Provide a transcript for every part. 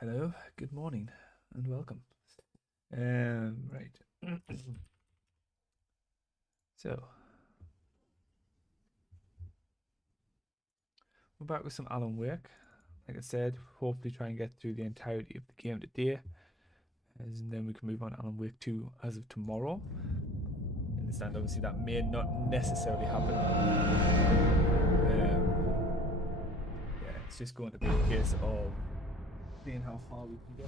Hello, good morning, and welcome. Right. So, we're back with some Alan Wake. Like I said, hopefully try and get through the entirety of the game today, and then we can move on to Alan Wake 2 as of tomorrow. Understand, obviously, that may not necessarily happen. Yeah, it's just going to be a case of seeing how far we can get.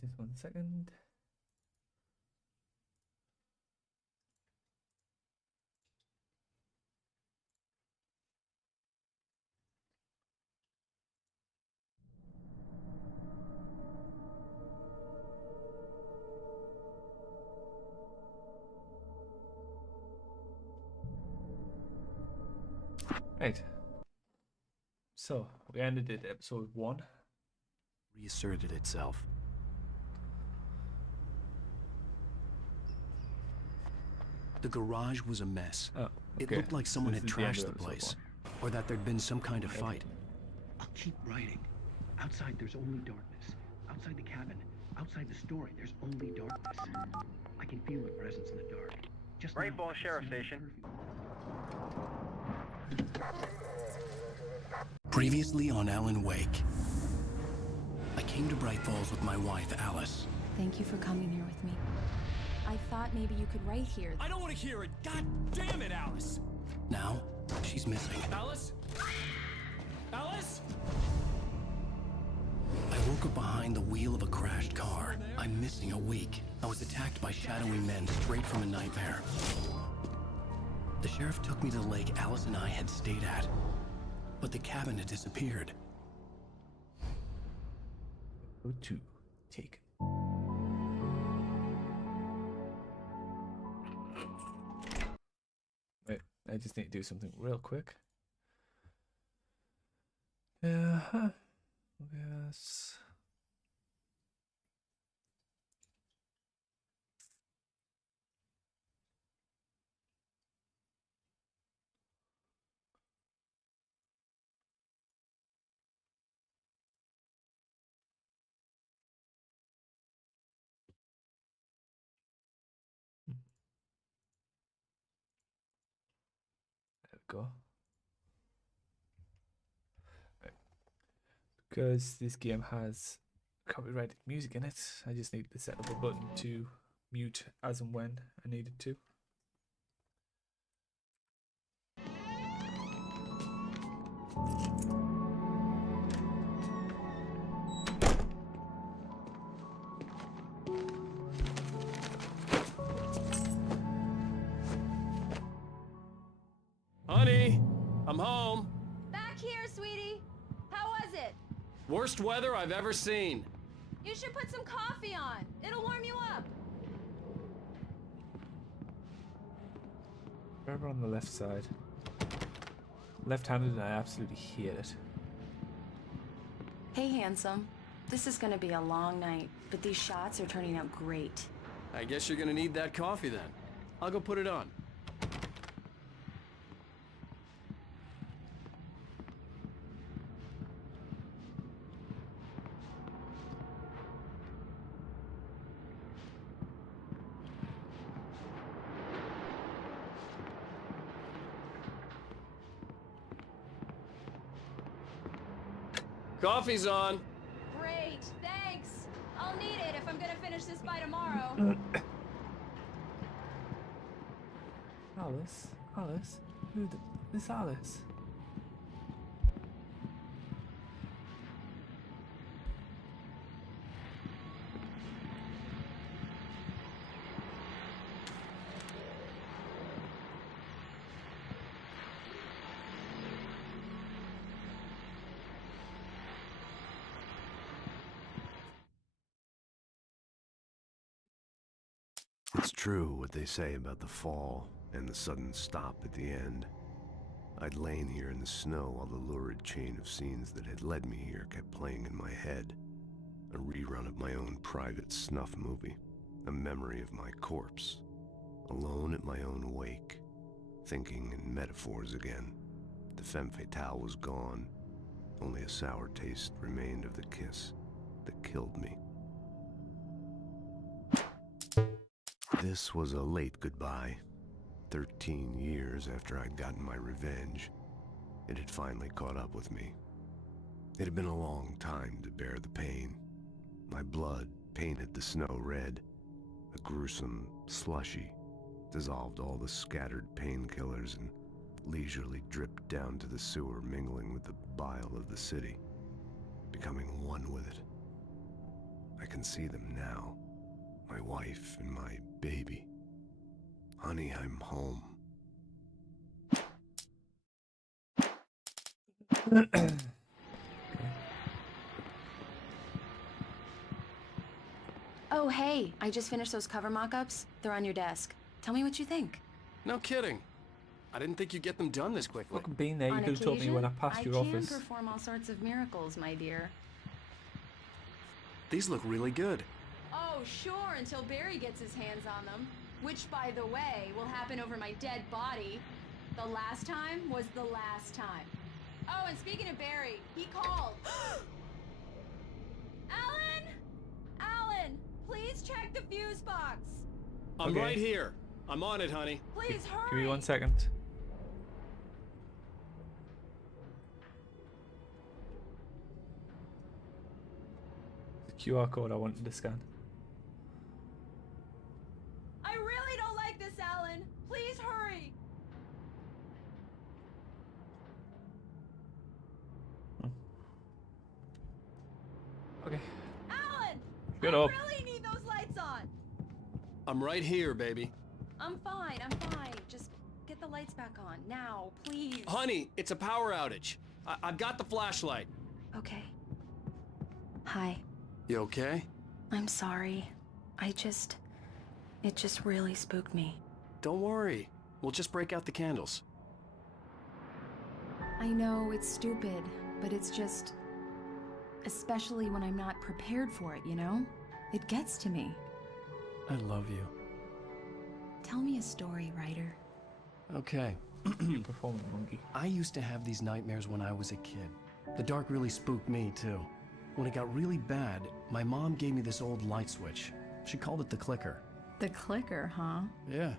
Just 1 second. Right. So, we ended at episode 1. Reasserted itself. The garage was a mess. Oh, It okay. looked like someone This had is the end trashed of the episode place, 1. or that there'd been some kind of fight. I'll keep writing. Outside, there's only darkness. Outside the cabin, outside the story, there's only darkness. I can feel a presence in the dark. Just Great now, Ball I Sheriff smell Station. perfume. Previously on Alan Wake. I came to Bright Falls with my wife, Alice. Thank you for coming here with me. I thought maybe you could write here. I don't want to hear it. God damn it, Alice. Now, she's missing. Alice? Alice? I woke up behind the wheel of a crashed car. I'm missing a week. I was attacked by shadowy men straight from a nightmare. The sheriff took me to the lake Alice and I had stayed at. But the cabin had disappeared. Go to take. Wait, I just need to do something real quick. Yes. There we go. Right. Because this game has copyrighted music in it, I just need to set up a button to mute as and when I needed to. Honey, I'm home. Back here, sweetie. How was it? Worst weather I've ever seen. You should put some coffee on. It'll warm you up. Forever on the left side. Left-handed, and I absolutely hate it. Hey, handsome. This is gonna be a long night, but these shots are turning out great. I guess you're gonna need that coffee then. I'll go put it on. Coffee's on. Great, thanks. I'll need it if I'm gonna finish this by tomorrow. Alice? Who this Alice? It's true what they say about the fall and the sudden stop at the end. I'd lain here in the snow while the lurid chain of scenes that had led me here kept playing in my head. A rerun of my own private snuff movie. A memory of my corpse. alone at my own wake, thinking in metaphors again. The femme fatale was gone. Only a sour taste remained of the kiss that killed me. This was a late goodbye. 13 years after I'd gotten my revenge, it had finally caught up with me. It had been a long time to bear the pain. My blood painted the snow red. A gruesome slushy dissolved all the scattered painkillers and leisurely dripped down to the sewer, mingling with the bile of the city, becoming one with it. I can see them now, my wife and my baby. Honey, I'm home. Oh, hey, I just finished those cover mock-ups. They're on your desk. Tell me what you think. No kidding. I didn't think you'd get them done this quickly. Fucking been there, you On could have told me when I passed your occasion, office. I can perform all sorts of miracles, my dear. These look really good. Oh, sure, until Barry gets his hands on them. Which, by the way, will happen over my dead body. The last time was the last time. Oh, and speaking of Barry, he called. Alan! Alan, please check the fuse box. I'm Okay. right here. I'm on it, honey. Please hurry. Give me 1 second. The QR code I wanted to scan. I really don't like this, Alan. Please hurry. Okay. Alan! Shut I up. really need those lights on. I'm right here, baby. I'm fine, I'm fine. Just get the lights back on, now, please. Honey, it's a power outage. I've got the flashlight. Okay. Hi. You okay? I'm sorry. It just really spooked me. Don't worry. We'll just break out the candles. I know it's stupid, but it's just... Especially when I'm not prepared for it, you know? It gets to me. I love you. Tell me a story, writer. Okay. Performing monkey. I used to have these nightmares when I was a kid. The dark really spooked me, too. When it got really bad, my mom gave me this old light switch. She called it the clicker. The clicker, huh? Yeah.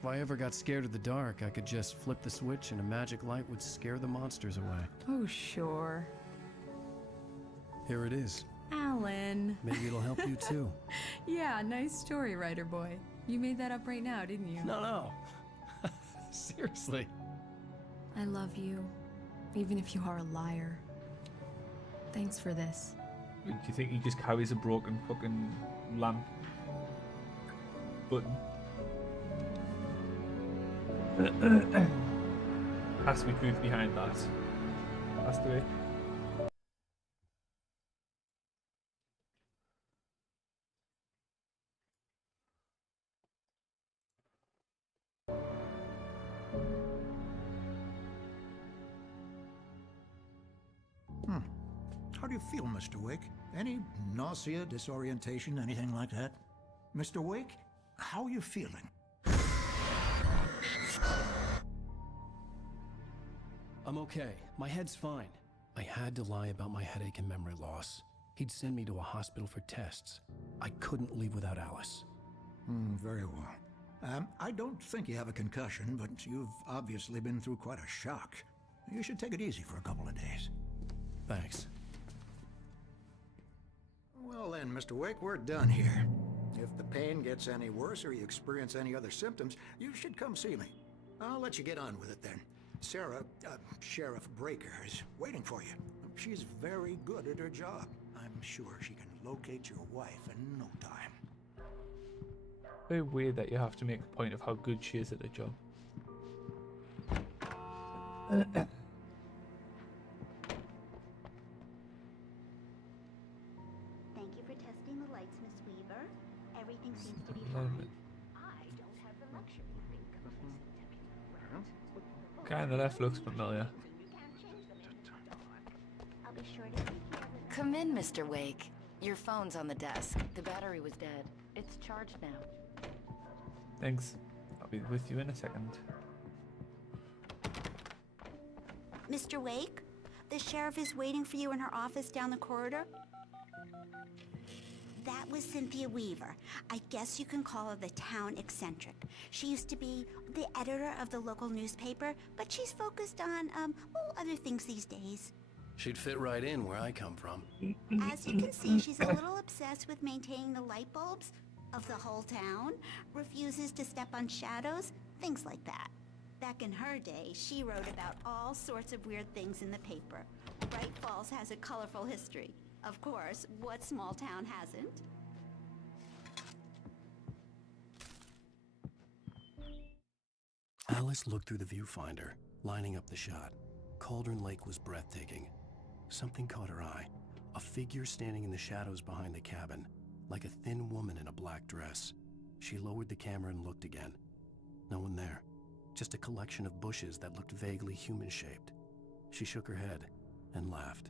If I ever got scared of the dark, I could just flip the switch and a magic light would scare the monsters away. Oh, sure. Here it is. Alan. Maybe it'll help you, too. Yeah, nice story, writer boy. You made that up right now, didn't you? No. Seriously. I love you, even if you are a liar. Thanks for this. Do you think he just carries a broken fucking lamp button? Has to be truth behind that. Has to be. How do you feel, Mr. Wake? Any nausea, disorientation, anything like that? Mr. Wake, how are you feeling? I'm okay. My head's fine. I had to lie about my headache and memory loss. He'd send me to a hospital for tests. I couldn't leave without Alice. Very well. I don't think you have a concussion, but you've obviously been through quite a shock. You should take it easy for a couple of days. Thanks. Well then, Mr. Wake, we're done here. If the pain gets any worse or you experience any other symptoms, you should come see me. I'll let you get on with it then. Sarah, Sheriff Breaker, is waiting for you. She's very good at her job. I'm sure she can locate your wife in no time. Very weird that you have to make a point of how good she is at her job. Thank you for testing the lights, Miss Weaver. Everything seems to be Love fine. it. I don't have the luxury of being complacent. Guy on the left looks familiar. You can't change them anymore. I'll be sure to take care of it. Come in, Mr. Wake. Your phone's on the desk. The battery was dead. It's charged now. Thanks. be with you in a second. Mr. Wake, the sheriff is waiting for you in her office down the corridor. That was Cynthia Weaver. I guess you can call her the town eccentric. She used to be the editor of the local newspaper, but she's focused on, well, other things these days. She'd fit right in where I come from. As you can see, she's a little obsessed with maintaining the light bulbs of the whole town, refuses to step on shadows, things like that. Back in her day, she wrote about all sorts of weird things in the paper. Bright Falls has a colorful history. Of course, what small town hasn't? Alice looked through the viewfinder, lining up the shot. Cauldron Lake was breathtaking. Something caught her eye. A figure standing in the shadows behind the cabin, like a thin woman in a black dress. She lowered the camera and looked again. No one there. Just a collection of bushes that looked vaguely human-shaped. She shook her head and laughed.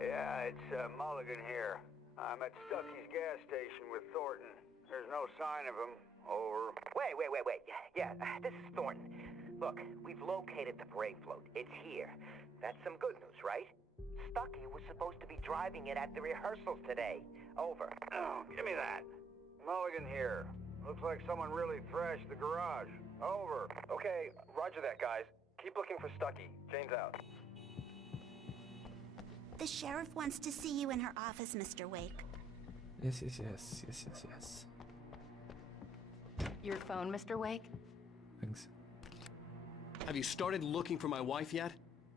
Yeah, it's Mulligan here. I'm at Stucky's gas station with Thornton. There's no sign of him. Over. Wait. Yeah, this is Thornton. Look, we've located the brake float. It's here. That's some good news, right? Stucky was supposed to be driving it at the rehearsals today. Over. Oh, give me that. Mulligan here. Looks like someone really thrashed the garage. Over. Okay, roger that, guys. Keep looking for Stucky. Jane's out. The sheriff wants to see you in her office, Mr. Wake. Yes. Your phone, Mr. Wake? Thanks. Have you started looking for my wife yet?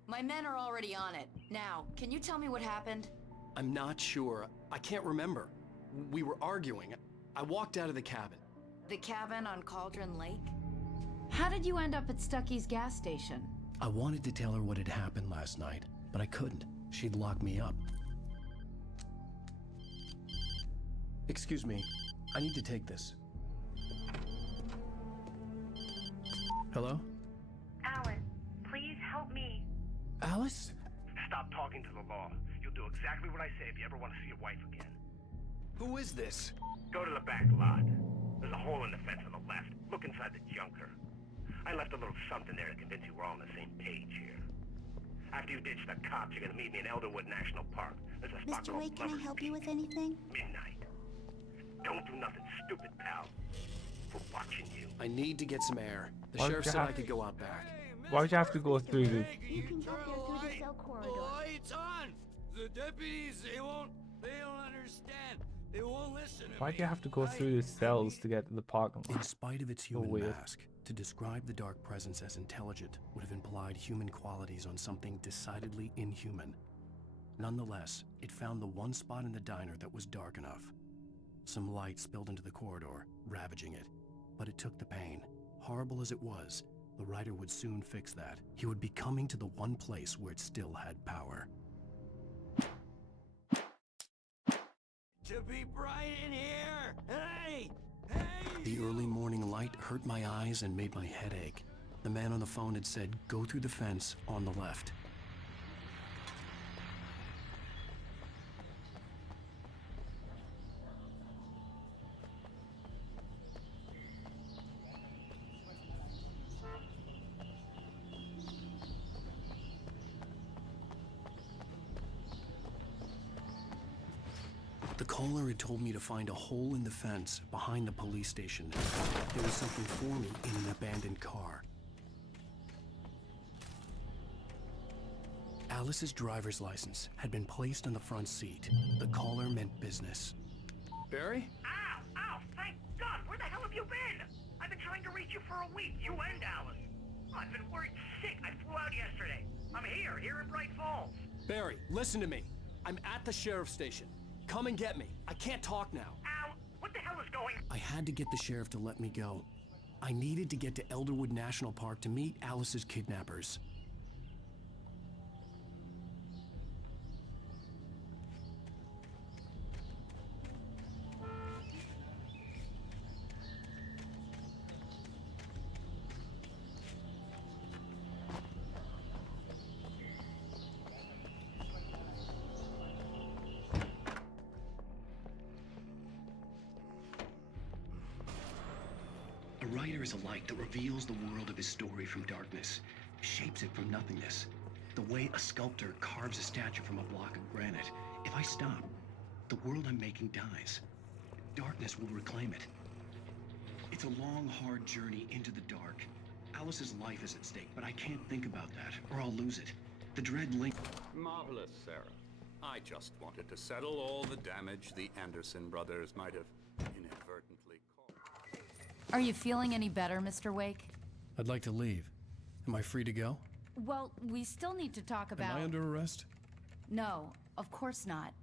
My men are already on it. Now, can you tell me what happened? I'm not sure. I can't remember. We were arguing. I walked out of the cabin. The cabin on Cauldron Lake? How did you end up at Stucky's gas station? I wanted to tell her what had happened last night, but I couldn't. She'd lock me up. Excuse me. I need to take this. Hello? Alan, please help me. Alice? Stop talking to the law. You'll do exactly what I say if you ever want to see your wife again. Who is this? Go to the back lot. There's a hole in the fence on the left. Look inside the junker. I left a little something there to convince you we're all on the same page here. After you ditch the cops, you're gonna meet me in Elderwood National Park. There's a spot Mr. called Wake, can I Lover's help Peak. you with anything? Midnight. Don't do nothing stupid, pal. We're watching you. I need to get some air. The Why would sheriff you said have- I could go out back. Why would you have to go through the... You can go through the cell corridor. Lights on! The deputies, they don't understand. They won't listen to Why me. do you have to go through the cells to get to the parking lot? In spite of its human weird. mask, to describe the dark presence as intelligent would have implied human qualities on something decidedly inhuman. Nonetheless, it found the one spot in the diner that was dark enough. Some light spilled into the corridor, ravaging it. But it took the pain. Horrible as it was, the writer would soon fix that. He would be coming to the one place where it still had power. To be bright in here! Hey! The early morning light hurt my eyes and made my head ache. The man on the phone had said, "Go through the fence on the left." The caller had told me to find a hole in the fence behind the police station. There was something for me in an abandoned car. Alice's driver's license had been placed on the front seat. The caller meant business. Barry? Ow! Thank God! Where the hell have you been? I've been trying to reach you for a week, you and Alice. I've been worried sick. I flew out yesterday. I'm here in Bright Falls. Barry, listen to me. I'm at the sheriff's station. Come and get me. I can't talk now. Ow! What the hell is going on? I had to get the sheriff to let me go. I needed to get to Elderwood National Park to meet Alice's kidnappers. fighter is a light that reveals the world of his story from darkness, shapes it from nothingness. The way a sculptor carves a statue from a block of granite. If I stop, the world I'm making dies. Darkness will reclaim it. It's a long, hard journey into the dark. Alice's life is at stake, but I can't think about that, or I'll lose it. The dread link... Marvelous, Sarah. I just wanted to settle all the damage the Anderson brothers might have inadvertently caused. Are you feeling any better, Mr. Wake? I'd like to leave. Am I free to go? Well, we still need to talk about... Am I under arrest? No, of course not.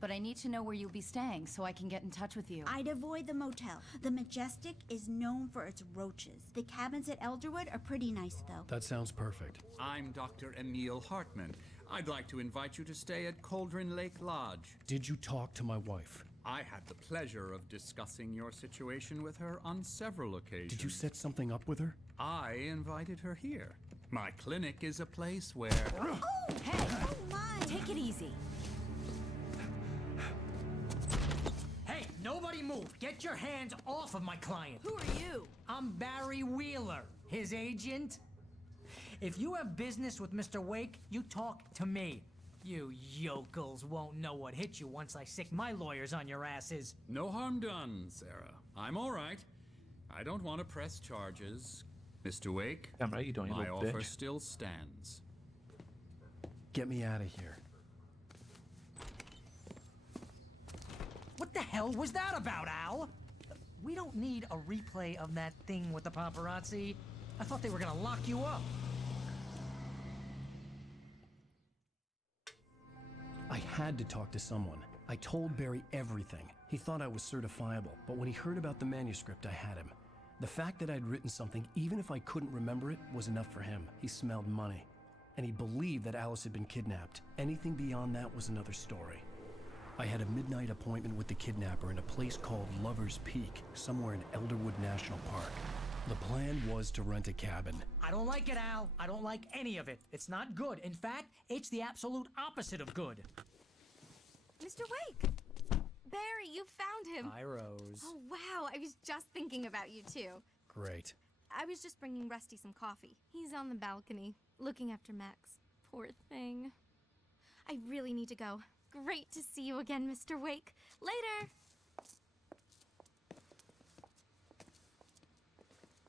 But I need to know where you'll be staying so I can get in touch with you. I'd avoid the motel. The Majestic is known for its roaches. The cabins at Elderwood are pretty nice, though. That sounds perfect. I'm Dr. Emil Hartman. I'd like to invite you to stay at Cauldron Lake Lodge. Did you talk to my wife? I had the pleasure of discussing your situation with her on several occasions. Did you set something up with her? I invited her here. My clinic is a place where... Oh, hey! Oh, my! Take it easy. Hey, nobody move! Get your hands off of my client! Who are you? I'm Barry Wheeler, his agent. If you have business with Mr. Wake, you talk to me. You yokels won't know what hit you once I sick my lawyers on your asses. No harm done, Sarah. I'm all right. I don't want to press charges. Mr. Wake, Damn right you don't, you my little offer bitch. still stands. Get me out of here. What the hell was that about, Al? We don't need a replay of that thing with the paparazzi. I thought they were gonna lock you up. I had to talk to someone. I told Barry everything. He thought I was certifiable, but when he heard about the manuscript, I had him. The fact that I'd written something, even if I couldn't remember it, was enough for him. He smelled money. And he believed that Alice had been kidnapped. Anything beyond that was another story. I had a midnight appointment with the kidnapper in a place called Lover's Peak, somewhere in Elderwood National Park. The plan was to rent a cabin. I don't like it, Al. I don't like any of it. It's not good. In fact, it's the absolute opposite of good. Mr. Wake! Barry, you found him. Hi, Rose. Oh, wow. I was just thinking about you, too. Great. I was just bringing Rusty some coffee. He's on the balcony, looking after Max. Poor thing. I really need to go. Great to see you again, Mr. Wake. Later!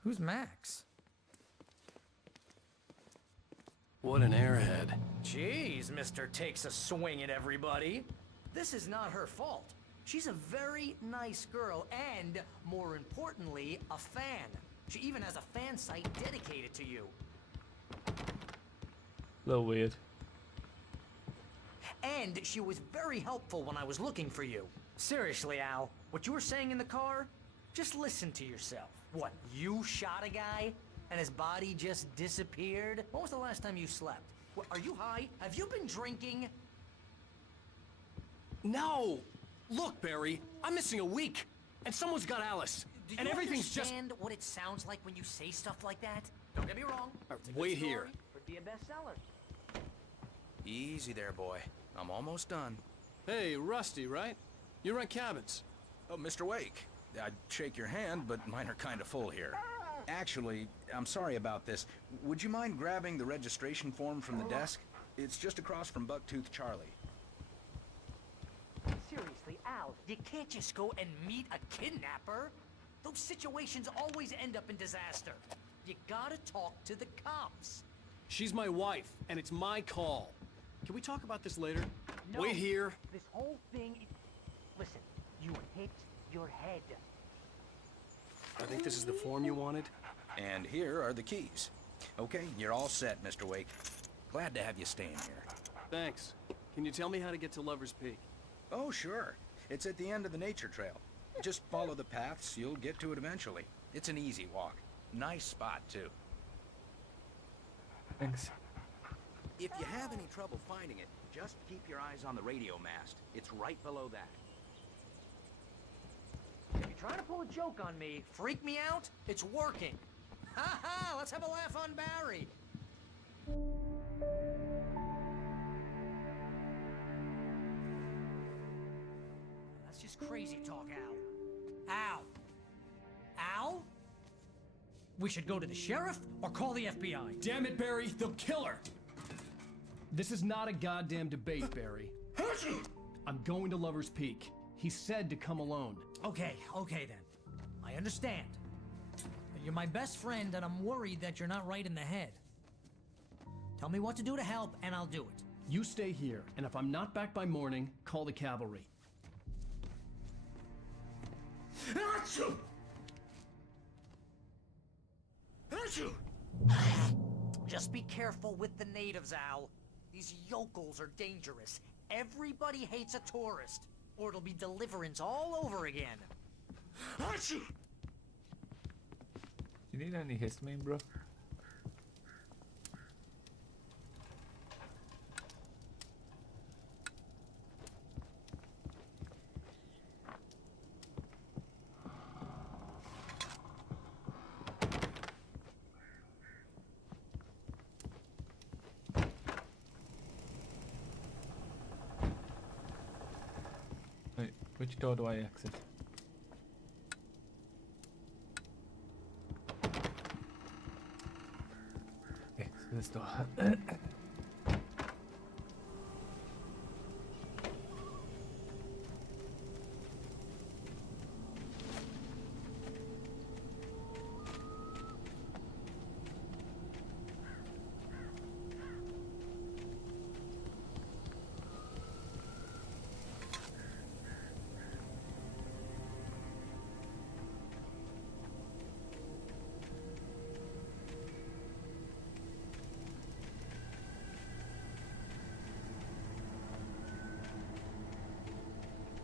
Who's Max? What an airhead. Jeez, Mr. Takes a swing at everybody. This is not her fault. She's a very nice girl and, more importantly, a fan. She even has a fan site dedicated to you. Little weird. And she was very helpful when I was looking for you. Seriously, Al, what you were saying in the car? Just listen to yourself. What, you shot a guy and his body just disappeared? When was the last time you slept? What, are you high? Have you been drinking? No! Look, Barry, I'm missing a week, and someo's got Alice. Do you and everything's just... understand what it sounds like when you say stuff like that? Don't get me wrong. It's a good wait story. here. Could be a bestseller. Easy there, boy. I'm almost done. Hey, Rusty, right? You rent cabins. Oh, Mr. Wake. I'd shake your hand, but mine are kind of full here. Actually, I'm sorry about this. Would you mind grabbing the registration form from the desk? It's just across from Bucktooth Charlie. Seriously, Al, you can't just go and meet a kidnapper. Those situations always end up in disaster. You gotta talk to the cops. She's my wife, and it's my call. Can we talk about this later? No, Wait here. This whole thing... Listen, you hit your head. I think this is the form you wanted. And here are the keys. Okay, you're all set, Mr. Wake. Glad to have you staying here. Thanks. Can you tell me how to get to Lover's Peak? Oh, sure. It's at the end of the nature trail. Just follow the paths, you'll get to it eventually. It's an easy walk. Nice spot, too. Thanks. If you have any trouble finding it, just keep your eyes on the radio mast. It's right below that. If you're trying to pull a joke on me, freak me out, it's working. Ha ha! Let's have a laugh on Barry. That's just crazy talk, Al. Al? Al? We should go to the sheriff or call the FBI. Damn it, Barry, they'll kill her! This is not a goddamn debate, Barry. I'm going to Lover's Peak. He said to come alone. Okay then. I understand. You're my best friend, and I'm worried that you're not right in the head. Tell me what to do to help, and I'll do it. You stay here, and if I'm not back by morning, call the cavalry. Achoo! Achoo! Just be careful with the natives, Al. These yokels are dangerous. Everybody hates a tourist, or it'll be Deliverance all over again. Achoo! Do you need any histamine, bro? Wait, which door do I exit? This door.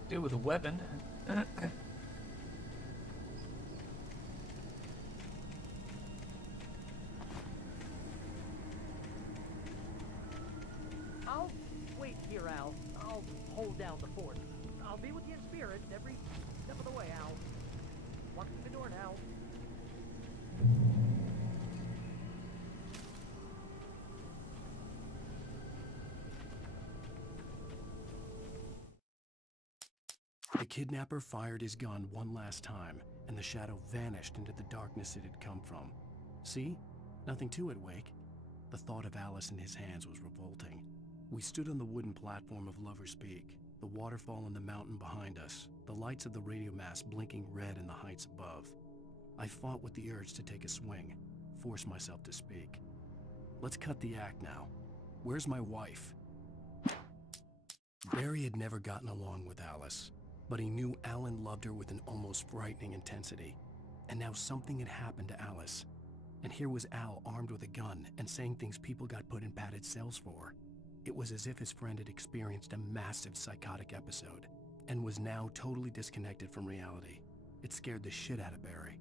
Deal with a weapon. I'll wait here, Al. I'll hold down the fort. I'll be with you in spirit every step of the way, Al. Walk through the door now. The kidnapper fired his gun one last time, and the shadow vanished into the darkness it had come from. See? Nothing to it, Wake. The thought of Alice in his hands was revolting. We stood on the wooden platform of Lover's Peak, the waterfall in the mountain behind us, the lights of the radio mast blinking red in the heights above. I fought with the urge to take a swing, force myself to speak. Let's cut the act now. Where's my wife? Barry had never gotten along with Alice, but he knew Alan loved her with an almost frightening intensity. And now something had happened to Alice. And here was Al armed with a gun and saying things people got put in padded cells for. It was as if his friend had experienced a massive psychotic episode and was now totally disconnected from reality. It scared the shit out of Barry.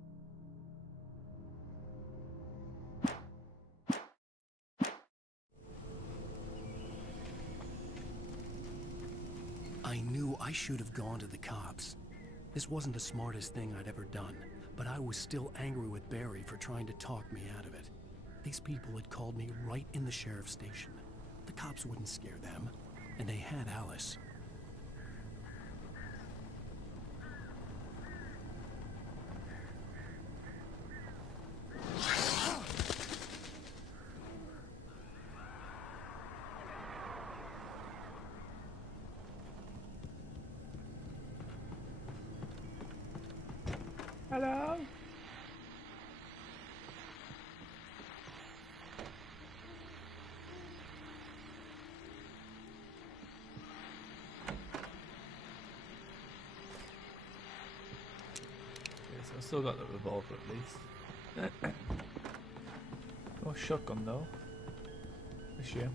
I knew I should have gone to the cops. This wasn't the smartest thing I'd ever done, but I was still angry with Barry for trying to talk me out of it. These people had called me right in the sheriff's station. The cops wouldn't scare them, and they had Alice. Hello? Yes, I still got the revolver at least. No shotgun though. A shame.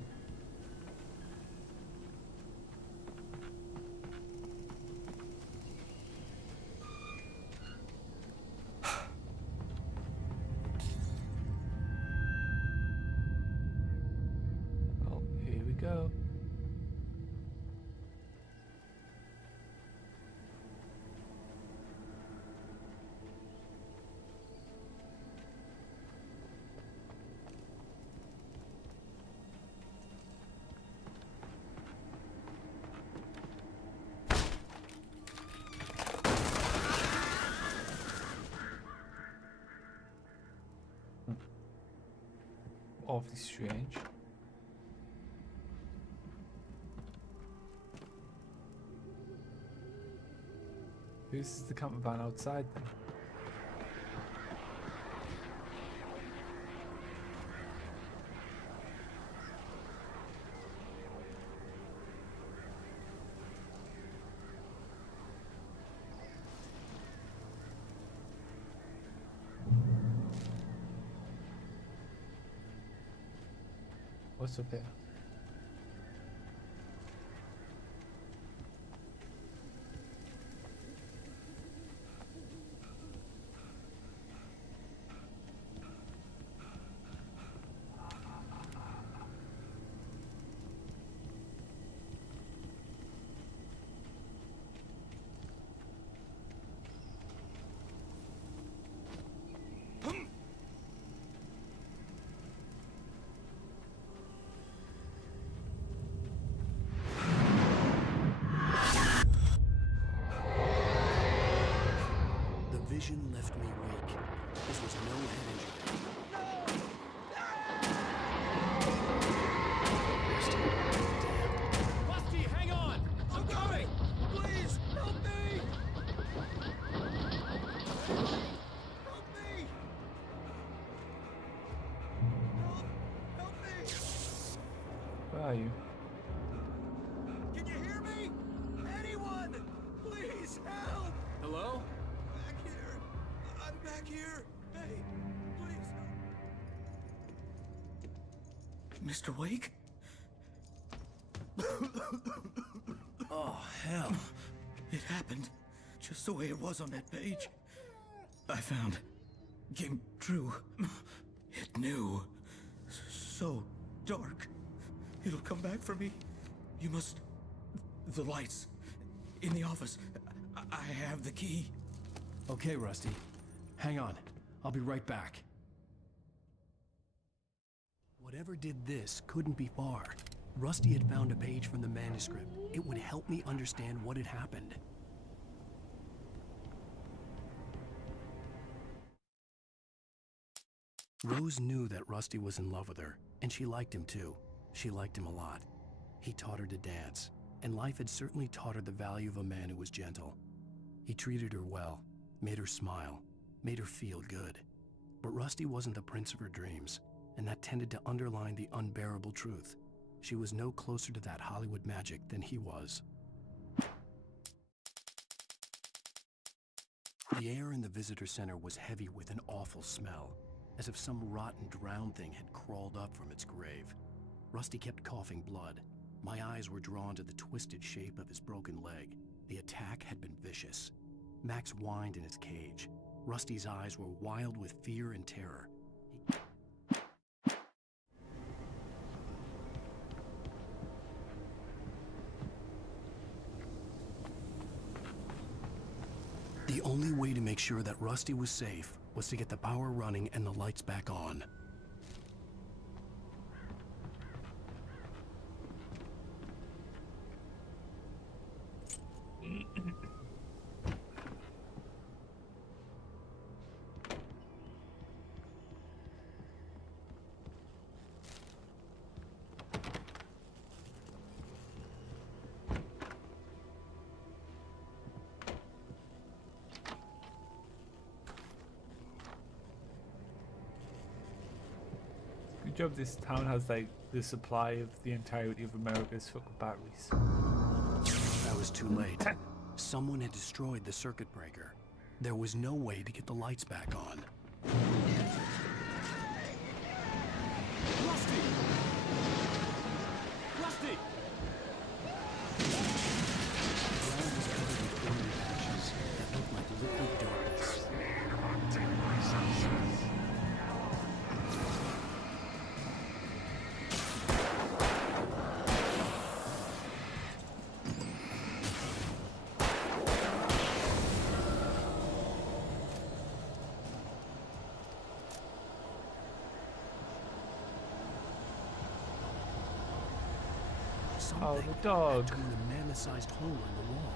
Oh, here we go. awfully strange. This is the camper van outside then. What's up here? Vision left me weak. This was no head injury. Rusty, hang on! I'm coming! Please, help me! Help me! Help me! Where are you? Can you hear me? Anyone! Please, help! Hello? Back here. I'm back here. Hey, please. Mr. Wake? Oh, hell. It happened just the way it was on that page. I found. Came true. It knew. So dark. It'll come back for me. You must. The lights. In the office. I have the key. Okay, Rusty. Hang on. I'll be right back. Whatever did this couldn't be far. Rusty had found a page from the manuscript. It would help me understand what had happened. Rose knew that Rusty was in love with her, and she liked him too. She liked him a lot. He taught her to dance, and life had certainly taught her the value of a man who was gentle. He treated her well, made her smile, made her feel good. But Rusty wasn't the prince of her dreams, and that tended to underline the unbearable truth. She was no closer to that Hollywood magic than he was. The air in the visitor center was heavy with an awful smell, as if some rotten drowned thing had crawled up from its grave. Rusty kept coughing blood. My eyes were drawn to the twisted shape of his broken leg. The attack had been vicious. Max whined in his cage. Rusty's eyes were wild with fear and terror. The only way to make sure that Rusty was safe was to get the power running and the lights back on. Good job this town has like the supply of the entirety of America's fucking batteries. That was too late. Someone had destroyed the circuit breaker. There was no way to get the lights back on. Rusty! Rusty! The ground was covered with ornery patches that looked like liquid darkness. Oh, the dog. Between the mammoth-sized hole in the wall.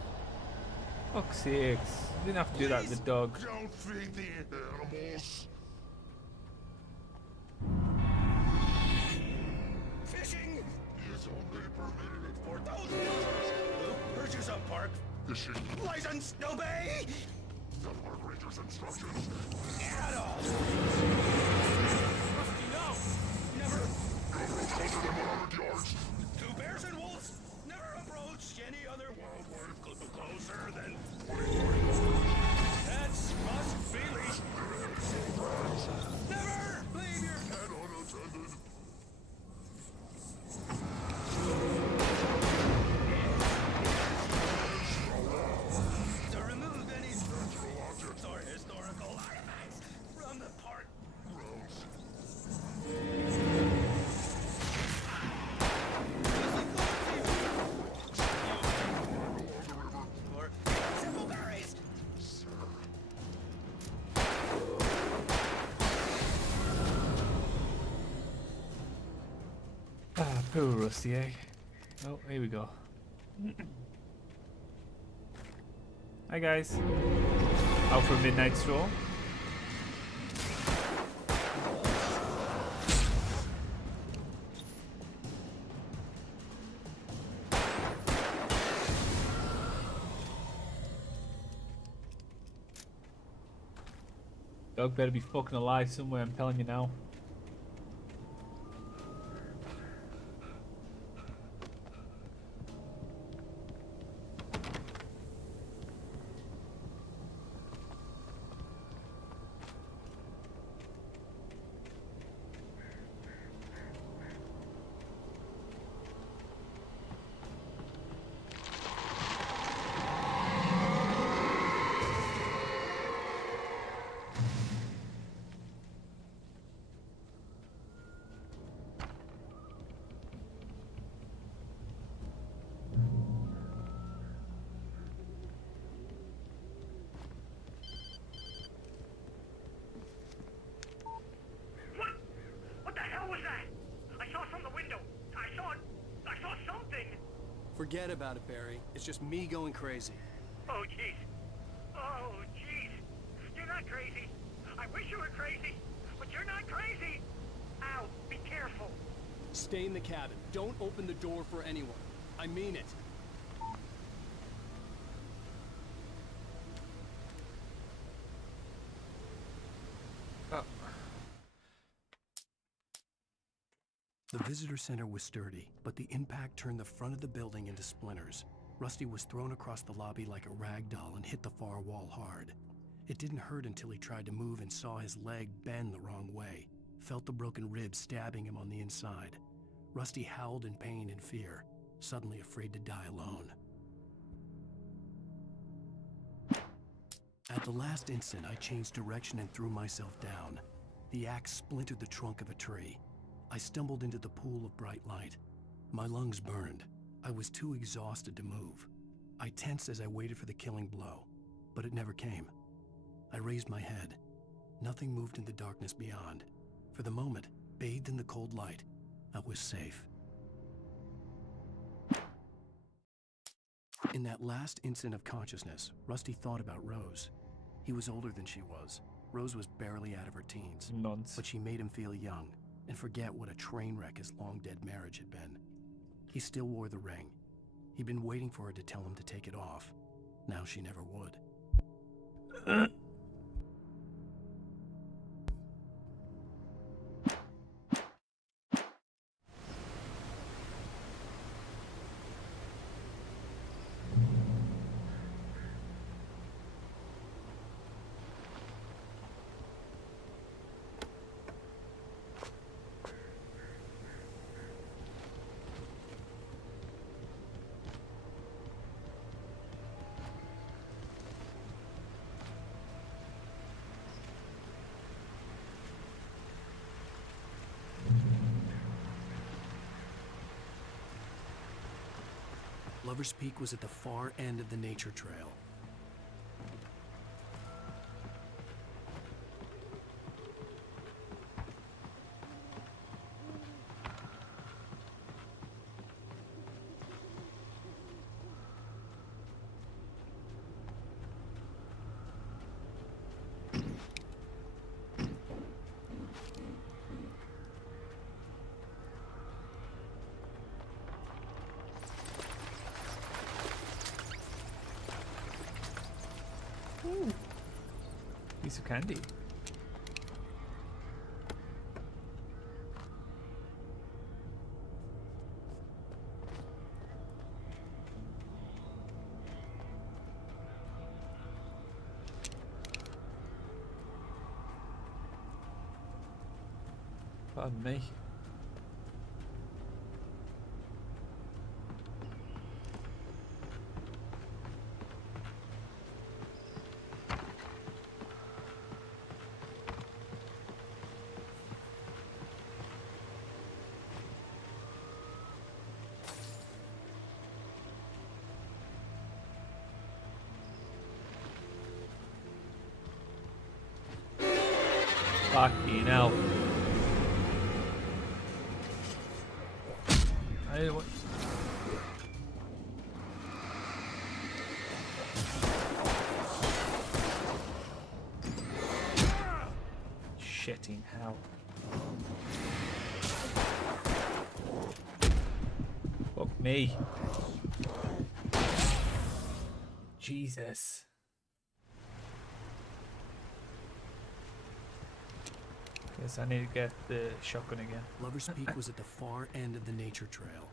Fuck's sakes. You didn't have to do that with the dog. Don't feed the animals. mission. License, obey! The Park Ranger's instructions. Adolf! Rusty, no! Never! Go closer than 100 yards. Two bears and wolves! Never approach any other wildlife closer than... That's must be least. Never leave your head unattended. To remove any structural objects or historical artifacts from the park. Simple berries. Ah, poor Rusty, eh? Oh, here we go. Hi guys. Out for a midnight stroll. Dog better be fucking alive somewhere, I'm telling you now. What the hell was that? I saw from the window. I saw something. Forget about it, Barry. It's just me going crazy. Oh, jeez. Oh, jeez. You're not crazy. I wish you were crazy, but you're not crazy. Ow, be careful. Stay in the cabin. Don't open the door for anyone. I mean it. The visitor center was sturdy, but the impact turned the front of the building into splinters. Rusty was thrown across the lobby like a rag doll and hit the far wall hard. It didn't hurt until he tried to move and saw his leg bend the wrong way, felt the broken ribs stabbing him on the inside. Rusty howled in pain and fear, suddenly afraid to die alone. At the last instant, I changed direction and threw myself down. The axe splintered the trunk of a tree. I stumbled into the pool of bright light. My lungs burned. I was too exhausted to move. I tensed as I waited for the killing blow, but it never came. I raised my head. Nothing moved in the darkness beyond. For the moment, bathed in the cold light, I was safe. In that last instant of consciousness, Rusty thought about Rose. He was older than she was. Rose was barely out of her teens. Nonce. But she made him feel young and forget what a train wreck his long-dead marriage had been. He still wore the ring. He'd been waiting for her to tell him to take it off. Now she never would. Lover's Peak was at the far end of the nature trail. piece of candy. Pardon me. Fucking hell. What? Shitting hell. Fuck me. Jesus. Guess I need to get the shotgun again. Lover's Peak was at the far end of the nature trail.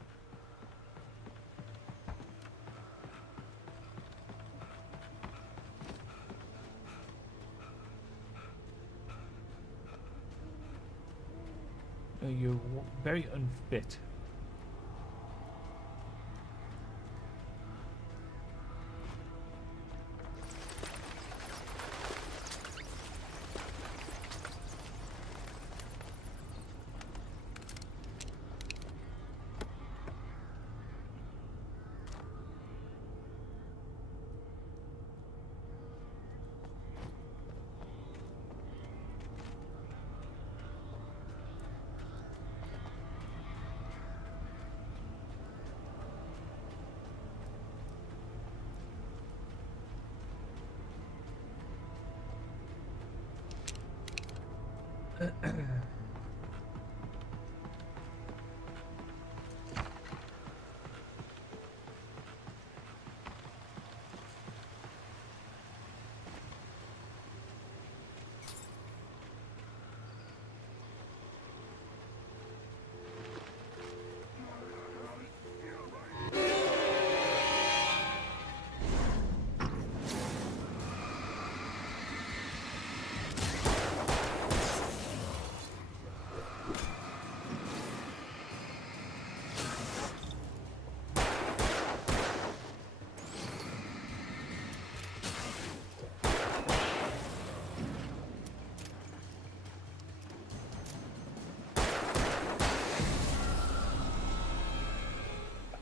You're very unfit.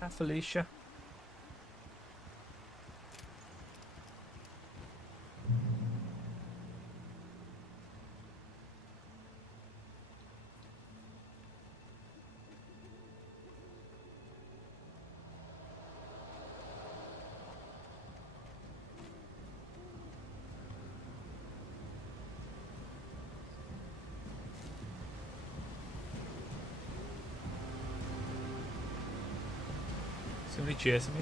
Felicia. Somebody chasing me.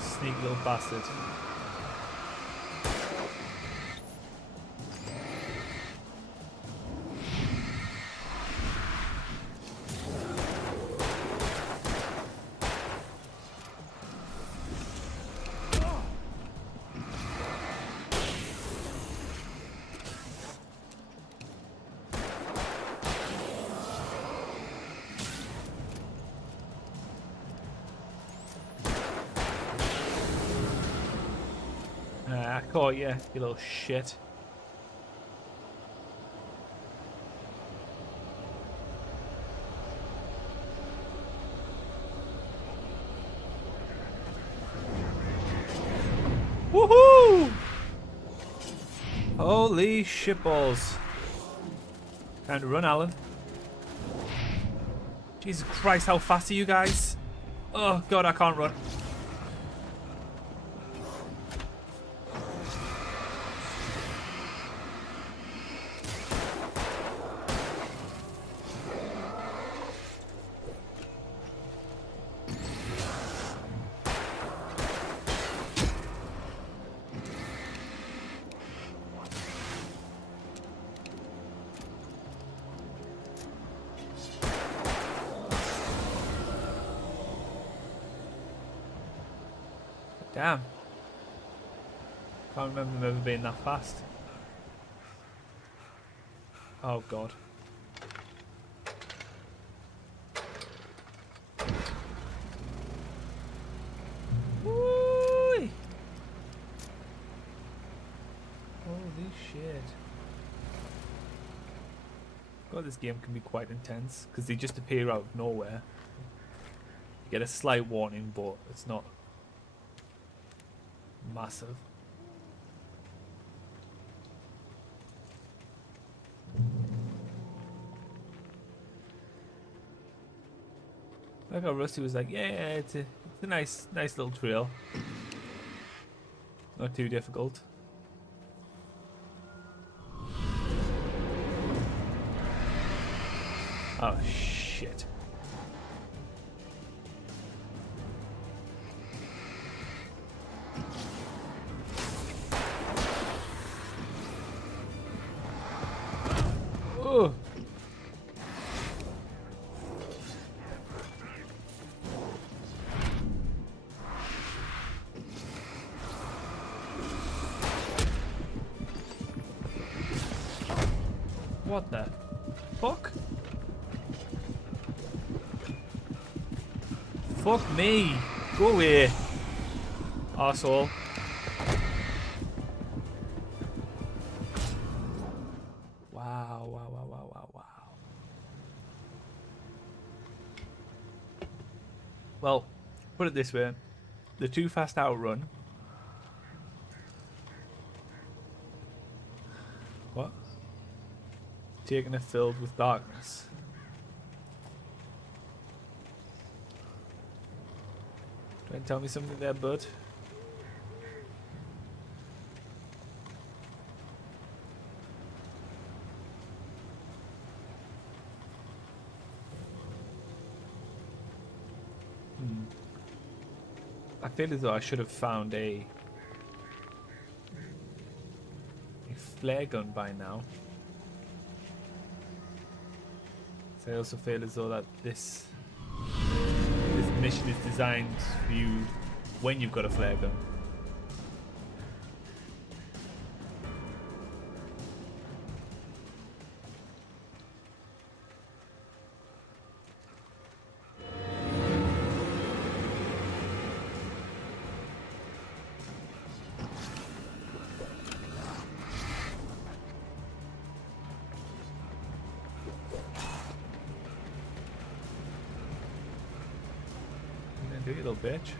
Sneaky little bastard. I caught you, you little shit. Holy shitballs. Time to run, Alan. Jesus Christ, how fast are you guys? Oh god, I can't run. Damn. Can't remember them ever being that fast. Oh god. Woo-wee. Holy shit. God, this game can be quite intense because they just appear out of nowhere. You get a slight warning, but it's not massive. Like how Rusty was like, yeah, it's a nice little trail. Not too difficult. Oh shit. Oh. What the fuck? Fuck me. Go away, arsehole. Wow. Well, put it this way. The Too Fast Outrun. What? Taking it filled with darkness. Trying to tell me something there, bud? I feel as though I should have found a flare gun by now. So I also feel as though that this mission is designed for you when you've got a flare gun. Do you little bitch.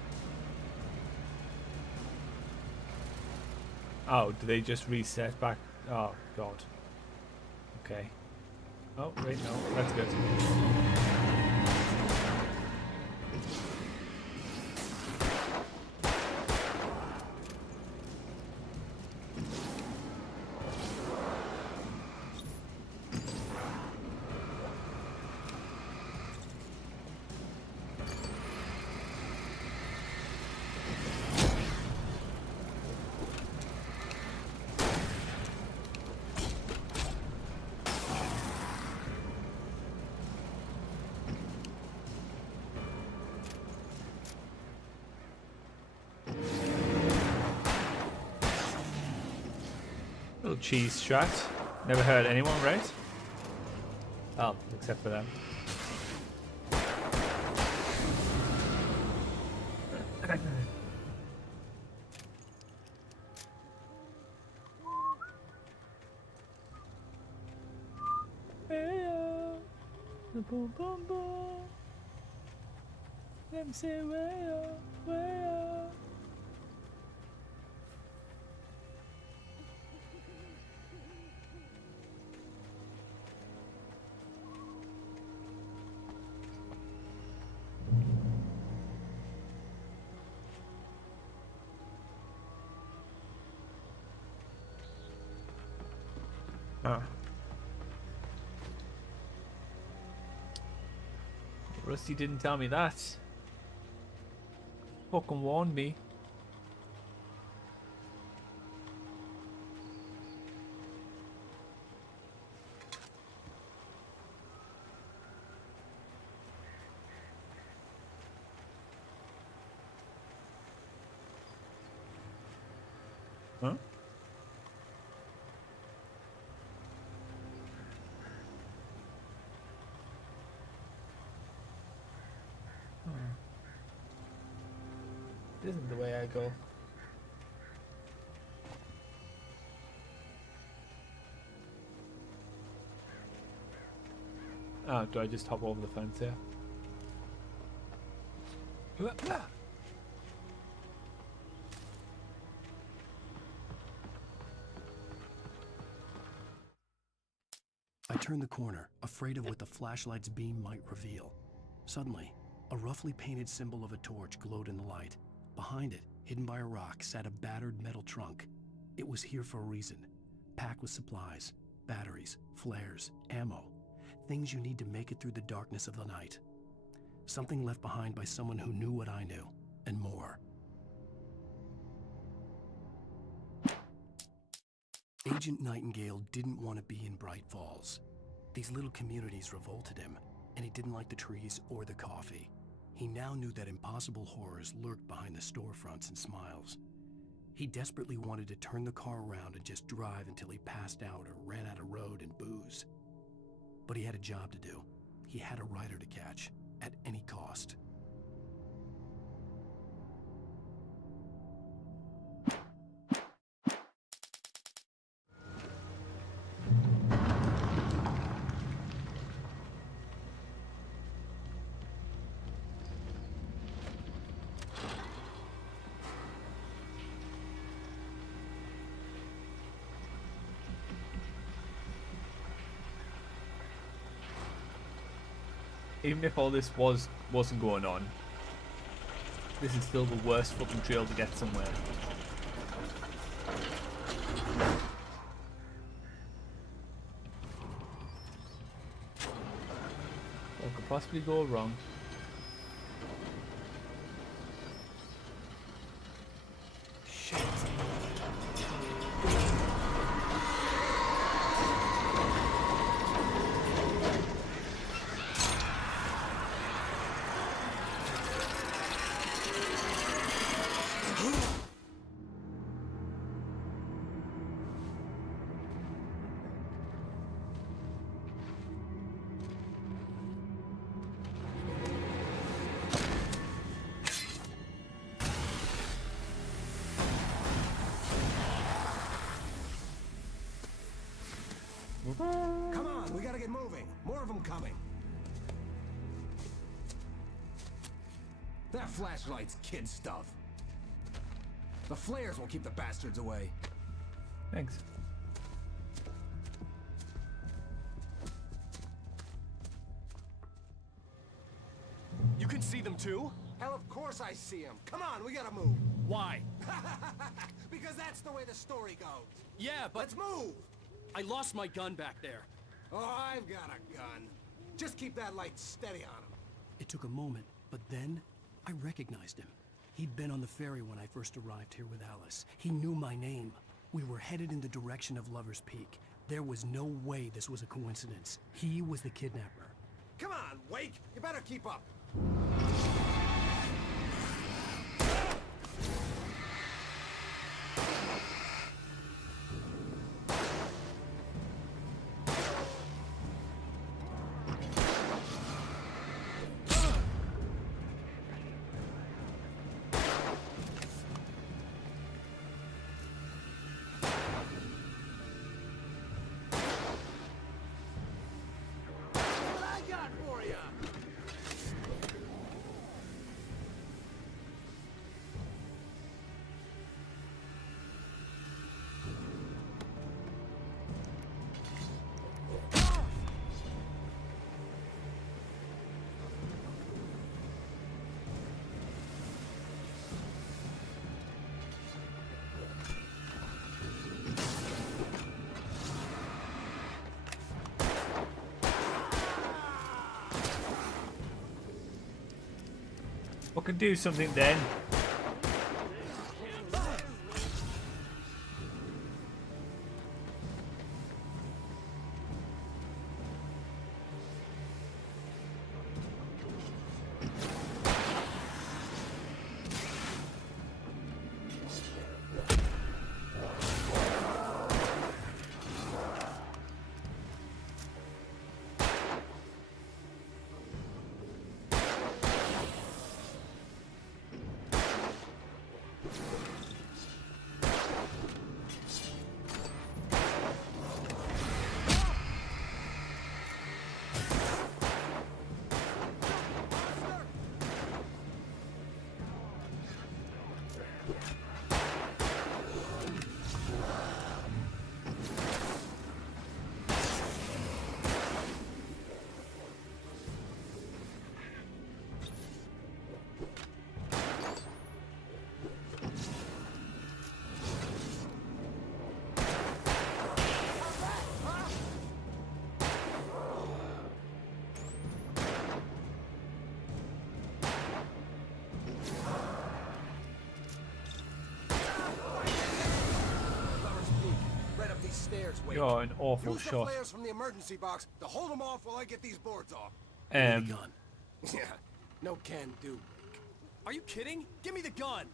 Oh, do they just reset back? Oh, God. Okay. Oh, wait, no. That's good. Little cheese strat. Never heard anyone, right? Oh, except for them. Boom, boom, boom. Let me say way up, way up. Huh. Rusty didn't tell me that. Fucking warned me. Huh? This isn't the way I go. Oh, do I just hop over the fence here? I turned the corner, afraid of what the flashlight's beam might reveal. Suddenly, a roughly painted symbol of a torch glowed in the light. Behind it, hidden by a rock, sat a battered metal trunk. It was here for a reason, packed with supplies, batteries, flares, ammo, things you need to make it through the darkness of the night. Something left behind by someone who knew what I knew, and more. Agent Nightingale didn't want to be in Bright Falls. These little communities revolted him, and he didn't like the trees or the coffee. He now knew that impossible horrors lurked behind the storefronts and smiles. He desperately wanted to turn the car around and just drive until he passed out or ran out of road and booze. But he had a job to do. He had a rider to catch, at any cost. Even if all this wasn't going on, this is still the worst fucking trail to get somewhere. What could possibly go wrong? Come on, we gotta get moving. More of them coming. That flashlight's kid stuff. The flares will keep the bastards away. Thanks. You can see them too? Hell, of course I see them. Come on, we gotta move. Why? Because that's the way the story goes. Yeah, but... Let's move! I lost my gun back there. Oh, I've got a gun. Just keep that light steady on him. It took a moment, but then I recognized him. He'd been on the ferry when I first arrived here with Alice. He knew my name. We were headed in the direction of Lover's Peak. There was no way this was a coincidence. He was the kidnapper. Come on, Wake! You better keep up. Fucking do something then. You're an awful Use the shot. flares from the emergency box to hold them off while I get these boards off. gun. Yeah, no can do. Are you kidding? Give me the gun.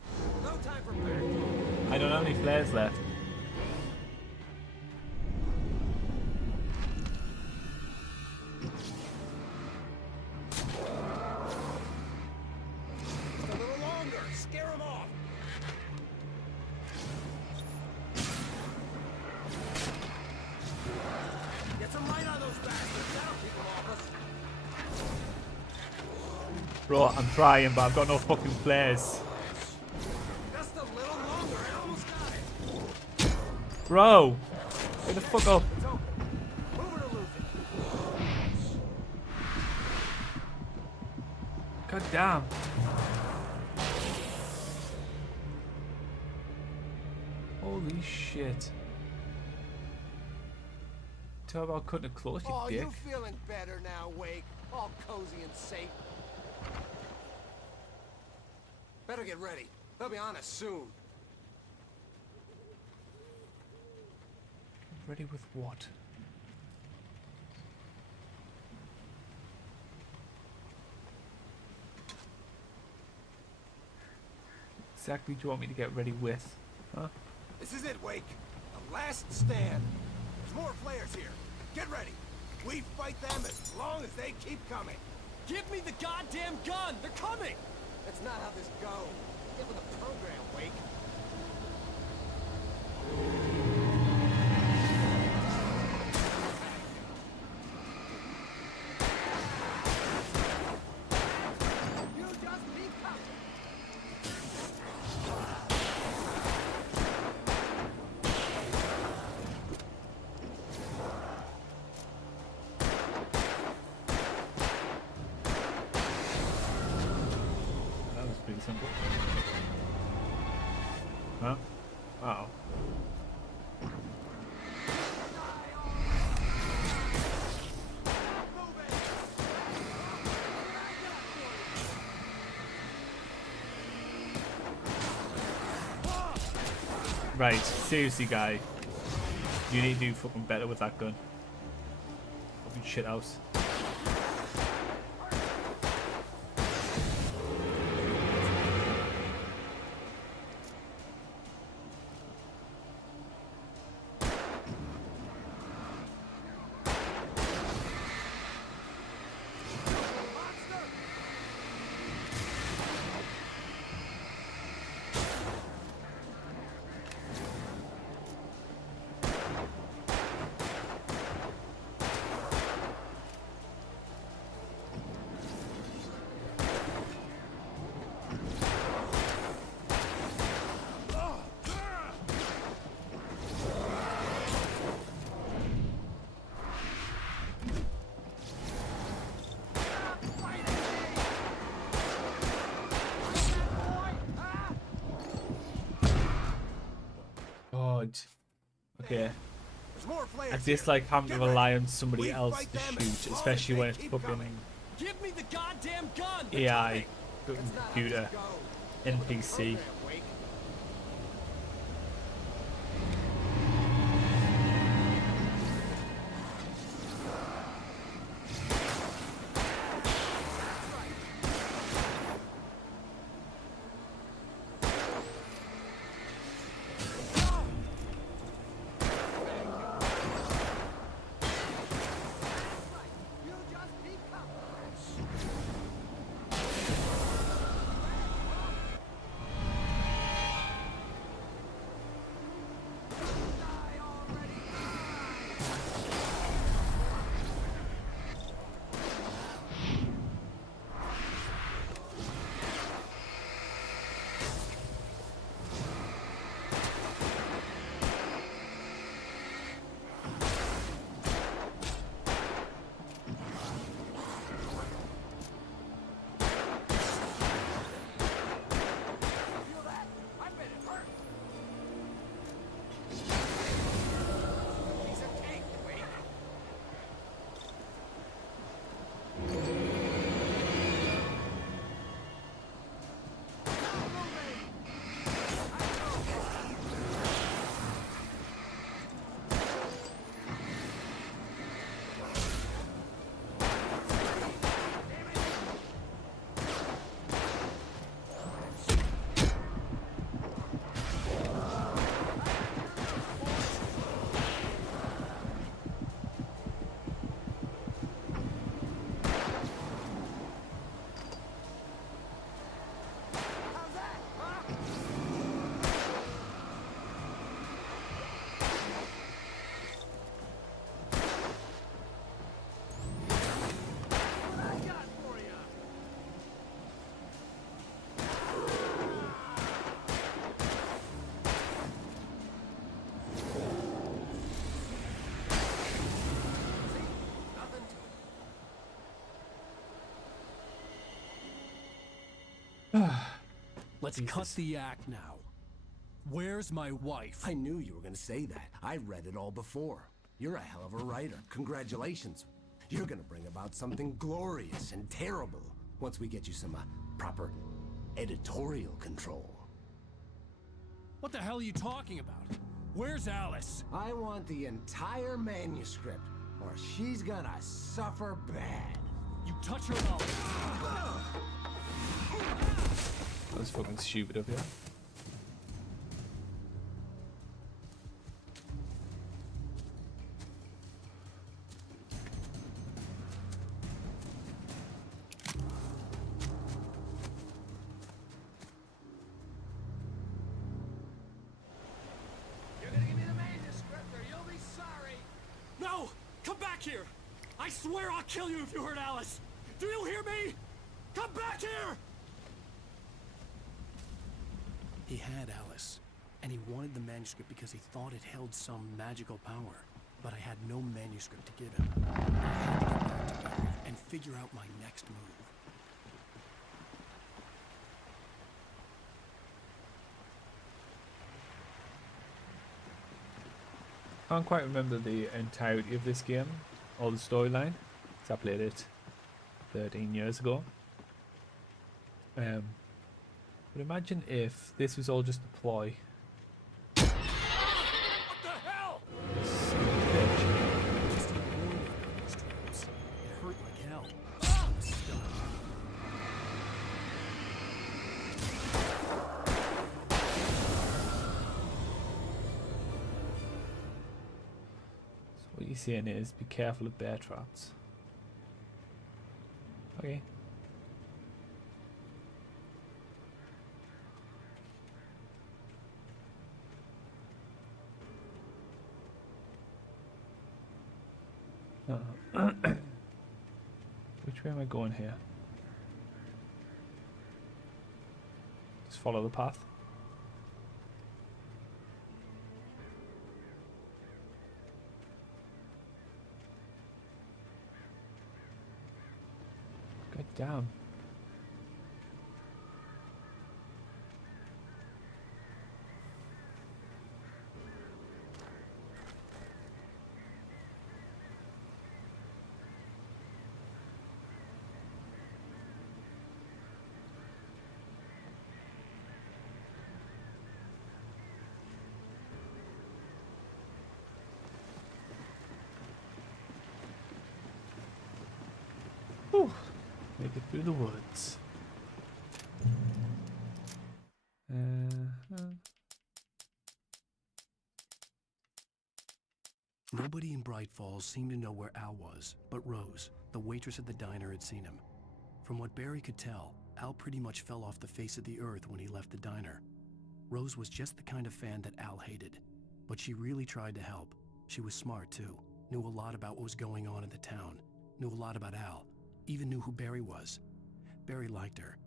No time for back. I don't have any flares left. Just a little longer. Scare them off. Get some light on those bastards. That'll keep them off us. Bro, I'm trying, but I've got no fucking flares. Just a little longer. I almost got it. Bro, get the fuck up. It's open. Move it or lose it. God damn. Holy shit. Talk about cutting it close, you Oh, dick. you feeling better now, Wake? All cozy and safe. Better get ready. They'll be on us soon. Ready with what? Exactly do you want me to get ready with? Huh? This is it, Wake. The last stand. There's more flares here. Get ready. We fight them as long as they keep coming. Give me the goddamn gun. They're coming. That's not how this goes. Get with the program, Wake. You just keep coming. That was pretty simple. Huh? Uh-oh. Right, seriously, guy. You need to do fucking better with that gun. Fucking shit house. God. Okay. There's more flares I here. dislike having to Get rely ready. on somebody We else fight to them as shoot, long especially as when they it's keep fucking coming. Give me the goddamn gun. They're AI. coming. computer NPC. Let's cut the act now. Where's my wife? I knew you were gonna say that. I read it all before. You're a hell of a writer. Congratulations. You're gonna bring about something glorious and terrible once we get you some proper editorial control. What the hell are you talking about? Where's Alice? I want the entire manuscript, or she's gonna suffer bad. You touch her mouth. That was fucking stupid up here. You're gonna give me the manuscript or you'll be sorry. No! Come back here! I swear I'll kill you if you hurt Alice! Do you hear me? Come back here! He had Alice, and he wanted the manuscript because he thought it held some magical power. But I had no manuscript to give him. I had to get back to Barry and figure out my next move. I can't quite remember the entirety of this game or the storyline, because I played it 13 years ago. But imagine if this was all just a ploy. What the hell? Just ignored one of these traps. It hurt like hell. I was stuck. So what you're saying is be careful of bear traps. Okay. Which way am I going here? Just follow the path. God damn. Make it through the woods. Nobody in Bright Falls seemed to know where Al was, but Rose, the waitress at the diner, had seen him. From what Barry could tell, Al pretty much fell off the face of the earth when he left the diner. Rose was just the kind of fan that Al hated, but she really tried to help. She was smart too, knew a lot about what was going on in the town, knew a lot about Al, even knew who Barry was. Barry liked her.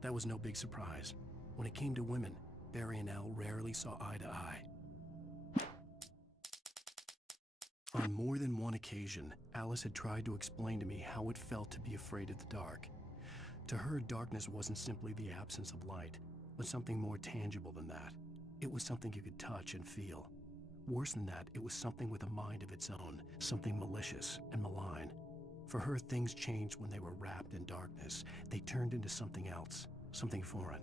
That was no big surprise. When it came to women, Barry and Al rarely saw eye to eye. On more than one occasion, Alice had tried to explain to me how it felt to be afraid of the dark. To her, darkness wasn't simply the absence of light, but something more tangible than that. It was something you could touch and feel. Worse than that, it was something with a mind of its own, something malicious and malign. For her, things changed when they were wrapped in darkness. They turned into something else, something foreign,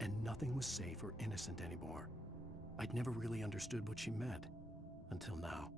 and nothing was safe or innocent anymore. I'd never really understood what she meant, until now.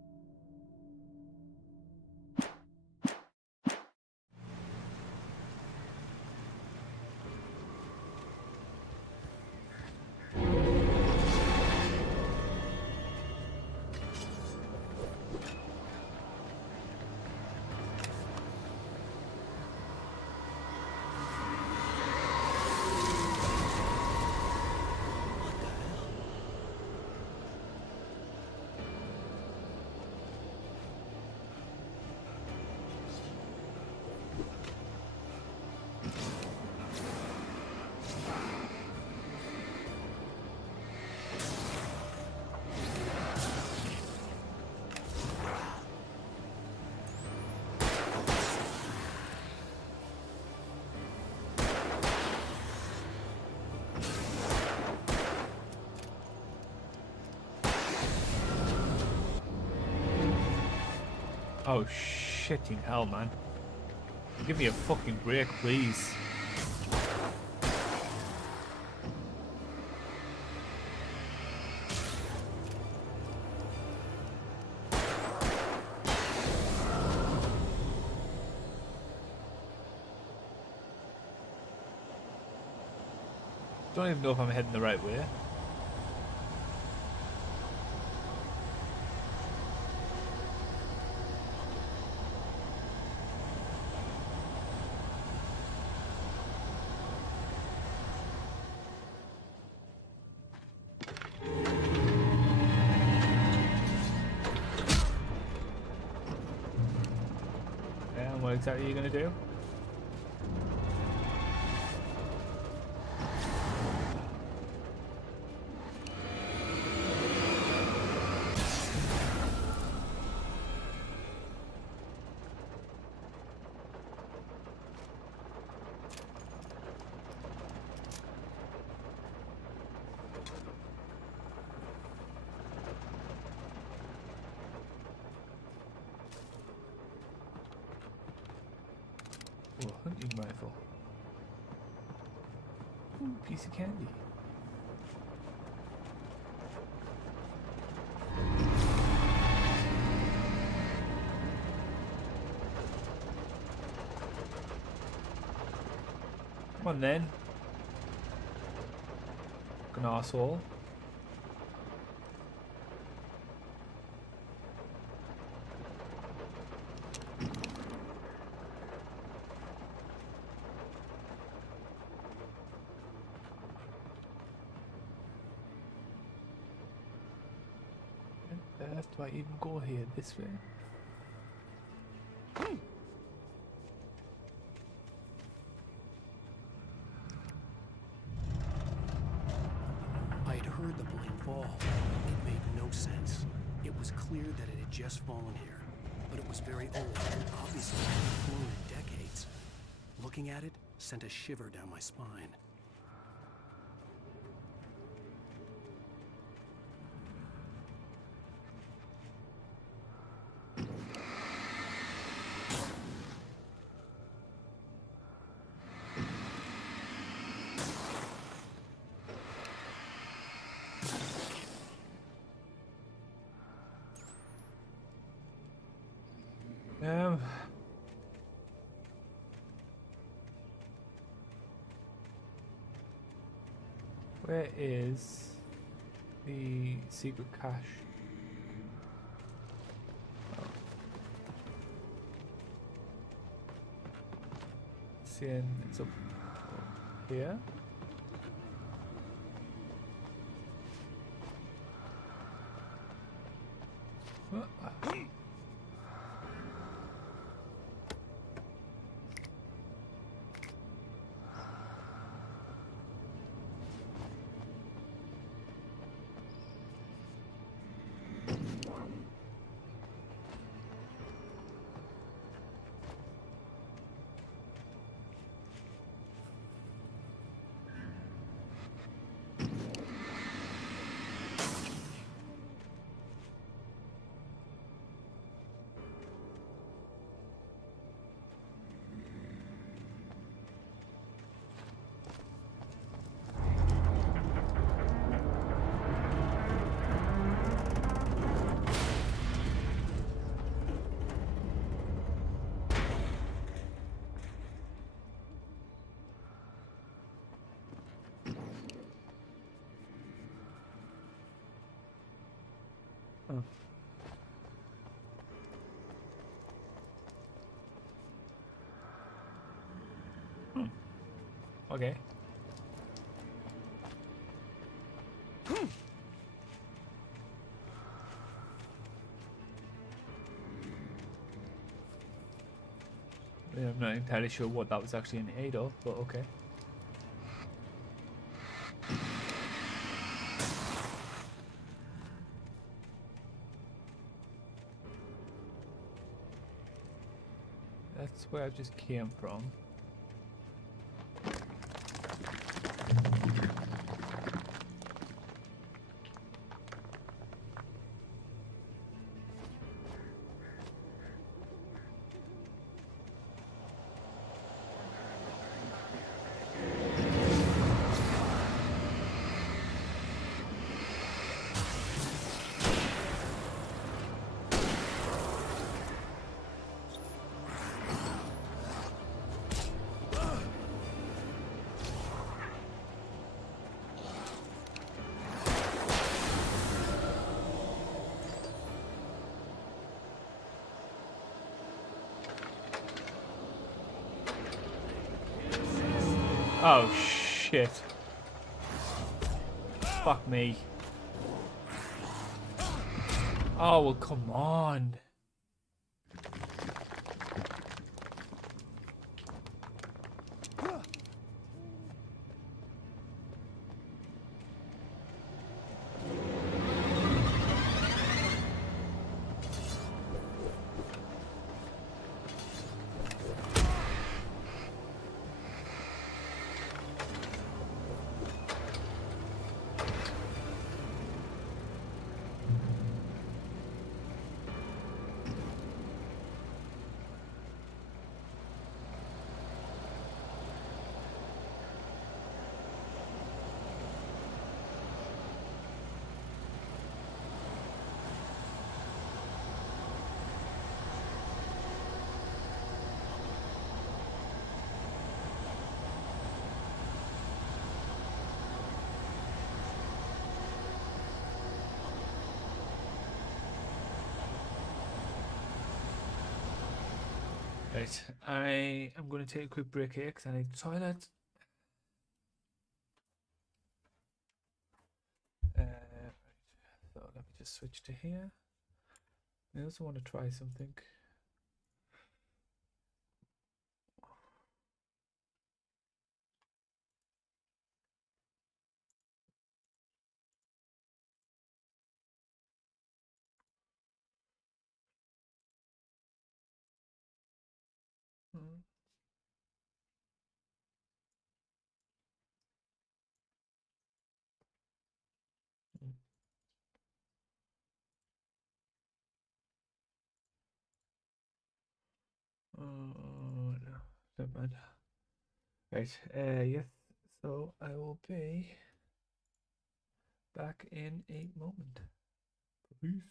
Oh, shitting hell, man. Give me a fucking break, please. Don't even know if I'm heading the right way. What exactly are you going to do? Oh, hunting rifle. Ooh, piece of candy. Come on then. Fucking arsehole. Do I even go here this way? I had heard the blame fall. It made no sense. It was clear that it had just fallen here, but it was very old and obviously hadn't fallen in decades. Looking at it sent a shiver down my spine. Where is the secret cache? Oh. Seeing it's up here. Oh. Okay. Yeah, I'm not entirely sure what that was actually in aid of, but okay. That's where I just came from. Oh shit. Fuck me. Oh well, come on. Right, I am going to take a quick break here because I need the toilet. So let me just switch to here. I also want to try something. Oh no, never mind. Right, yes, so I will be back in a moment. Peace.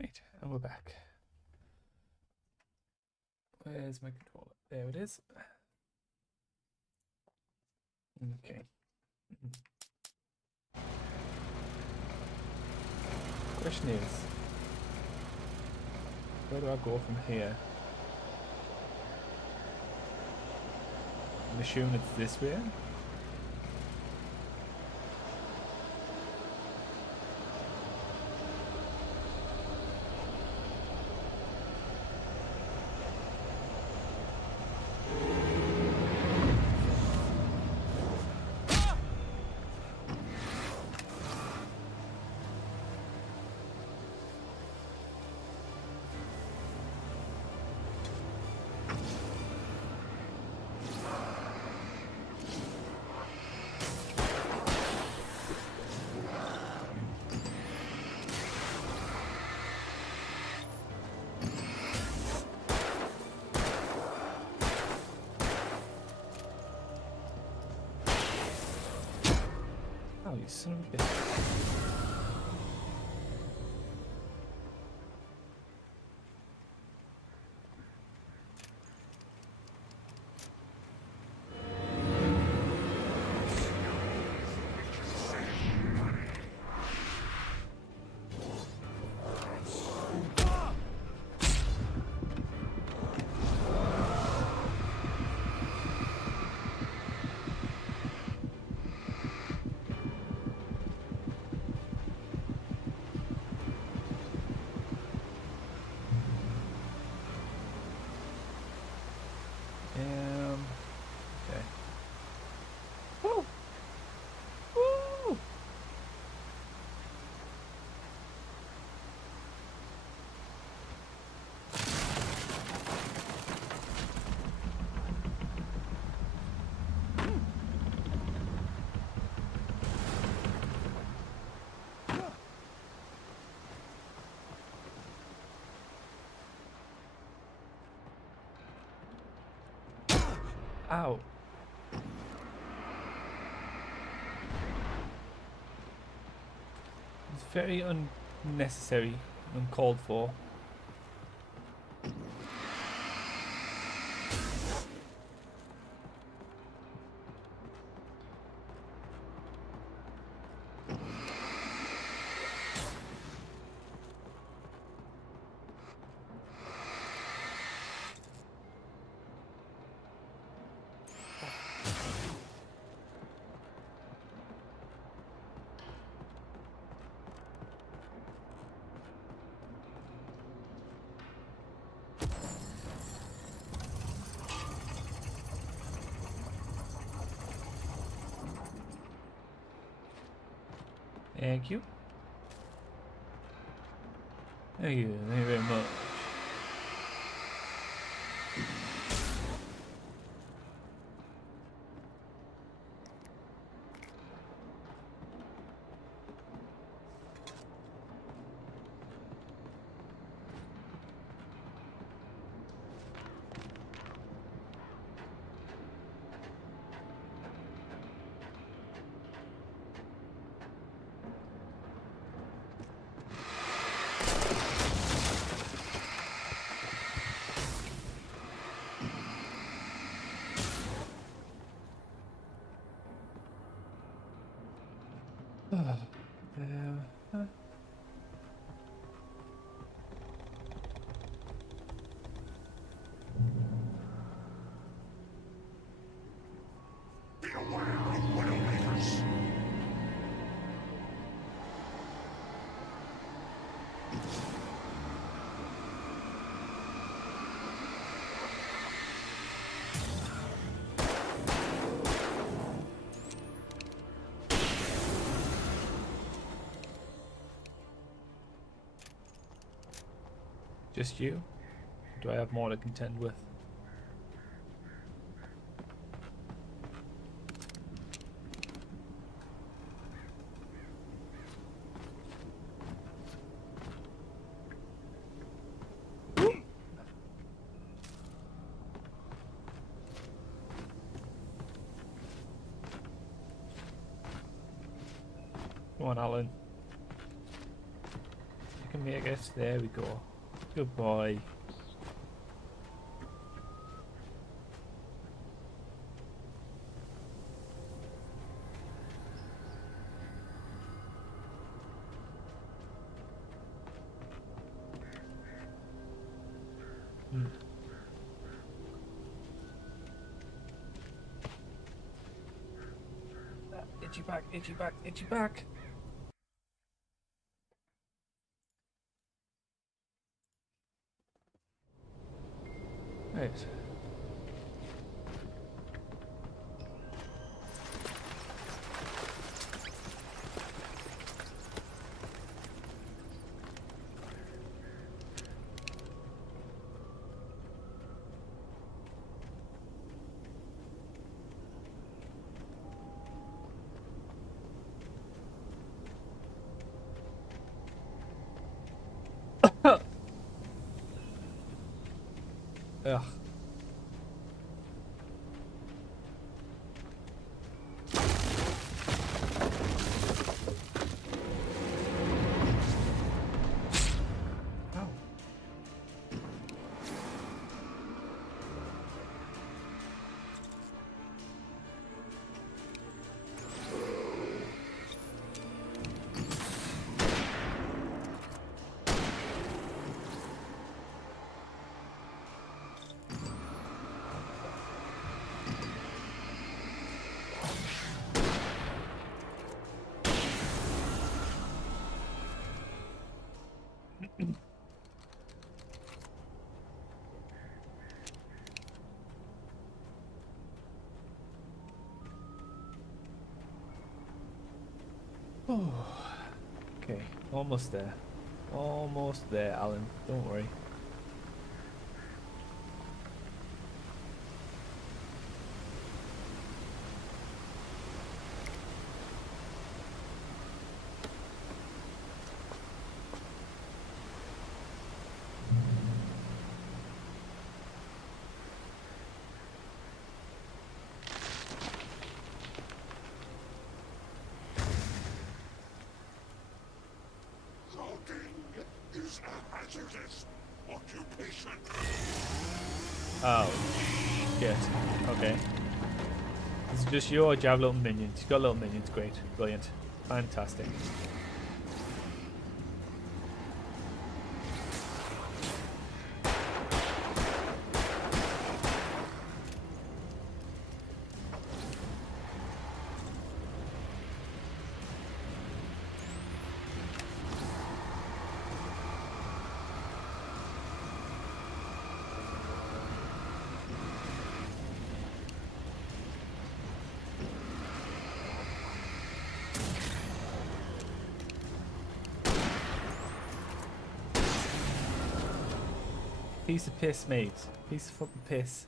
Right, and we're back. Where's my controller? There it is. Okay. Question is, where do I go from here? I'm assuming it's this way. Oh, you son of a bitch. Okay. Woo! Woo! Ow. very unnecessary, uncalled for. Thank you. Thank you very much. Just you? Do I have more to contend with? Come on, Alan. You can make it. There we go. Good boy. Itchy back, itchy back, itchy back. Right. Ugh. Oh, okay, almost there. Almost there, Alan. Don't worry. hazardous occupation. Oh, shit. Okay. This is just you or do you have little minions? You got little minions, great. Brilliant. Fantastic. Piece of piss, mate. Piece of fucking piss.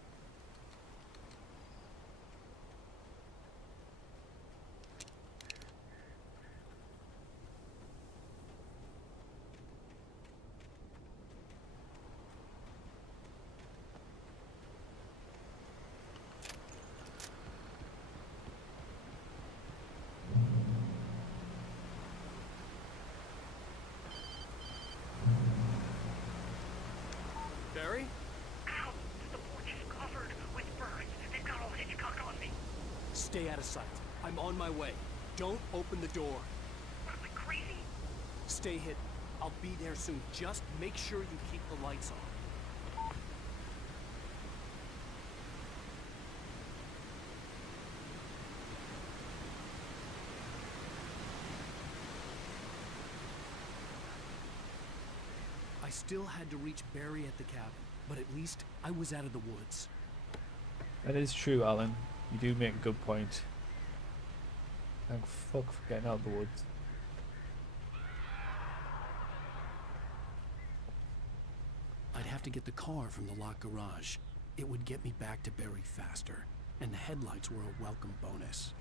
Barry? Ow! The porch is covered with birds. They've got all Hitchcock on me. Stay out of sight. I'm on my way. Don't open the door. What am I, crazy? Stay hidden. I'll be there soon. Just make sure you keep the lights on. I still had to reach Barry at the cabin, but at least I was out of the woods. That is true, Alan. You do make a good point. Thank fuck for getting out of the woods. I'd have to get the car from the locked garage. It would get me back to Barry faster, and the headlights were a welcome bonus.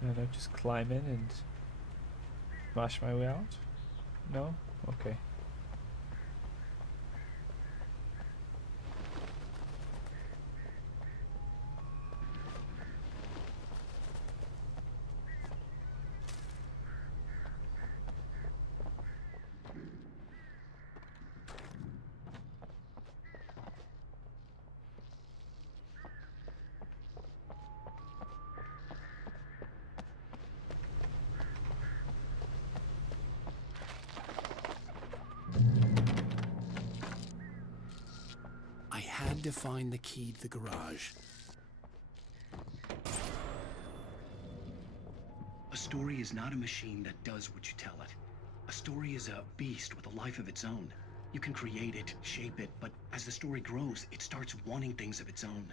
And I just climb in and smash my way out? No? Okay. I had to find the key to the garage. A story is not a machine that does what you tell it. A story is a beast with a life of its own. You can create it, shape it, but as the story grows, it starts wanting things of its own.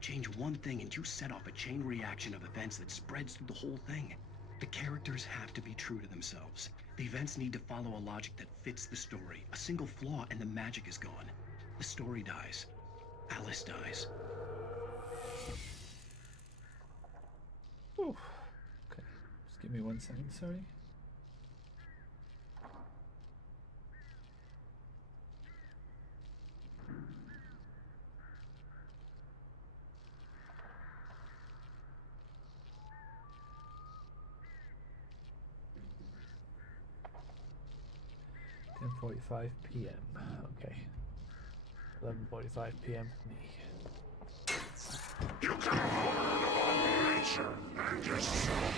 Change one thing and you set off a chain reaction of events that spreads through the whole thing. The characters have to be true to themselves. The events need to follow a logic that fits the story. A single flaw and the magic is gone. The story dies. Alice dies. Whew. Okay, just give me 1 second, sorry. .45 p.m. Okay. 11:45 p.m. for me. You can hold nature and yourself.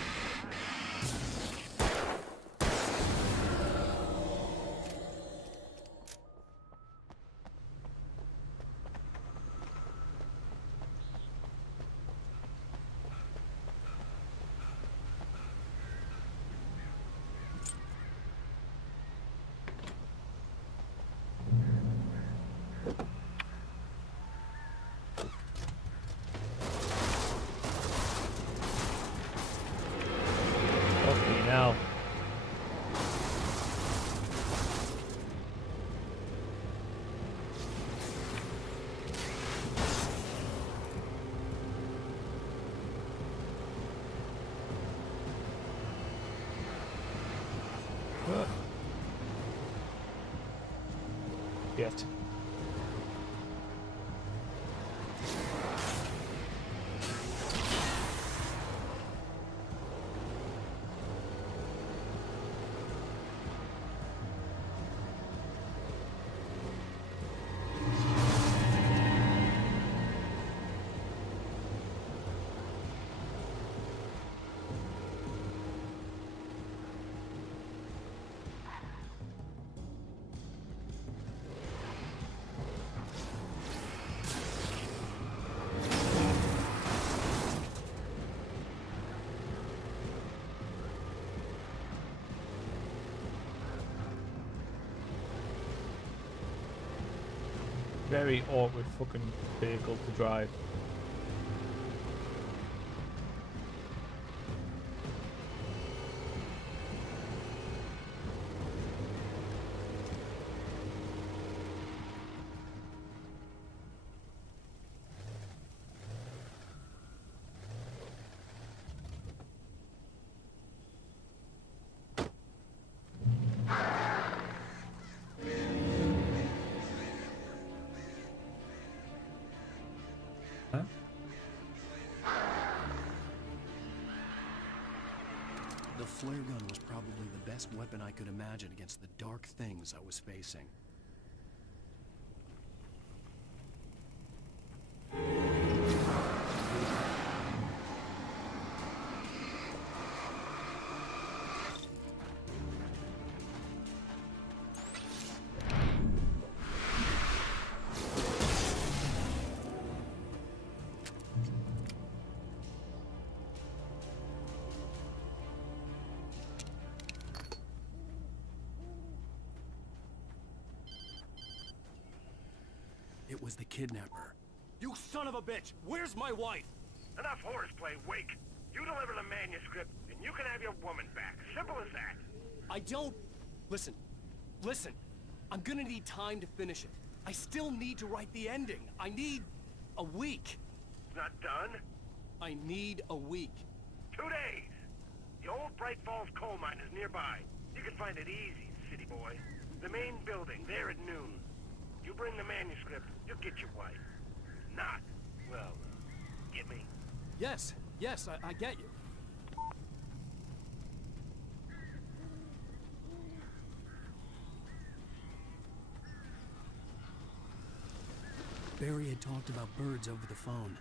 Now. Yet. Very awkward fucking vehicle to drive. The flare gun was probably the best weapon I could imagine against the dark things I was facing. It was the kidnapper. You son of a bitch! Where's my wife? Enough horseplay, Wake. You deliver the manuscript, and you can have your woman back. Simple as that. I don't... Listen. Listen. I'm gonna need time to finish it. I still need to write the ending. I need a week. It's not done? I need a week. 2 days. The old Bright Falls coal mine is nearby. You can find it easy, city boy. The main building, there at noon. You bring the manuscript, you'll get your wife. Not, well, get me? Yes, I get you. Barry had talked about birds over the phone.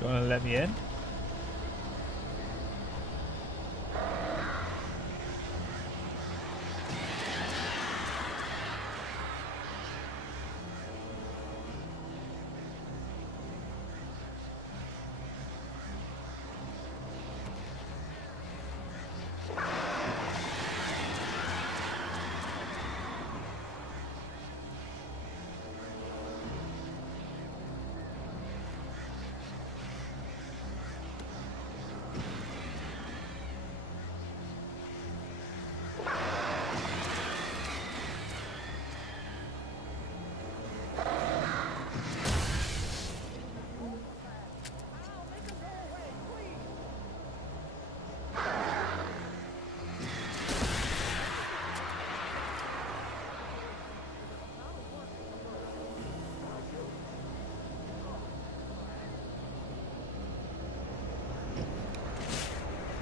You wanna let me in?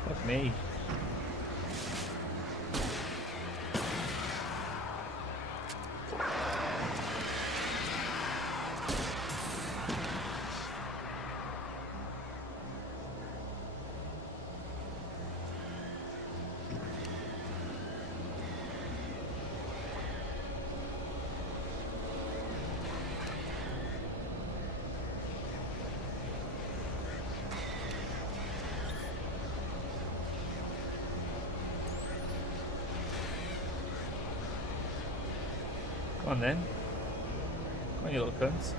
Fuck me. Come on then. Come on, you little cunts.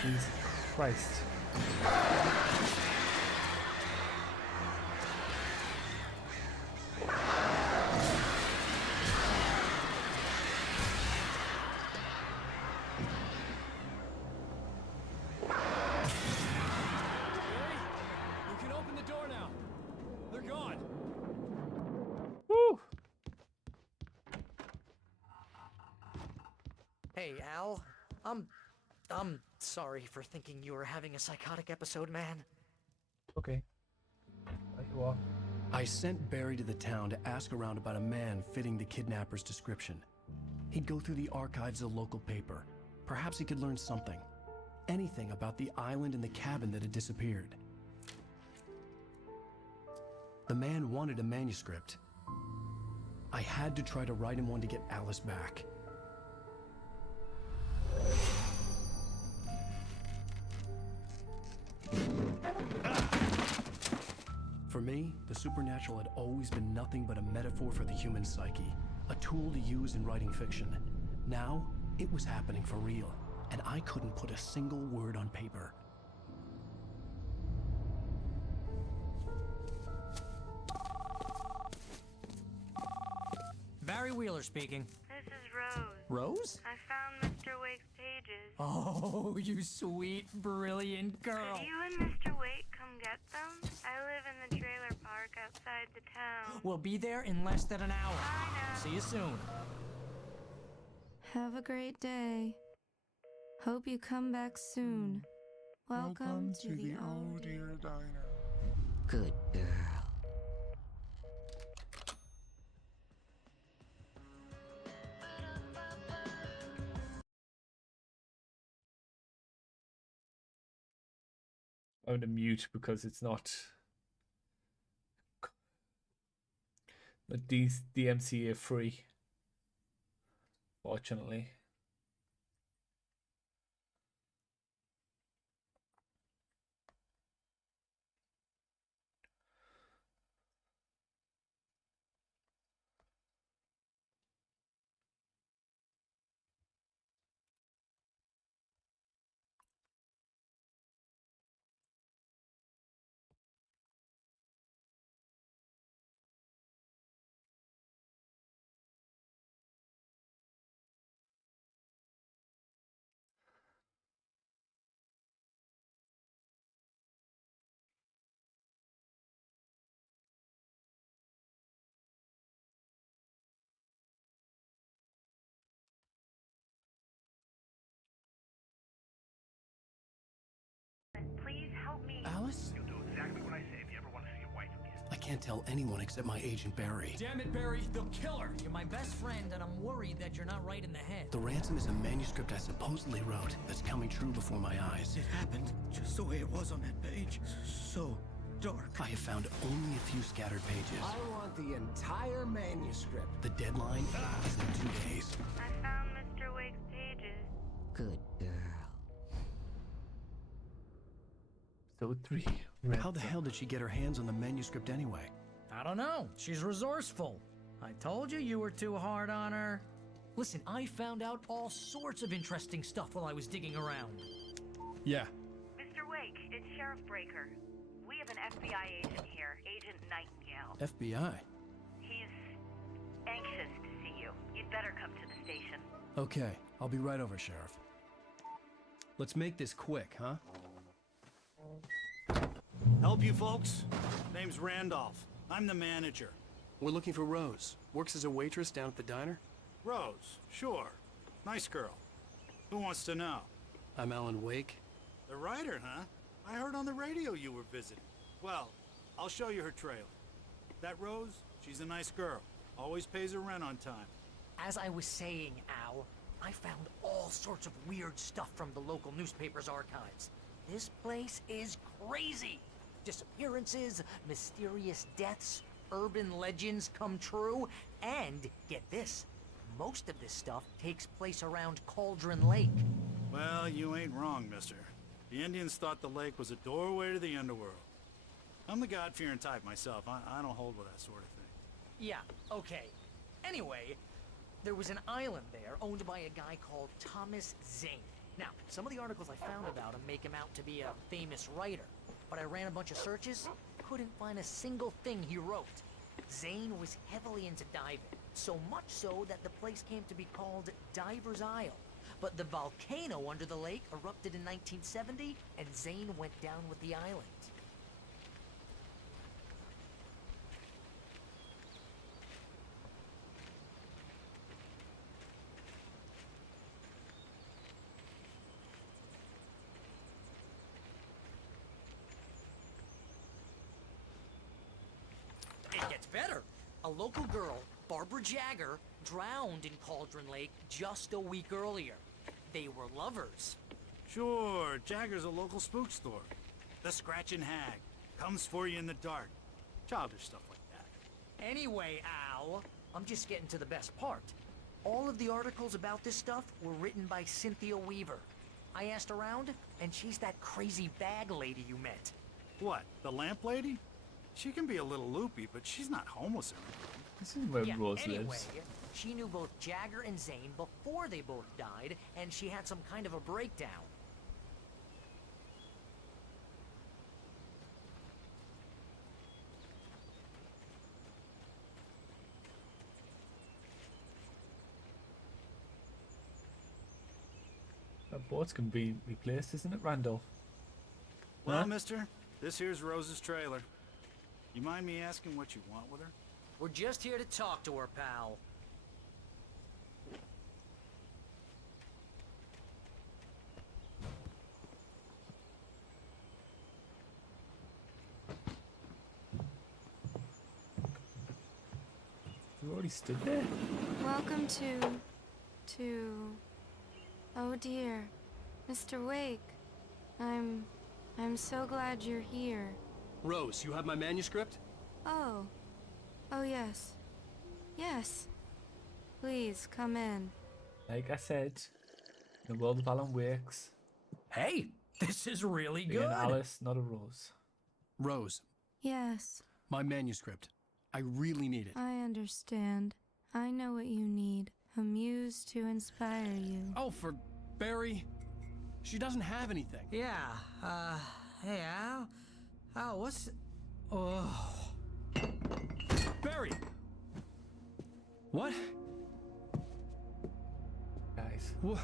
Jesus Christ. Hey, Al. I'm Sorry for thinking you were having a psychotic episode, man. Okay. There you are. I sent Barry to the town to ask around about a man fitting the kidnapper's description. He'd go through the archives of the local paper. Perhaps he could learn something. Anything about the island and the cabin that had disappeared. The man wanted a manuscript. I had to try to write him one to get Alice back. For me, the supernatural had always been nothing but a metaphor for the human psyche, a tool to use in writing fiction. Now, it was happening for real, and I couldn't put a single word on paper. Barry Wheeler speaking. This is Rose. Rose? I found Mr. Wake's pages. Oh, you sweet, brilliant girl. Could you and Mr. Wake come get them? I live in the trailer park outside the town. We'll be there in less than an hour. I know. See you soon. Have a great day. Hope you come back soon. Welcome to the Oh Dear Diner. Good girl. I'm going to mute because it's not DMCA free, fortunately. Please help me. Alice? You'll do exactly what I say if you ever want to see your wife again. I can't tell anyone except my agent Barry. Damn it, Barry, they'll kill her. You're my best friend, and I'm worried that you're not right in the head. The ransom is a manuscript I supposedly wrote that's coming true before my eyes. It happened just the way it was on that page. So dark. I have found only a few scattered pages. I want the entire manuscript. The deadline is in 2 days. I found Mr. Wake's pages. Good girl. So 3. How the hell did she get her hands on the manuscript anyway? I don't know. She's resourceful. I told you were too hard on her. Listen, I found out all sorts of interesting stuff while I was digging around. Yeah. Mr. Wake, it's Sheriff Breaker. We have an FBI agent here, Agent Nightingale. FBI? He's anxious to see you. You'd better come to the station. Okay, I'll be right over, Sheriff. Let's make this quick, huh? Help you folks? Name's Randolph. I'm the manager. We're looking for Rose. Works as a waitress down at the diner. Rose, sure. Nice girl. Who wants to know? I'm Alan Wake. The writer, huh? I heard on the radio you were visiting. Well, I'll show you her trailer. That Rose, she's a nice girl. Always pays her rent on time. As I was saying, Al, I found all sorts of weird stuff from the local newspaper's archives. This place is crazy. Disappearances, mysterious deaths, urban legends come true, and, get this, most of this stuff takes place around Cauldron Lake. Well, you ain't wrong, mister. The Indians thought the lake was a doorway to the underworld. I'm the God-fearing type myself. I don't hold with that sort of thing. Yeah, okay. Anyway, there was an island there owned by a guy called Thomas Zane. Now, some of the articles I found about him make him out to be a famous writer, but I ran a bunch of searches, couldn't find a single thing he wrote. Zane was heavily into diving, so much so that the place came to be called Diver's Isle. But the volcano under the lake erupted in 1970, and Zane went down with the island. better. A local girl, Barbara Jagger, drowned in Cauldron Lake just a week earlier. They were lovers. Sure, Jagger's a local spook store. The Scratching Hag. Comes for you in the dark. Childish stuff like that. Anyway, Al, I'm just getting to the best part. All of the articles about this stuff were written by Cynthia Weaver. I asked around, and she's that crazy bag lady you met. What, the lamp lady? She can be a little loopy, but she's not homeless or anything. This is where Rose anyway, lives. she knew both Jagger and Zane before they both died, and she had some kind of a breakdown. That boat can be replaced, isn't it, Randall? Well, Huh? mister, this here's Rose's trailer. You mind me asking what you want with her? We're just here to talk to her, pal. You already stood there. Welcome to... Oh dear, Mr. Wake. I'm so glad you're here. Rose, you have my manuscript? Oh. Oh yes. Yes. Please, come in. Like I said, in the world of Alan Wake's, Hey, this is really being good. an Alice, not a Rose. Rose, Yes, my manuscript. I really need it. I understand. I know what you need. A muse to inspire you. Oh, for Barry. She doesn't have anything. Yeah, hey, Al? Al, what's... Oh... Barry! What? Guys. What?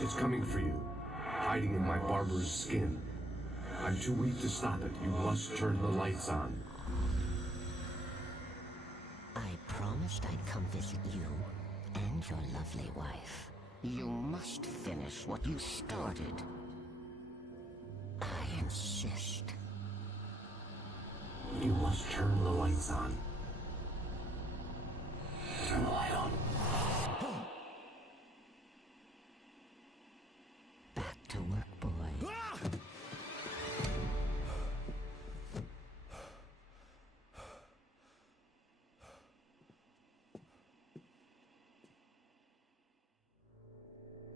It's coming for you, hiding in my barber's skin. I'm too weak to stop it. You must turn the lights on. I promised I'd come visit you and your lovely wife. You must finish what you started. I insist. You must turn the lights on. Turn the light on. Back to work, boy.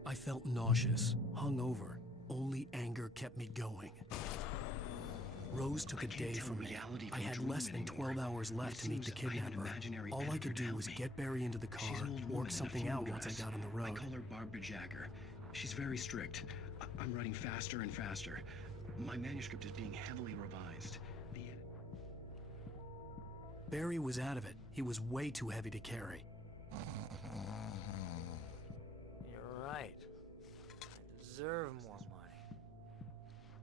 I felt nauseous, hungover. Only anger kept me going. Rose took a day from me. I had less than 12 hours left to meet the kidnapper. All I could do was get Barry into the car, work something out once I got on the road. I call her Barbara Jagger. She's very strict. I'm writing faster and faster. My manuscript is being heavily revised. Barry was out of it. He was way too heavy to carry. You're right. I deserve more money.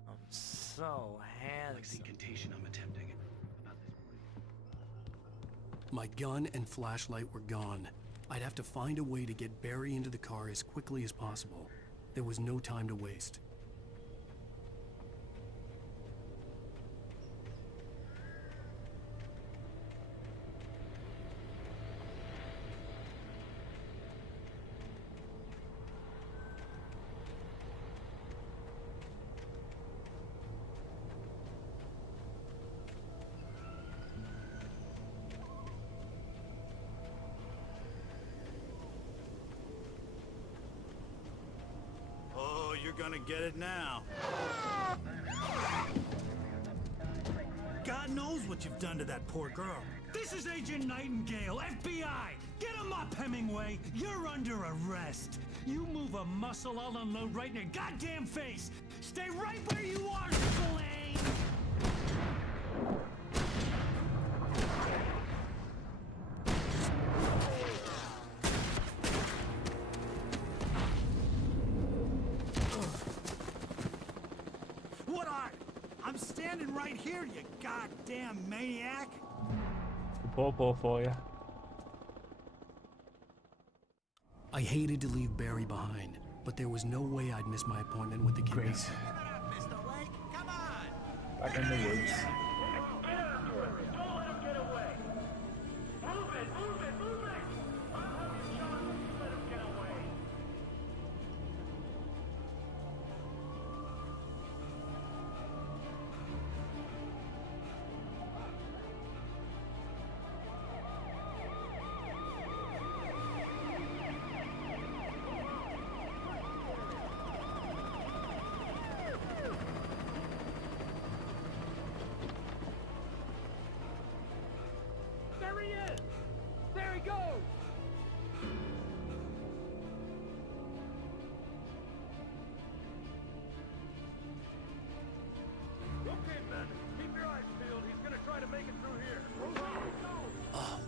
I'm so handsome. Like the incantation I'm attempting. My gun and flashlight were gone. I'd have to find a way to get Barry into the car as quickly as possible. There was no time to waste. Oh, you're gonna get it now. God knows what you've done to that poor girl. This is Agent Nightingale, FBI! Get him up, Hemingway! You're under arrest! You move a muscle, I'll unload right in your goddamn face! Stay right where you are, Spillane! What are? I'm standing right here, you goddamn maniac! Paw for you. I hated to leave Barry behind, but there was no way I'd miss my appointment with the kidnapper. Back in the woods. There he is! There he goes! Okay, men. Keep your eyes peeled. He's gonna try to make it through here. Oh,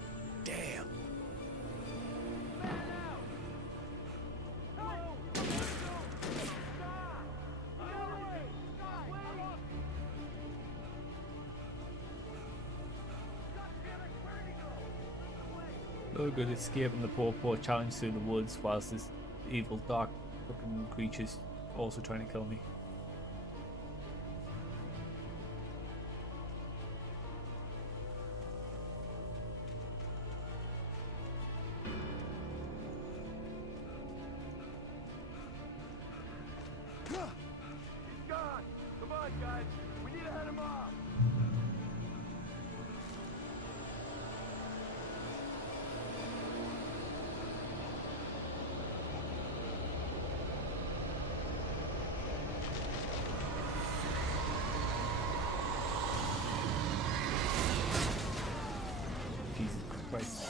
damn. No good escaping the Paw challenge through the woods whilst this evil dark fucking creature's also trying to kill me. He's gone! Come on, guys! We need to head him off! Jesus Christ.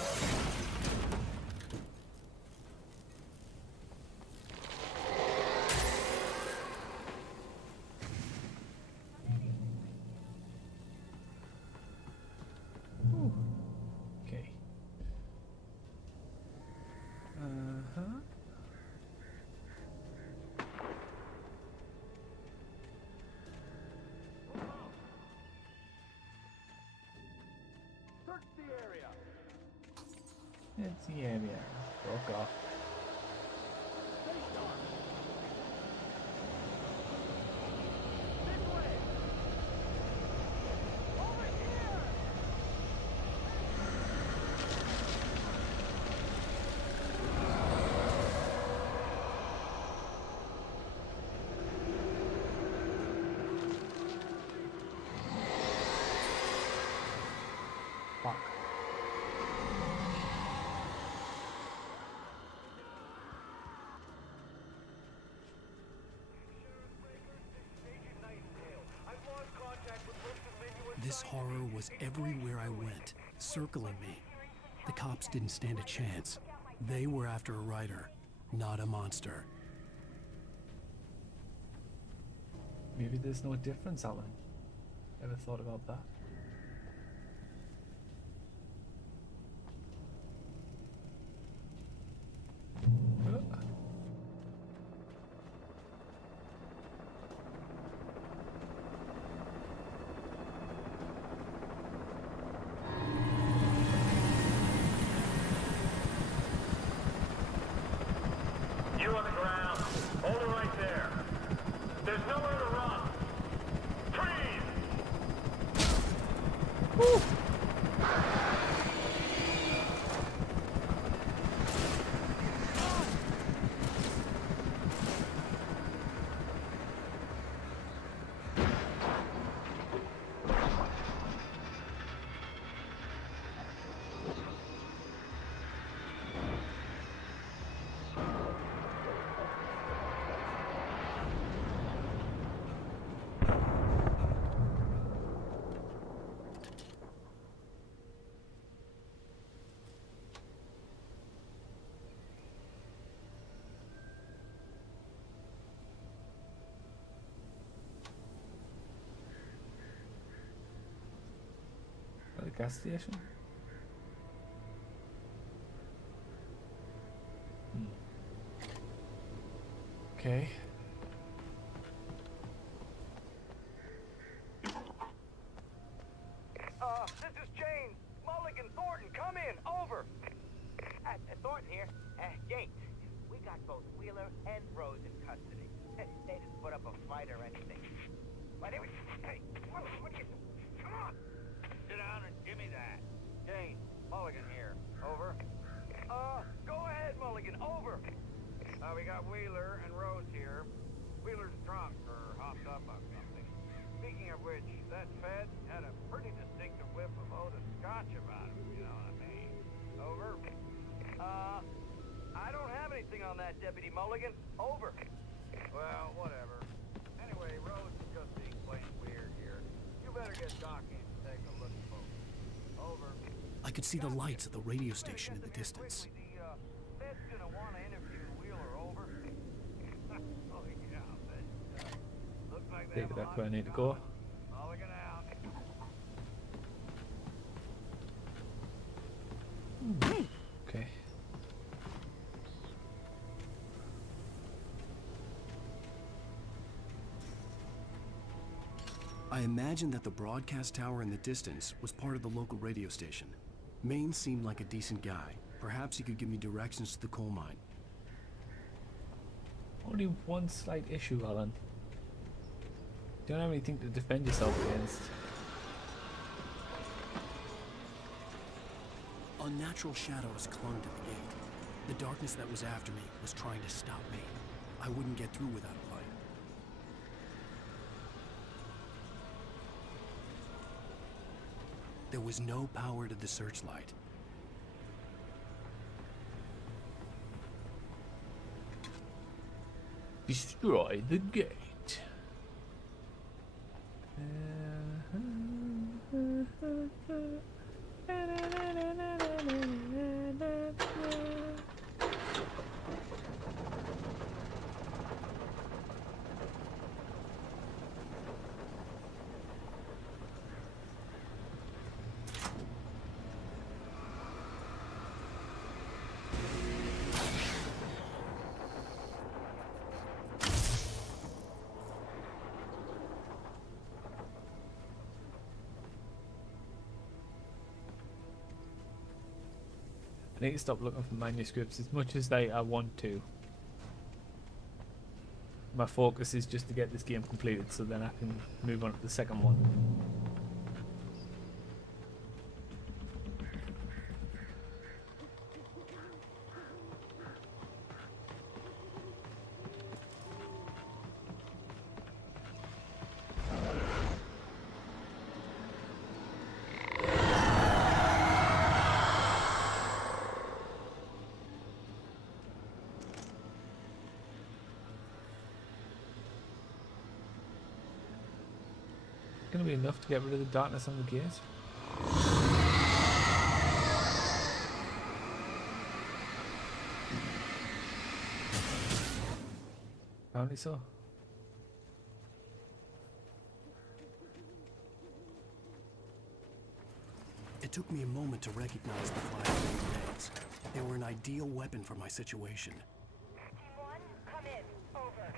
Ooh. Okay. Uh-huh. Search the area! It's the area. Fuck off. Fuck. This horror was everywhere I went, circling me. The cops didn't stand a chance. They were after a writer, not a monster. Maybe there's no difference, Alan. Ever thought about that? You on the ground. Hold it right there. There's nowhere to run. Freeze! Woo! At the gas station? Okay. This is James. Mulligan, Thornton. Thornton here. Gates, we got both Wheeler and Rose in custody. They didn't put up a fight or anything. But it was... Hey, what you... Come on! Sit down and give me that. Jane, Mulligan here. Over. Go ahead, Mulligan. Over. We got Wheeler and Rose here. Wheeler's drunk or hopped up on something. Speaking of which, that Fed had a pretty distinctive whiff of Otis Scotch about him, you know what I mean? Over. I don't have anything on that, Deputy Mulligan. Over. Well, whatever. Anyway, Rose is just being plain weird here. You better get Doc in to take a look at both. Over. I could see the lights of the radio station in the distance. The Fed's gonna want to interview Wheeler. Over. Oh, yeah, but, looks like they Take it back where I need to go. Mulligan out. Okay. I imagined that the broadcast tower in the distance was part of the local radio station. Maine seemed like a decent guy. Perhaps he could give me directions to the coal mine. Only one slight issue, Alan. You don't have anything to defend yourself against. Unnatural shadows clung to the gate. The darkness that was after me was trying to stop me. I wouldn't get through without a light. There was no power to the searchlight. Destroy the gate. I need to stop looking for manuscripts as much as I want to. My focus is just to get this game completed so then I can move on to the second one. Gonna be enough to get rid of the darkness on the gate. Apparently so. It took me a moment to recognize the flashing grenades. They were an ideal weapon for my situation. Team 1, come in. Over.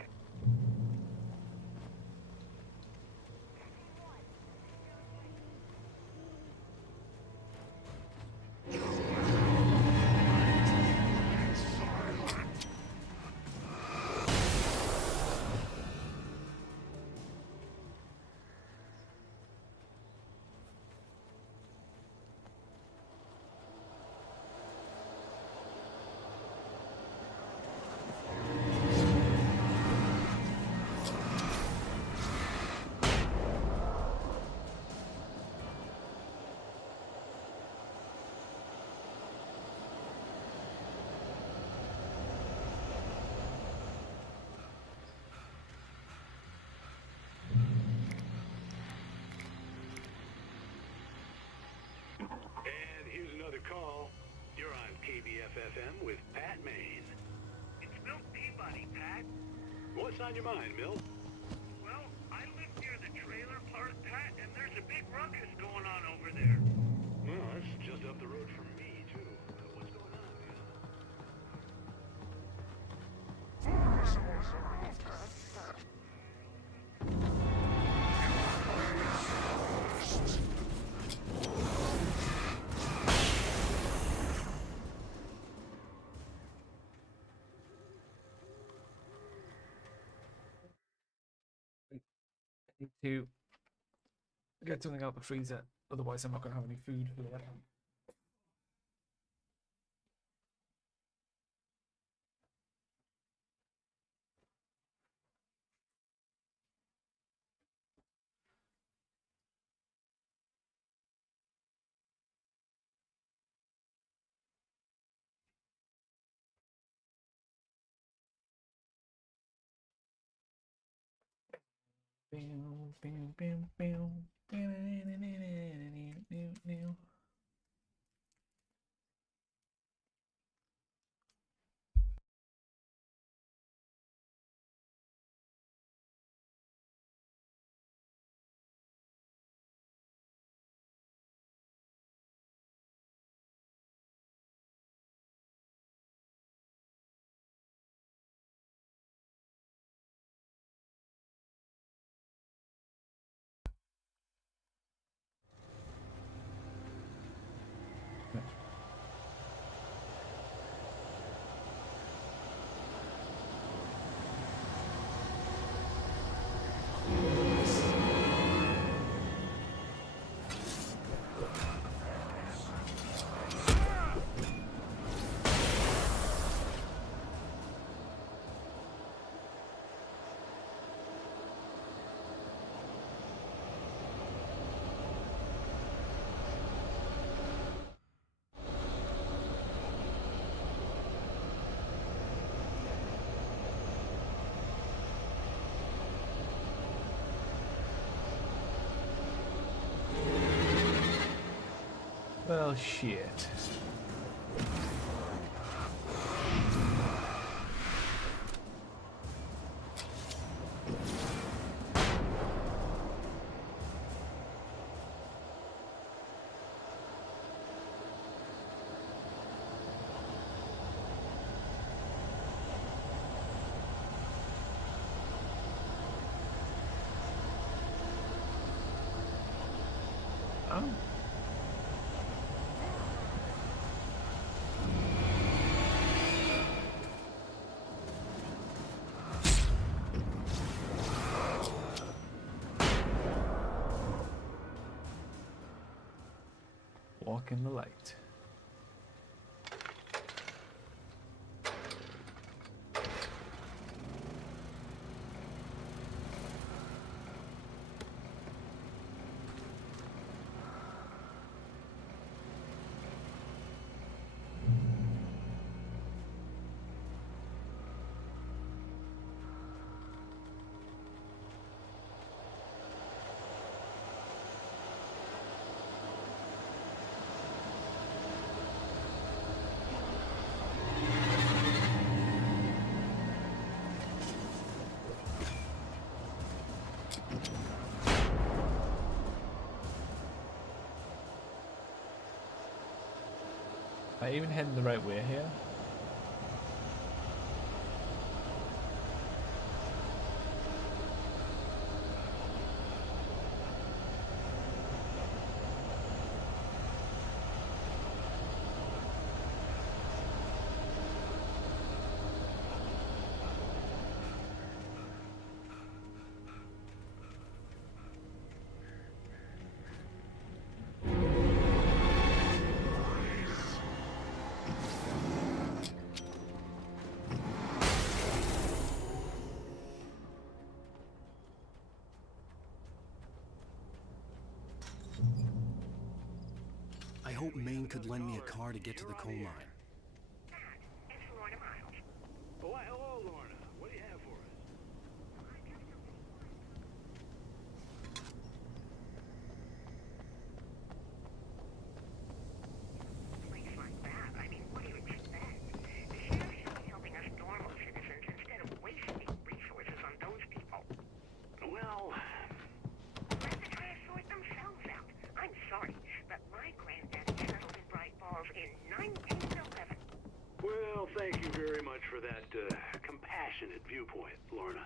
And here's another call. You're on KBF-FM with Pat Maine. It's Milt Peabody, Pat. What's on your mind, Milt? Well, I live near the trailer park, Pat, and there's a big ruckus going on over there. Well, that's just up the road from me, too. What's going on, man? Need to get something out the freezer, otherwise I'm not going to have any food later. Well, shit. Oh. Walk in the light. Am I even heading the right way here? I hope Maine could lend me a car to get to the coal mine. It's Lorna Miles. Oh, why, hello, Lorna. What do you have for us? Place like that? I mean, what do you expect? The sheriff should be helping us normal citizens instead of wasting resources on those people. Well, let the try to sort themselves out. I'm sorry, but my granddad settled in Bright Falls in 1911. Well, thank you very much for that compassionate viewpoint, Lorna.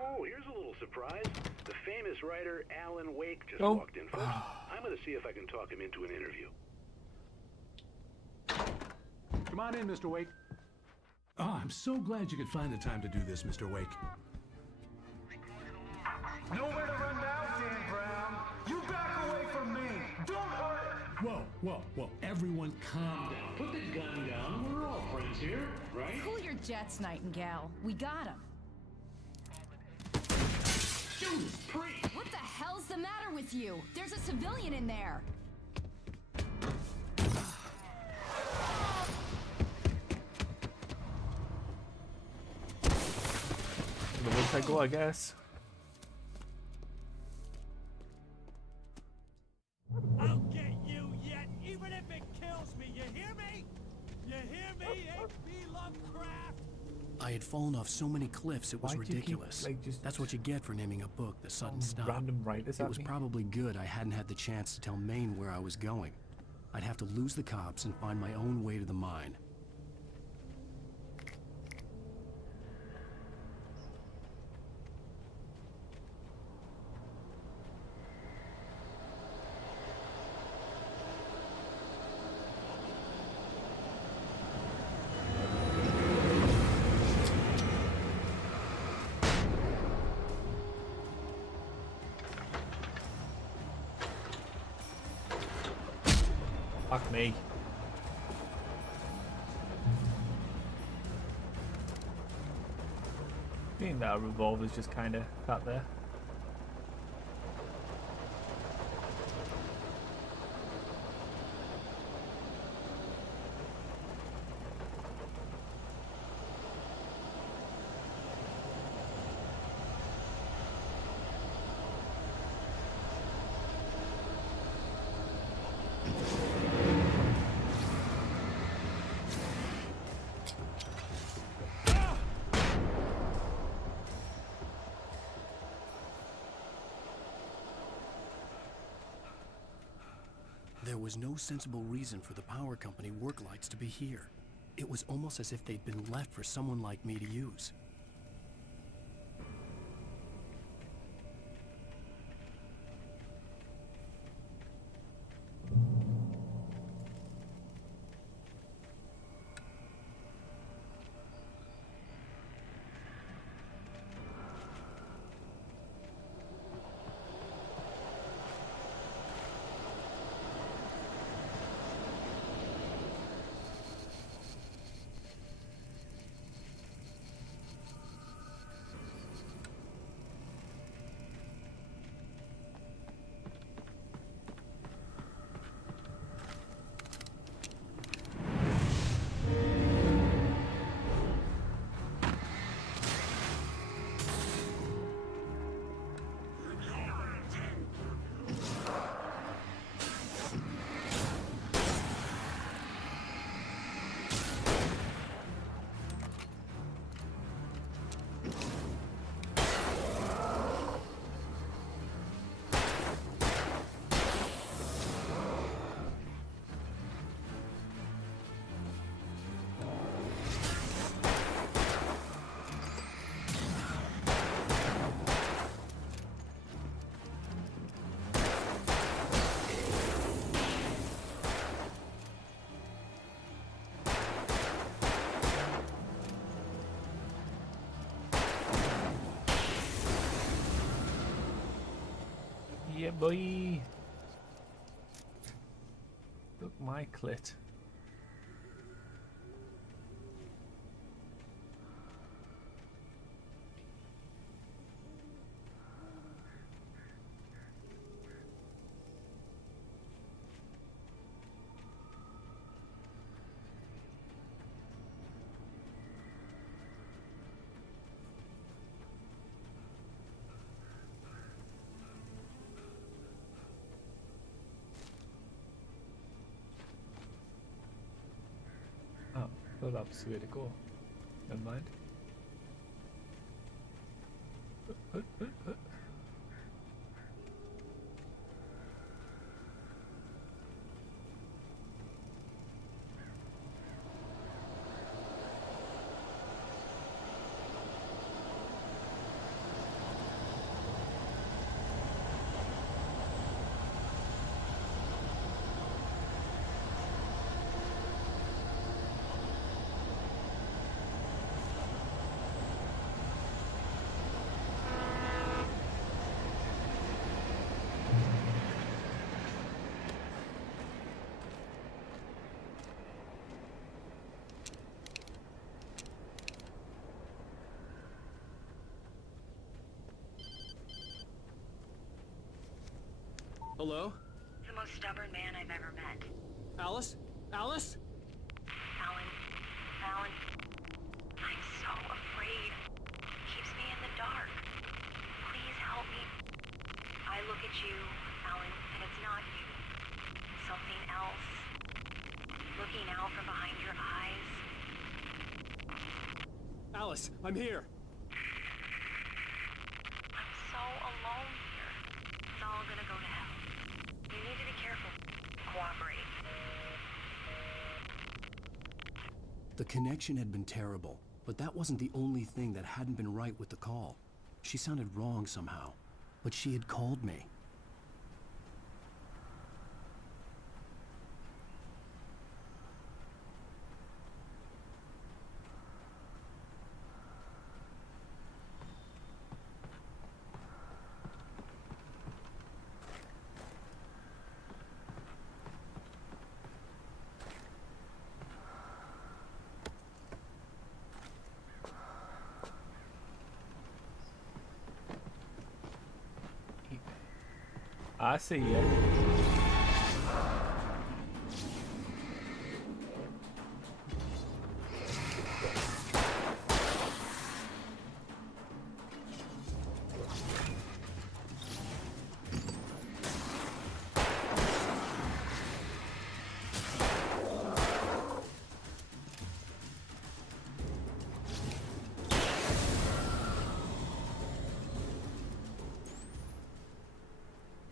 Oh, here's a little surprise. The famous writer Alan Wake just walked in first. I'm going to see if I can talk him into an interview. Come on in, Mr. Wake. Oh, I'm so glad you could find the time to do this, Mr. Wake. Nowhere to run now, Dan Brown. You back away from me. Don't hurt it. Whoa. Everyone calm down. Put the gun down. We're all friends here, right? Cool your jets, Nightingale. We got him. Judas Priest! What the hell's the matter with you? There's a civilian in there. The woods I go, I guess. I'll get you yet, even if it kills me. You hear me? You hear me, H.P. Lovecraft? I had fallen off so many cliffs it was Why do you keep, ridiculous. like, just That's what you get for naming a book The Sudden Stop. random writers It at was me? probably good I hadn't had the chance to tell Maine where I was going. I'd have to lose the cops and find my own way to the mine. Fuck me. Being that revolver's just kind of sat there. There was no sensible reason for the power company work lights to be here. It was almost as if they'd been left for someone like me to use. Yeah, boy. Look my clit. Well, that's the way to go. Never mind. Hello? The most stubborn man I've ever met. Alice? Alice? Alan, I'm so afraid. He keeps me in the dark. Please help me. I look at you, Alan, and it's not you. Something else. Looking out from behind your eyes. Alice, I'm here. I'm so alone here. It's all gonna go to hell. You need to be careful. Cooperate. The connection had been terrible, but that wasn't the only thing that hadn't been right with the call. She sounded wrong somehow, but she had called me. I see ya.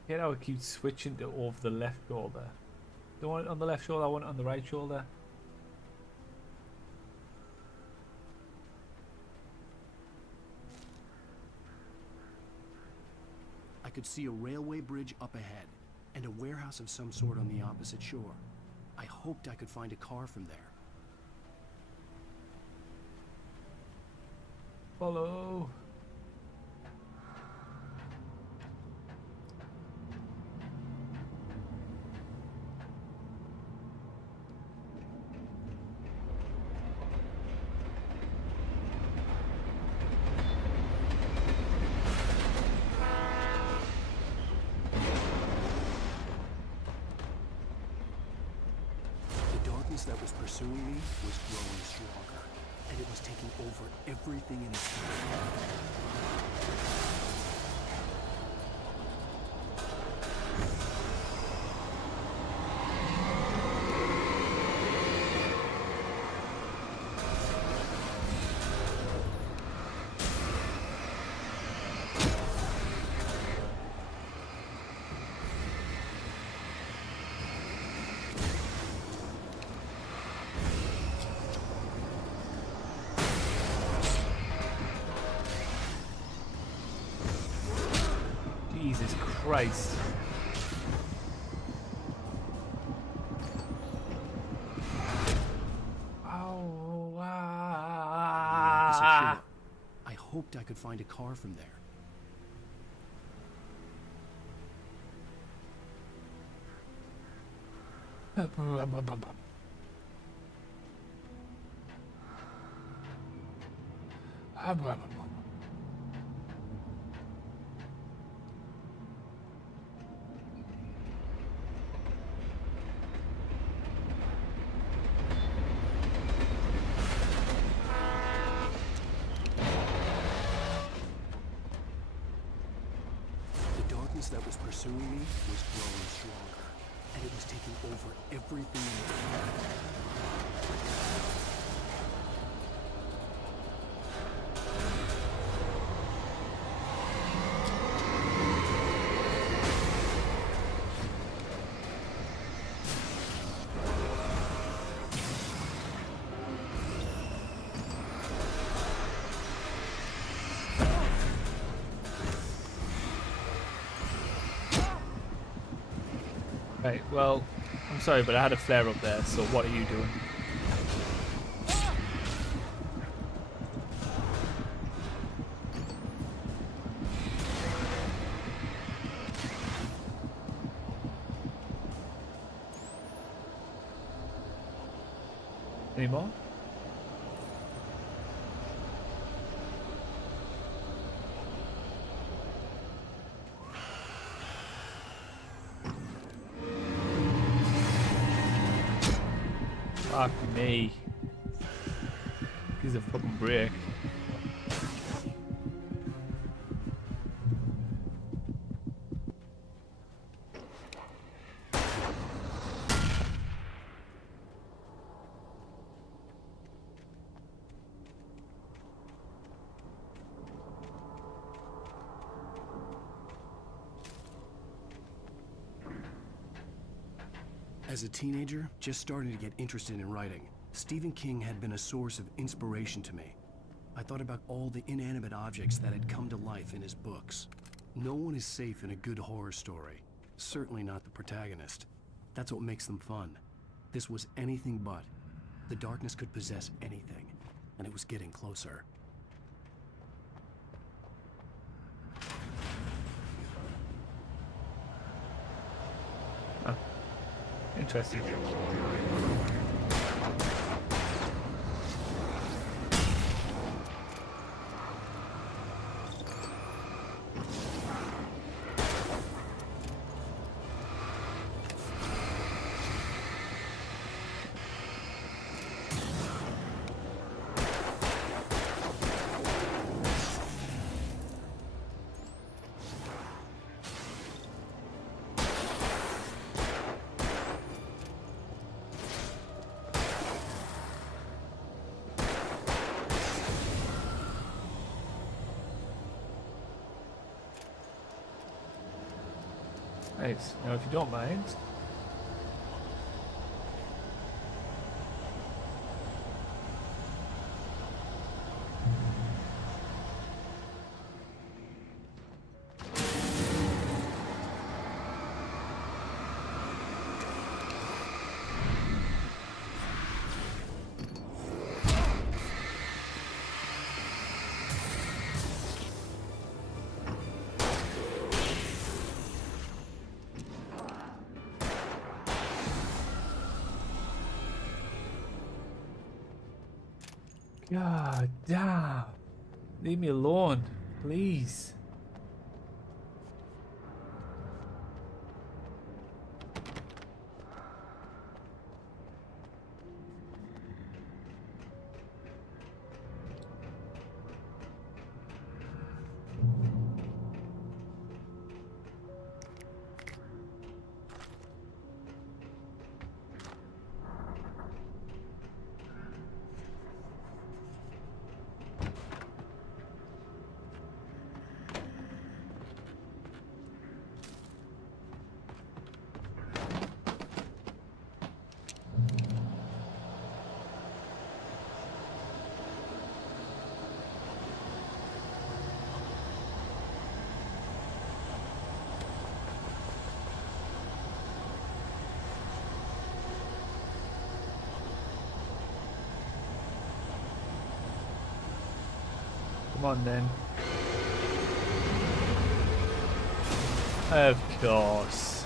You know, it keeps switching to over the left shoulder. Don't want it on the left shoulder, I want it on the right shoulder. I could see a railway bridge up ahead, and a warehouse of some sort on the opposite shore. I hoped I could find a car from there. Follow. That was pursuing me was growing stronger, and it was taking over everything in its path. Jesus Christ. Oh, I hoped I could find a car from there. That was pursuing me was growing stronger, and it was taking over everything in its path. Right, well, I'm sorry, but I had a flare up there, so what are you doing? Any more? Fuck me. Gives a fucking break. As a teenager, just starting to get interested in writing, Stephen King had been a source of inspiration to me. I thought about all the inanimate objects that had come to life in his books. No one is safe in a good horror story. Certainly not the protagonist. That's what makes them fun. This was anything but. The darkness could possess anything, and it was getting closer. Interesting. Nice. Now, if you don't mind, God damn. Leave me alone, please. Come on then. Of course.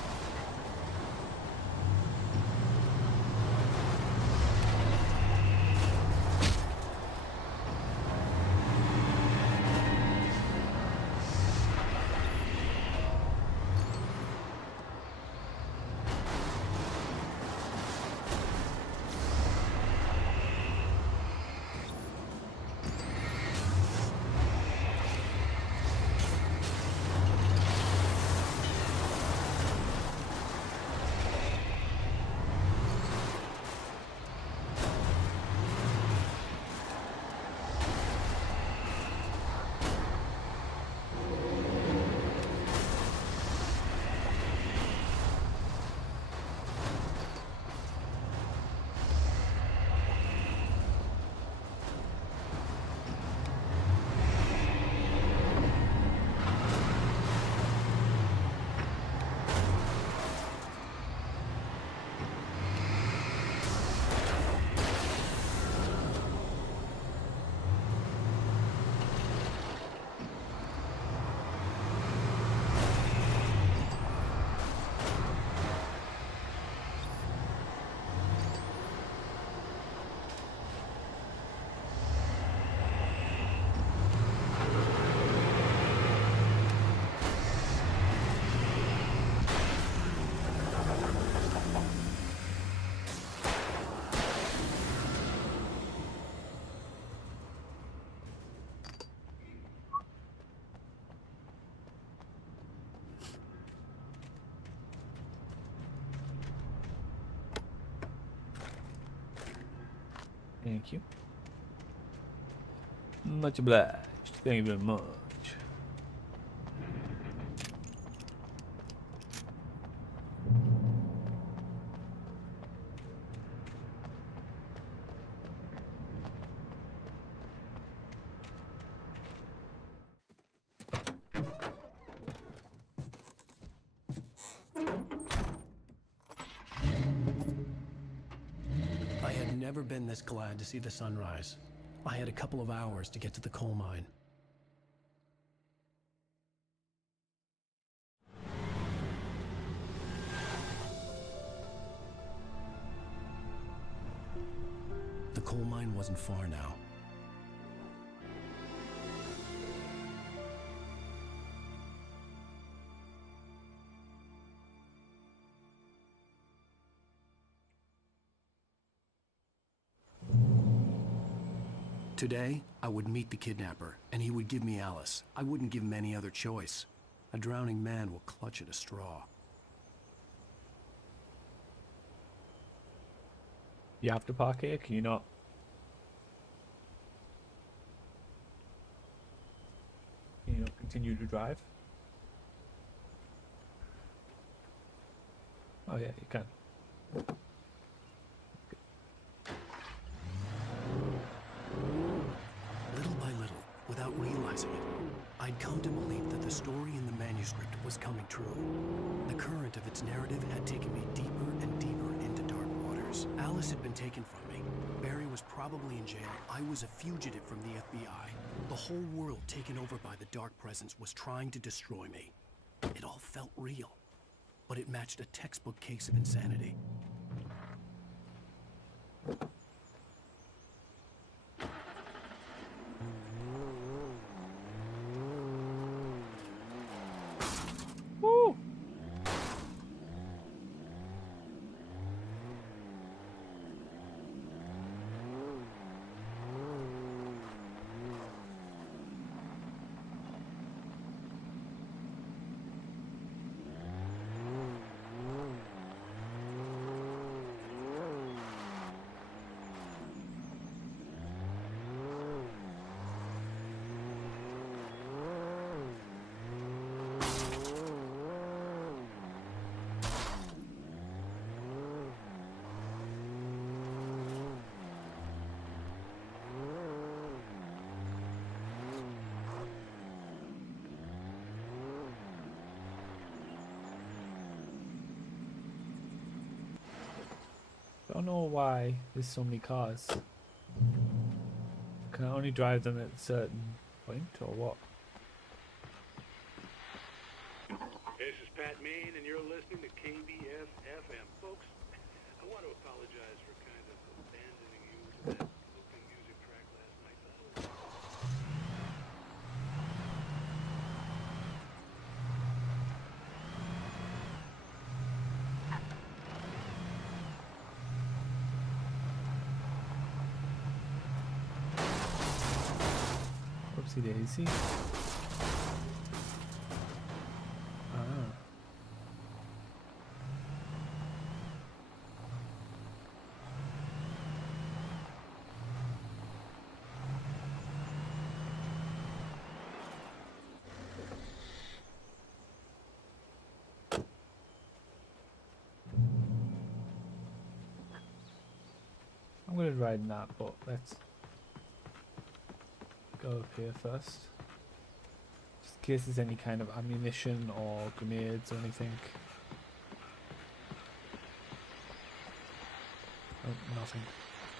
Thank you. Much obliged. Thank you very much. I had never been this glad to see the sunrise. I had a couple of hours to get to the coal mine. The coal mine wasn't far now. Today, I would meet the kidnapper, and he would give me Alice. I wouldn't give him any other choice. A drowning man will clutch at a straw. You have to park here? Can you not? Can you not continue to drive? Oh yeah, you can. Little by little, without realizing it, I'd come to believe that the story in the manuscript was coming true. The current of its narrative had taken me deeper and deeper into dark waters. Alice had been taken from me. Barry was probably in jail. I was a fugitive from the FBI. The whole world taken over by the Dark Presence was trying to destroy me. It all felt real, but it matched a textbook case of insanity. Woo! Don't know why there's so many cars. Can I only drive them at a certain point or what? This is Pat Main, and you're listening to KBF-FM. Folks, I want to apologize for kind of abandoning you to that looping music track last night. Oopsie daisy. Ah. I'm gonna ride that, but let's go up here first. Just in case there's any kind of ammunition or grenades or anything. Oh, nothing.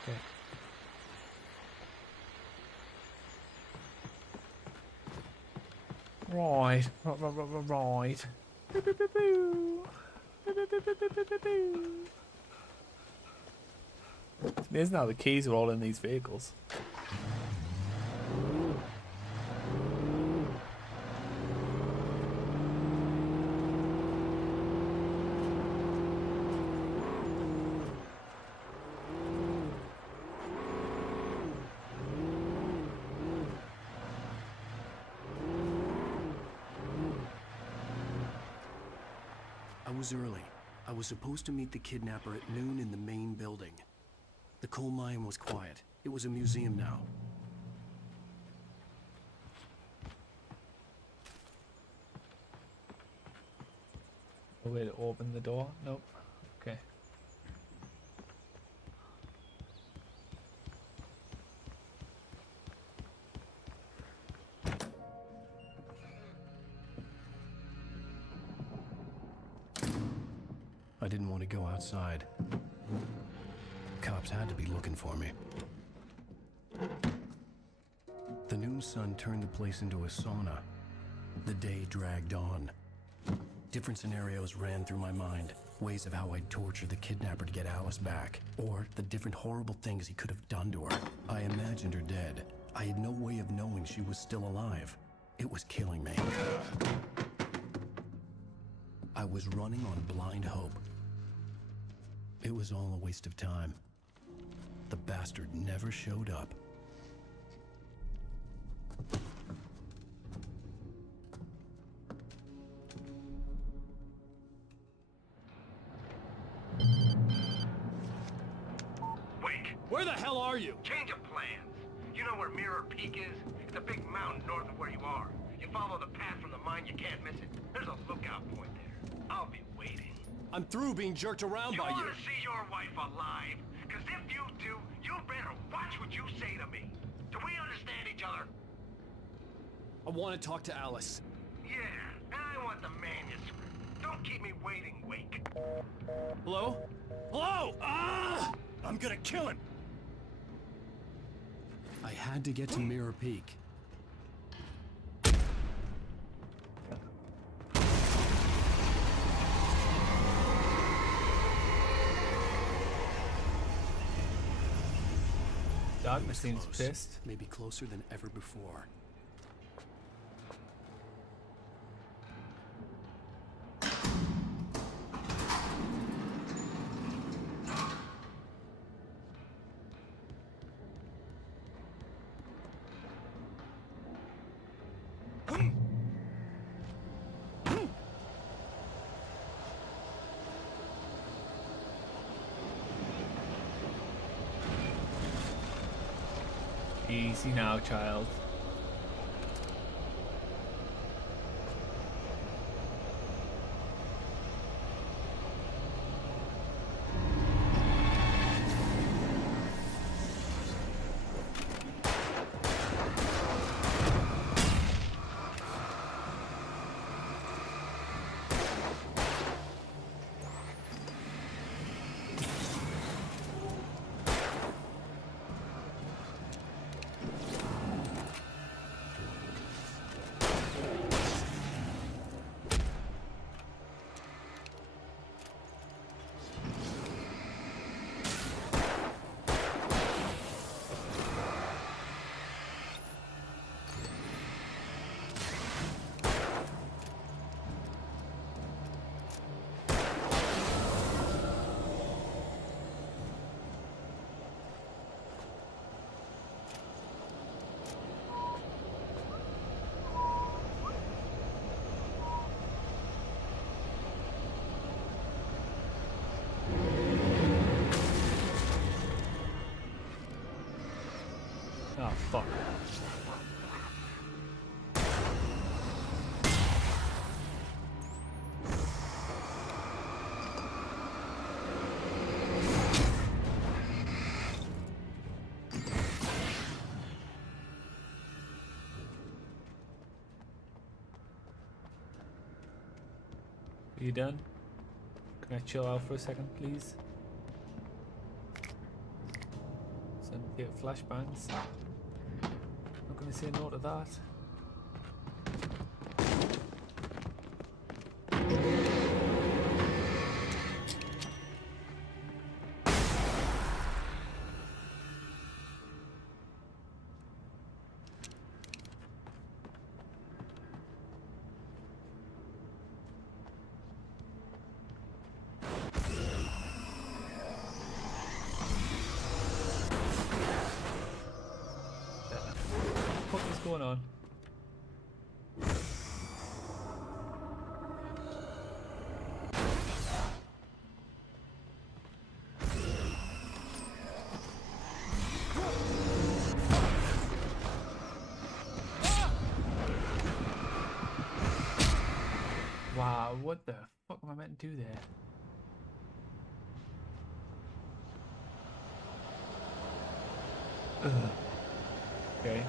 Okay. Right. Right. It's amazing how the keys are all in these vehicles. I was early. I was supposed to meet the kidnapper at noon in the main building. The coal mine was quiet. It was a museum now. A way to open the door? Nope. Okay. I didn't want to go outside. Cops had to be looking for me. The noon sun turned the place into a sauna. The day dragged on. Different scenarios ran through my mind. Ways of how I'd torture the kidnapper to get Alice back. Or the different horrible things he could have done to her. I imagined her dead. I had no way of knowing she was still alive. It was killing me. I was running on blind hope. It was all a waste of time. The bastard never showed up. Wake! Where the hell are you? Change of plans. You know where Mirror Peak is? It's a big mountain north of where you are. You follow the path from the mine, you can't miss it. There's a lookout point there. I'll be waiting. I'm through being jerked around by You you. want to see your wife alive? Because if you do, you better watch what you say to me. Do we understand each other? I want to talk to Alice. Yeah, and I want the manuscript. Don't keep me waiting, Wake. Hello? Hello! Ah! I'm gonna kill him! I had to get to Mirror Peak. Darkness seems pissed. Maybe closer than ever before. Easy now, child. Oh, fuck. Are you done? Can I chill out for a second, please? Some flashbangs. Not gonna say no to that. What is going on? trying to do there? Ugh. Okay.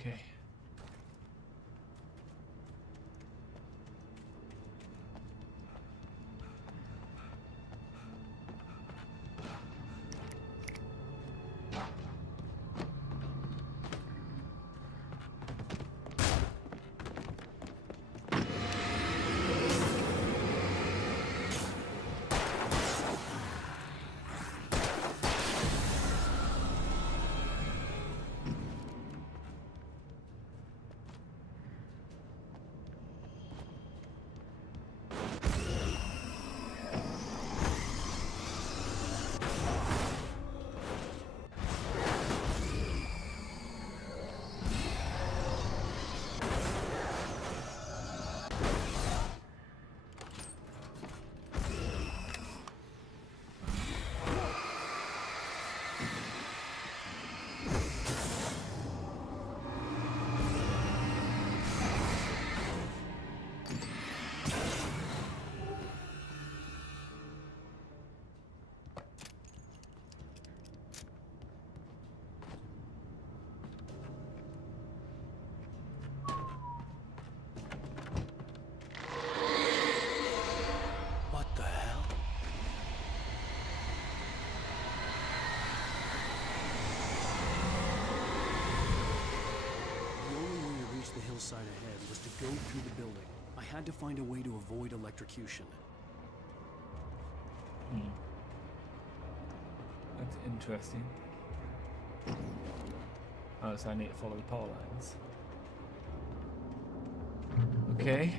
Okay. What the hell? The only way to reach the hillside ahead was to go through the building. I had to find a way to avoid electrocution. That's interesting. Oh, so I need to follow the power lines. Okay.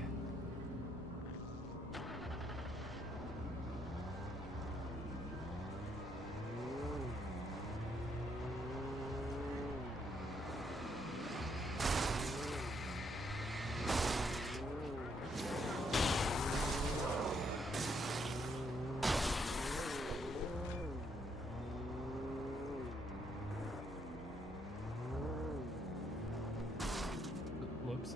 Whoops.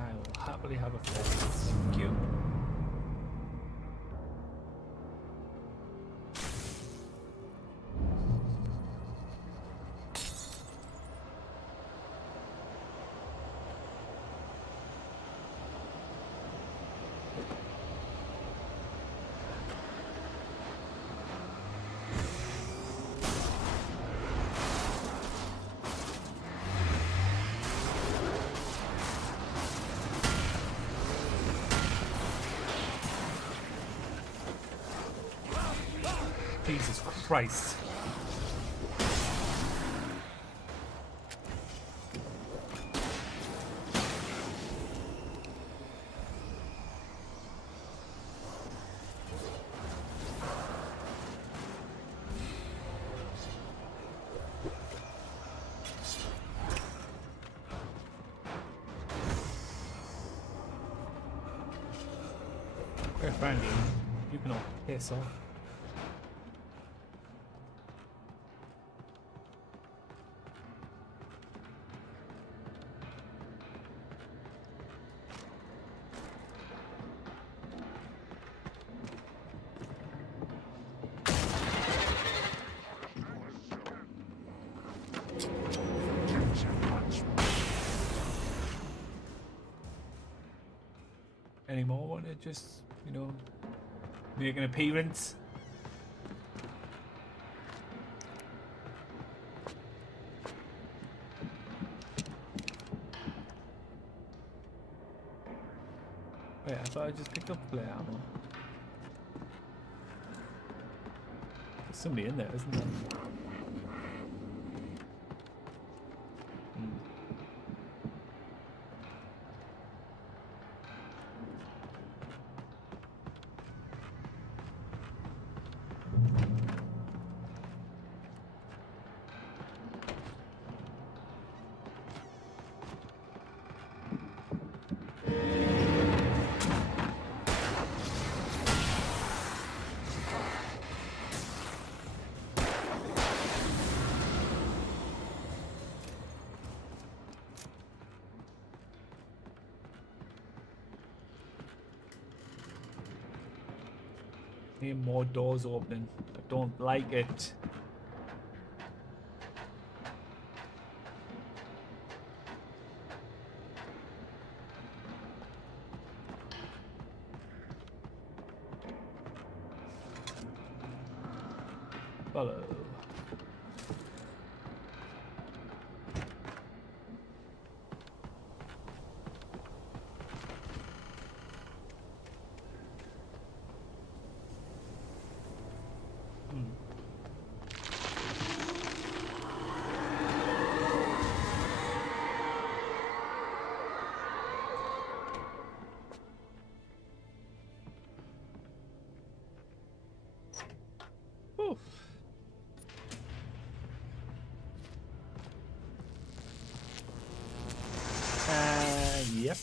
I will happily have a fall. Thank you. Jesus Christ. friendly, you can all piss off. Any more want to just, you know, make an appearance? Wait, I thought I just picked up flare ammo. There's somebody in there, isn't there? Need more doors opening. I don't like it. Follow. Yep.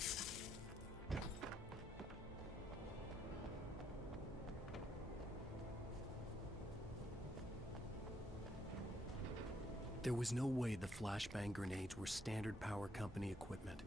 There was no way the flashbang grenades were standard power company equipment.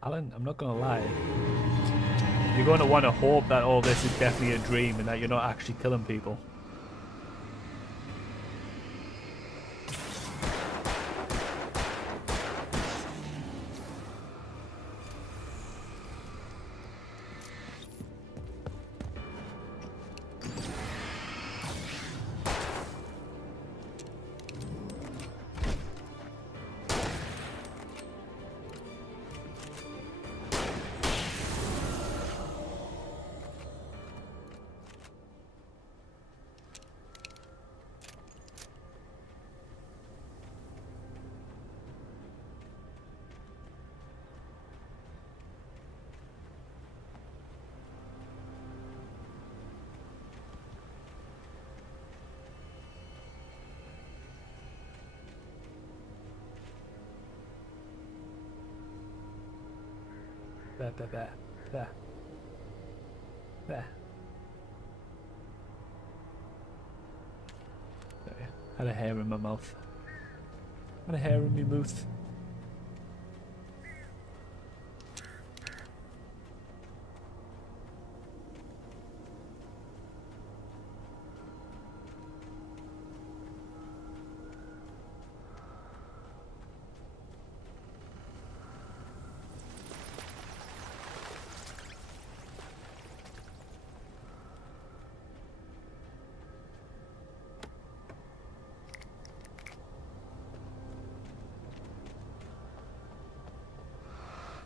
Alan, I'm not gonna lie. You're going to want to hope that all this is definitely a dream and that you're not actually killing people. There. Sorry, had a hair in my mouth. Had a hair in my mouth.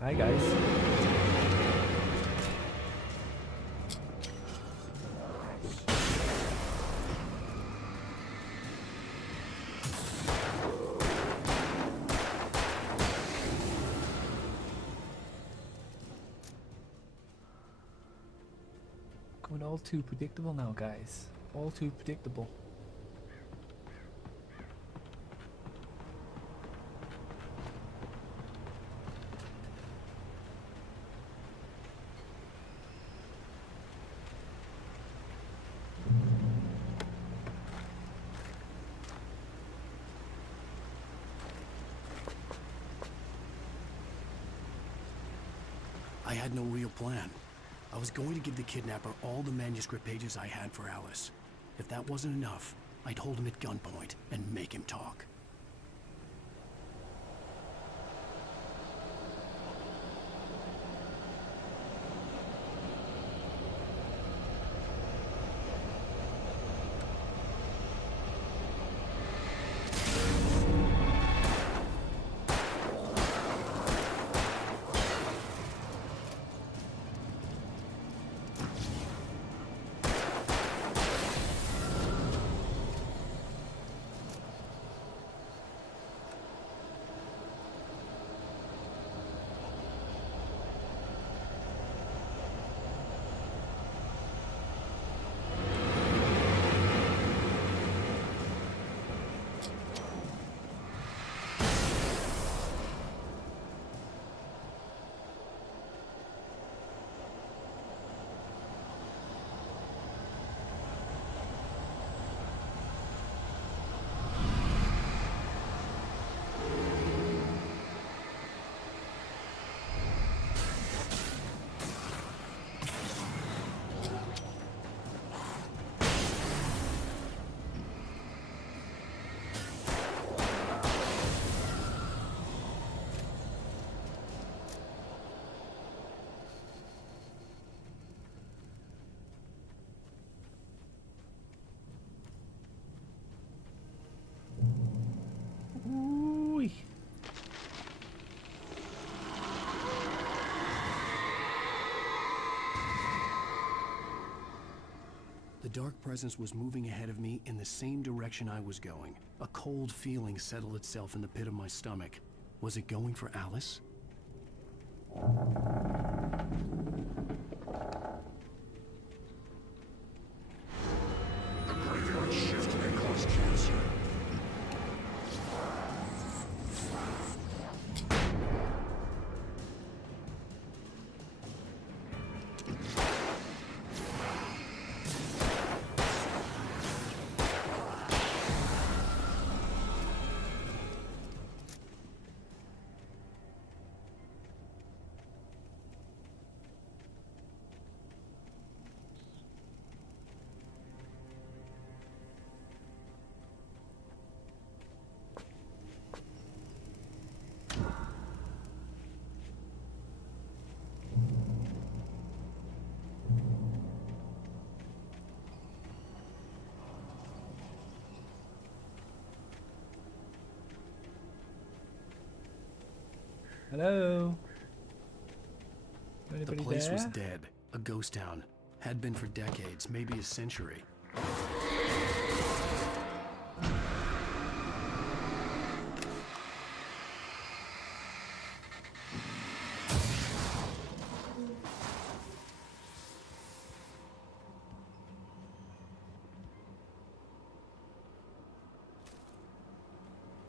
Hi guys. Going all too predictable now, guys. All too predictable. I had no real plan. I was going to give the kidnapper all the manuscript pages I had for Alice. If that wasn't enough, I'd hold him at gunpoint and make him talk. Ooh. The dark presence was moving ahead of me in the same direction I was going. A cold feeling settled itself in the pit of my stomach. Was it going for Alice? The graveyard shift may cause cancer. Hello? The Anybody place there? was dead. A ghost town. Had been for decades, maybe a century.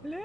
Hello?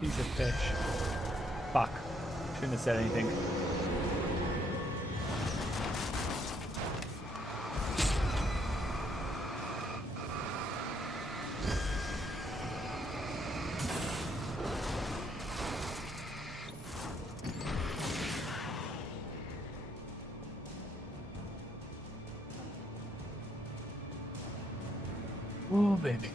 Piece of fish. Fuck. Shouldn't have said anything. Oh, baby.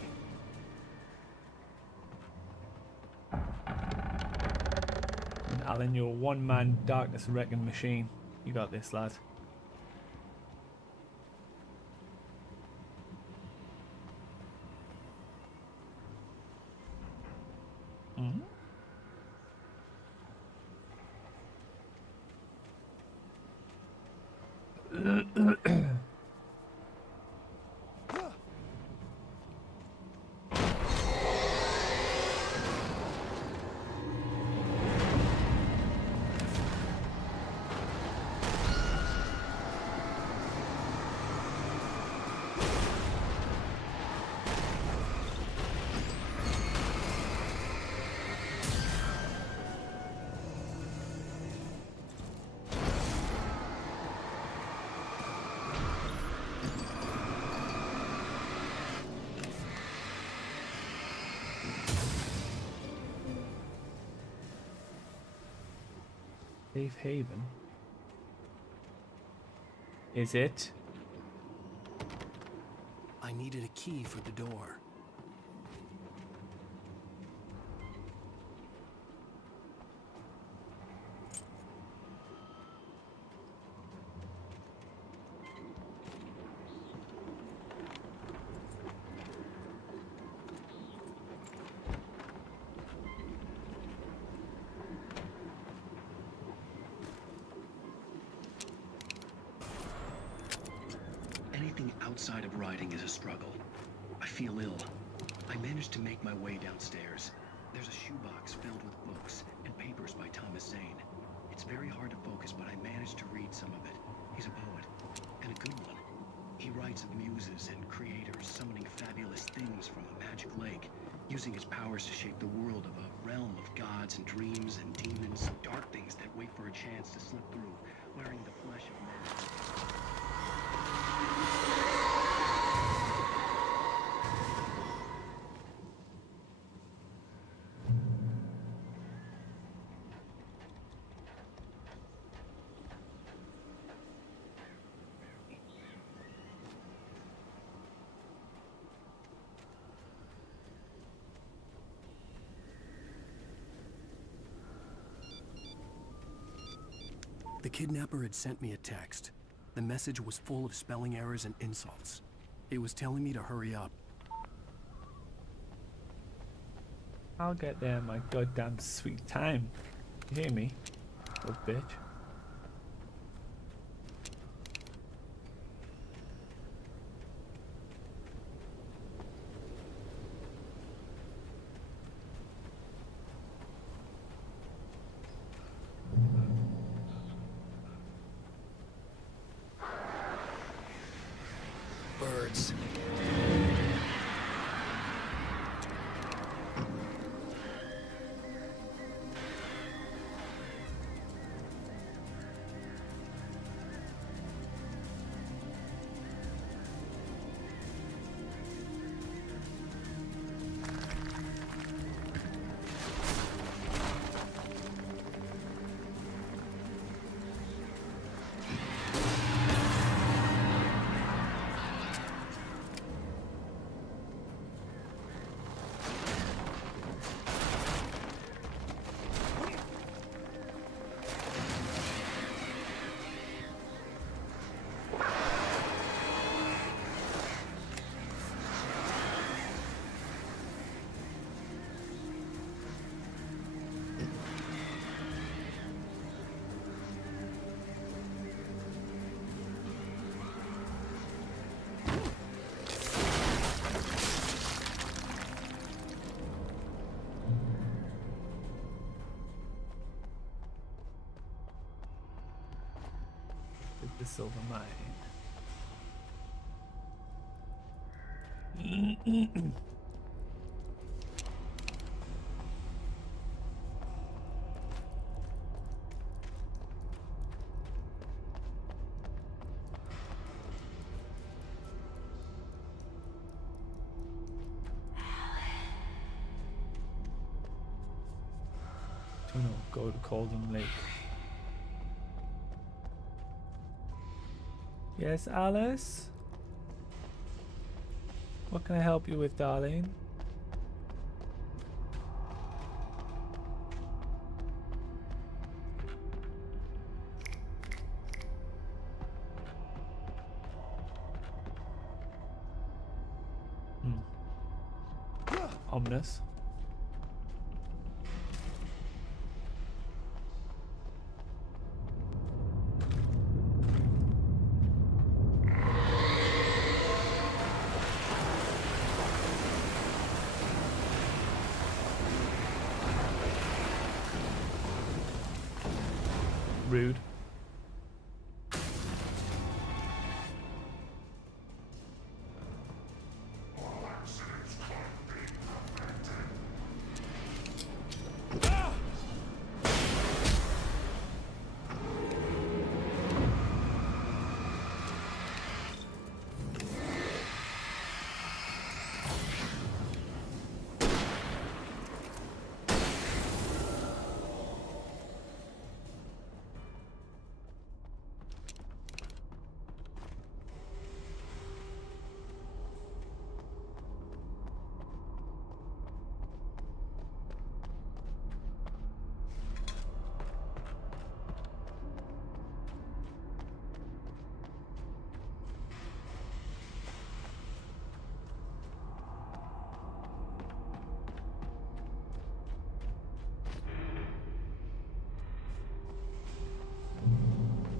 And Alan, you're a one-man darkness wrecking machine. You got this, lad. Safe haven. Is it? I needed a key for the door. Anything outside of riding is a struggle. I feel ill. I managed to make my way downstairs. There's a shoebox filled with books and papers by Thomas Zane. It's very hard to focus, but I managed to read some of it. He's a poet, and a good one. He writes of muses and creators summoning fabulous things from a magic lake, using his powers to shape the world of a realm of gods and dreams and demons, dark things that wait for a chance to slip through, wearing the flesh of men. The kidnapper had sent me a text. The message was full of spelling errors and insults. It was telling me to hurry up. I'll get there in my goddamn sweet time. You hear me? Little bitch. Birds. The silver mine. Oh no, go to Cauldron Lake. Yes, Alice? What can I help you with, darling? Ominous. Rude.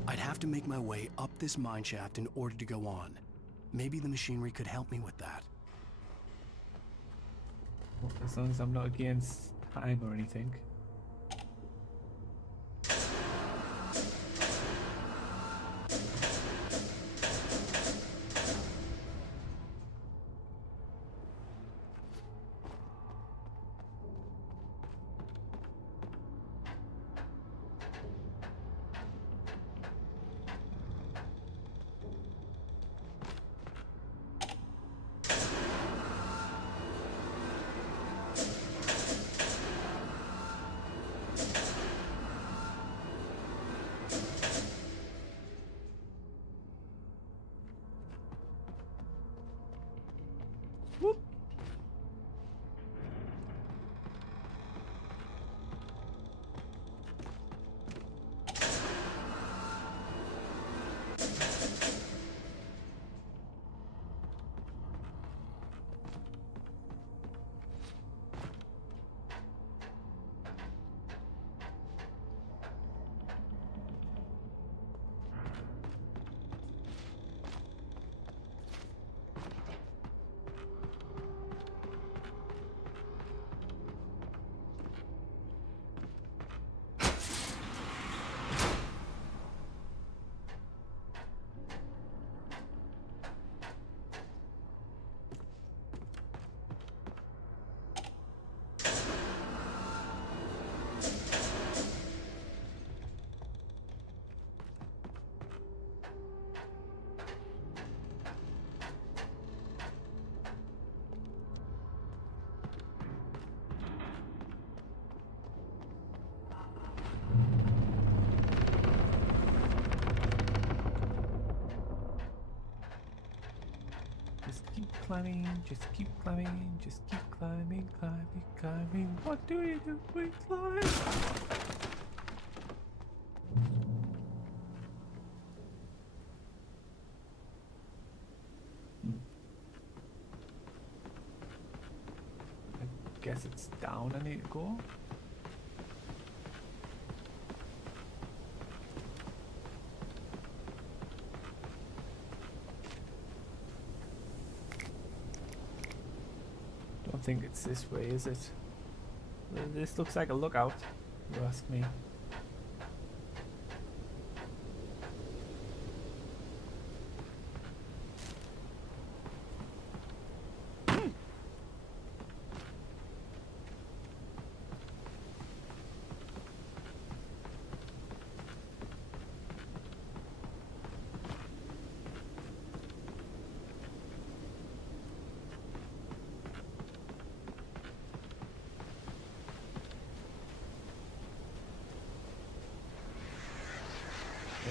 I'd have to make my way up this mine shaft in order to go on. Maybe the machinery could help me with that. Well, as long as I'm not against time or anything. Just keep climbing, just keep climbing, just keep climbing, climbing, climbing. What do you do? We climb. I guess it's down I need to go. Don't think it's this way, is it? This looks like a lookout, if you ask me.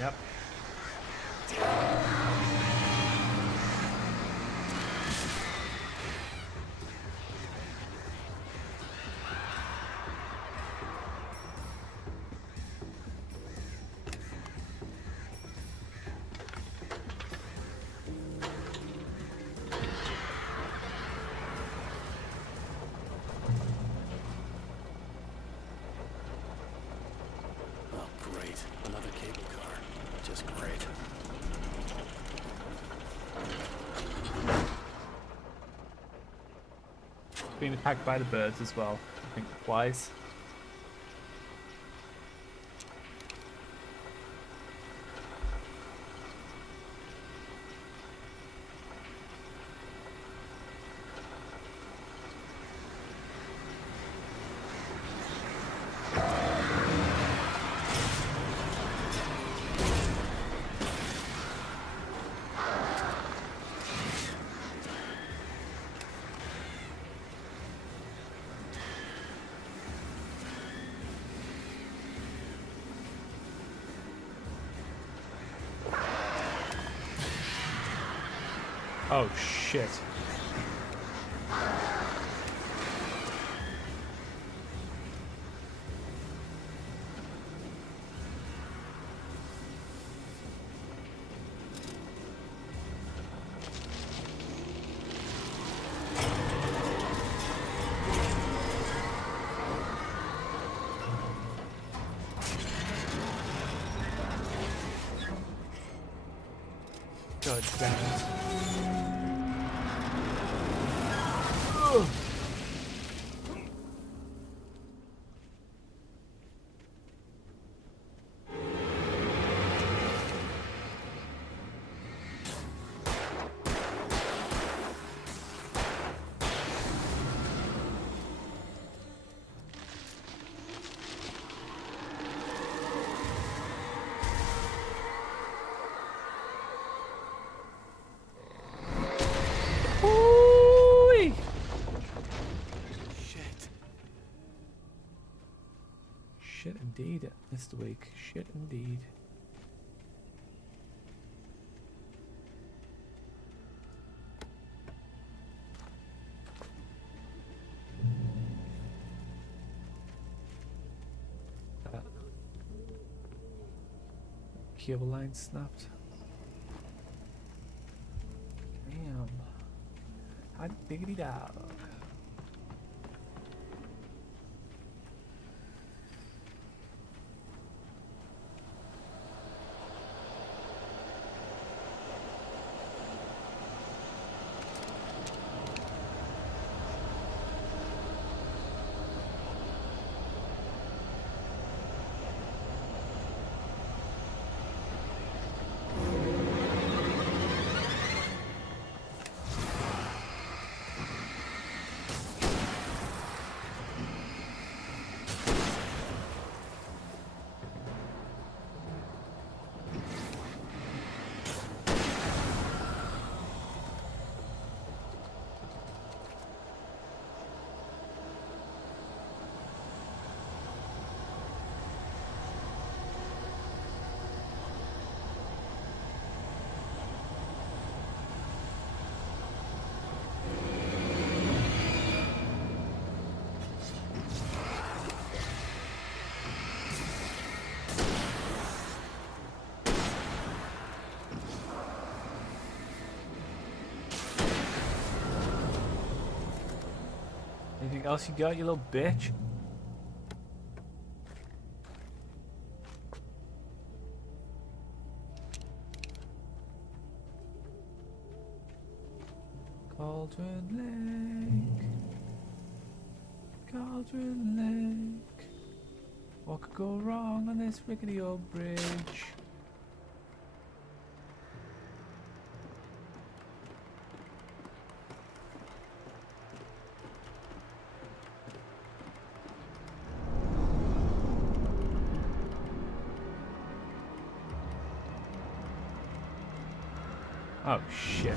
Yep. Oh, great. Another cable car. Just great. Being attacked by the birds as well. I think twice. Oh shit. God damn it. Ugh. Ooh-wee. Shit indeed, Mr. Wake. Shit indeed. Cable line snapped. Damn. Hot diggity dog. Anything else you got, you little bitch? Cauldron Lake. Cauldron Lake. What could go wrong on this rickety old bridge? Oh shit.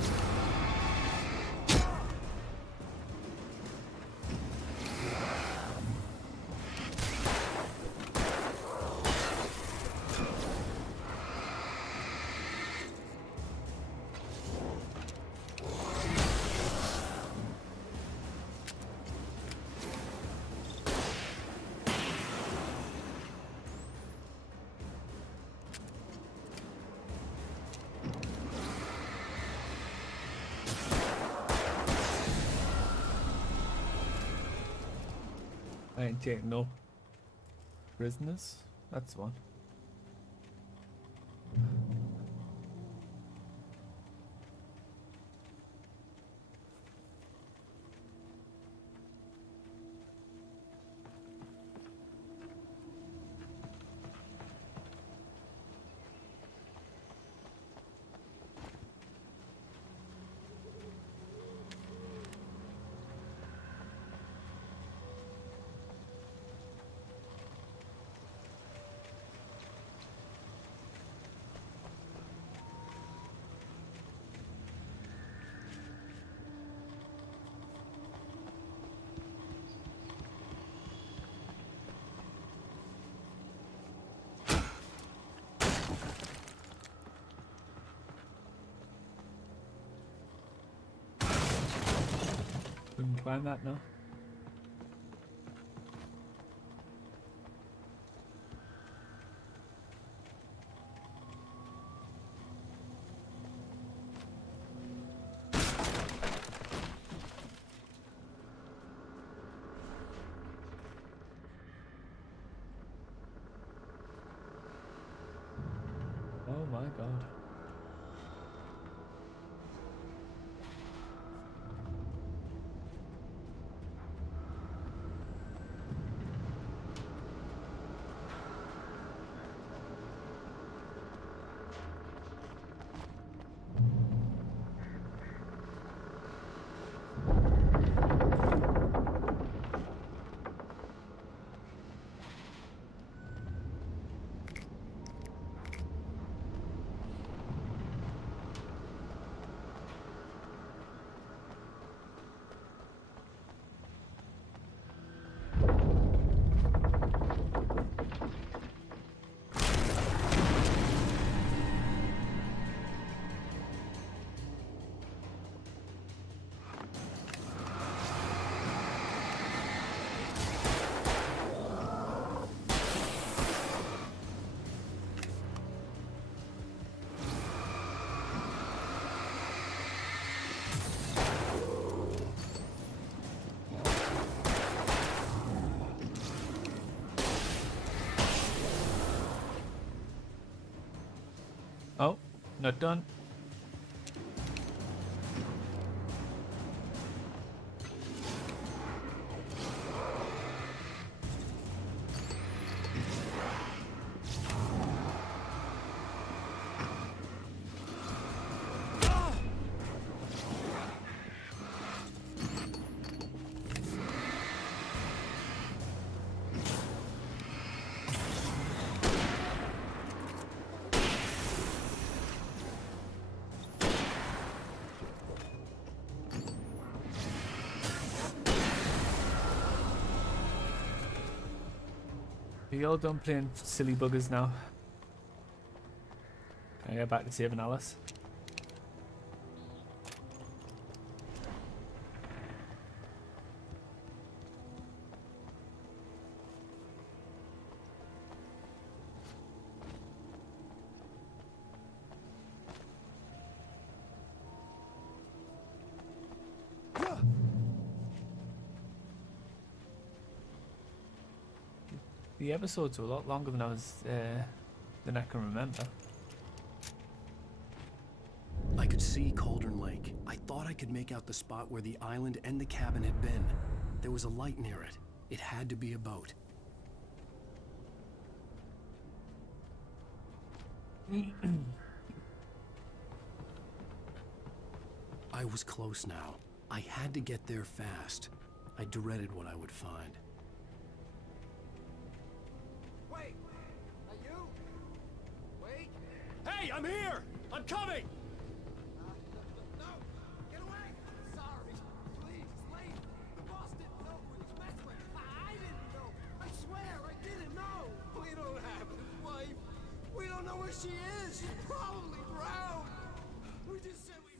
I ain't taking no prisoners. That's the one. We can climb that now. Oh my god. Oh, not done. Are you all done playing silly buggers now? Can I get back to saving Alice? The episodes were a lot longer than I can remember. I could see Cauldron Lake. I thought I could make out the spot where the island and the cabin had been. There was a light near it. It had to be a boat. I was close now. I had to get there fast. I dreaded what I would find. Wait! Are you? Wait! Hey, I'm here! I'm coming! No! Get away! Sorry. Please, it's late. The boss didn't know who he was messing with. I didn't know. I swear, I didn't know. We don't have his wife. We don't know where she is. She's probably drowned. We just said we...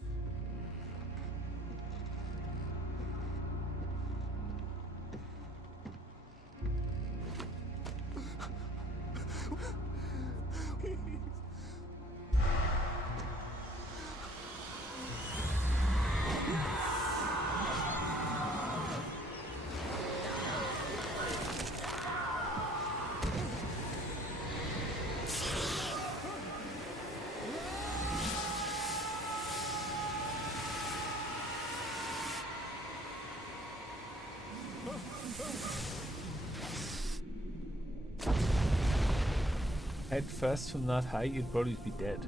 Head first from that height, you'd probably be dead.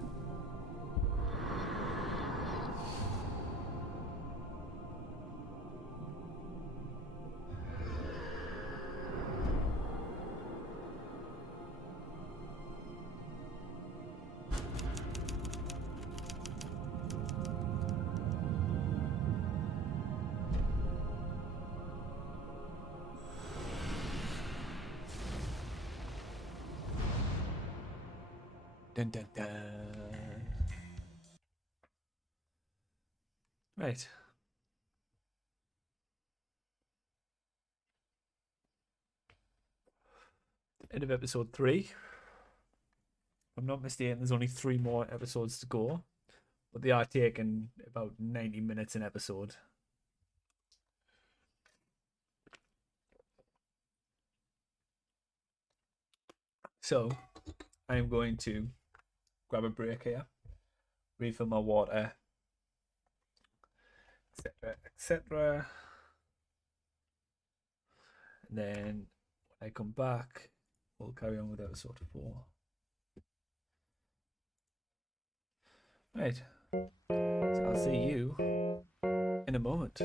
Dun, dun, dun. Right. End of episode 3. If I'm not mistaken, there's only 3 more episodes to go, but they are taking about 90 minutes an episode. So, I'm going to grab a break here, refill my water, etc., etc. And then when I come back, we'll carry on with episode 4. Right. So I'll see you in a moment.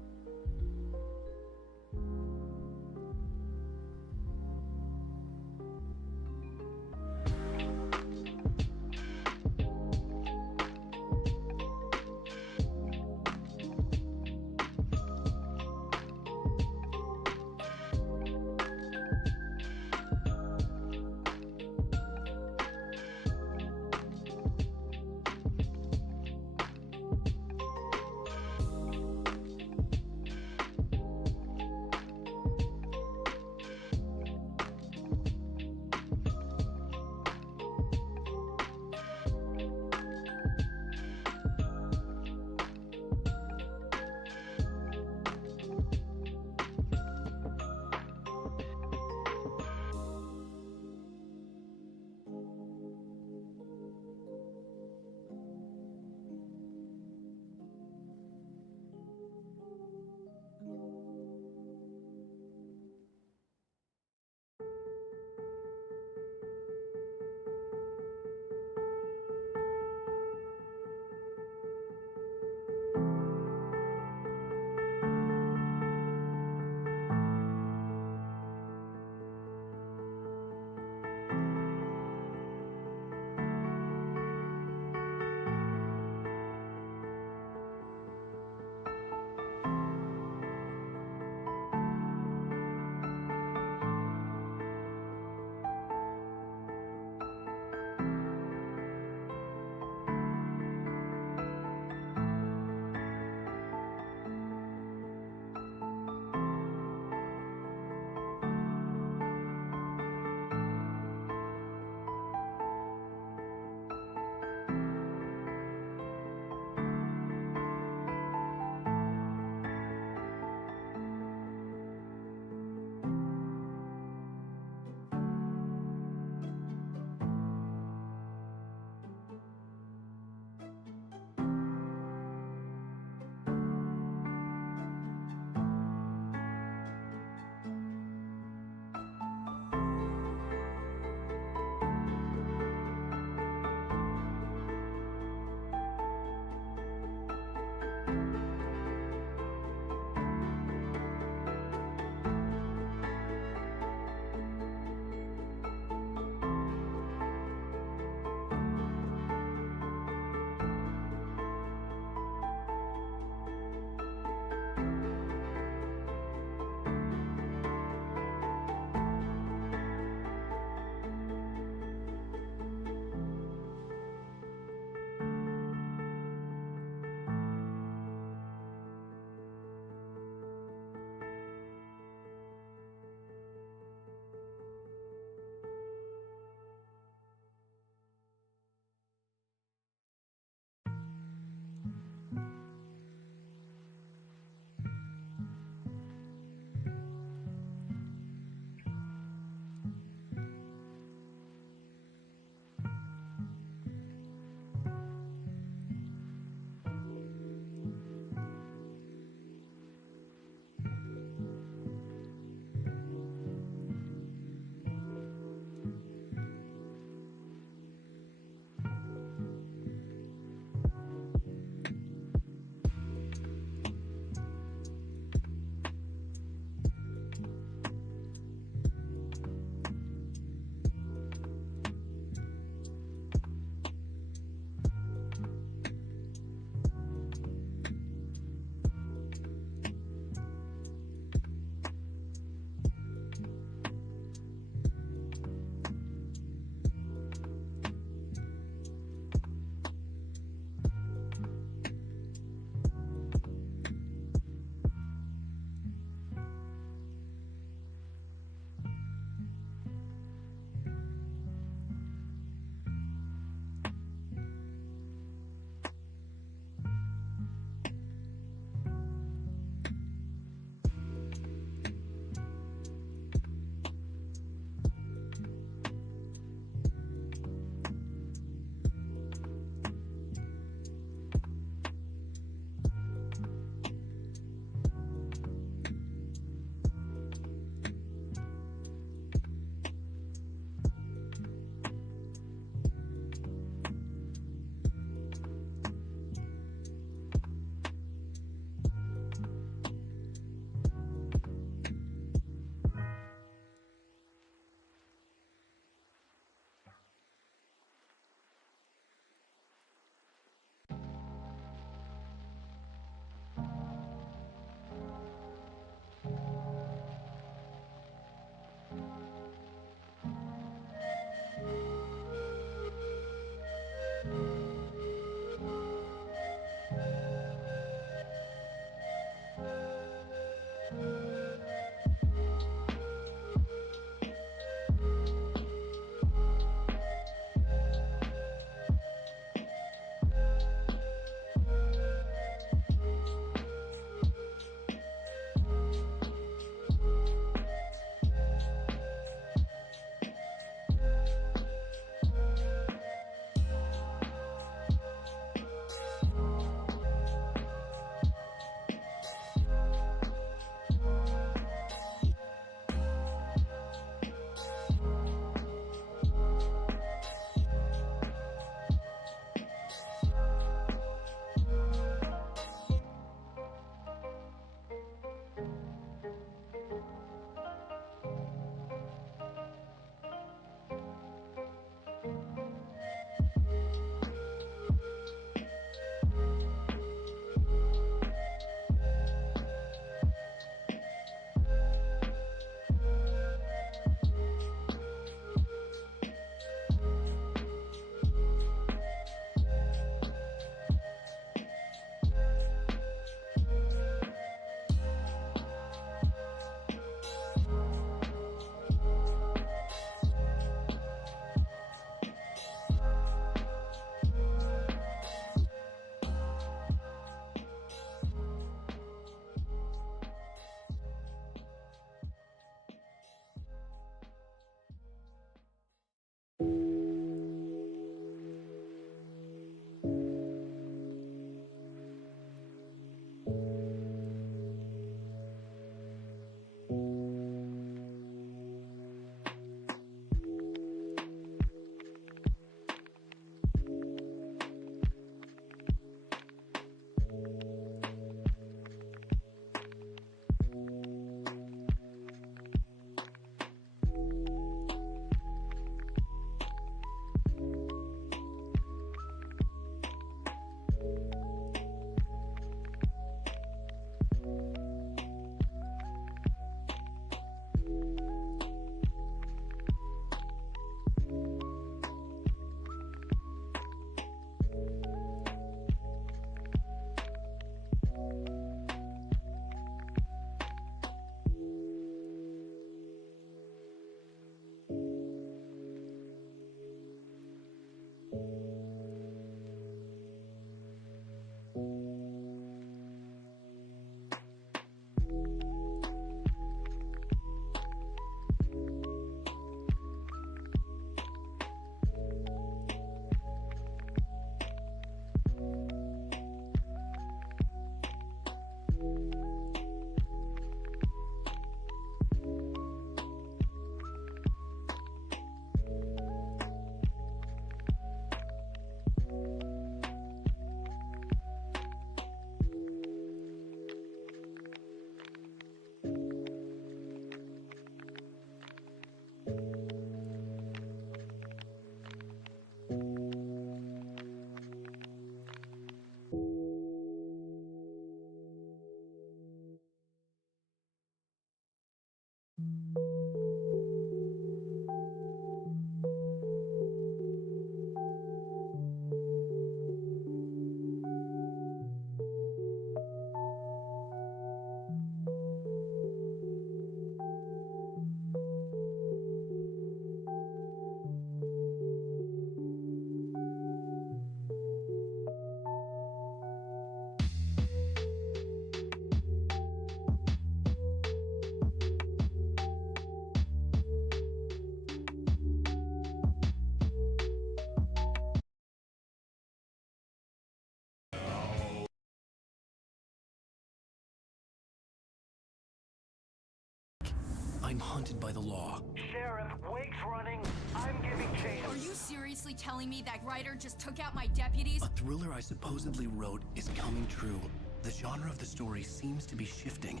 I'm hunted by the law. Sheriff, Wake's running. I'm giving chase. Are you seriously telling me that writer just took out my deputies? A thriller I supposedly wrote is coming true. The genre of the story seems to be shifting.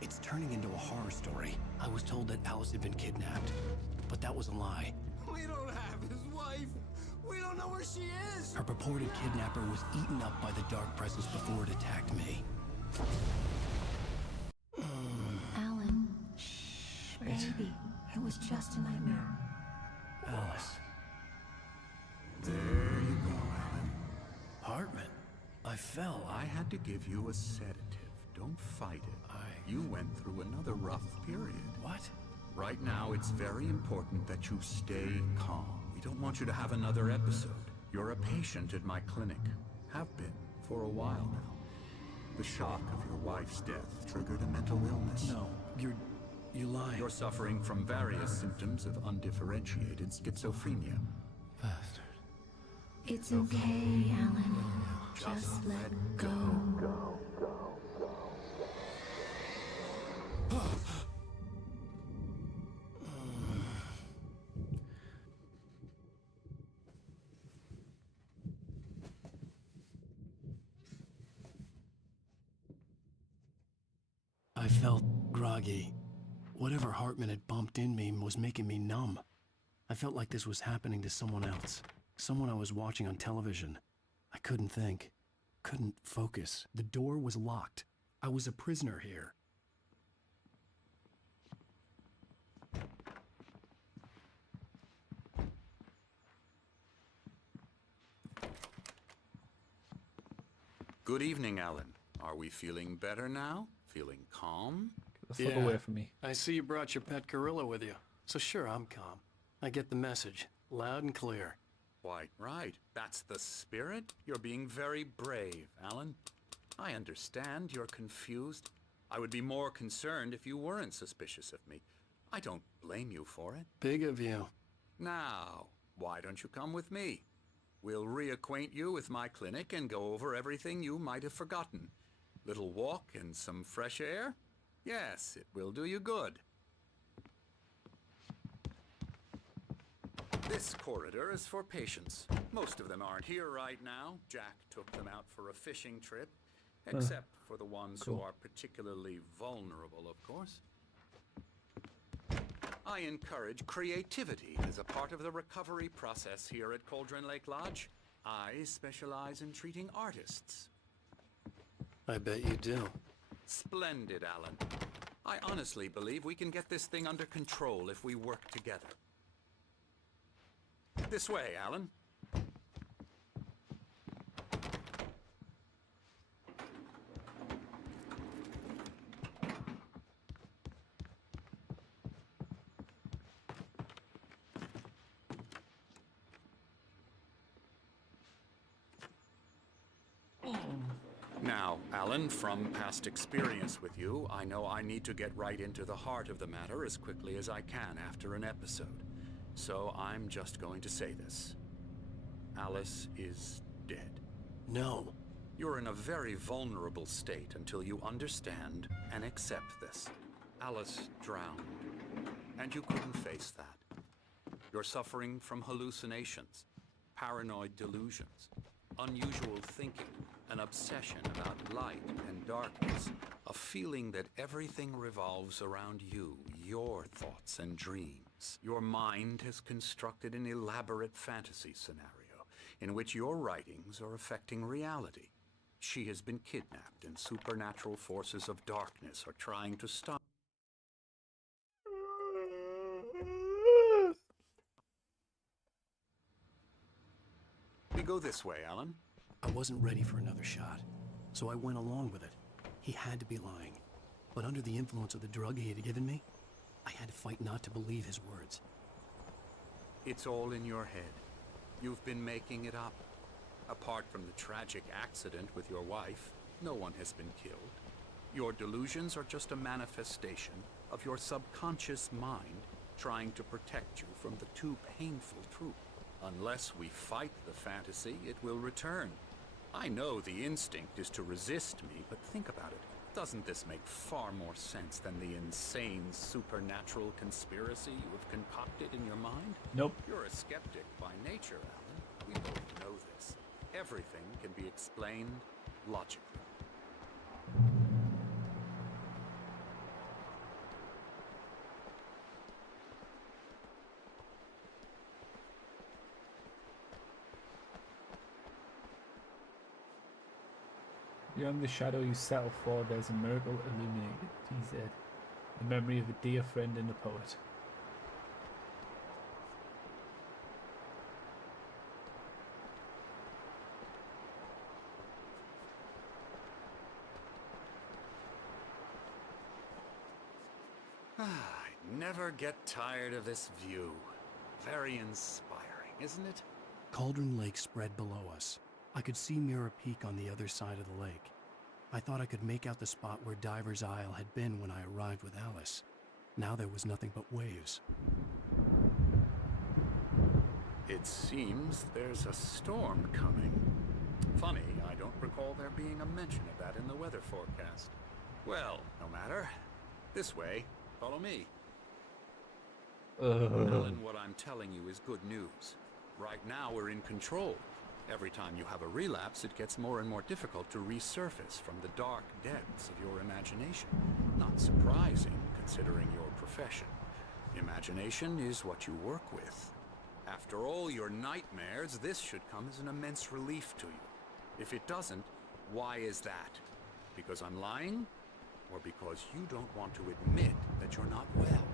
It's turning into a horror story. I was told that Alice had been kidnapped, but that was a lie. We don't have his wife. We don't know where she is. Her purported kidnapper was eaten up by the dark presence before it attacked me. Alan, shh, baby. It was just a nightmare. Alice. There you go, Alan. Hartman. I fell. I had to give you a sedative. Don't fight it. You went through another rough period. What? Right now, it's very important that you stay calm. We don't want you to have another episode. You're a patient at my clinic. Have been for a while now. The shock of your wife's death triggered a mental illness. No, you lie. You're suffering from various symptoms of undifferentiated schizophrenia. Bastard. It's okay, Alan. Just let go. I felt groggy. Whatever Hartman had bumped in me was making me numb. I felt like this was happening to someone else. Someone I was watching on television. I couldn't think. Couldn't focus. The door was locked. I was a prisoner here. Good evening, Alan. Are we feeling better now? Feeling calm? Let's look away from me. I see you brought your pet gorilla with you. So sure, I'm calm. I get the message. Loud and clear. Quite right. That's the spirit. You're being very brave, Alan. I understand you're confused. I would be more concerned if you weren't suspicious of me. I don't blame you for it. Big of you. Now, why don't you come with me? We'll reacquaint you with my clinic and go over everything you might have forgotten. Little walk and some fresh air? Yes, it will do you good. This corridor is for patients. Most of them aren't here right now. Jack took them out for a fishing trip, except for the ones who are particularly vulnerable, of course. I encourage creativity as a part of the recovery process here at Cauldron Lake Lodge. I specialize in treating artists. I bet you do. Splendid, Alan. I honestly believe we can get this thing under control if we work together. This way, Alan. Now, Alan, from past experience with you, I know I need to get right into the heart of the matter as quickly as I can after an episode. So I'm just going to say this. Alice is dead. No. You're in a very vulnerable state until you understand and accept this. Alice drowned, and you couldn't face that. You're suffering from hallucinations, paranoid delusions, unusual thinking, an obsession about light and darkness, a feeling that everything revolves around you, your thoughts and dreams. Your mind has constructed an elaborate fantasy scenario in which your writings are affecting reality. She has been kidnapped, and supernatural forces of darkness are trying to stop. We go this way, Alan. I wasn't ready for another shot, so I went along with it. He had to be lying. But under the influence of the drug he had given me, I had to fight not to believe his words. It's all in your head. You've been making it up. Apart from the tragic accident with your wife, no one has been killed. Your delusions are just a manifestation of your subconscious mind trying to protect you from the too painful truth. Unless we fight the fantasy, it will return. I know the instinct is to resist me, but think about it. Doesn't this make far more sense than the insane supernatural conspiracy you have concocted in your mind? Nope. You're a skeptic by nature, Alan. We both know this. Everything can be explained logically. Beyond the shadow you settle for, there's a miracle illuminated, he said. The memory of a dear friend and a poet. I never get tired of this view. Very inspiring, isn't it? Cauldron Lake spread below us. I could see Mirror Peak on the other side of the lake. I thought I could make out the spot where Diver's Isle had been when I arrived with Alice. Now there was nothing but waves. It seems there's a storm coming. Funny, I don't recall there being a mention of that in the weather forecast. Well, no matter. This way. Follow me. Alan, what I'm telling you is good news. Right now we're in control. Every time you have a relapse, it gets more and more difficult to resurface from the dark depths of your imagination. Not surprising, considering your profession. Imagination is what you work with. After all your nightmares, this should come as an immense relief to you. If it doesn't, why is that? Because I'm lying? Or because you don't want to admit that you're not well?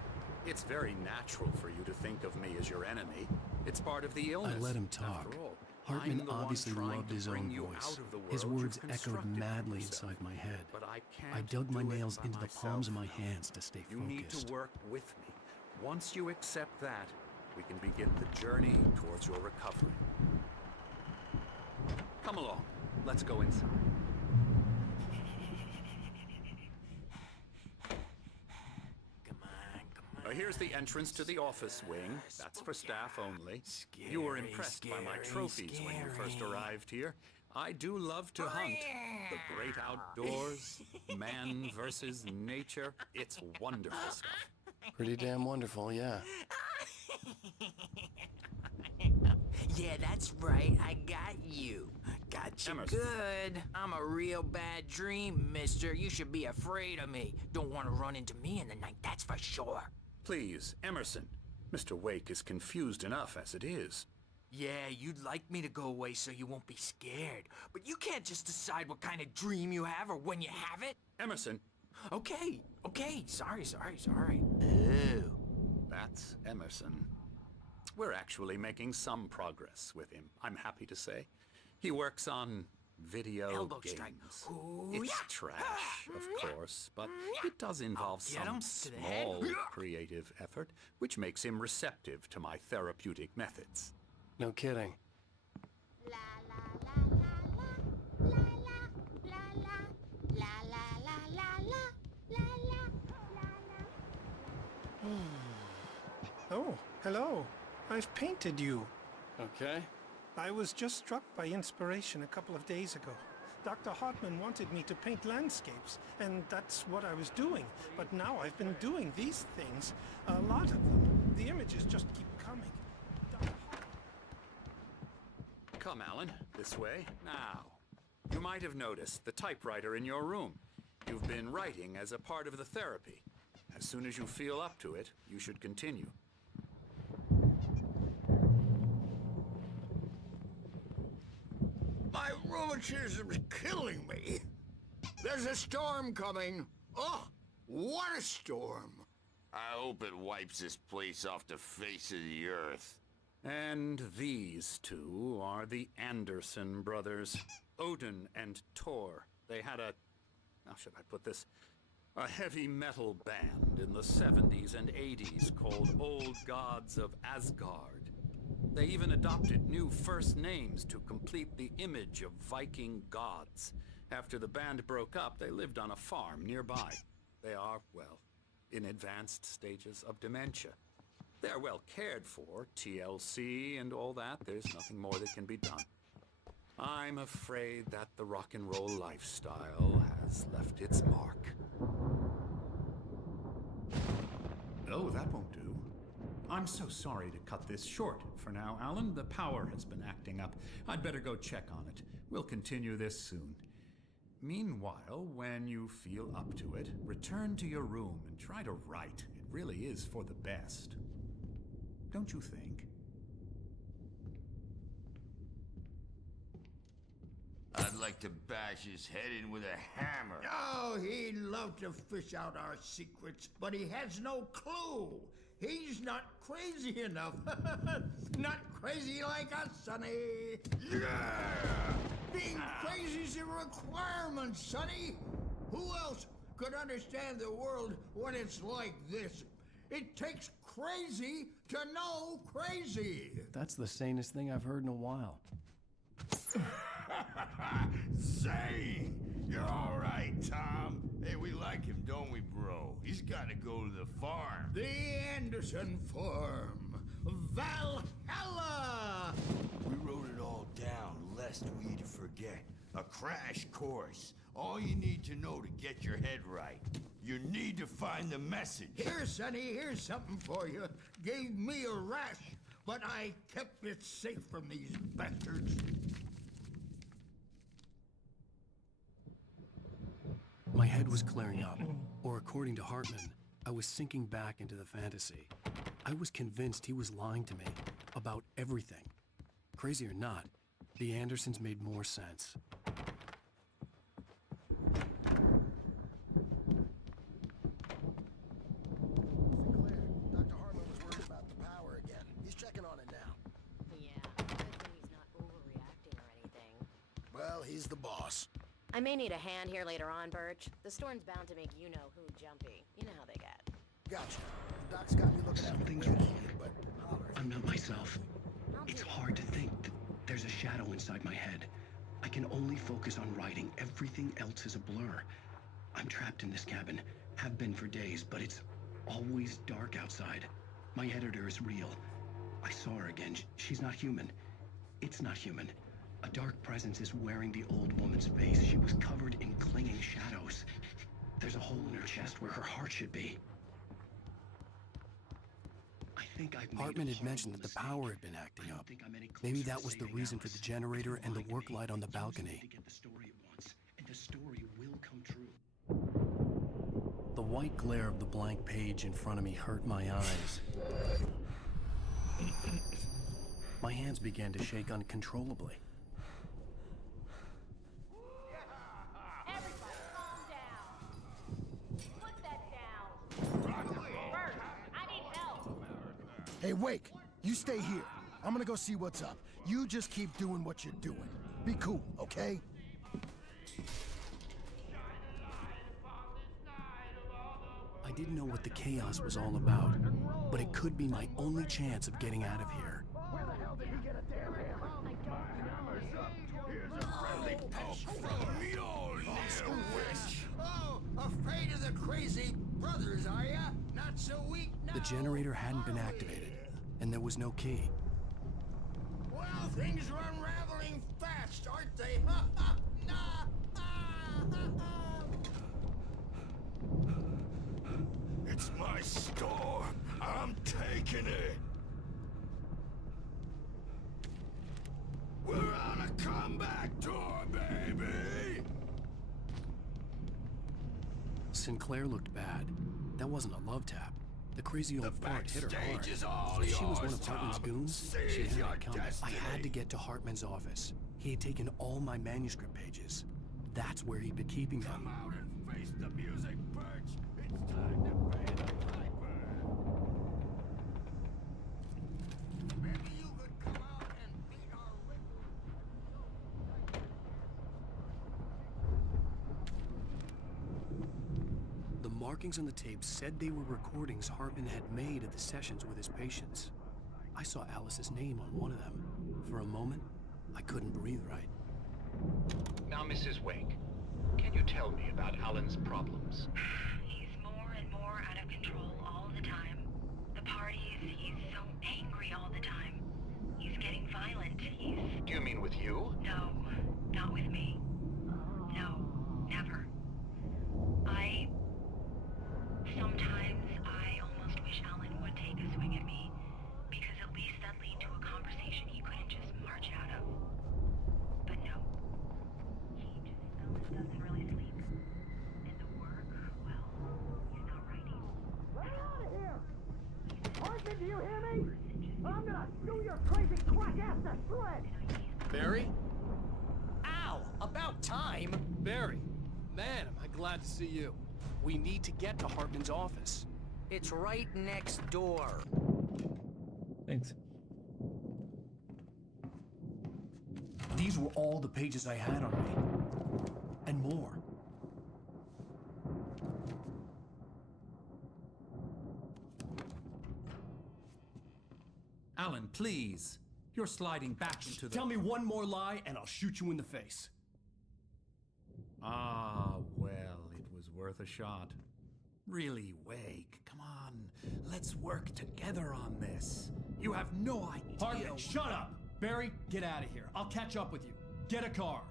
It's very natural for you to think of me as your enemy. It's part of the illness. I let him talk. After all, Hartman I'm the one obviously trying loved to his bring own you voice. out of the world His words you've echoed constructed madly for yourself. inside my head. But I I can't dug my do it nails by into the palms of my myself. hands to stay You focused. need to work with me. Once you accept that, we can begin the journey towards your recovery. Come along. Let's go inside. Here's the entrance to the office wing. That's for staff only. You were impressed by my trophies when you first arrived here. I do love to hunt. The great outdoors, man versus nature. It's wonderful stuff. Pretty damn wonderful, yeah. Yeah, that's right. I got you. Got you Emerson. good. I'm a real bad dream, mister. You should be afraid of me. Don't want to run into me in the night, that's for sure. Please, Emerson. Mr. Wake is confused enough as it is. Yeah, you'd like me to go away so you won't be scared. But you can't just decide what kind of dream you have or when you have it. Emerson. Okay. Sorry. Ew. That's Emerson. We're actually making some progress with him, I'm happy to say. He works on video Elbow games. strike. It's trash, of course, but it does involve Get him some to the head. small creative effort, which makes him receptive to my therapeutic methods. No kidding. Oh, hello. I've painted you. Okay. I was just struck by inspiration a couple of days ago. Dr. Hartman wanted me to paint landscapes, and that's what I was doing. But now I've been doing these things, a lot of them. The images just keep coming. Come, Alan, this way. Now, you might have noticed the typewriter in your room. You've been writing as a part of the therapy. As soon as you feel up to it, you should continue. My rheumatism's killing me. There's a storm coming. Oh, what a storm. I hope it wipes this place off the face of the earth. And these two are the Anderson brothers, Odin and Tor. They had how should I put this? A heavy metal band in the 70s and 80s called Old Gods of Asgard. They even adopted new first names to complete the image of Viking gods. After the band broke up, they lived on a farm nearby. They are, well, in advanced stages of dementia. They're well cared for, TLC and all that. There's nothing more that can be done. I'm afraid that the rock and roll lifestyle has left its mark. Oh, that won't do. I'm so sorry to cut this short for now, Alan. The power has been acting up. I'd better go check on it. We'll continue this soon. Meanwhile, when you feel up to it, return to your room and try to write. It really is for the best. Don't you think? I'd like to bash his head in with a hammer. Oh, he'd love to fish out our secrets, but he has no clue. He's not crazy enough. Not crazy like us, Sonny. Yeah! Being crazy's a requirement, Sonny. Who else could understand the world when it's like this? It takes crazy to know crazy. That's the sanest thing I've heard in a while. Zane! You're all right, Tom. Hey, we like him, don't we, bro? He's got to go to the farm. The Anderson Farm. Valhalla! We wrote it all down, lest we forget. A crash course. All you need to know to get your head right. You need to find the message. Here, Sonny, here's something for you. Gave me a rash, but I kept it safe from these bastards. My head was clearing up, or according to Hartman, I was sinking back into the fantasy. I was convinced he was lying to me about everything. Crazy or not, the Andersons made more sense. Sinclair, Dr. Hartman was worried about the power again. He's checking on it now. Yeah, good thing he's not overreacting or anything. Well, he's the boss. I may need a hand here later on, Birch. The storm's bound to make you-know-who jumpy. You know how they get. Gotcha. Doc's got me looking at Something's me, wrong. but holler. I'm not myself. It's hard to think that there's a shadow inside my head. I can only focus on writing. Everything else is a blur. I'm trapped in this cabin. Have been for days, but it's always dark outside. My editor is real. I saw her again. She's not human. It's not human. A dark presence is wearing the old woman's face. She was covered in clinging shadows. There's a hole in her chest where her heart should be. I think I've made Hartman had a mentioned that horrible the power mistake. had been acting I don't up. think I'm any Maybe closer that to was the saving reason for the Alice. generator and the Find work me. light on the Use me balcony. to get the story it wants, and the story will come true. The white glare of the blank page in front of me hurt my eyes. My hands began to shake uncontrollably. Everybody calm down. Put that down. Bert, I need help. Hey, Wake, you stay here. I'm gonna go see what's up. You just keep doing what you're doing. Be cool, okay? I didn't know what the chaos was all about, but it could be my only chance of getting out of here. Where the hell did he get a damn hammer? Here's a friendly poke from Mjolnir, witch. Oh, afraid of the crazy brothers, are ya? Not so weak now. The generator hadn't been activated, and there was no key. Well, things are unraveling fast, aren't they? Ha ha! Nah! It's my store. I'm taking it. We're on a comeback tour, baby. Sinclair looked bad. That wasn't a love tap. The crazy old fart hit her hard. backstage is all If she was one yours, of Hartman's Tom. goons, she Seize had your it coming. I had to get to Hartman's office. He had taken all my manuscript pages. That's where he'd been keeping them. Come out and face the music, Birch. It's time to pay the piper. Maybe you could come out and beat our The markings on the tape said they were recordings Hartman had made of the sessions with his patients. I saw Alice's name on one of them. For a moment, I couldn't breathe right. Now, Mrs. Wake, can you tell me about Alan's problems? He's more and more out of control all the time. The parties, he's so angry all the time. He's getting violent. Do you mean with you? No, not with me. No, never. you hear me? I'm gonna do your crazy crack ass to shreds! Barry? Ow! About time! Barry! Man, am I glad to see you. We need to get to Hartman's office. It's right next door. Thanks. These were all the pages I had on me. And more. Alan, please. You're sliding back into the... Tell me one more lie and I'll shoot you in the face. Ah, well, it was worth a shot. Really, Wake, come on. Let's work together on this. You have no idea... Hartman, shut up! Barry, get out of here. I'll catch up with you. Get a car.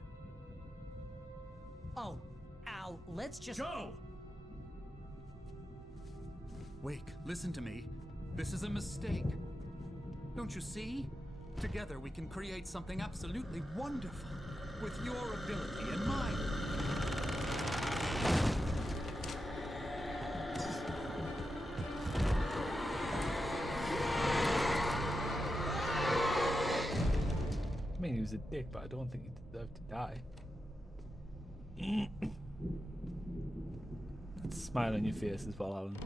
Oh, Al, let's just... Go! Wake, listen to me. This is a mistake. Don't you see? Together we can create something absolutely wonderful. With your ability and mine. I mean, he was a dick, but I don't think he deserved to die. That smile on your face as well, Alan.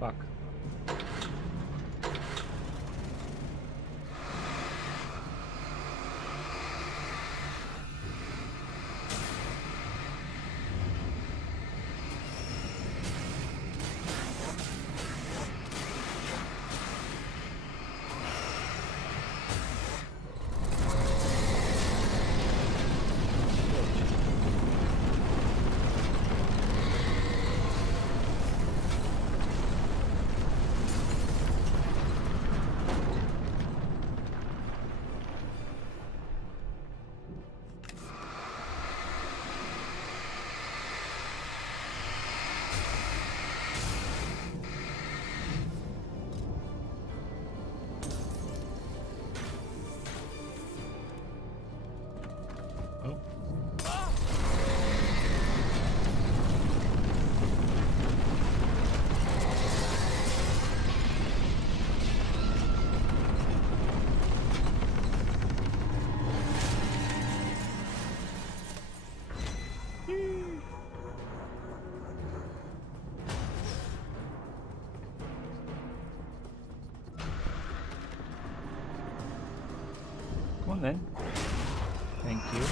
Fuck. Come on then. Thank you.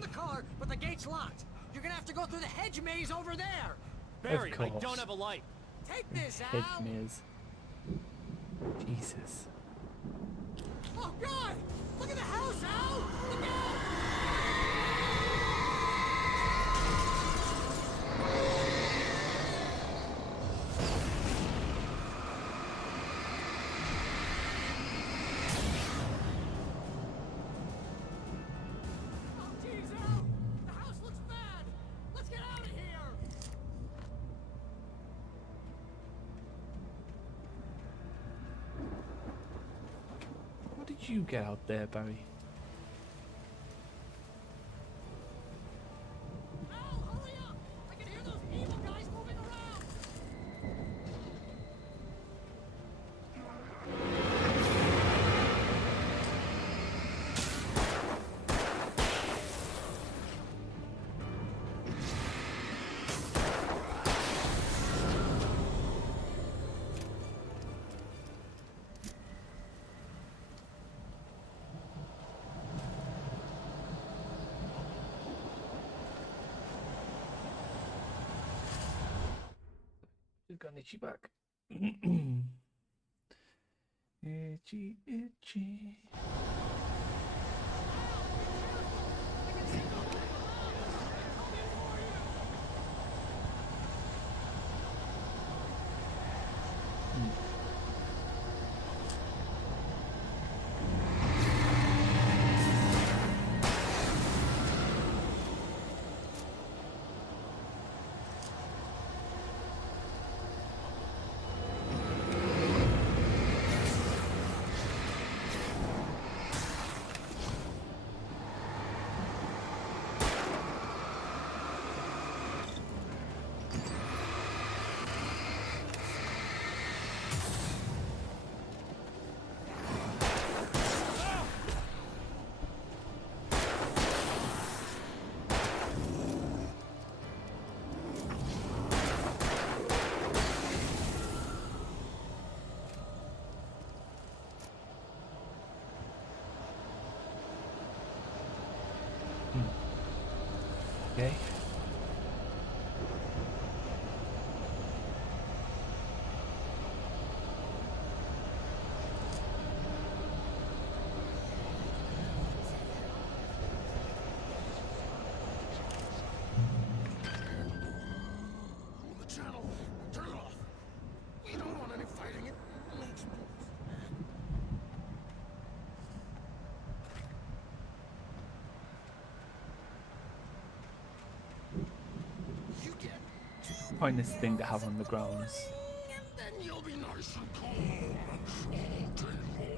The car, but the gate's locked. You're gonna have to go through the hedge maze over there. Barry, I don't have a light. Take this, Al. Hedge maze. Jesus. Oh God! Look at the house, Al! Look out! you get out there, Barry? We've got Itchy back. Itchy, itchy. Okay. The channel. Turn it off. We don't want any fighting. It makes me... Pointless thing to have on the grounds. Then you'll be nice and calm all day long.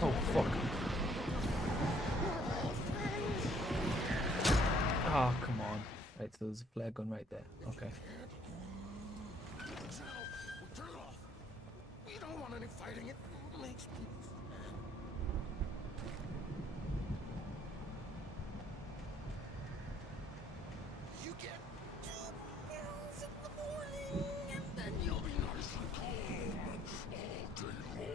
Oh, fuck. Oh, come on. Right, so there's a flare gun right there. Okay. Turn it off. We don't want any fighting. It makes me... You get 2 pills in the morning, and then you'll be nice and calm all day long.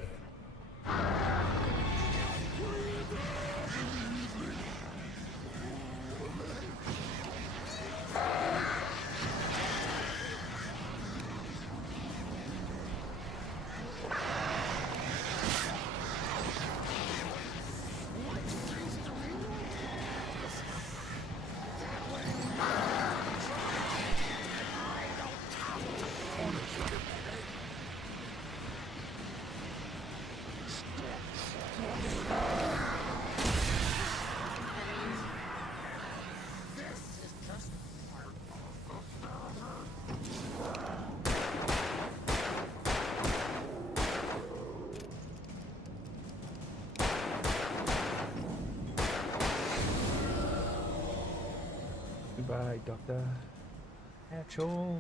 Goodbye, Dr. Hatchell.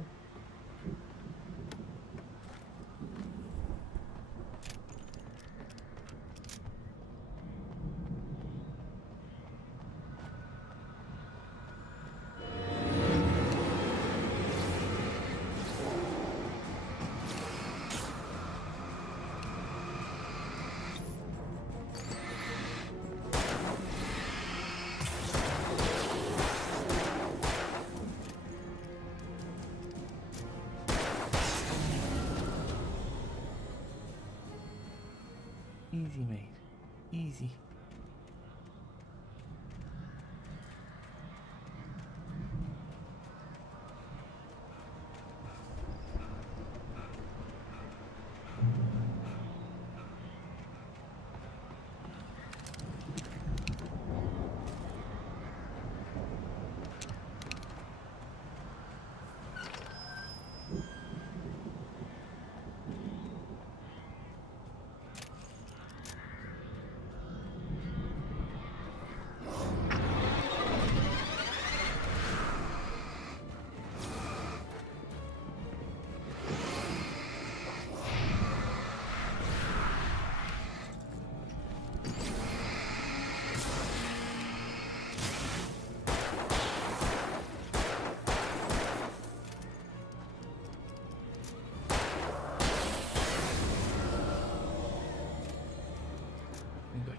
Easy, mate. Easy.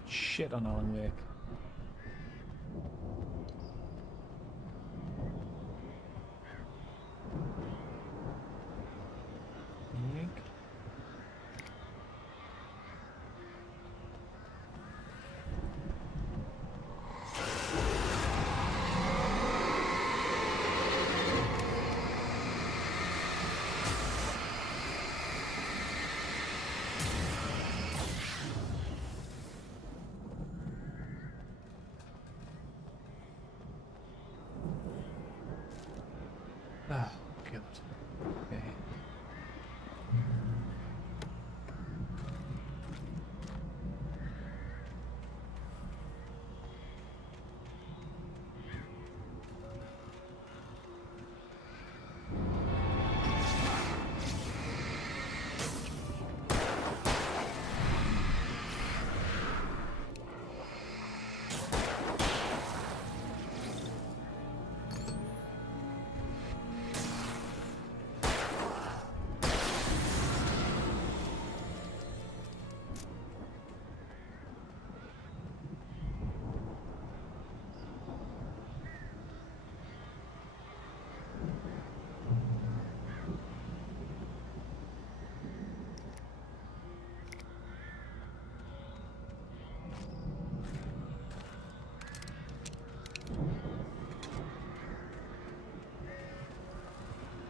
Shit on Alan Wake. Yoink. Ah, good. Okay.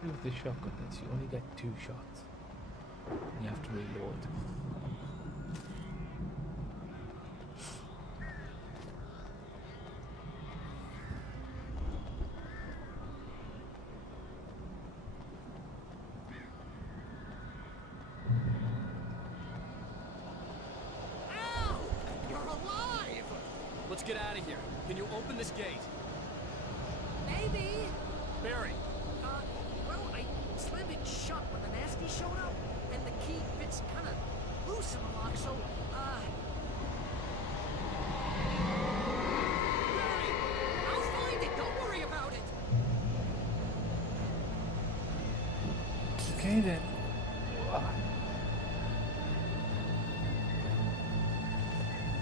With the shotgun, is you only get 2 shots. And you have to reload. Al! You're alive! Let's get out of here. Can you open this gate? Maybe. Barry! Well, I slammed it shut when the nasty showed up, and the key fits kind of loose in the lock, so, Barry! I'll find it! Don't worry about it! Okay then.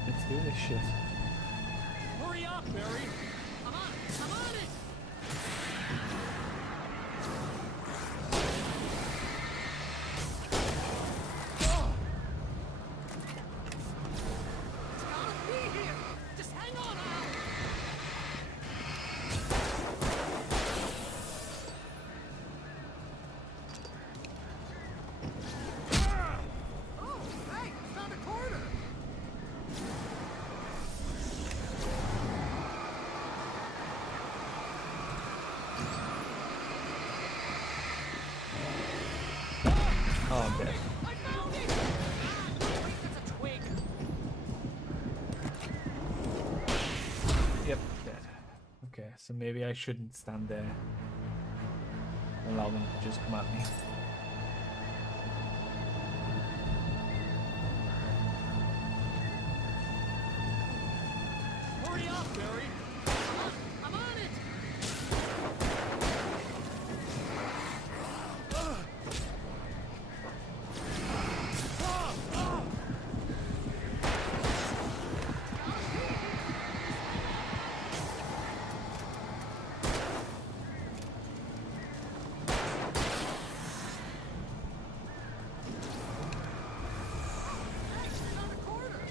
Let's do this shit. Hurry up, Barry! I'm on it! It's gotta be here! Just hang on, Al! Oh, hey! Found a corner! Oh, I'm dead. I found it! Wait, that's a twig. Yep, dead. Okay, so maybe I shouldn't stand there. Allow them to just come at me. Hurry up, Barry! I'm on it! Found a corner!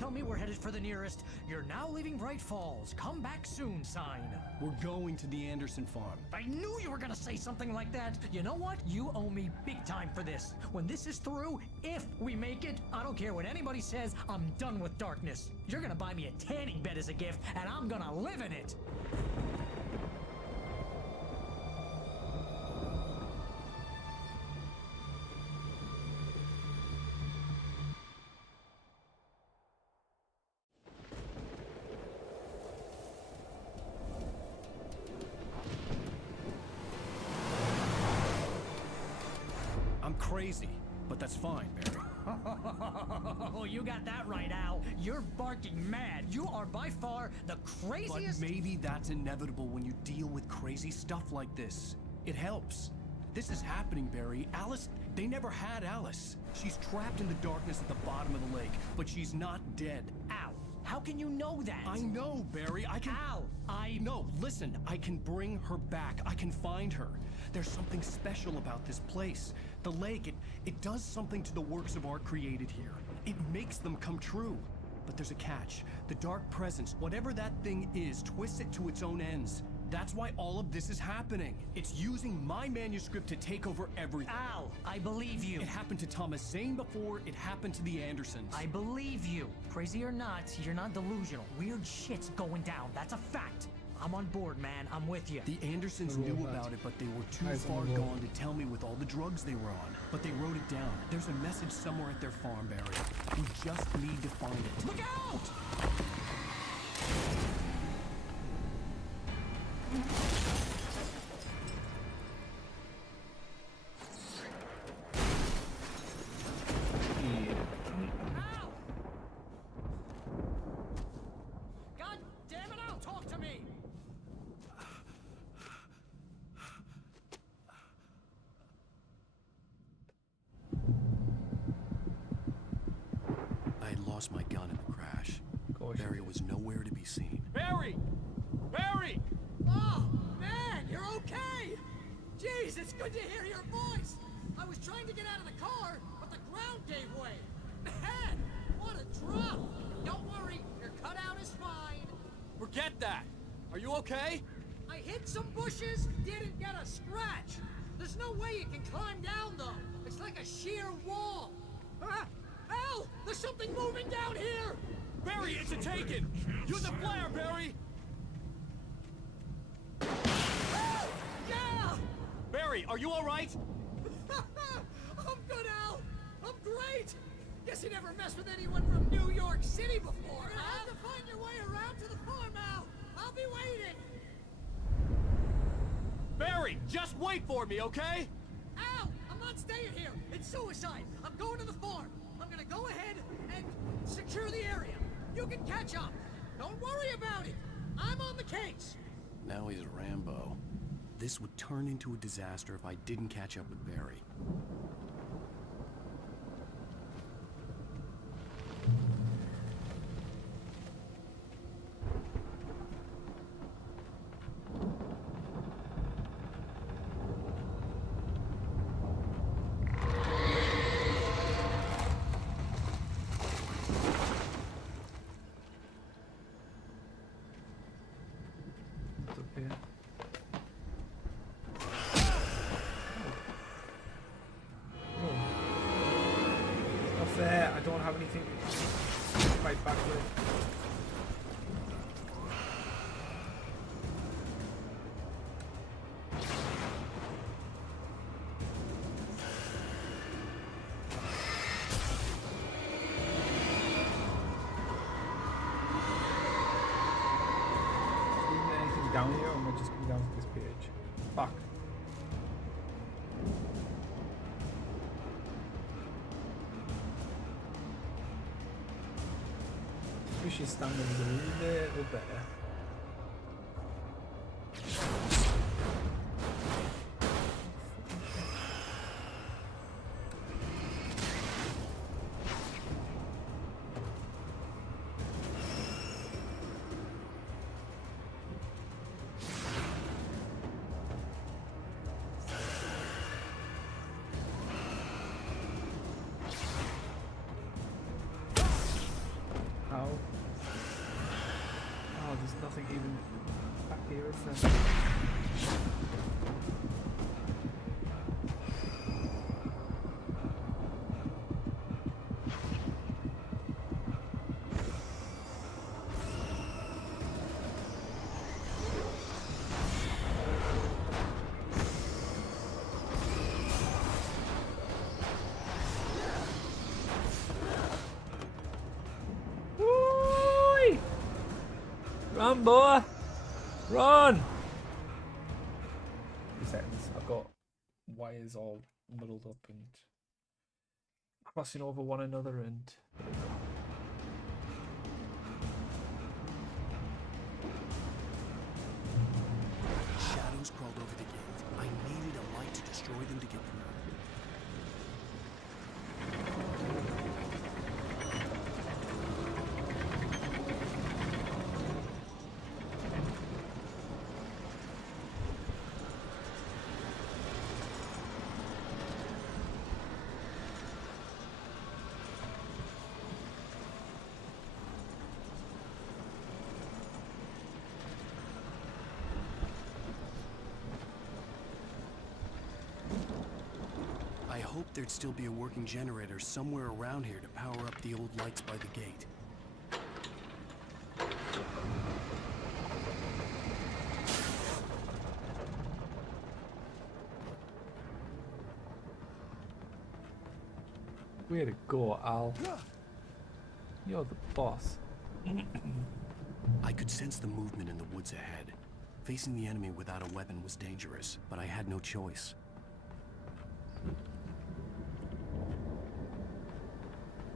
tell me we're headed for the nearest "You're now leaving Bright Falls. Come back soon" sign. We're going to the Anderson farm. I knew you were gonna say something like that. You know what? You owe me big time for this. When this is through, if we make it, I don't care what anybody says, I'm done with darkness. You're gonna buy me a tanning bed as a gift, and I'm gonna live in it. I'm crazy, but that's fine, Barry. Oh, you got that right, Al. You're barking mad. You are by far the craziest. But maybe that's inevitable when you deal with crazy stuff like this. It helps. This is happening, Barry. Alice, they never had Alice. She's trapped in the darkness at the bottom of the lake, but she's not dead. Al, how can you know that? I know, Barry. I can... Al, No, listen. I can bring her back. I can find her. There's something special about this place. The lake, it does something to the works of art created here. It makes them come true. But there's a catch. The dark presence, whatever that thing is, twists it to its own ends. That's why all of this is happening. It's using my manuscript to take over everything. Al, I believe you. It happened to Thomas Zane before, it happened to the Andersons. I believe you. Crazy or not, you're not delusional. Weird shit's going down. That's a fact. I'm on board, man. I'm with you. The Andersons knew about it, but they were too far gone to tell me with all the drugs they were on. But they wrote it down. There's a message somewhere at their farm, Barry. We just need to find it. Look out! God damn it, Al, talk to me! I had lost my gun in the crash. Barry was nowhere to be seen. Barry! Barry! Oh, man, you're okay! Jeez, it's good to hear your voice! I was trying to get out of the car, but the ground gave way. Man, what a drop! Don't worry, your cutout is fine. Forget that! Are you okay? I hit some bushes, didn't get a scratch. There's no way you can climb down, though. It's like a sheer wall. Al, there's something moving down here! Barry, it's a taken! Use a flare, Barry! Yeah! Barry, are you alright? I'm good, Al! I'm great! Guess you never messed with anyone from New York City before, You're gonna have to find your way around to the farm, Al! I'll be waiting! Barry, just wait for me, okay? Al! I'm not staying here! It's suicide! I'm going to the farm! I'm gonna go ahead and secure the area. You can catch up. Don't worry about it. I'm on the case. Now he's a Rambo. This would turn into a disaster if I didn't catch up with Barry. I don't have anything to fight back with. Is there anything down here, or am I just going down to this page? Fuck. Wish his stamina was a little better. nothing even back here, is there? Woo-wee! Run, boy! Run! 2 seconds. I've got wires all muddled up and crossing over one another, and Shadows crawled over the gate. I needed a light to destroy them to get through. I hoped there'd still be a working generator somewhere around here to power up the old lights by the gate. way to go, Al. You're the boss. I could sense the movement in the woods ahead. Facing the enemy without a weapon was dangerous, but I had no choice.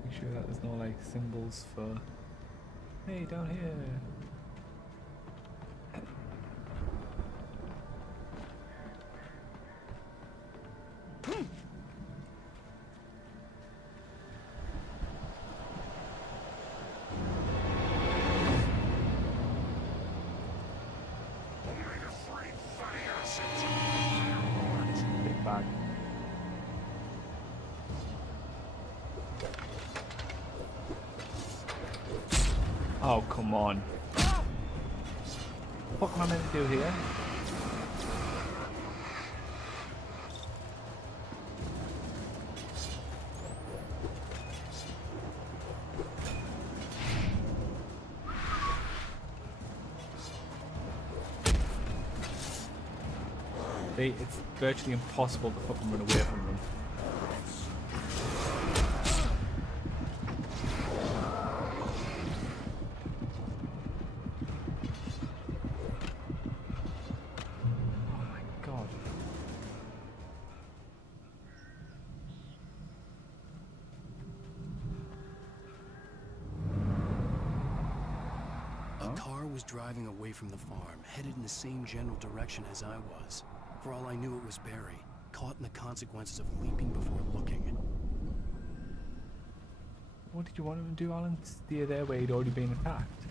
Make sure that there's no like symbols for hey down here. Big bag. Oh, come on. What am I meant to do here? It's virtually impossible to fucking run away from them. Oh my god. A car was driving away from the farm, headed in the same general direction as I was. For all I knew, it was Barry, caught in the consequences of leaping before looking. What did you want him to do, Alan? Steer there where he'd already been attacked?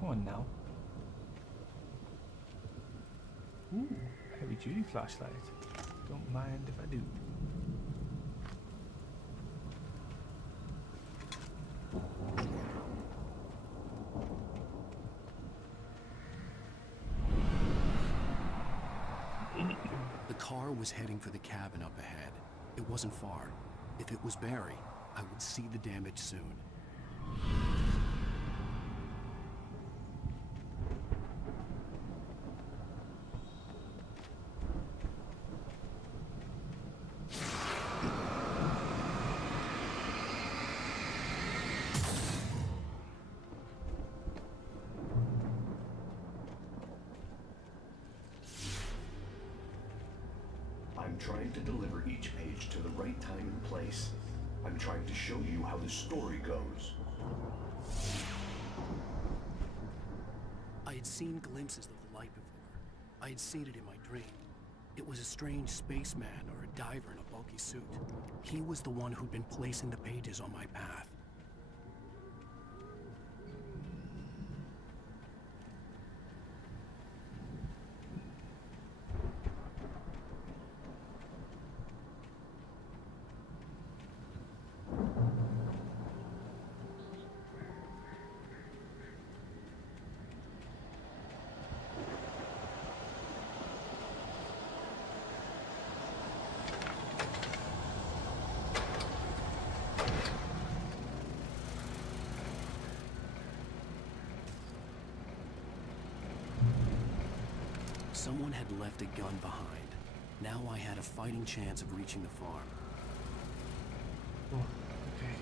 Come on now. Ooh, heavy duty flashlight. Don't mind if I do. The car was heading for the cabin up ahead. It wasn't far. If it was Barry, I would see the damage soon. I'm trying to deliver each page to the right time and place. I'm trying to show you how the story goes. I had seen glimpses of the light before. I had seen it in my dream. It was a strange spaceman or a diver in a bulky suit. He was the one who'd been placing the pages on my path. Someone had left a gun behind. Now I had a fighting chance of reaching the farm. Oh, okay.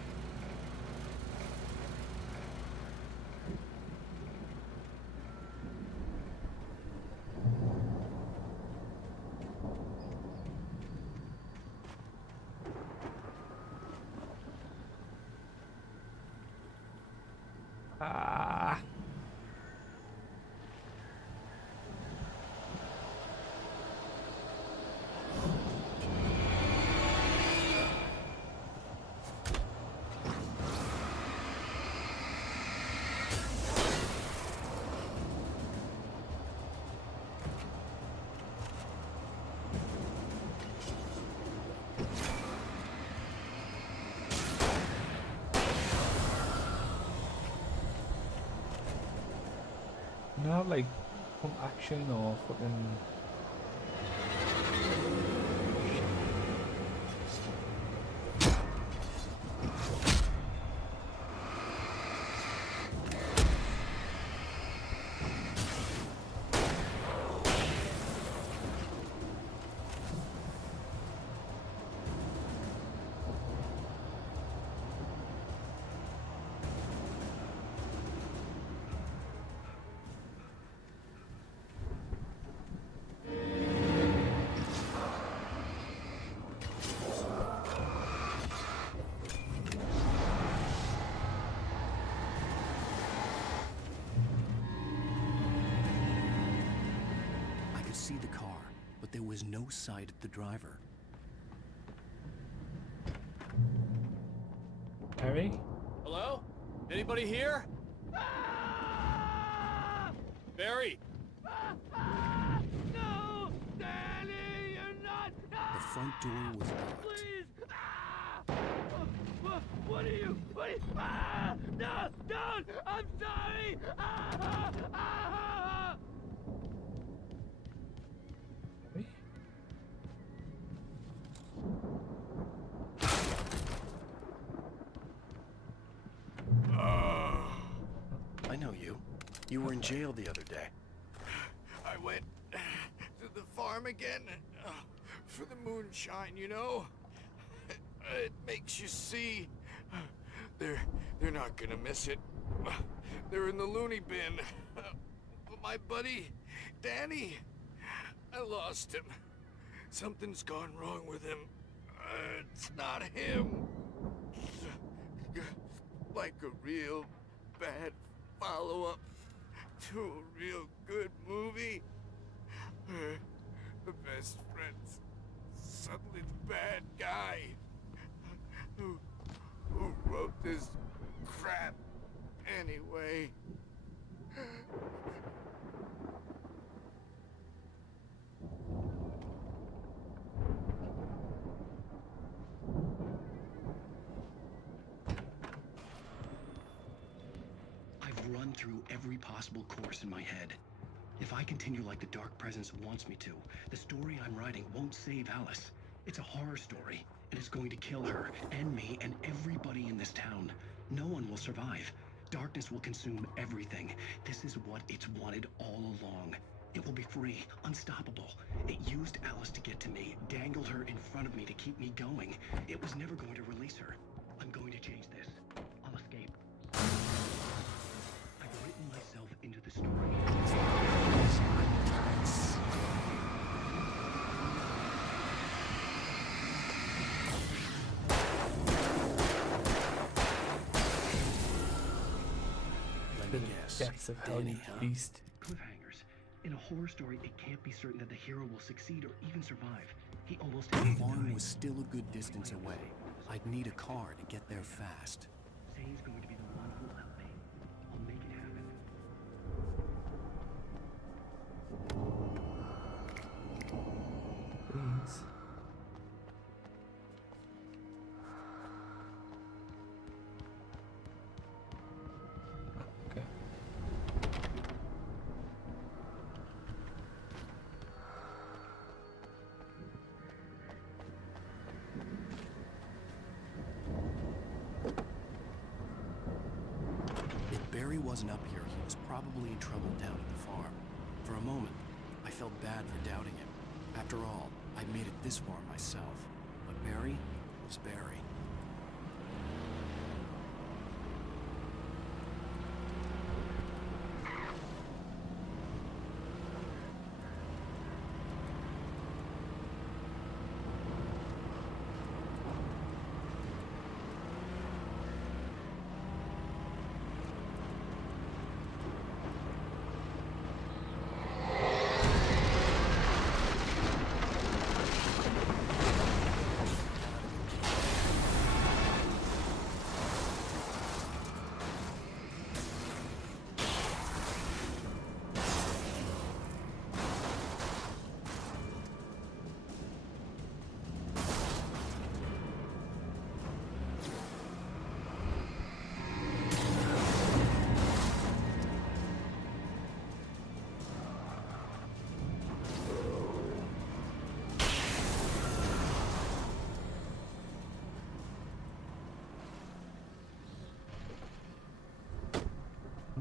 Ah. Not like pump action or fucking. See the car, but there was no sight of the driver. Harry? Hello? Anybody here? Barry! No! Danny, you're not! The front door was locked. Please! What are you? No! Don't! I'm sorry! I know you. You were in jail the other day. I went to the farm again for the moonshine, you know? It makes you see. They're not gonna miss it. They're in the loony bin. But my buddy, Danny, I lost him. Something's gone wrong with him. It's not him. Like a real bad follow-up to a real good movie. The best friend's suddenly the bad guy. Who wrote this crap anyway? I've run through every possible course in my head. If I continue like the Dark Presence wants me to, the story I'm writing won't save Alice. It's a horror story, and it's going to kill her, and me, and everybody in this town. No one will survive. Darkness will consume everything. This is what it's wanted all along. It will be free, unstoppable. It used Alice to get to me, dangled her in front of me to keep me going. It was never going to release her. I'm going to change this. I'll escape. I've written myself into the story. Let me guess. Depths of hell, Danny, you huh? beast. Cliffhangers. In a horror story, it can't be certain that the hero will succeed or even survive. He almost The had to farm die. was still a good distance away. I'd need a car to get there fast. Say he's going to be the one who'll help me. I'll make it happen. Please. Okay. If Barry wasn't up here, he was probably in trouble down at the farm. For a moment, I felt bad for doubting him. After all, I'd made it this far myself. But Barry was Barry.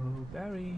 Oh, Barry.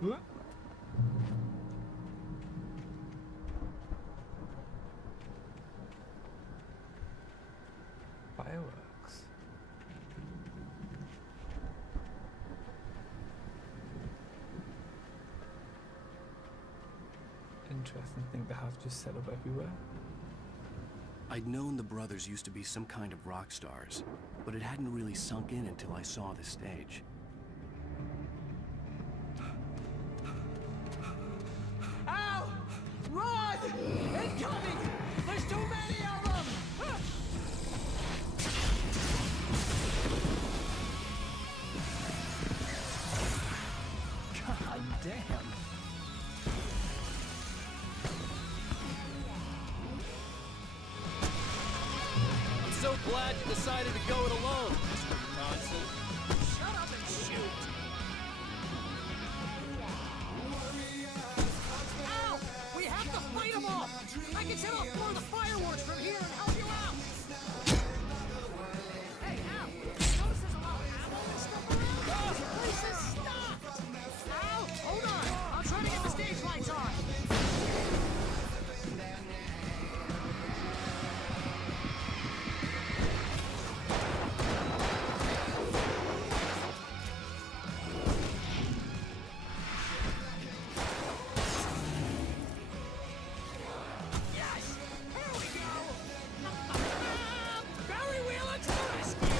What? Fireworks. Interesting thing to have just set up everywhere. I'd known the brothers used to be some kind of rock stars, but it hadn't really sunk in until I saw the stage. Al! Run! Incoming! There's too many of them! God damn. I'm so glad you decided to go it alone, Mr. Bronson. Shut up and shoot! Al! We have to fight them off! I can set off more of the fireworks from here and help you out! Hey, Al! Notice there's a lot of ammo and stuff around? This place is stocked! Al, hold on! I'll try to get the stage lights on! Yes! Here we go! Barry Wheeler to the rescue!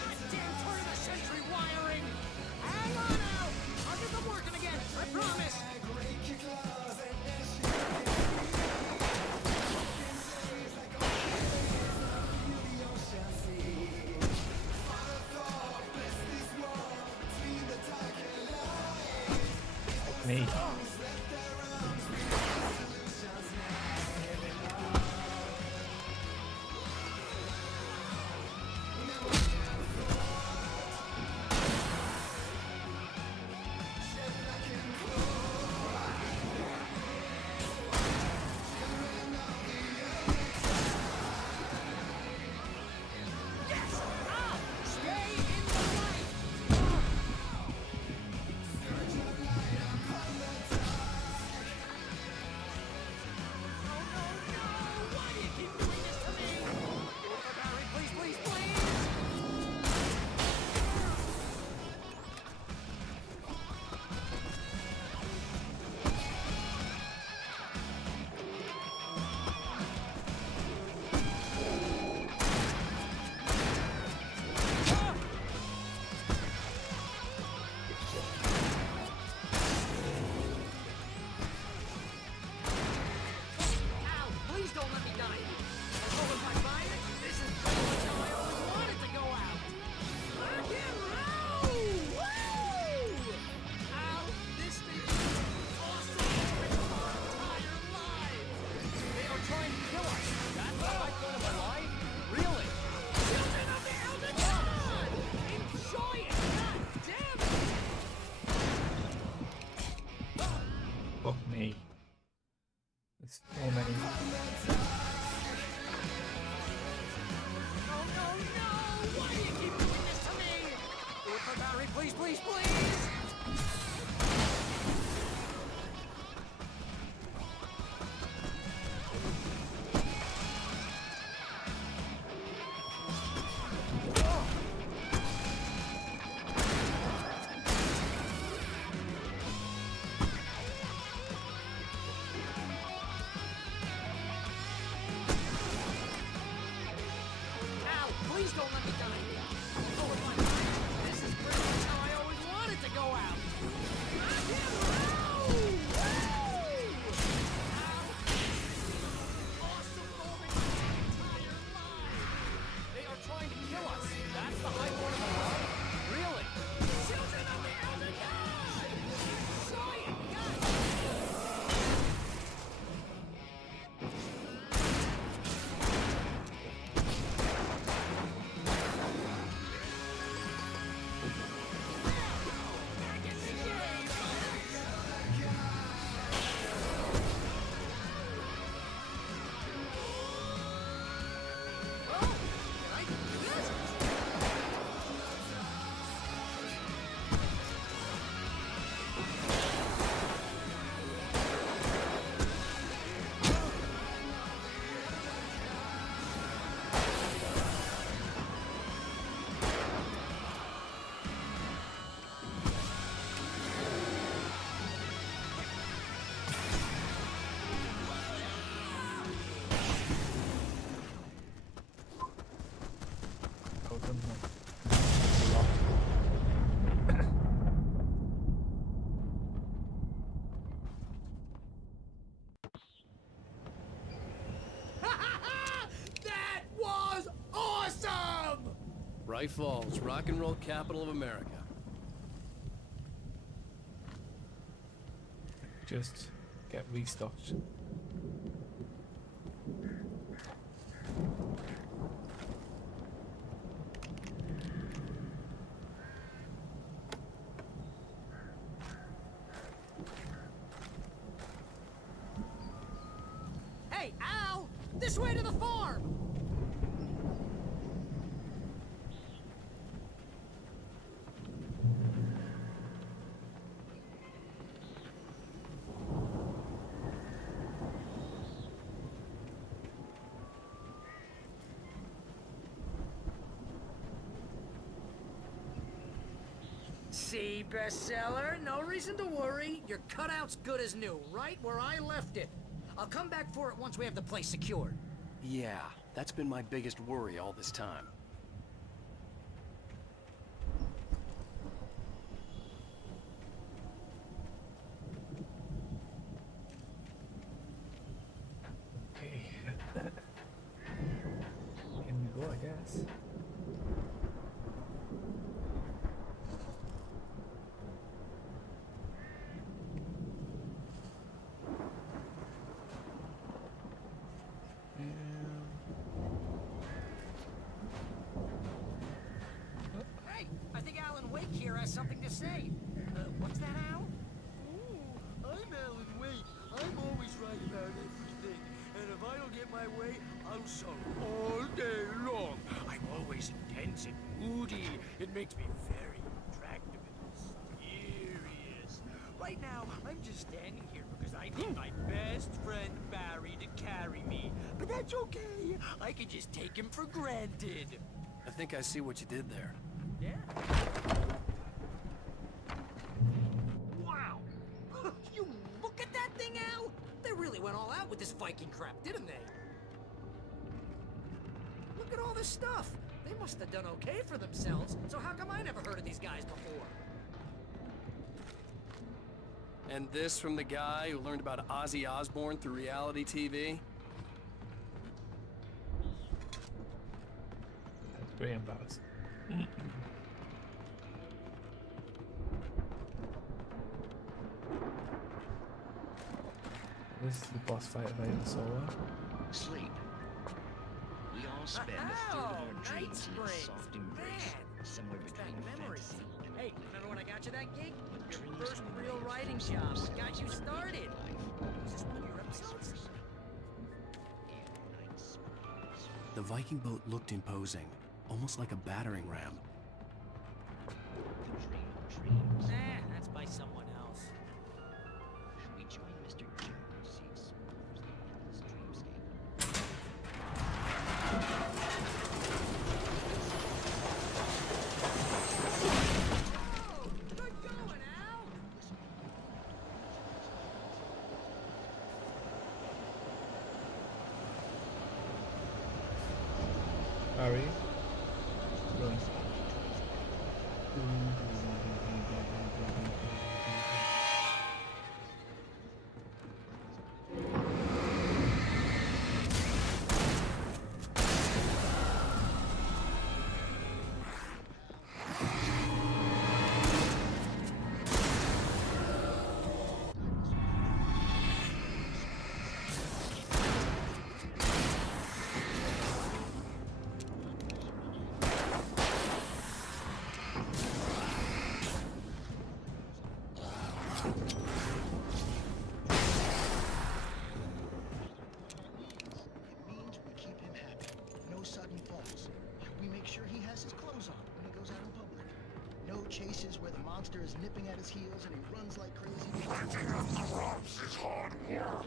Goddamn turn of the century wiring! Hang on now! I'll get them working again, I promise! Me. Yes! Al! Stay in the light! There's so many. No, no, no! Why do you keep doing this to me? Do it for Barry, please, please, please! Al, please don't let me die here. Oh, if I die, this is pretty much how I always wanted to go out. Awesome moment of my entire life. They are trying to kill us. That's the high point of the world? Really? Children of the Elder God! Giant God! Oh, done that. A lot. That was awesome! Bright Falls, rock and roll capital of America. Just get restocked. Hey, Al! This way to the farm! See, bestseller? No reason to worry. Your cutout's good as new, right where I left it. I'll come back for it once we have the place secured. Yeah, that's been my biggest worry all this time. Okay. In we go, I guess. Hey, I think Alan Wake here has something to say. What's that, Al? Ooh, I'm Alan Wake. I'm always right about everything. And if I don't get my way, I'll sulk all day long. I'm always intense and moody. It makes me very attractive and mysterious. Right now, I'm just standing here because I need my best friend Barry to carry me. But that's okay. I can just take him for granted. I think I see what you did there. Yeah. Wow! You look at that thing, Al! They really went all out with this Viking crap, didn't they? Look at all this stuff! They must have done okay for themselves, so how come I never heard of these guys before? And this from the guy who learned about Ozzy Osbourne through reality TV? That's very embarrassing. This is the boss fight if I ever saw one. Sleep. We all spend a third of our dreams in a soft embrace, somewhere between fantasy and Hey, remember when I got you that gig? Your first real writing job. Got you started. Was this one of your episodes? The Viking boat looked imposing, almost like a battering ram. That's by someone else. Should we join Mr. Jones? See explorers in this dreamscape. Harry. Run. Means we keep him happy. No sudden falls. We make sure he has his clothes on when he goes out in public. No chases where the monster is nipping at his heels and he runs like crazy. Fighting up corrupts is hard work.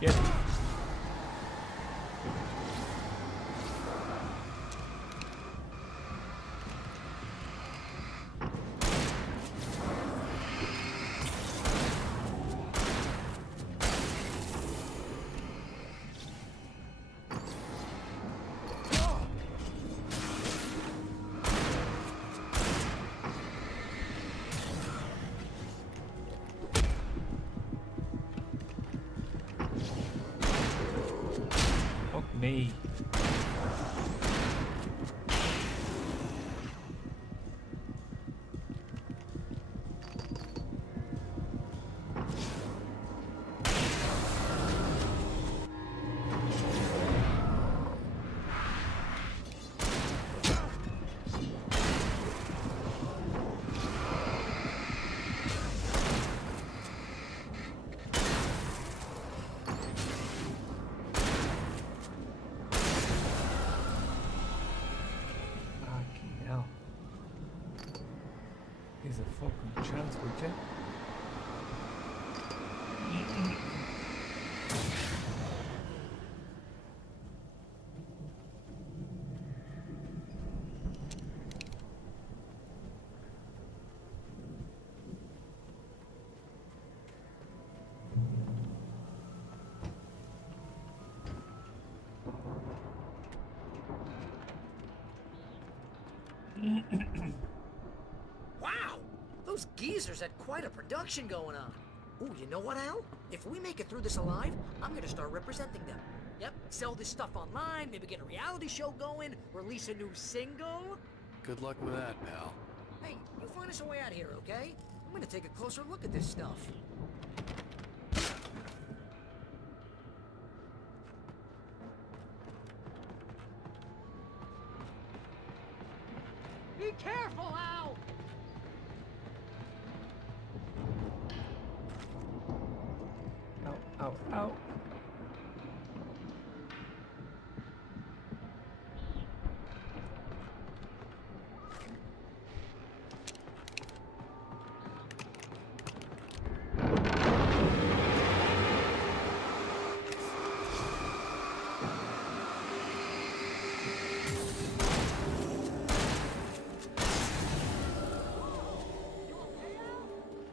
Yes. Fuck me. Fucking hell. Here's a fucking chance, would you? Wow! Those geezers had quite a production going on. Ooh, you know what, Al? If we make it through this alive, I'm gonna start representing them. Yep, sell this stuff online, maybe get a reality show going, release a new single. Good luck with that, pal. Hey, you find us a way out of here, okay? I'm gonna take a closer look at this stuff. Be careful, Al! Ow, ow, ow.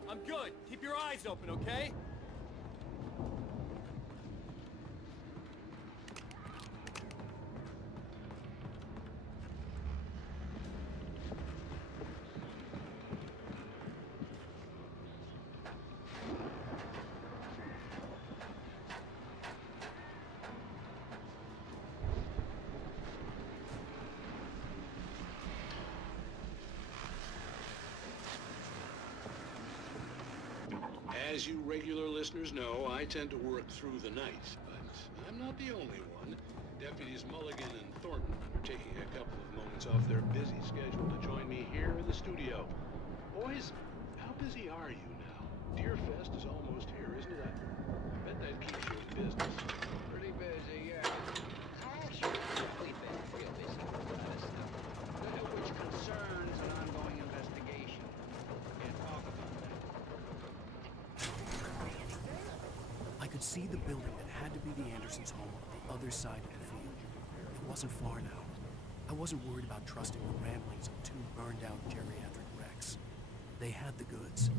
I'm good. Keep your eyes open, okay? As you regular listeners know, I tend to work through the night, but I'm not the only one. Deputies Mulligan and Thornton are taking a couple of moments off their busy schedule to join me here in the studio. Boys, how busy are you now? Deerfest is almost here, isn't it? I bet that keeps you in business. Pretty busy, yeah. Actually, we've been real busy with a lot of stuff, which concerns an ongoing investigation. Can't talk about that. I could see the building that had to be the Andersons' home on the other side of the field. It wasn't far now. I wasn't worried about trusting the ramblings of two burned-out geriatric wrecks. They had the goods.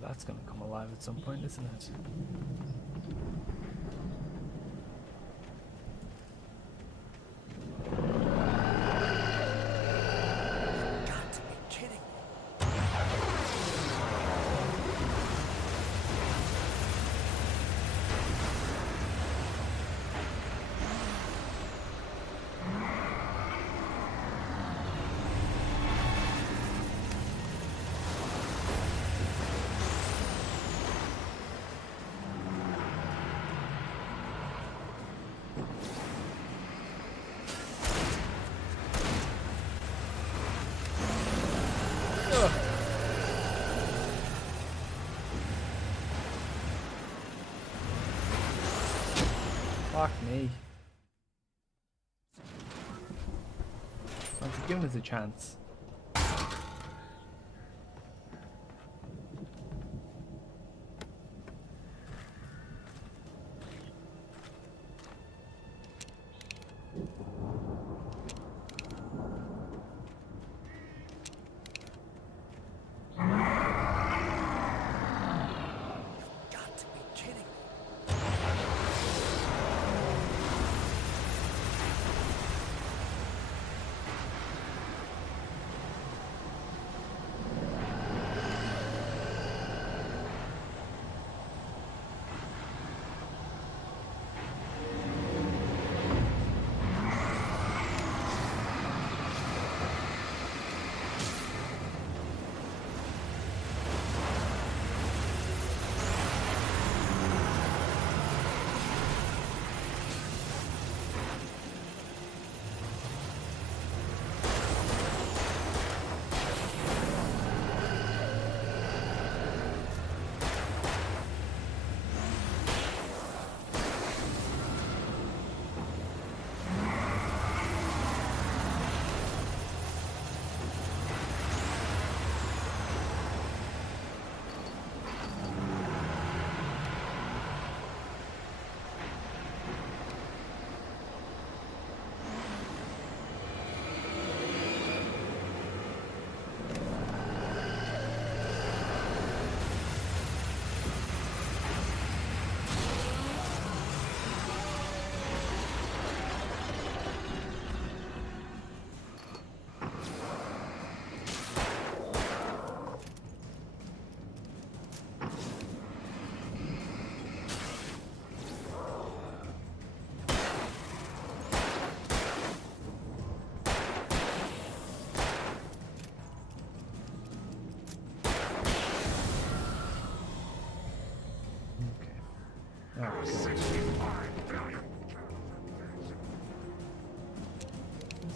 That's gonna come alive at some point, isn't it? Got to be kidding me. Fuck me. Once again, there's a chance. Got to be kidding me.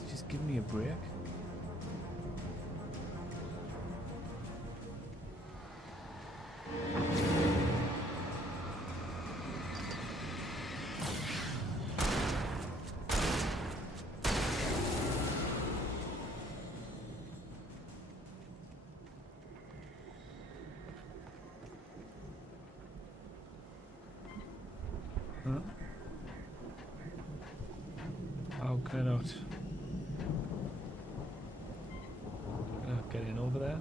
Just give me a break. Huh? How can I not? Get in over there.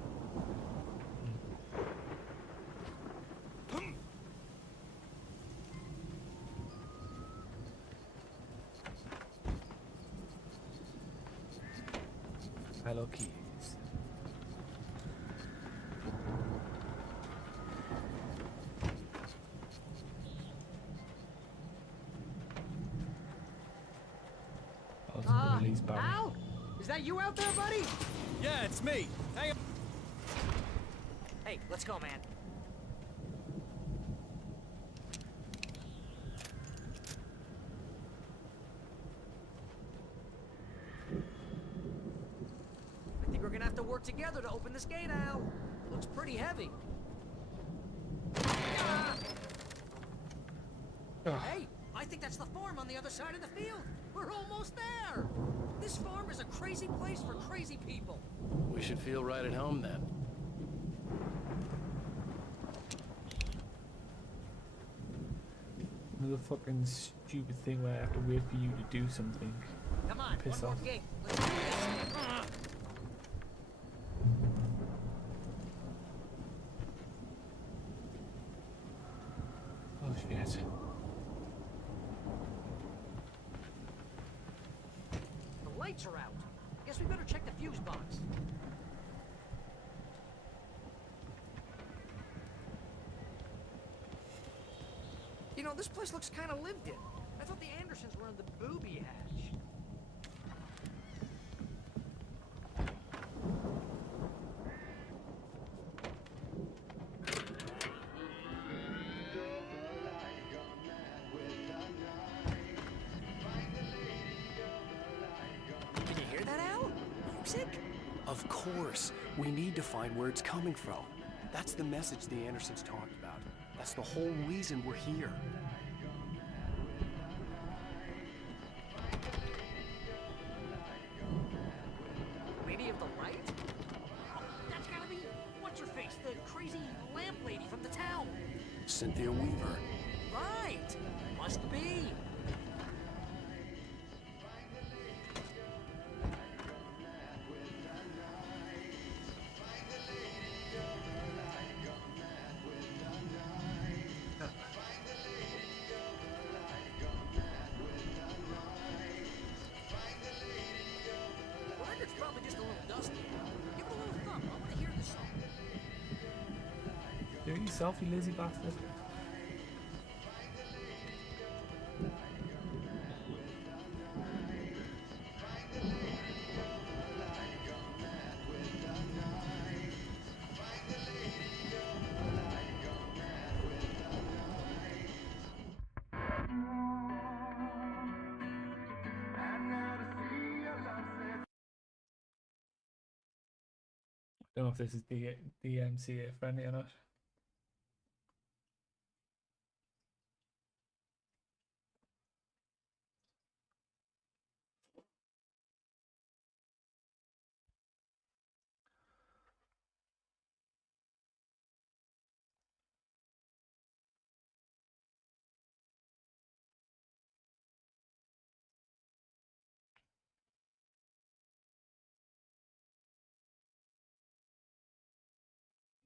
Hello, keys. police, Barry. Al? Is that you out there, buddy? Yeah, it's me. Hang on. Hey, let's go, man. I think we're gonna have to work together to open this gate, Al. Looks pretty heavy. Hey, I think that's the farm on the other side of the field. We're almost there. This farm is a crazy place for crazy people. We should feel right at home then. Another fucking stupid thing where I have to wait for you to do something. Come on, Piss one off. more gate. Let's do this. Oh shit. The lights are out. Guess we better check the fuse box. You know, this place looks kind of lived in. I thought the Andersons were in the booby hatch. Can you hear that, Al? Music? Of course. We need to find where it's coming from. That's the message the Andersons talked about. That's the whole reason we're here. Lady of the Light? Oh, that's gotta be what's-her-face, the crazy lamp lady from the town. Cynthia Weaver. Right! Must be. The record's probably just a little dusty. Give it a little thumb. I want to hear the song. Do it yourself, you lazy bastard. Don't know if this is DMCA friendly or not.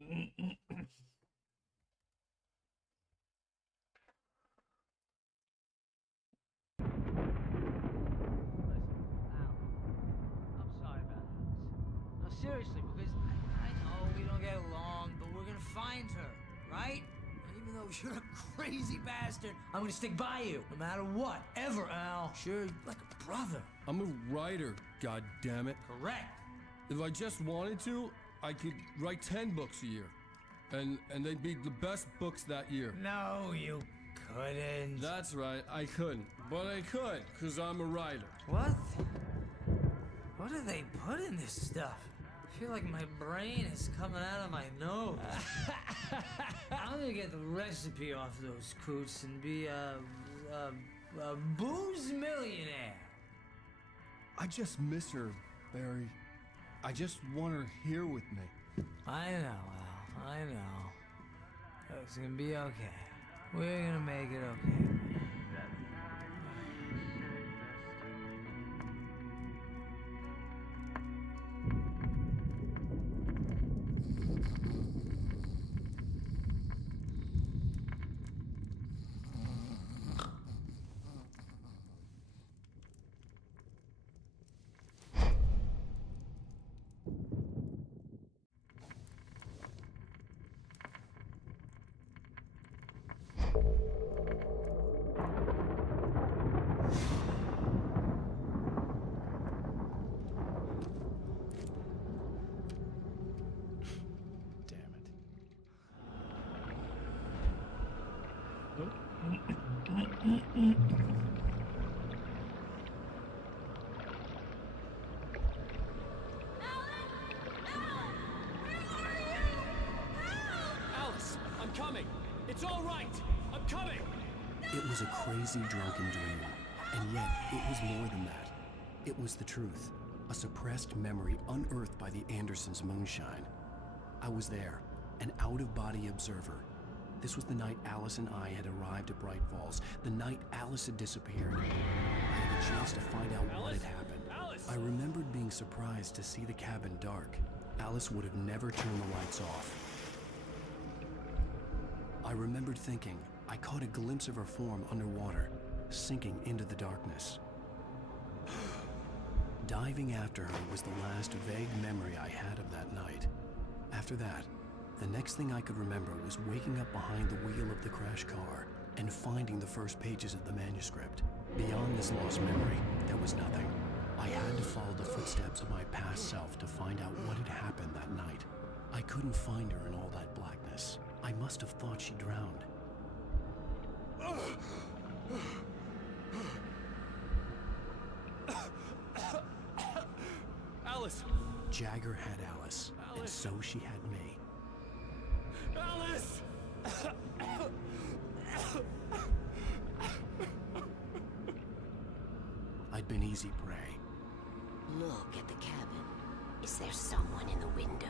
I'm sorry about Alice. No, seriously, because I know we don't get along, but we're gonna find her, right? And even though you're a crazy bastard, I'm gonna stick by you, no matter what, ever, Al. Sure, like a brother. I'm a writer, god damn it. Correct. If I just wanted to, I could write 10 books a year. And they'd be the best books that year. No, you couldn't. That's right, I couldn't. But I could, because I'm a writer. What? What do they put in this stuff? I feel like my brain is coming out of my nose. I'm gonna get the recipe off those coots and be a booze millionaire. I just miss her, Barry. I just want her here with me. I know, Al. I know. It's gonna be okay. We're gonna make it okay. Alice, I'm coming. It's all right. I'm coming. It was a crazy drunken dream, and yet it was more than that. It was the truth, a suppressed memory unearthed by the Andersons' moonshine. I was there, an out-of-body observer. This was the night Alice and I had arrived at Bright Falls, the night Alice had disappeared. I had a chance to find out what had happened. I remembered being surprised to see the cabin dark. Alice would have never turned the lights off. I remembered thinking I caught a glimpse of her form underwater, sinking into the darkness. Diving after her was the last vague memory I had of that night. After that, the next thing I could remember was waking up behind the wheel of the crash car and finding the first pages of the manuscript. Beyond this lost memory, there was nothing. I had to follow the footsteps of my past self to find out what had happened that night. I couldn't find her in all that blackness. I must have thought she drowned. Alice! Jagger had Alice, and so she had me. Alice! I'd been easy prey. Look at the cabin. Is there someone in the window?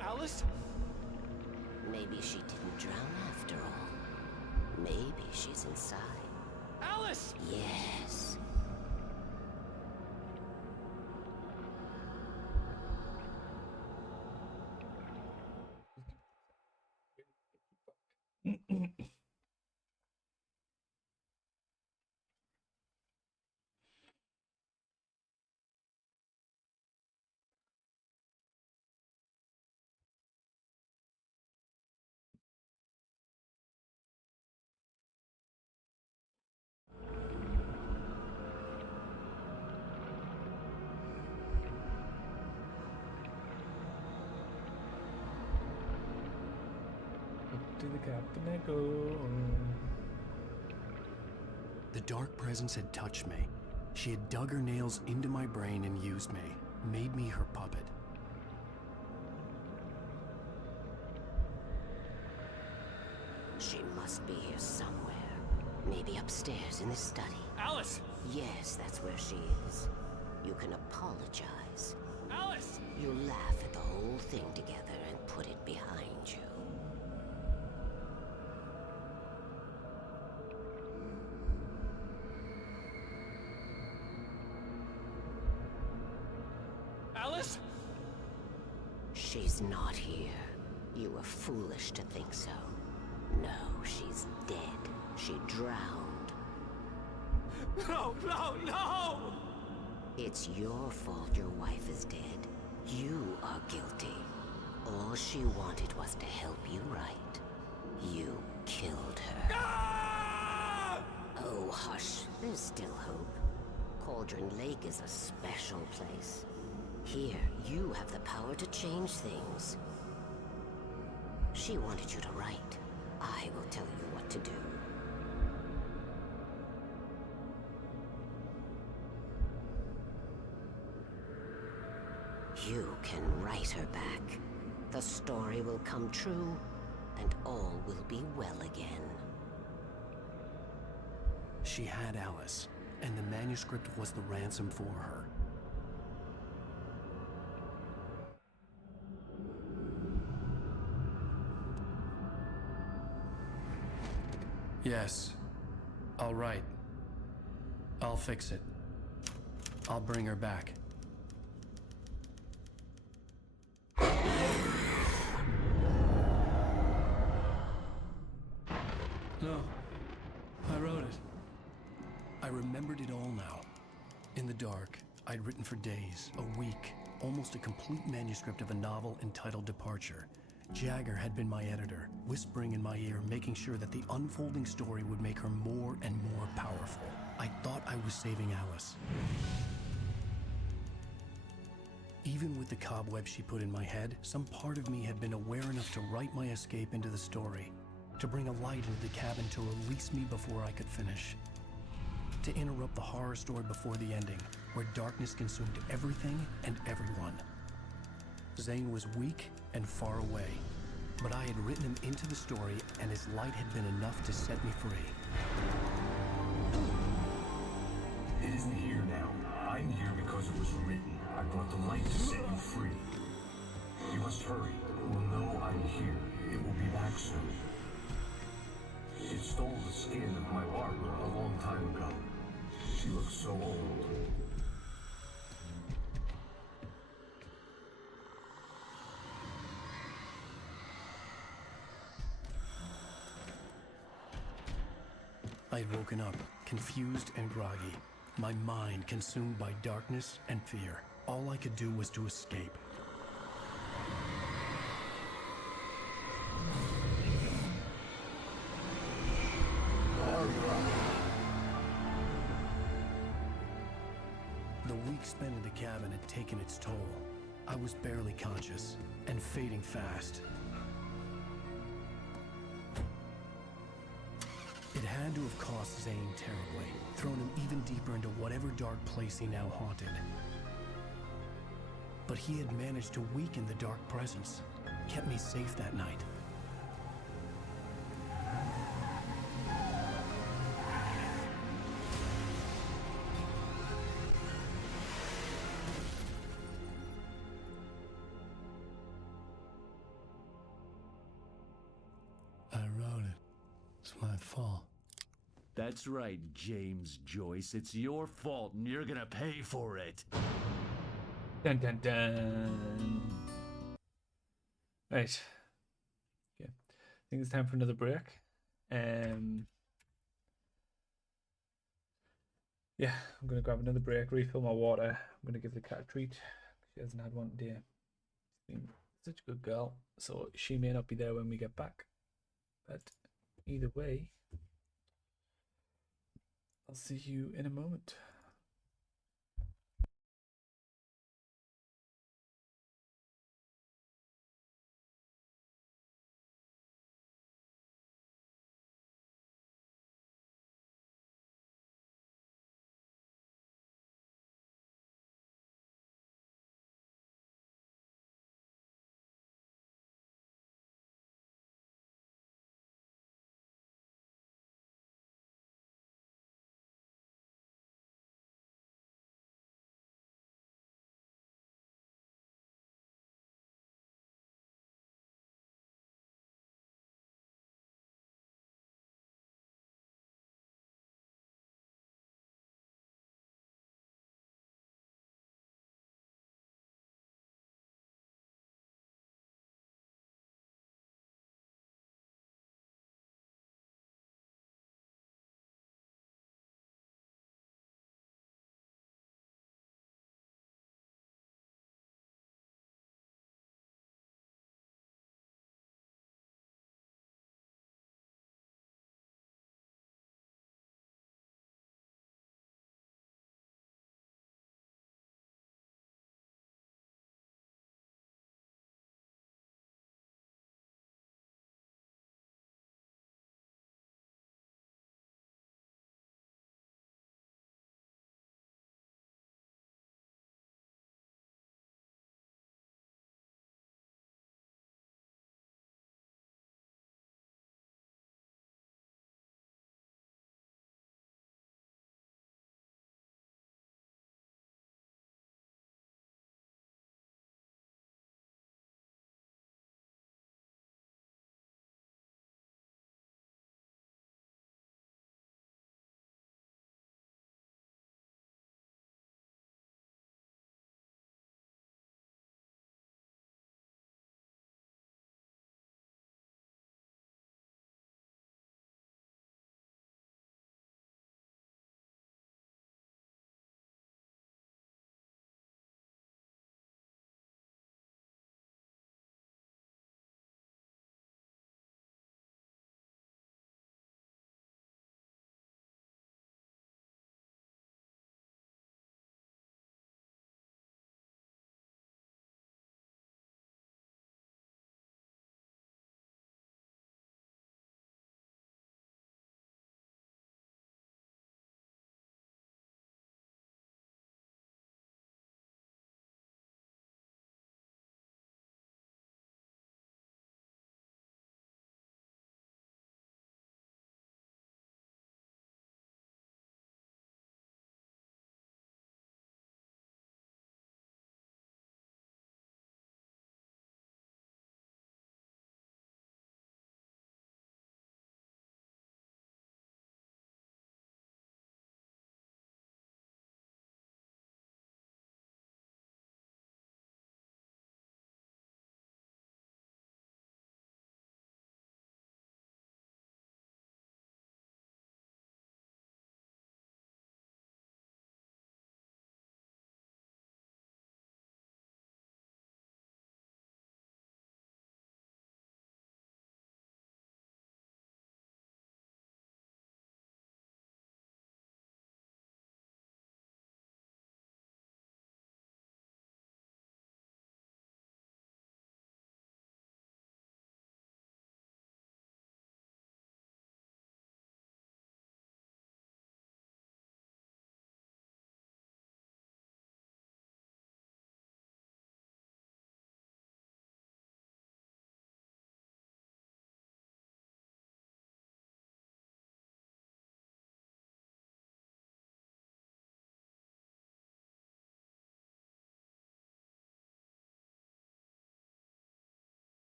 Alice? Maybe she didn't drown after all. Maybe she's inside. Alice! Yes. To the captain I go. The dark presence had touched me. She had dug her nails into my brain and used me, made me her puppet. She must be here somewhere. Maybe upstairs in the study. Alice! Yes, that's where she is. You can apologize. Alice! You laugh at the whole thing together and put it behind you. Alice? She's not here. You were foolish to think so. No, she's dead. She drowned. No, no, no! It's your fault your wife is dead. You are guilty. All she wanted was to help you right. You killed her. Ah! Oh, hush. There's still hope. Cauldron Lake is a special place. Here, you have the power to change things. She wanted you to write. I will tell you what to do. You can write her back. The story will come true, and all will be well again. She had Alice, and the manuscript was the ransom for her. Yes. I'll write. I'll fix it. I'll bring her back. No. I wrote it. I remembered it all now. In the dark, I'd written for days, a week, almost a complete manuscript of a novel entitled Departure. Jagger had been my editor, whispering in my ear, making sure that the unfolding story would make her more and more powerful. I thought I was saving Alice. Even with the cobwebs she put in my head, some part of me had been aware enough to write my escape into the story. to bring a light into the cabin to release me before I could finish. To interrupt the horror story before the ending, where darkness consumed everything and everyone. Zane was weak and far away, but I had written him into the story, and his light had been enough to set me free. It isn't here now. I'm here because it was written. I brought the light to set you free. You must hurry. It will know I'm here. It will be back soon. It stole the skin of my Barbara a long time ago. She looks so old. I had woken up, confused and groggy, my mind consumed by darkness and fear. All I could do was to escape. The week spent in the cabin had taken its toll. I was barely conscious and fading fast. It had to have cost Zane terribly, thrown him even deeper into whatever dark place he now haunted. But he had managed to weaken the dark presence, kept me safe that night. I wrote it. It's my fault. That's right, James Joyce. It's your fault, and you're gonna pay for it. Dun dun dun. Right. Okay. I think it's time for another break. Yeah, I'm gonna grab another break, refill my water. I'm gonna give the cat a treat. She hasn't had one today. She's been such a good girl, so she may not be there when we get back. But either way, I'll see you in a moment.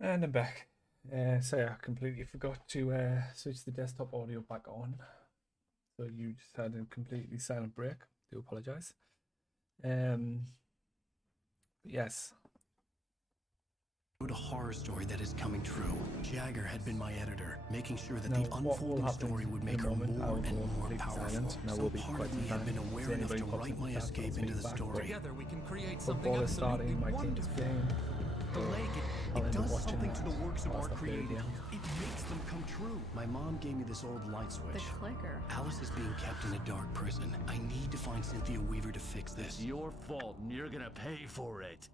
And I'm back. So yeah, I completely forgot to switch the desktop audio back on. So you just had a completely silent break. Do apologize. Yes. A horror story that is coming true. Jagger had been my editor, making sure that Now, the what will unfolding happen story would in make a her moment, more I'll and go more completely powerful. silent, and I Some will be part quite of me had been silent. aware If enough anybody to pops write in my the chat, escape I'll into the speak back, story. but Together we can create something football is absolutely starting, my team is wonderful. playing. The lake, I'll it end up does watching something that. to the works of I'll art stop there created. again. It makes them come true. My mom gave me this old light switch. The clicker. Alice is being kept in a dark prison. I need to find Cynthia Weaver to fix this. It's your fault, and you're gonna pay for it.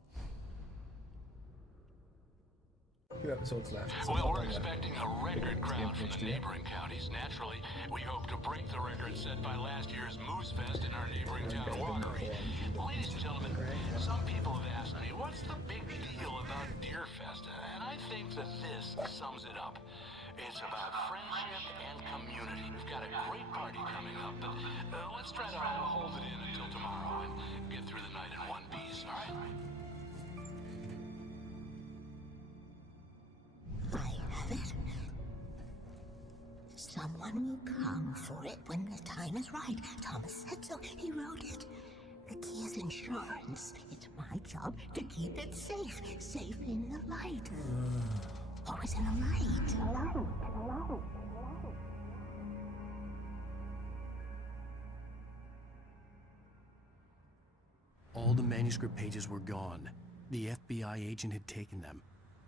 2 episodes left. So Well, we're not long left. expecting a record crowd from next the year. neighboring counties. Naturally, we hope to break the record set by last year's Moose Fest in our neighboring town of Walkery. Ladies and gentlemen, some people have asked me, what's the big deal about Deer Fest? And I think that this sums it up. It's about friendship and community. We've got a great party coming up, but let's try to hold it in until tomorrow and get through the night in one piece, all right? I have it. Someone will come for it when the time is right. Thomas said so. He wrote it. The key is insurance. It's my job to keep it safe. Safe in the light. Always in the light. All the manuscript pages were gone. The FBI agent had taken them.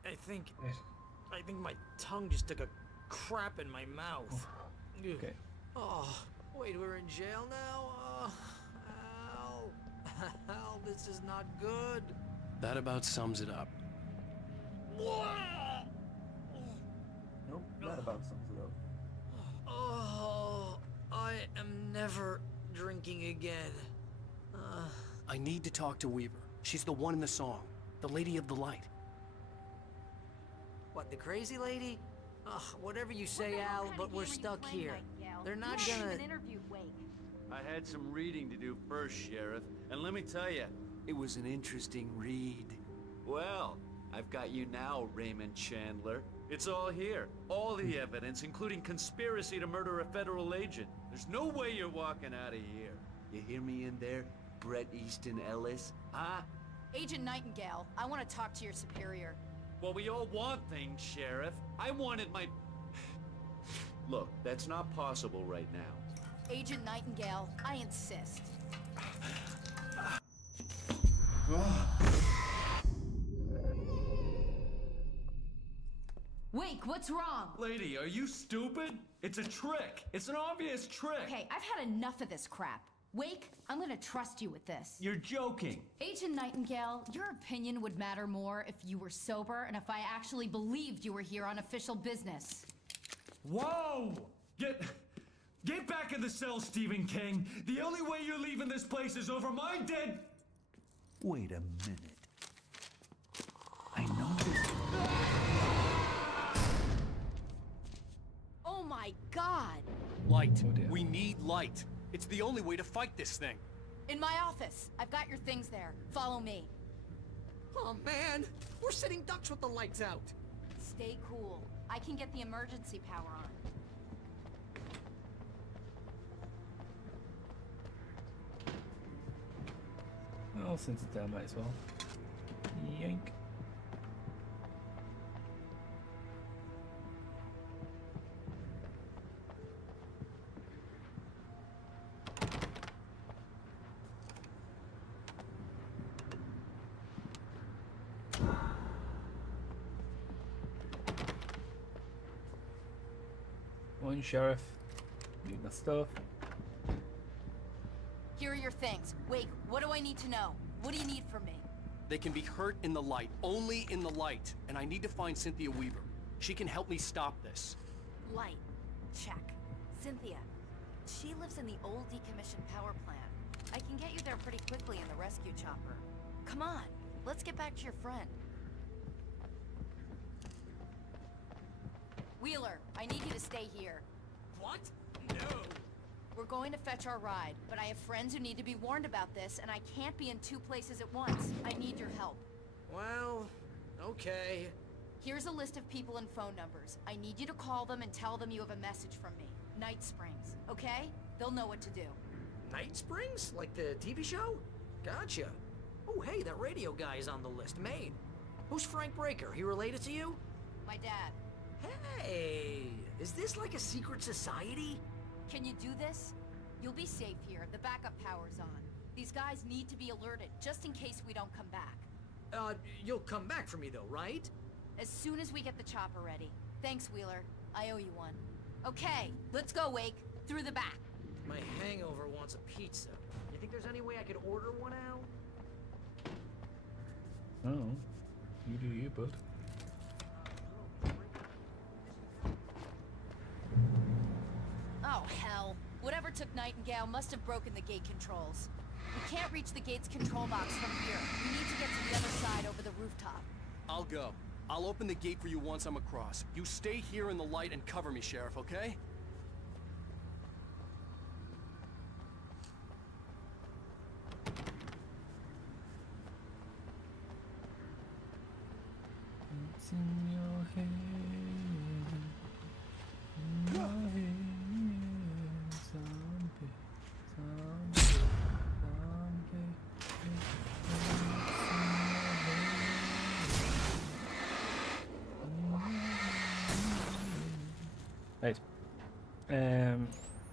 I think my tongue just took a crap in my mouth. Okay. Oh, wait, we're in jail now? Al. Al, this is not good. That about sums it up. Nope, that about sums it up. Oh, I am never drinking again. I need to talk to Weaver. She's the one in the song. The Lady of the Light. What, the crazy lady? Ugh, whatever you say, Al, but we're stuck here. They're not gonna... I had some reading to do first, Sheriff, and let me tell you, it was an interesting read. Well, I've got you now, Raymond Chandler. It's all here. All the evidence, including conspiracy to murder a federal agent. There's no way you're walking out of here. You hear me in there, Bret Easton Ellis? Huh? Agent Nightingale, I want to talk to your superior. Well, we all want things, Sheriff. I wanted my... Look, that's not possible right now. Agent Nightingale, I insist. Wake, what's wrong? Lady, are you stupid? It's a trick. It's an obvious trick. Okay, I've had enough of this crap. Wake, I'm gonna trust you with this. You're joking. Agent Nightingale, your opinion would matter more if you were sober and if I actually believed you were here on official business. Whoa! Get back in the cell, Stephen King. The only way you're leaving this place is over my dead... Wait a minute. I know this... Oh my god! Light. We need light. It's the only way to fight this thing. In my office. I've got your things there. Follow me. Oh man, we're sitting ducks with the lights out. Stay cool. I can get the emergency power on. Well, since it's there, might as well. Yank. One sheriff. Need my stuff. Here are your things. Wait, what do I need to know? What do you need from me? They can be hurt in the light, only in the light. And I need to find Cynthia Weaver. She can help me stop this. Light. Check. Cynthia. She lives in the old decommissioned power plant. I can get you there pretty quickly in the rescue chopper. Come on, let's get back to your friend. Wheeler, I need you to stay here. What? No. We're going to fetch our ride, but I have friends who need to be warned about this, and I can't be in two places at once. I need your help. Well, okay. Here's a list of people and phone numbers. I need you to call them and tell them you have a message from me. Night Springs, okay? They'll know what to do. Night Springs? Like the TV show? Gotcha. Oh, hey, that radio guy is on the list. Maine. Who's Frank Breaker? He related to you? My dad. Hey, is this like a secret society? Can you do this? You'll be safe here. The backup power's on. These guys need to be alerted, just in case we don't come back. You'll come back for me though, right? As soon as we get the chopper ready. Thanks, Wheeler. I owe you one. Okay, let's go, Wake. Through the back. My hangover wants a pizza. You think there's any way I could order one out? Oh, you do you, bud. Oh, hell. Whatever took Nightingale must have broken the gate controls. We can't reach the gate's control box from here. We need to get to the other side over the rooftop. I'll go. I'll open the gate for you once I'm across. You stay here in the light and cover me, Sheriff, okay? It's in your head. In your head. Zombie. Zombie. Right.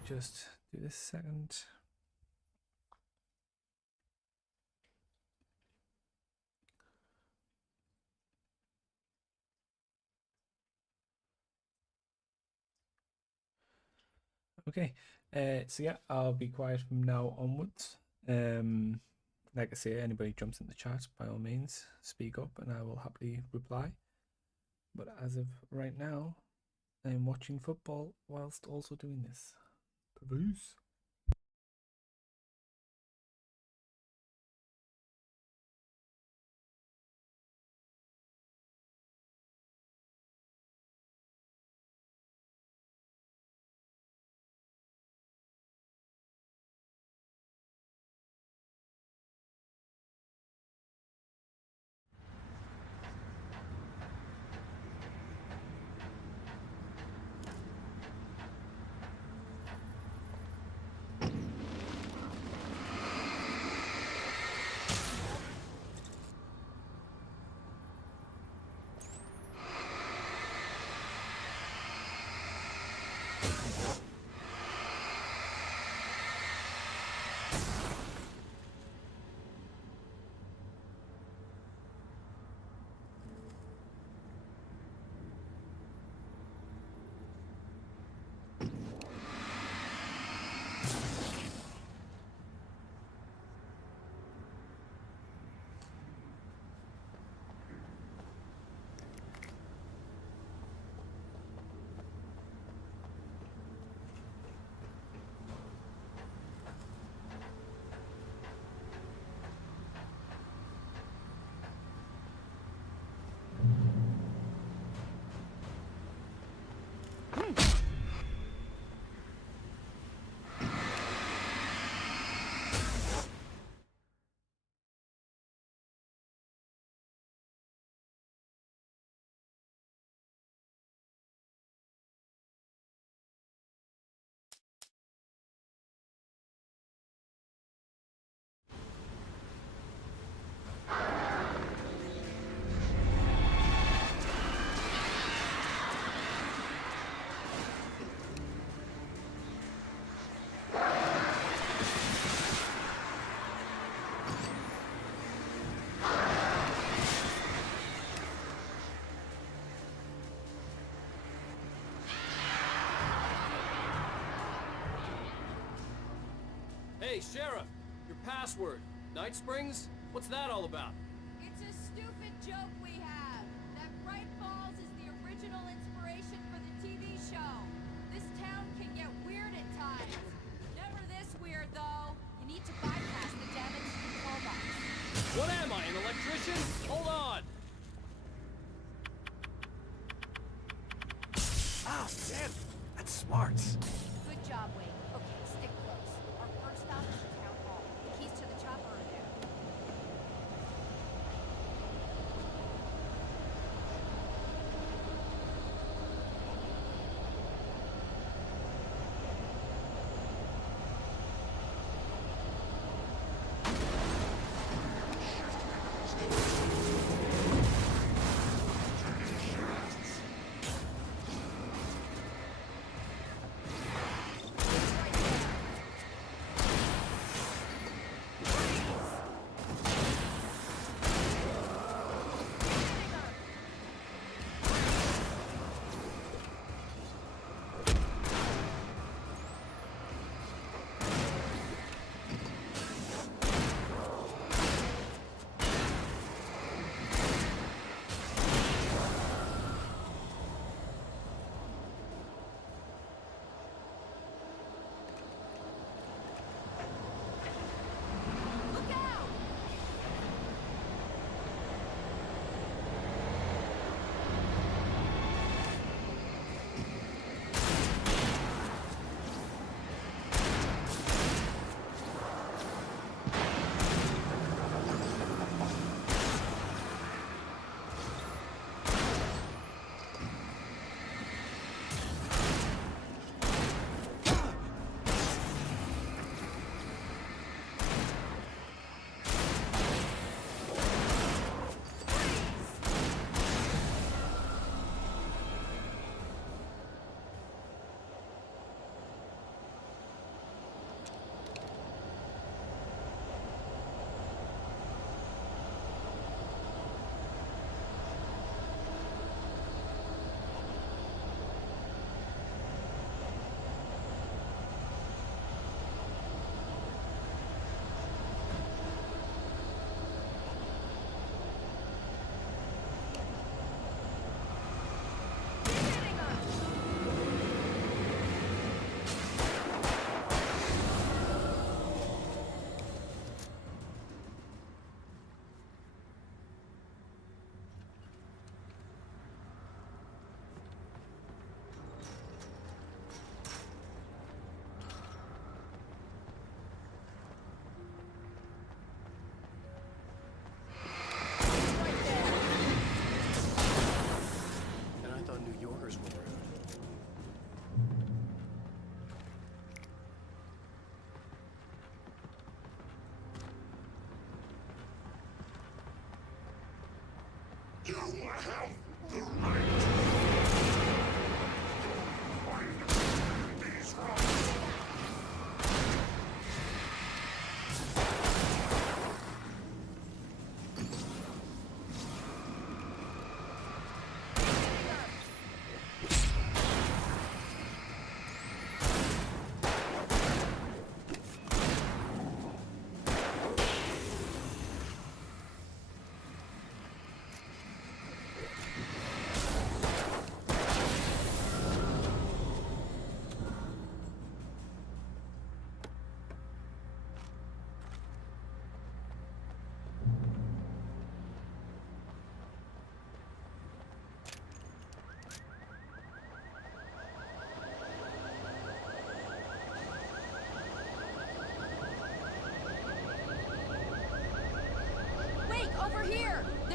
Just do this second. Okay, so yeah, I'll be quiet from now onwards. Like I say, anybody jumps in the chat, by all means, speak up and I will happily reply. But as of right now, I'm watching football whilst also doing this. Peace. Hey, Sheriff! Your password. Night Springs? What's that all about? It's a stupid joke we have. That Bright Falls is the original inspiration for the TV show. This town can get weird at times. Never this weird, though. You need to bypass the damaged control box. What am I, an electrician? Hold on! Oh, damn! That's smart. Good job, Wade. Okay, stick close. Our first stop is the town hall. The keys to the chopper are there.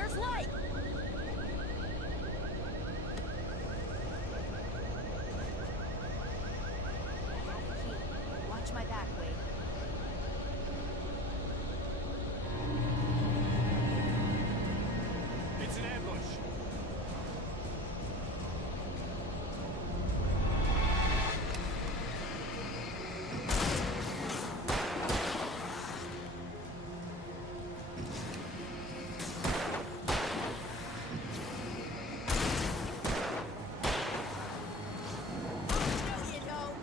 There's light! Watch my back, Wade. It's an ambush. There you go.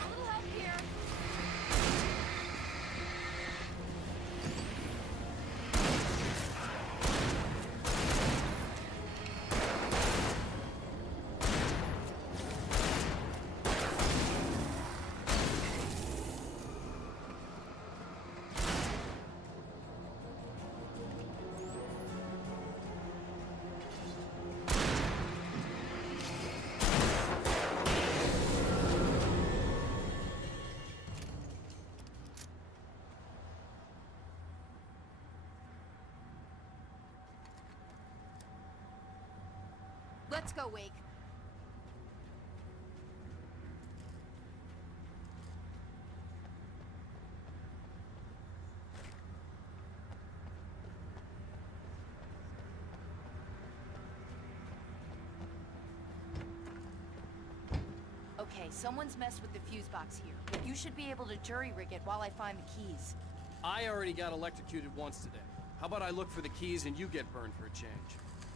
A little help here. Let's go, Wake. Okay, someone's messed with the fuse box here, but you should be able to jury-rig it while I find the keys. I already got electrocuted once today. How about I look for the keys and you get burned for a change?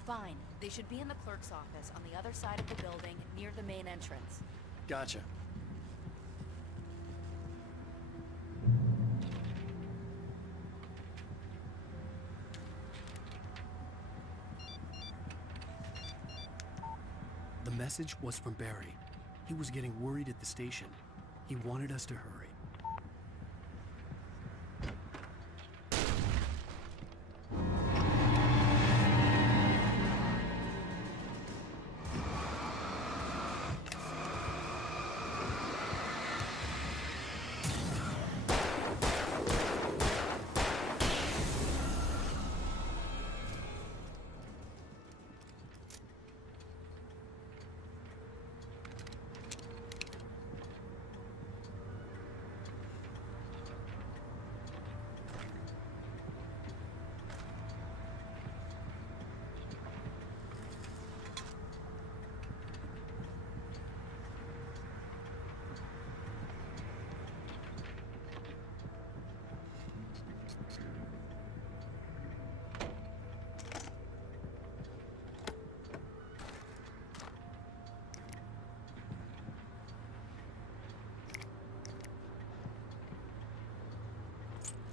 Fine. They should be in the clerk's office on the other side of the building, near the main entrance. Gotcha. The message was from Barry. He was getting worried at the station. He wanted us to hurry.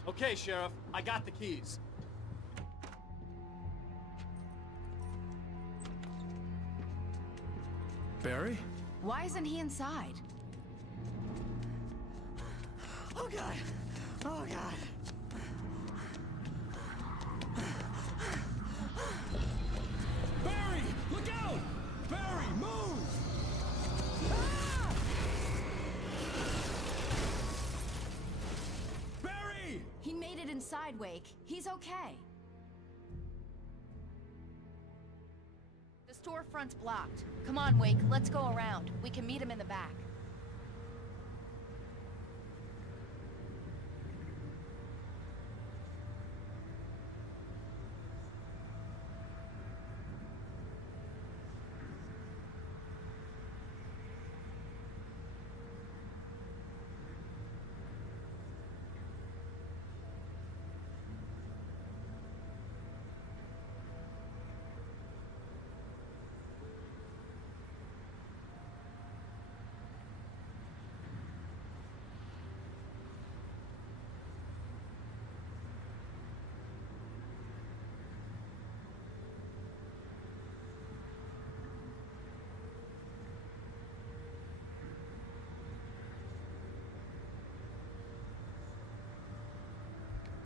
Okay, Sheriff, I got the keys. Barry? Why isn't he inside? Oh god! Oh god! Barry! Look out! Barry, move! Barry! He made it inside, Wake. He's okay. The storefront's blocked. Come on, Wake. Let's go around. We can meet him in the back.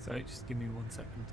Sorry, just give me 1 second.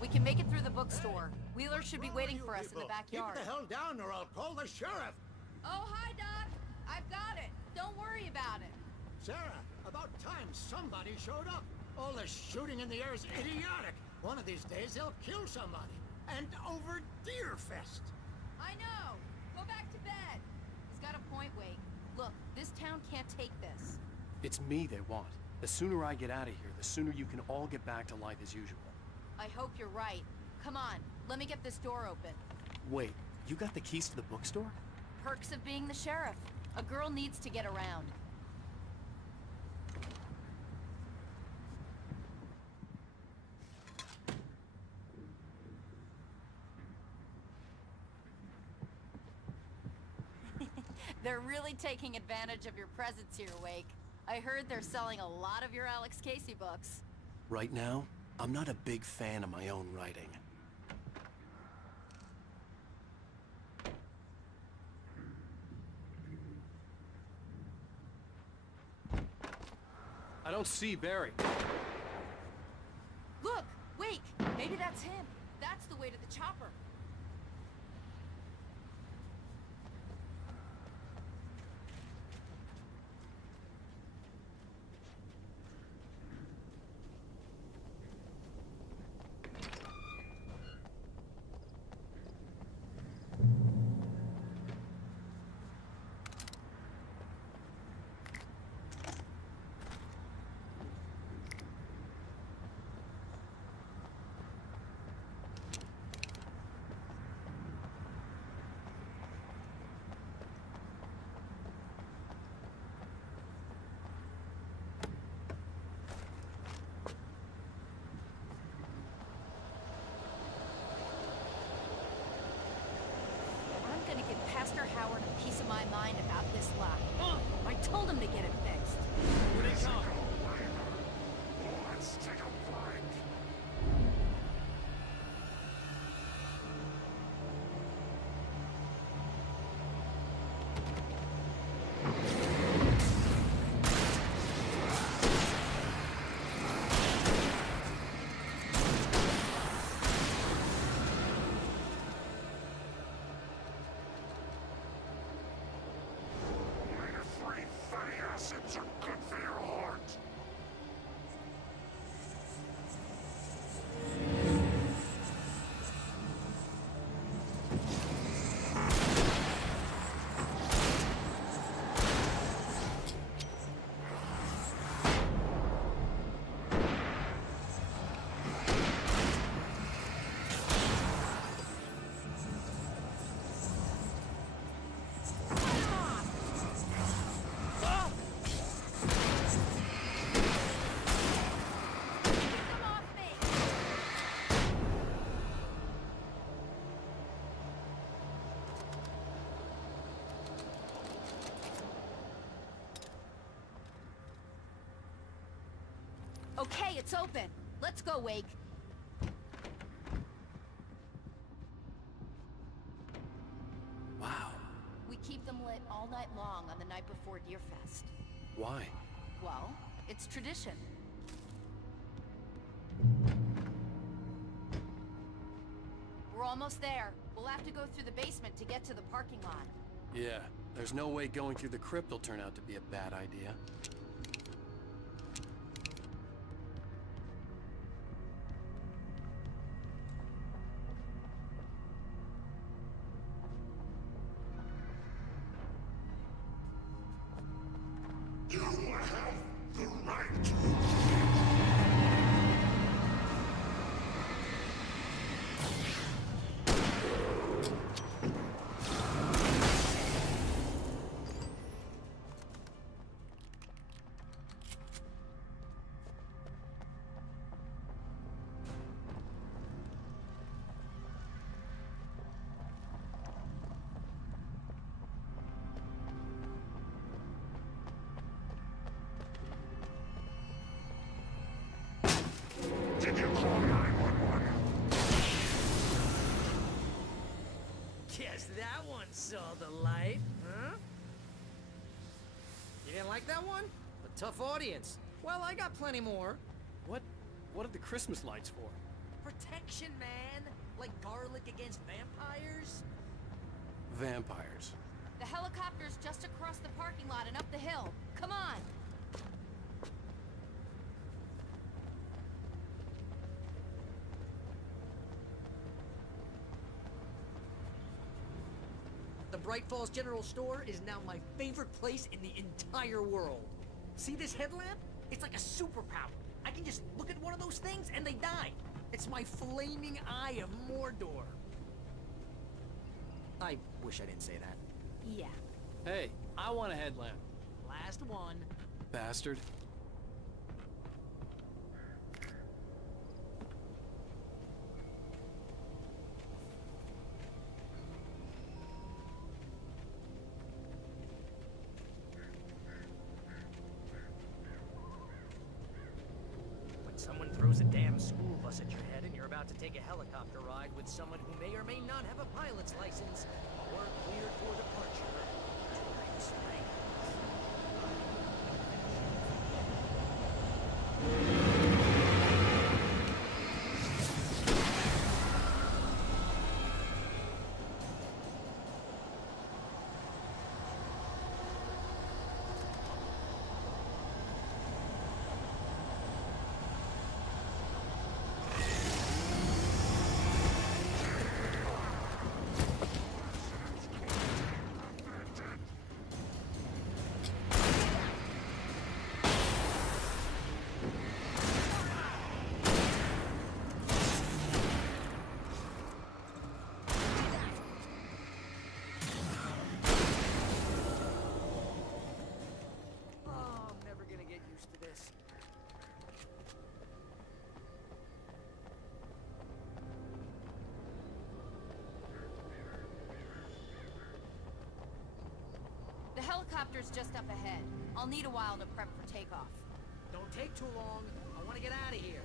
We can make it through the bookstore. Wheeler should be waiting for us in the backyard. Keep the hell down or I'll call the sheriff. Oh, hi, Doc. I've got it. Don't worry about it. Sarah, about time somebody showed up. All this shooting in the air is idiotic. One of these days they'll kill somebody. And over Deerfest. I know. Go back to bed. He's got a point, Wake. Look, this town can't take this. It's me they want. The sooner I get out of here, the sooner you can all get back to life as usual. I hope you're right. Come on, let me get this door open. Wait, you got the keys to the bookstore? Perks of being the sheriff. A girl needs to get around. They're really taking advantage of your presence here, Wake. I heard they're selling a lot of your Alex Casey books. Right now, I'm not a big fan of my own writing. I don't see Barry. Look! Wake! Maybe that's him. That's the way to the chopper. Pastor Howard a piece of my mind about this lock. I told him to get it fixed. Here they come. Let's take a break. Free Phineas! Okay, it's open. Let's go, Wake. Wow. We keep them lit all night long on the night before Deerfest. Why? Well, it's tradition. We're almost there. We'll have to go through the basement to get to the parking lot. Yeah, there's no way going through the crypt will turn out to be a bad idea. You have the right. Did you call 911? Guess that one saw the light, huh? You didn't like that one? A tough audience. Well, I got plenty more. What are the Christmas lights for? Protection, man. Like garlic against vampires. Vampires. The helicopter's just across the parking lot and up the hill. Come on! The Bright Falls General Store is now my favorite place in the entire world. See this headlamp? It's like a superpower. I can just look at one of those things and they die. It's my flaming eye of Mordor. I wish I didn't say that. Yeah. Hey, I want a headlamp. Last one. Bastard. When someone throws a damn school bus at your head and you're about to take a helicopter ride with someone who may or may not have a pilot's license, or cleared for departure, tonight's rain. The helicopter's just up ahead. I'll need a while to prep for takeoff. Don't take too long. I want to get out of here.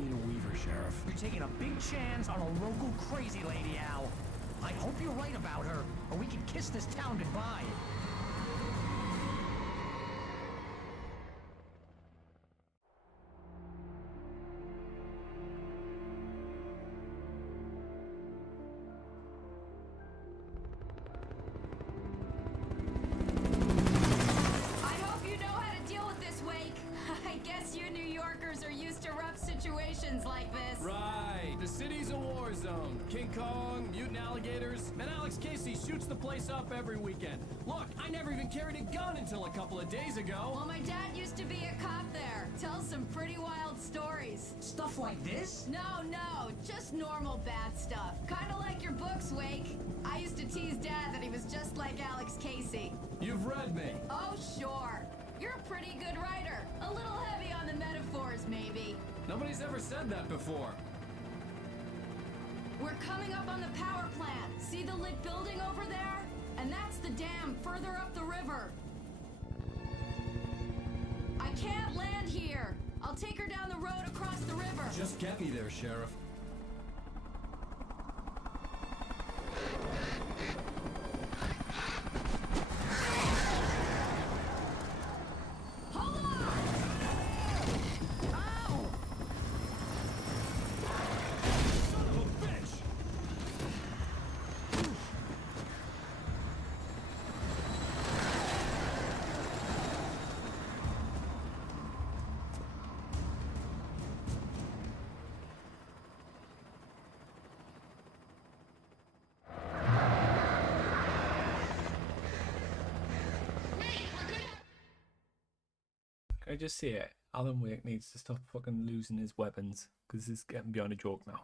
need a weaver, Sheriff. You're taking a big chance on a local crazy lady, Al. I hope you're right about her, or we can kiss this town goodbye. I hope you know how to deal with this, Wake. I guess you New Yorkers are used to rough situations like this. Right. The city's a war zone. King Kong, mutant alligators, and Alex Casey shoots the place up every weekend. Look, I never even carried a gun until a couple of days ago. Well, my dad used to be a cop there. Tells some pretty wild stories. Stuff like this? No, just normal bad stuff. Kinda like your books, Wake. I used to tease Dad that he was just like Alex Casey. You've read me. Oh, sure. You're a pretty good writer. A little heavy on the metaphors, maybe. Nobody's ever said that before. We're coming up on the power plant. See the lit building over there? And that's the dam further up the river. I can't land here. I'll take her down the road across the river. Just get me there, Sheriff. Hold on! Ow! Son of a bitch! Can I just say it? Alan Wake needs to stop fucking losing his weapons, because this is getting beyond a joke now.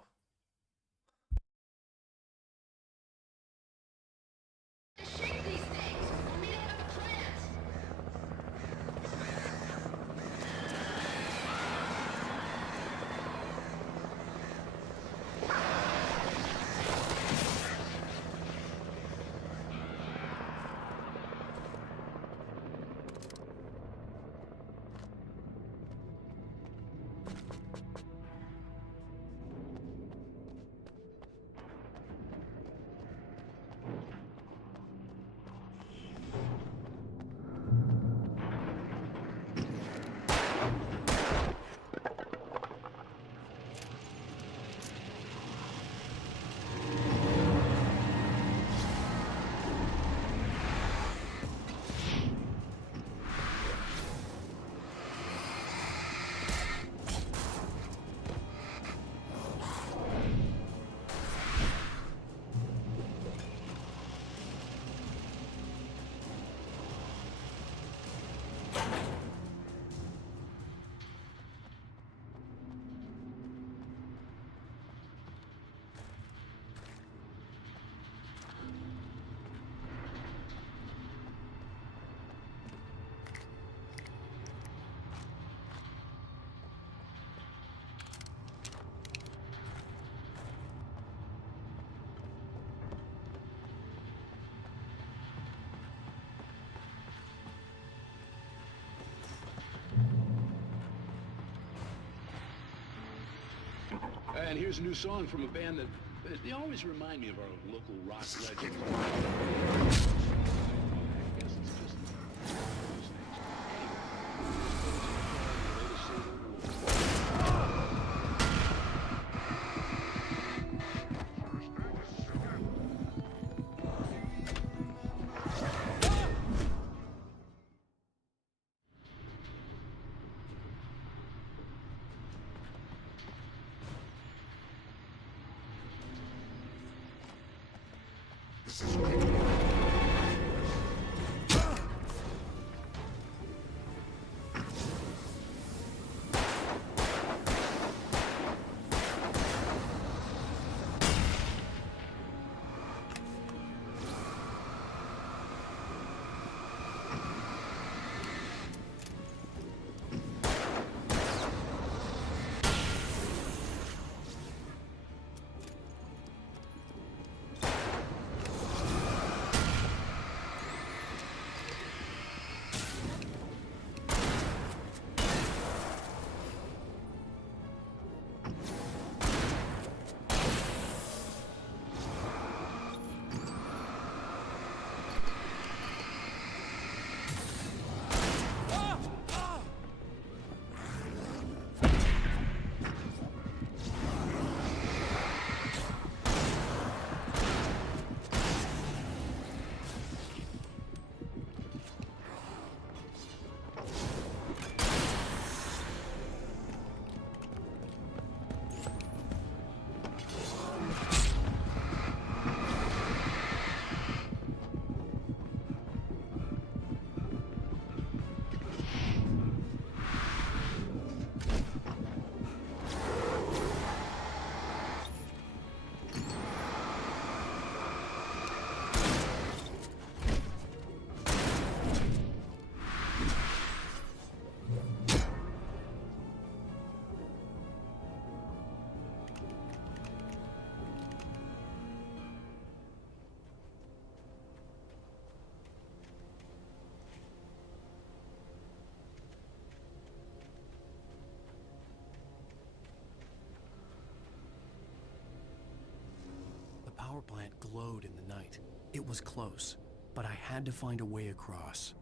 And here's a new song from a band that they always remind me of our local rock legend. I guess it's just those the night. It was close, but I had to find a way across.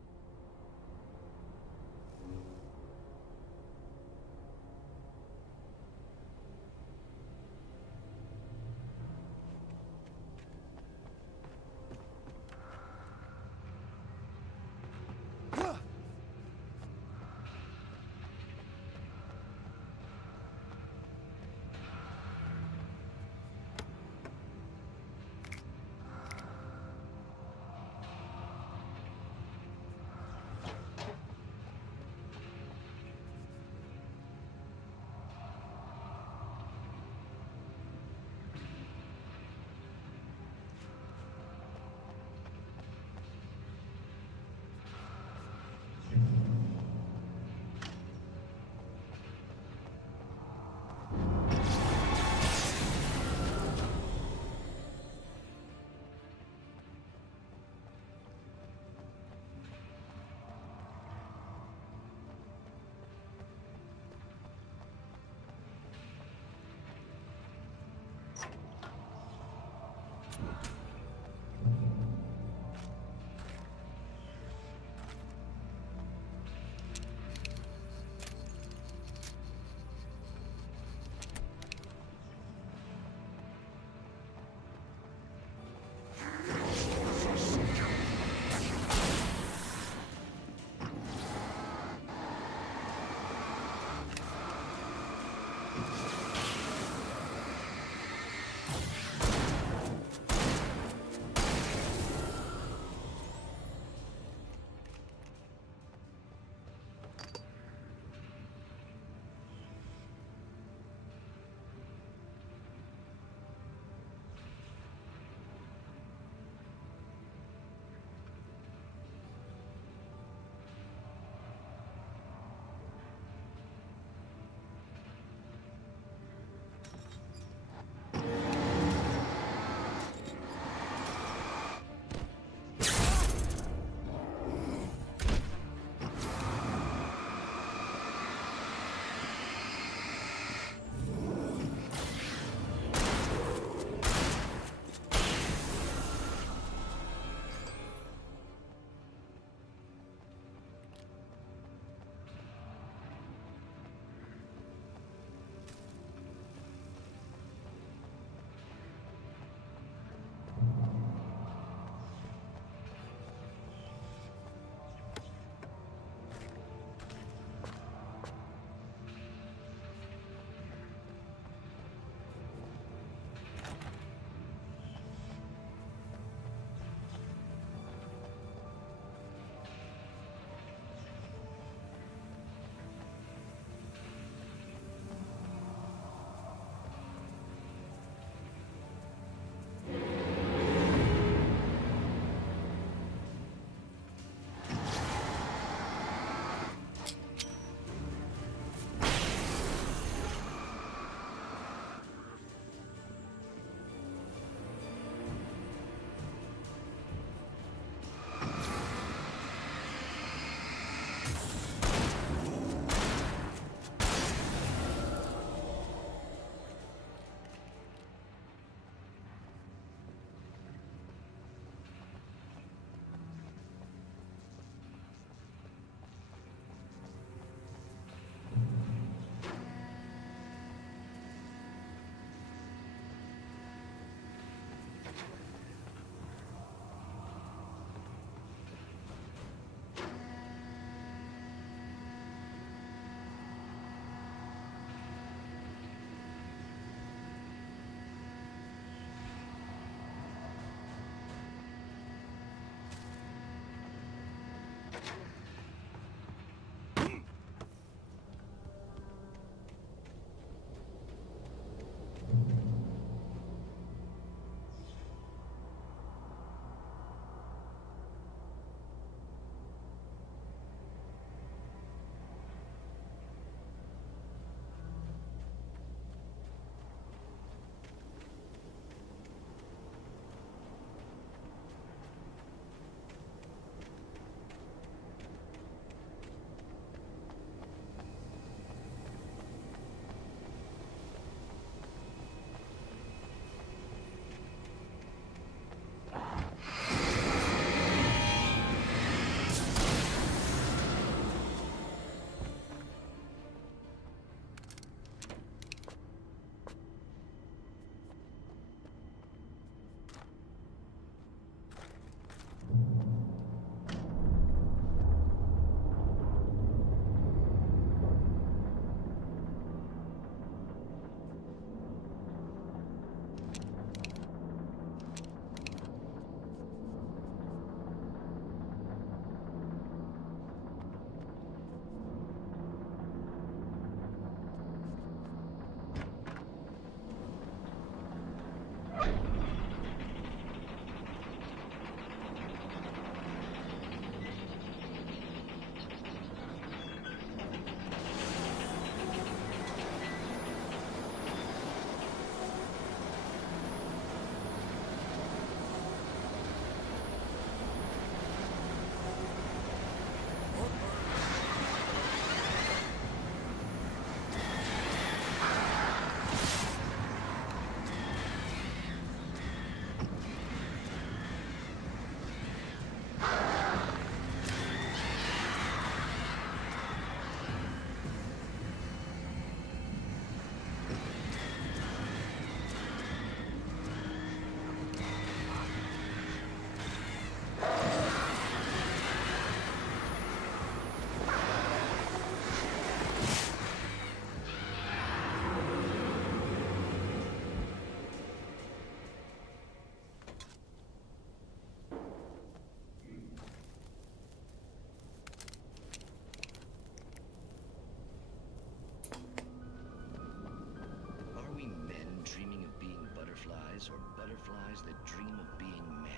eyes that dream of being men.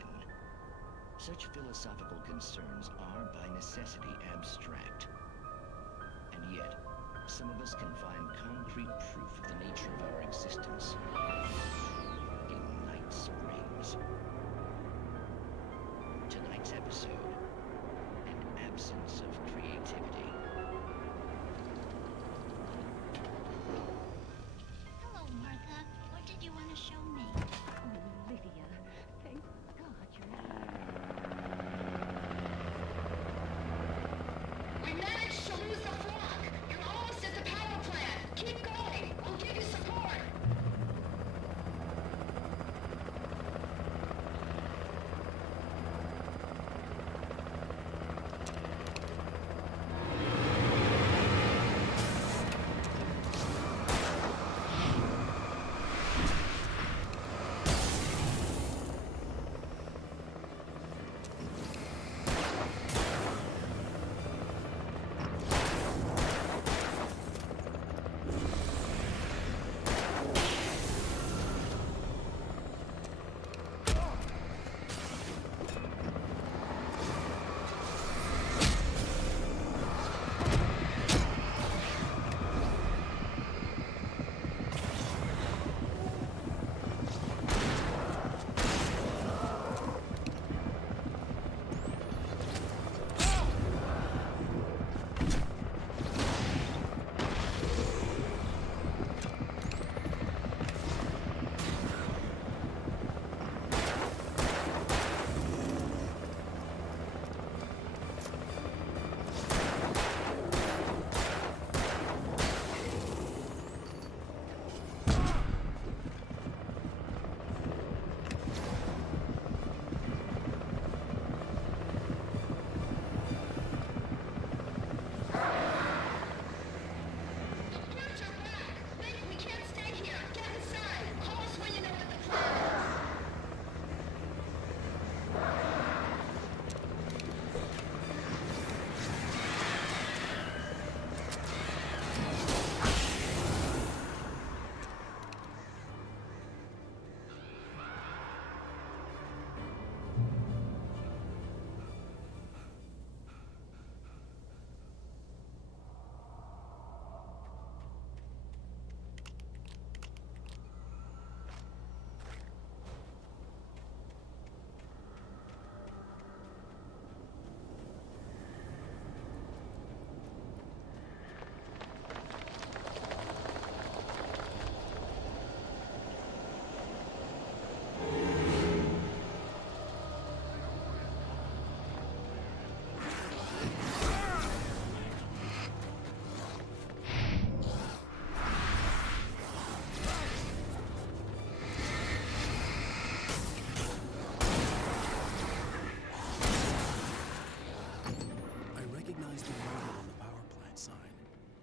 Such philosophical concerns are, by necessity, abstract. And yet, some of us can find concrete proof of the nature of our existence in Night Springs. Tonight's episode, an absence of creativity. Hello, Martha. What did you want to show me? Oh, Lydia. Thank God you're We managed to lose the flock. You're almost at the power plant. Keep going. We'll give you support.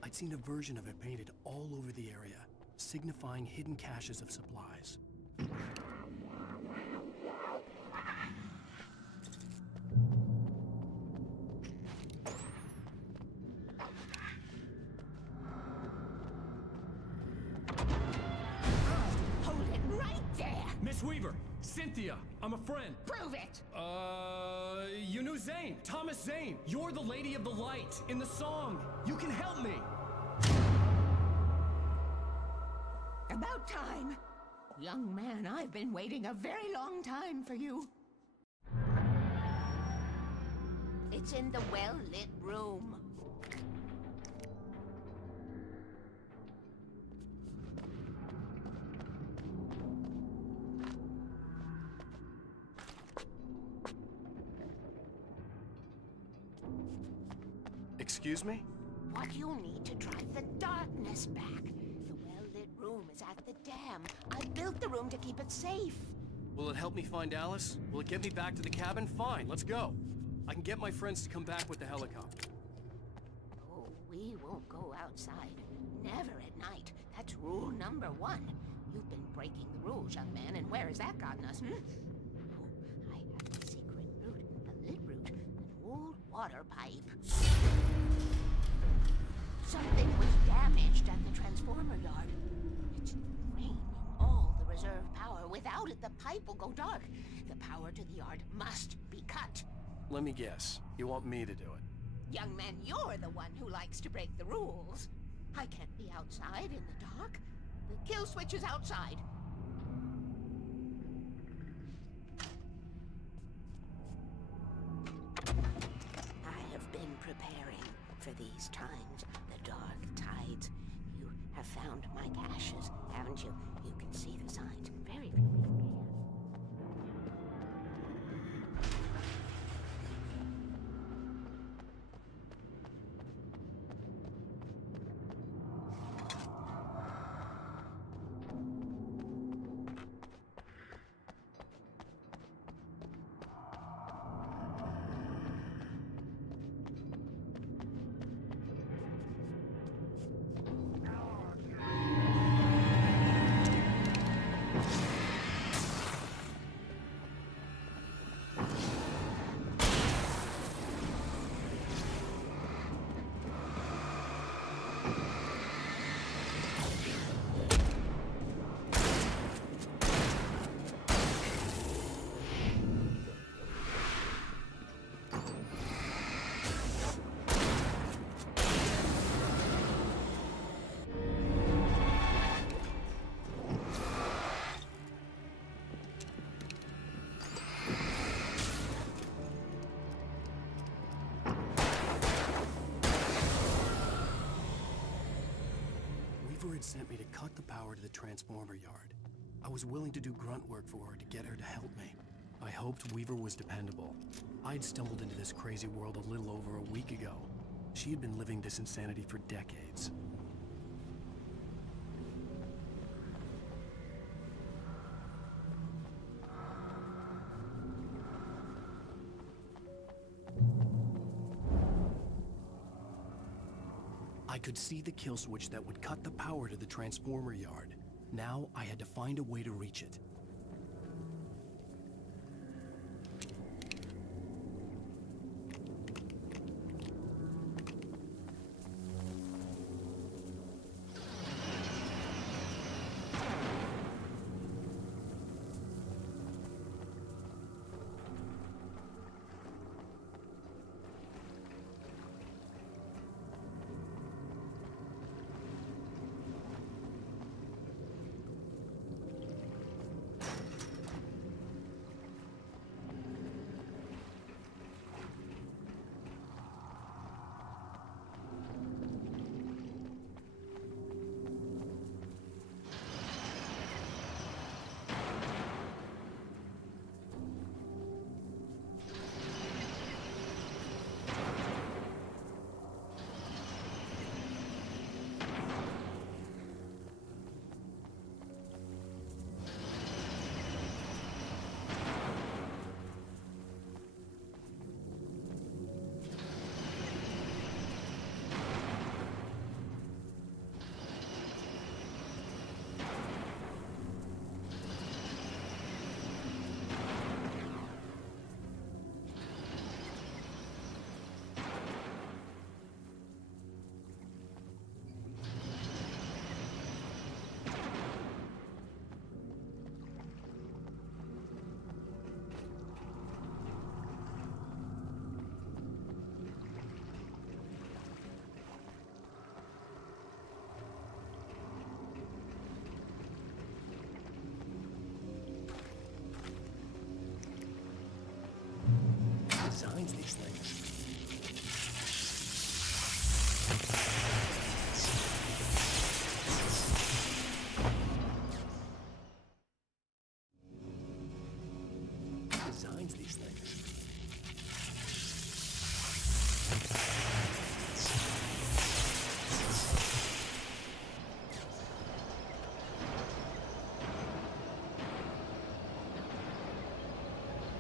I'd seen a version of it painted all over the area, signifying hidden caches of supplies. Hold it right there! Miss Weaver! Cynthia! I'm a friend! Prove it! You knew Zane! Thomas Zane! You're the Lady of the Light in the song! You can help me! About time! Young man, I've been waiting a very long time for you. It's in the well-lit room. Excuse me? What you'll need to drive the darkness back. The well-lit room is at the dam. I built the room to keep it safe. Will it help me find Alice? Will it get me back to the cabin? Fine, let's go. I can get my friends to come back with the helicopter. Oh, we won't go outside. Never at night. That's rule number 1. You've been breaking the rules, young man, and where has that gotten us, Oh, I have a secret route, a lit route, an old water pipe. Something was damaged at the transformer yard. It's draining all the reserve power Without it, the pipe will go dark. The power to the yard must be cut. Let me guess. You want me to do it? Young man, you're the one who likes to break the rules. I can't be outside in the dark. The kill switch is outside. I have been preparing for these times, the dark tides. You have found my caches, haven't you? You can see the signs. Very, very clear. Weaver had sent me to cut the power to the transformer yard. I was willing to do grunt work for her to get her to help me. I hoped Weaver was dependable. I'd stumbled into this crazy world a little over a week ago. She had been living this insanity for decades. I could see the kill switch that would cut the power to the transformer yard. Now I had to find a way to reach it. Designs these things. Designs these things.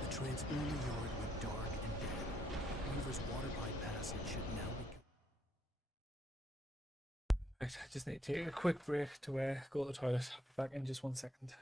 The transformer yard went dark and dead. Weaver's water pipe passage should now be... Right, I just need to take a quick break to go to the toilet. I'll be back in just 1 second.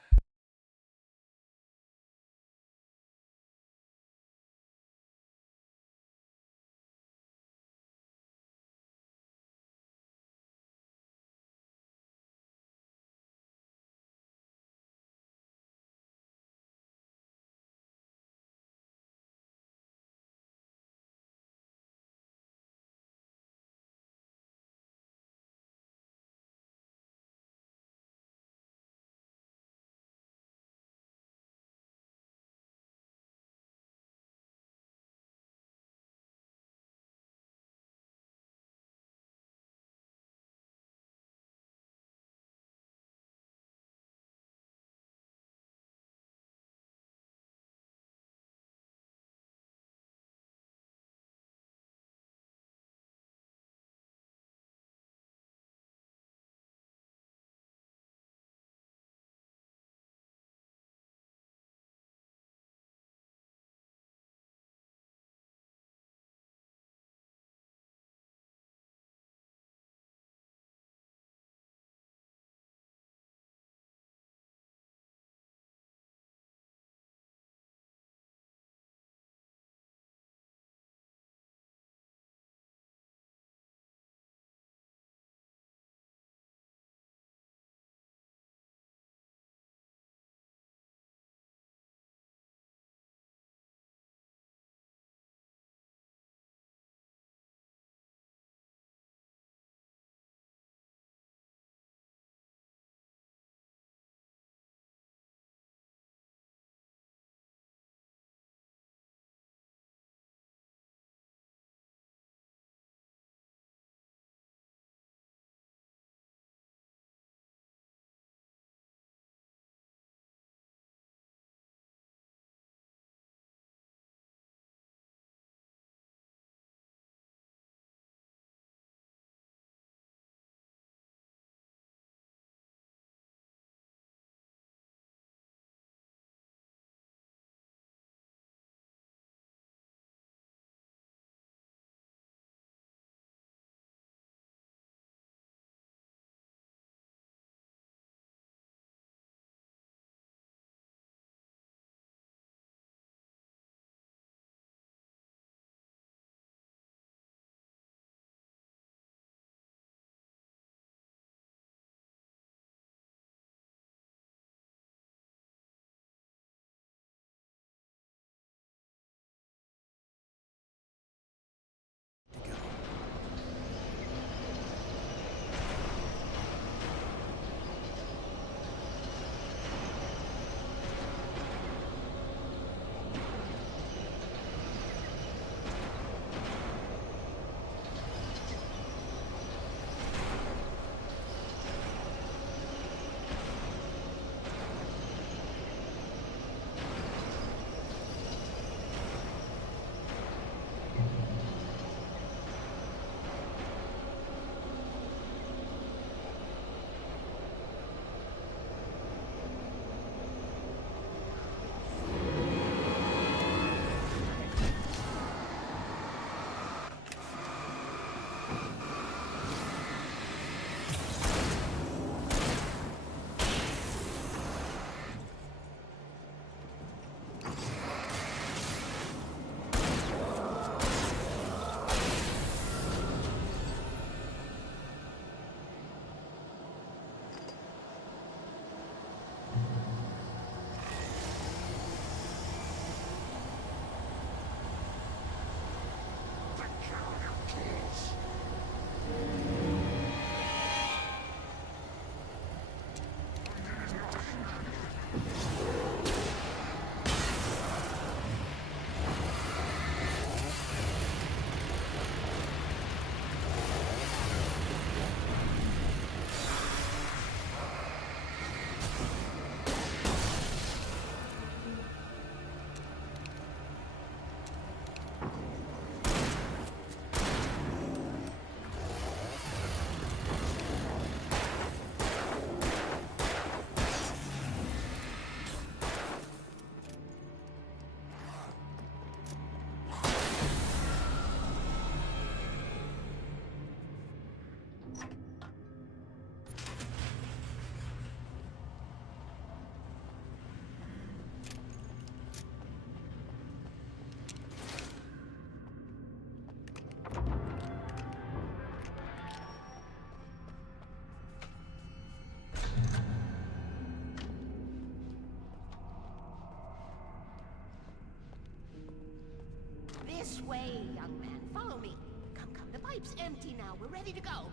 This way, young man. Follow me. Come, come. The pipe's empty now. We're ready to go.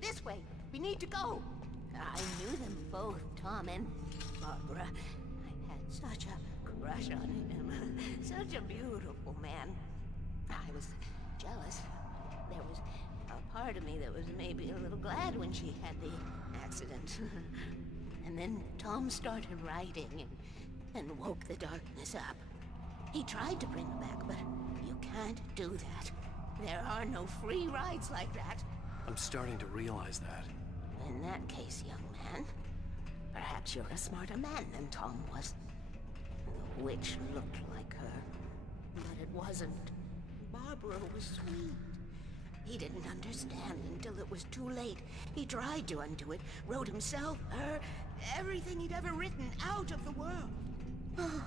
This way. We need to go. I knew them both, Tom and Barbara. I had such a crush on him. Such a beautiful man. I was jealous. There was a part of me that was maybe a little glad when she had the accident. And then Tom started writing and woke the darkness up. He tried to bring her back, but you can't do that. There are no free rides like that. I'm starting to realize that. In that case, young man, perhaps you're a smarter man than Tom was. The witch looked like her, but it wasn't. Barbara was sweet. He didn't understand until it was too late. He tried to undo it, wrote himself, her, everything he'd ever written out of the world. Oh,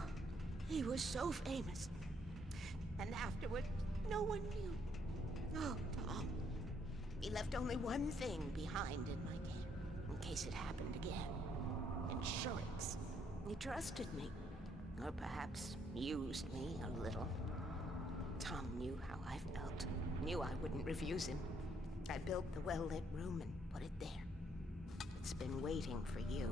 he was so famous. And afterward, no one knew. Oh, Tom. He left only one thing behind in my game, in case it happened again. Insurance. He trusted me. Or perhaps used me a little. Tom knew how I felt. Knew I wouldn't refuse him. I built the well-lit room and put it there. It's been waiting for you.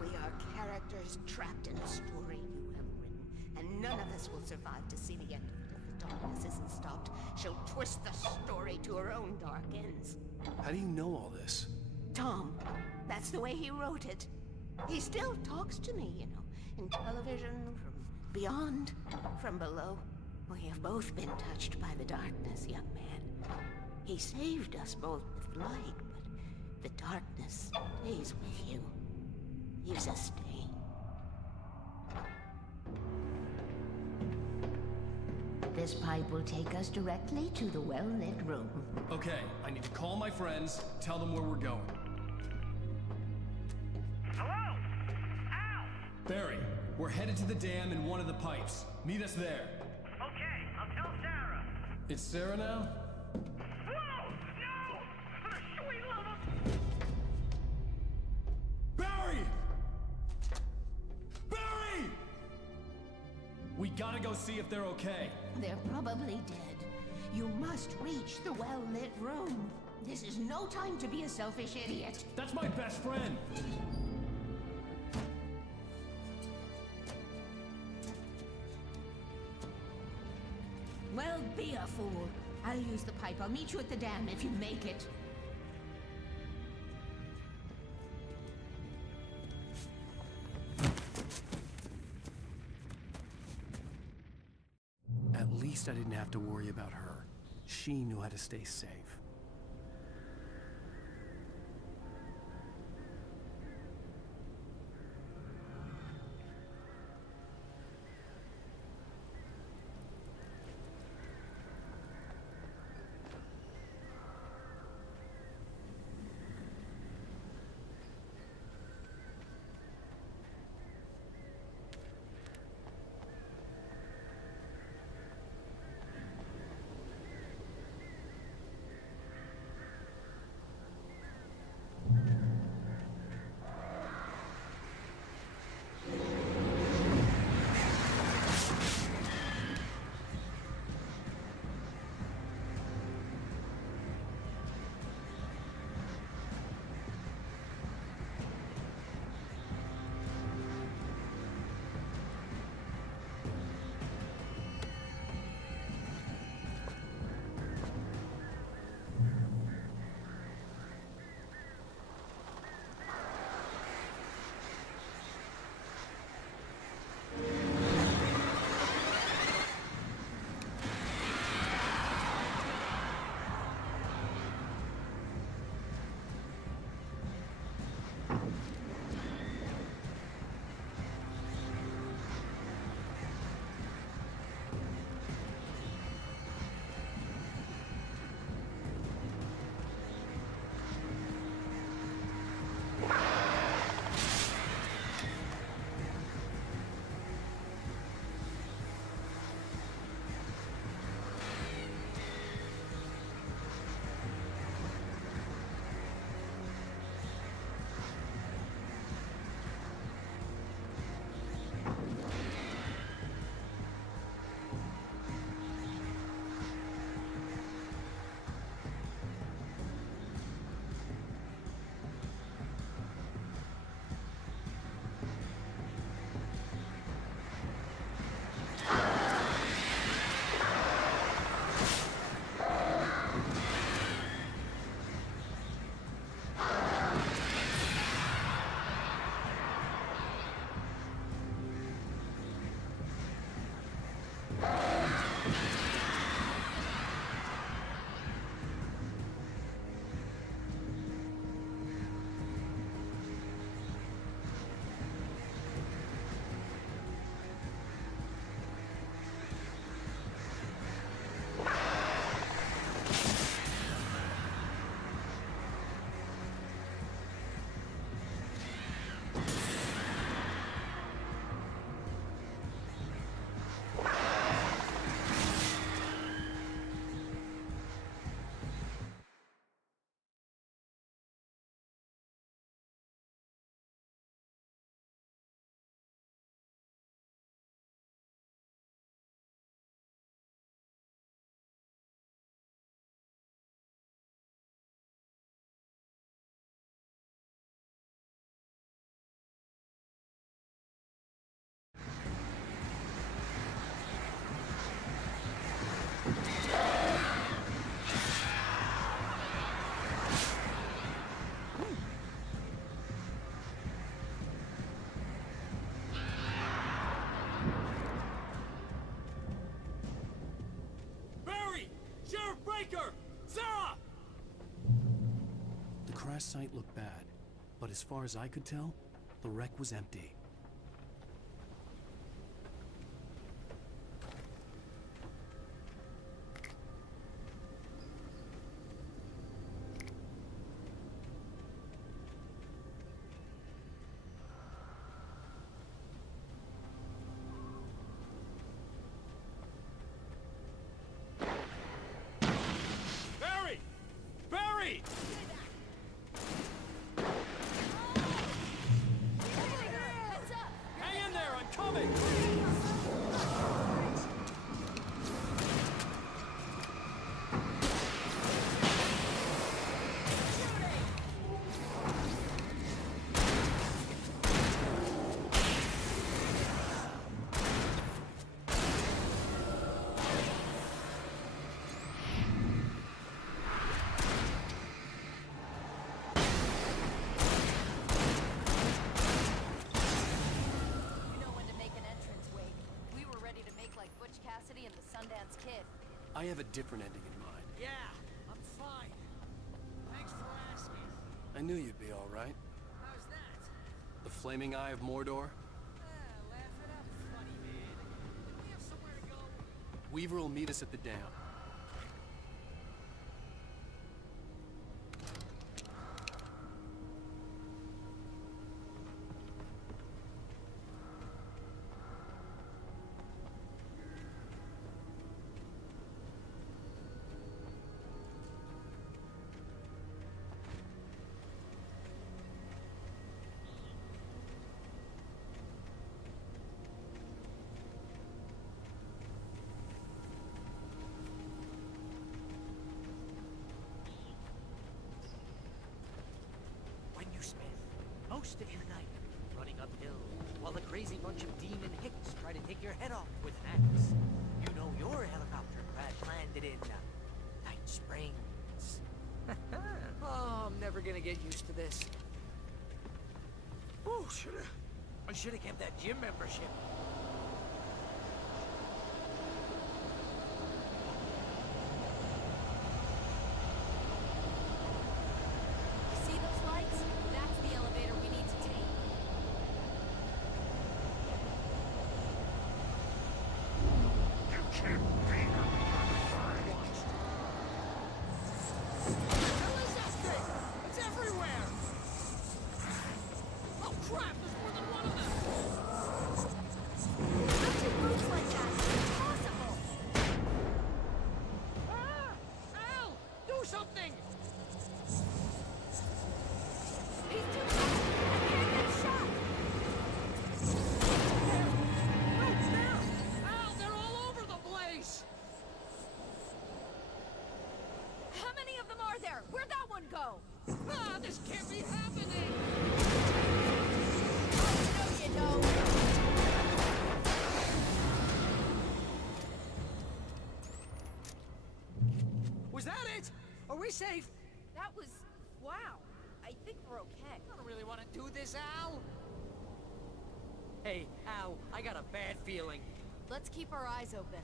We are characters trapped in a story you have written, and none of us will survive to see the end of it if the darkness isn't stopped. She'll twist the story to her own dark ends. How do you know all this? Tom, that's the way he wrote it. He still talks to me, you know, in television, from beyond, from below. We have both been touched by the darkness, young man. He saved us both with light, but the darkness stays with you. Leaves a stain. This pipe will take us directly to the well-lit room. Okay, I need to call my friends, tell them where we're going. Hello? Al! Barry, we're headed to the dam in one of the pipes. Meet us there. Okay, I'll tell Sarah. It's Sarah now? Whoa! No! For the sweet love of... Barry! Barry! We gotta go see if they're okay. They're probably dead. You must reach the well-lit room. This is no time to be a selfish idiot. That's my best friend. Well, be a fool. I'll use the pipe. I'll meet you at the dam if you make it. At least I didn't have to worry about her. She knew how to stay safe. helicopter! Sarah! The crash site looked bad, but as far as I could tell, the wreck was empty. Barry! Barry! Hang in there, I'm coming! You know when to make an entrance, Wake. We were ready to make like Butch Cassidy and the Sundance Kid. I have a different ending in mind. Yeah, I'm fine. Thanks for asking. I knew you'd be all right. How's that? The flaming eye of Mordor? Laugh it up, funny man. Do we have somewhere to go? Weaver will meet us at the dam. When you spend most of your night running uphill while a crazy bunch of demon hicks try to take your head off with an axe, you know your helicopter crash landed in Night Springs. Oh, I'm never gonna get used to this. Oh, I should have kept that gym membership. You see those lights? That's the elevator we need to take. You can't be here. Hell is that thing? It's everywhere! Oh crap, there's more than one of them! How do you move like that? It's impossible! Ah! Al! Do something! He's too fast! I can't get a shot! Oh, there! Al, they're all over the place! How many of them are there? Where'd that one go? Ah, this can't be happening! No, you don't. Was that it? Are we safe? That was... wow. I think we're okay. I don't really want to do this, Al. Hey, Al, I got a bad feeling. Let's keep our eyes open.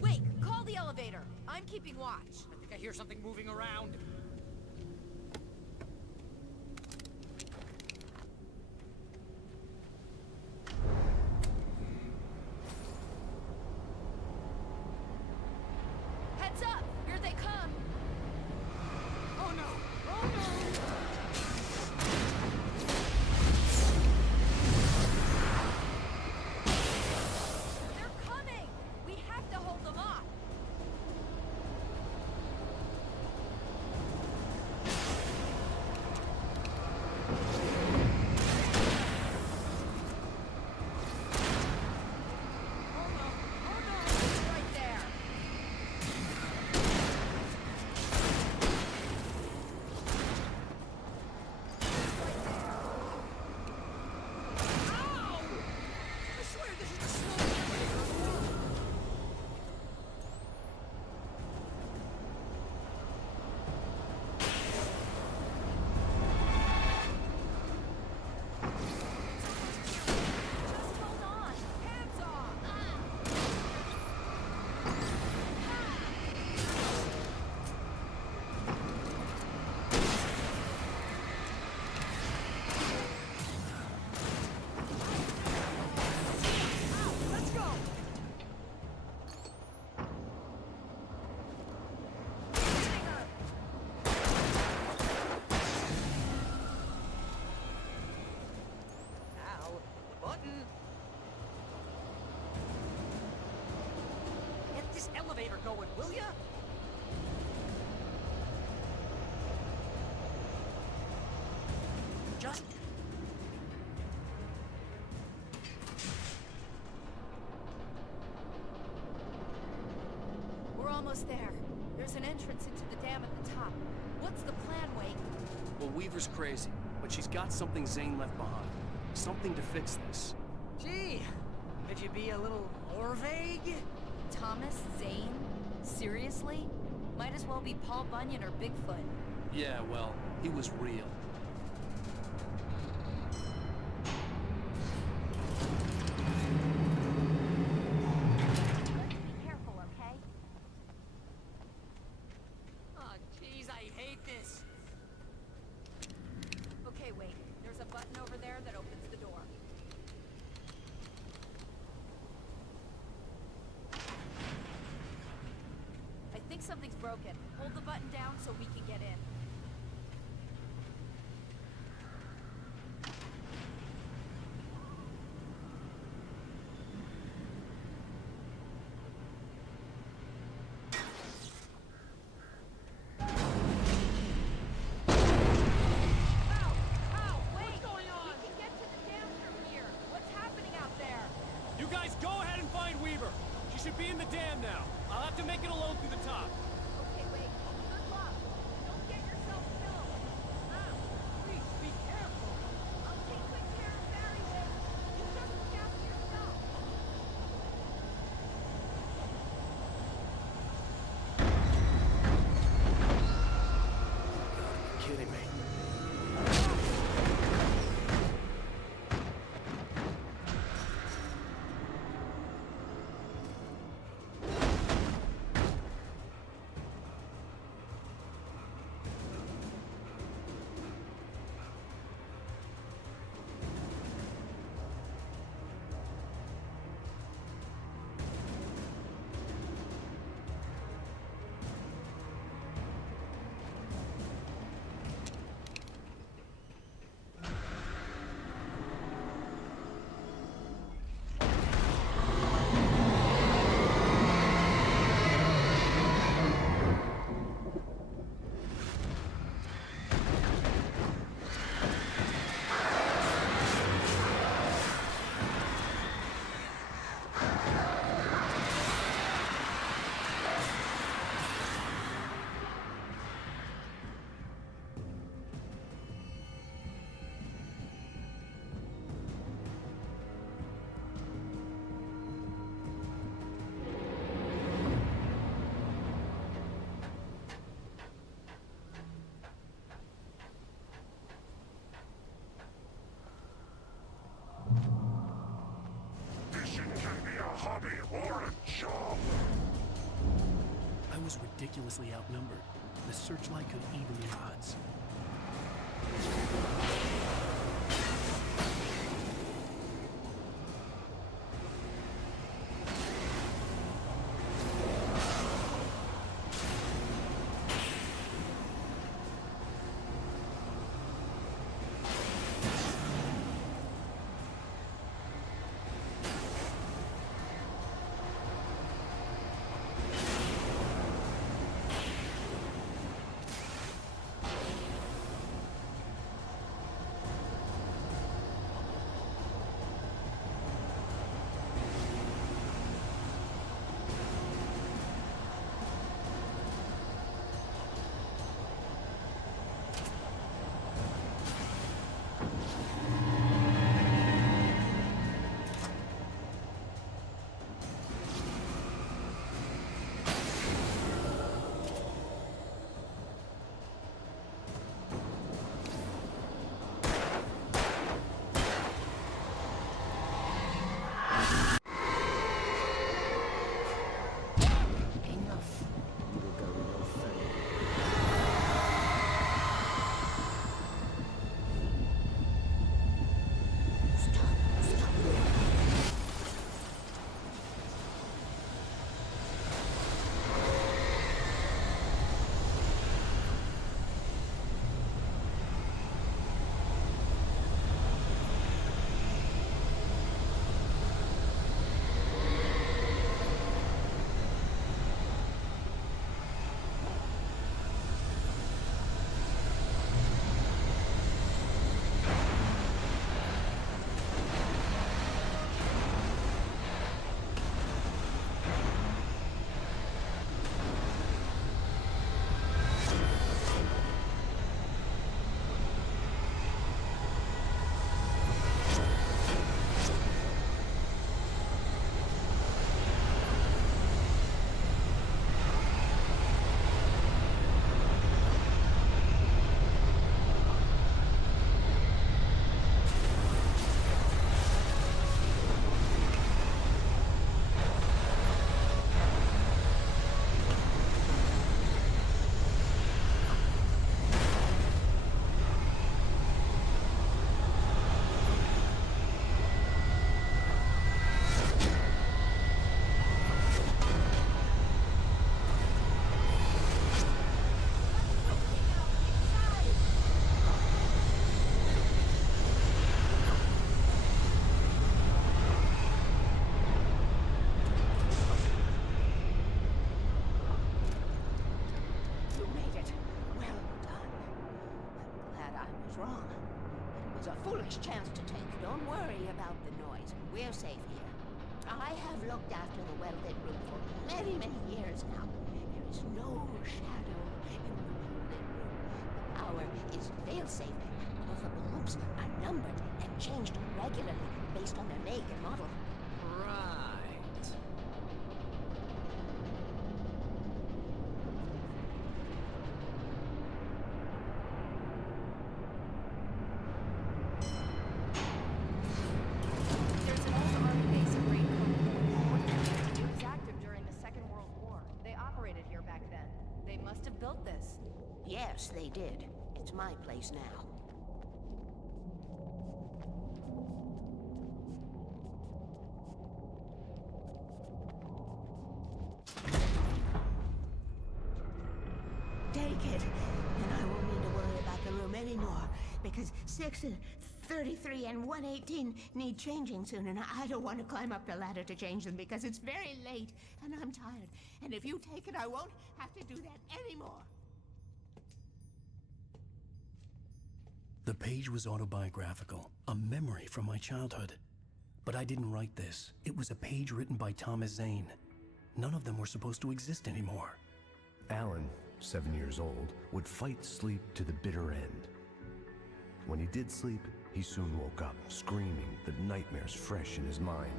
Wait, call the elevator. I'm keeping watch. I think I hear something moving around. Heads up! Here they come! Oh no! Oh no! They're coming! We have to hold them off! Right there! this elevator going, will ya? Just... We're almost there. There's an entrance into the dam at the top. What's the plan, Wake? Well, Weaver's crazy, but she's got something Zane left behind. Something to fix this. Gee, could you be a little more vague? Thomas Zane? Seriously? Might as well be Paul Bunyan or Bigfoot. Yeah, well, he was real. Let's be careful, okay? Oh, jeez, I hate this. Okay, wait. There's a button over there that opens the door. I think something's broken. Hold the button down so we can get in. You guys go ahead and find Weaver. She should be in the dam now. I'll have to make it alone through the top. Okay, wait. Good luck. Don't get yourself killed. Please, be careful. I'll take good care of Barry, Wade. You just look after yourself. You're kidding me. I was ridiculously outnumbered. The searchlight could even the odds. was a foolish chance to take. Don't worry about the noise. We're safe here. I have looked after the welded room for many, many years now. There is no shadow in the welded room. The power is fail-safe. All the bulbs are numbered and changed regularly based on their make and model. Right. There's an old army base in Green Cove. It was active during the Second World War. They operated here back then. They must have built this. Yes, they did. It's my place now. Take it, and I won't need to worry about the room anymore, because 6 and 33 and 118 need changing soon, and I don't want to climb up the ladder to change them because it's very late, and I'm tired. And if you take it, I won't have to do that anymore. The page was autobiographical, a memory from my childhood. But I didn't write this. It was a page written by Thomas Zane. None of them were supposed to exist anymore. Alan, 7 years old, would fight sleep to the bitter end. When he did sleep, he soon woke up, screaming, the nightmares fresh in his mind.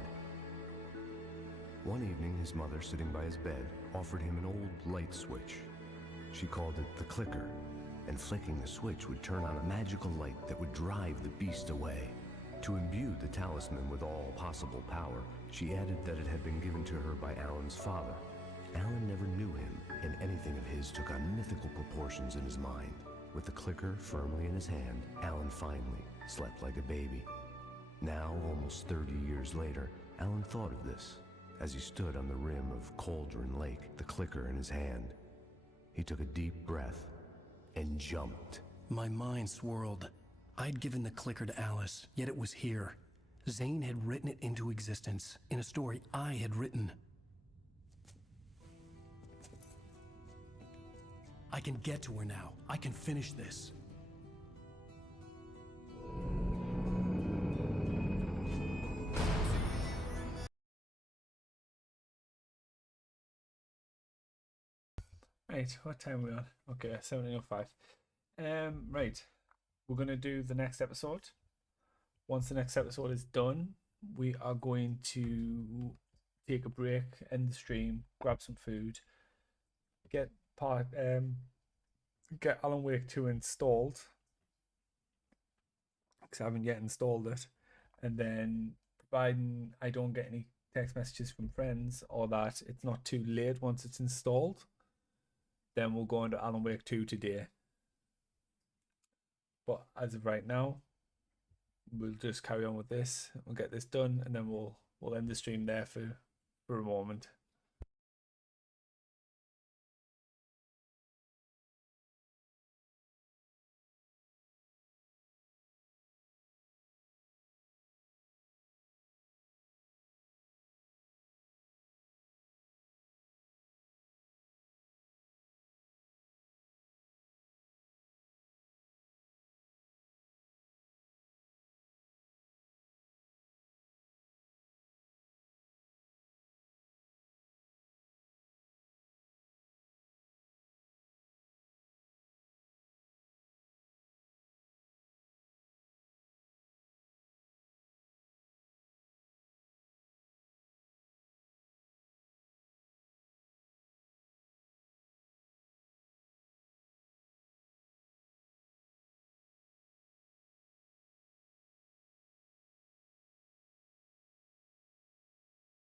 One evening, his mother, sitting by his bed, offered him an old light switch. She called it the clicker, and flicking the switch would turn on a magical light that would drive the beast away. To imbue the talisman with all possible power, she added that it had been given to her by Alan's father. Alan never knew him, and anything of his took on mythical proportions in his mind. With the clicker firmly in his hand, Alan finally slept like a baby. Now, almost 30 years later, Alan thought of this as he stood on the rim of Cauldron Lake, the clicker in his hand. He took a deep breath and jumped. My mind swirled. I'd given the clicker to Alice, yet it was here. Zane had written it into existence in a story I had written. I can get to her now. I can finish this. Right, what time are we on? Okay, 7:05. Right, we're gonna do the next episode. Once the next episode is done, we are going to take a break, end the stream, grab some food, get Alan Wake 2 installed, because I haven't yet installed it, and then providing I don't get any text messages from friends or that it's not too late once it's installed, then we'll go into Alan Wake 2 today. But as of right now, we'll just carry on with this. We'll get this done, and then we'll end the stream there for a moment.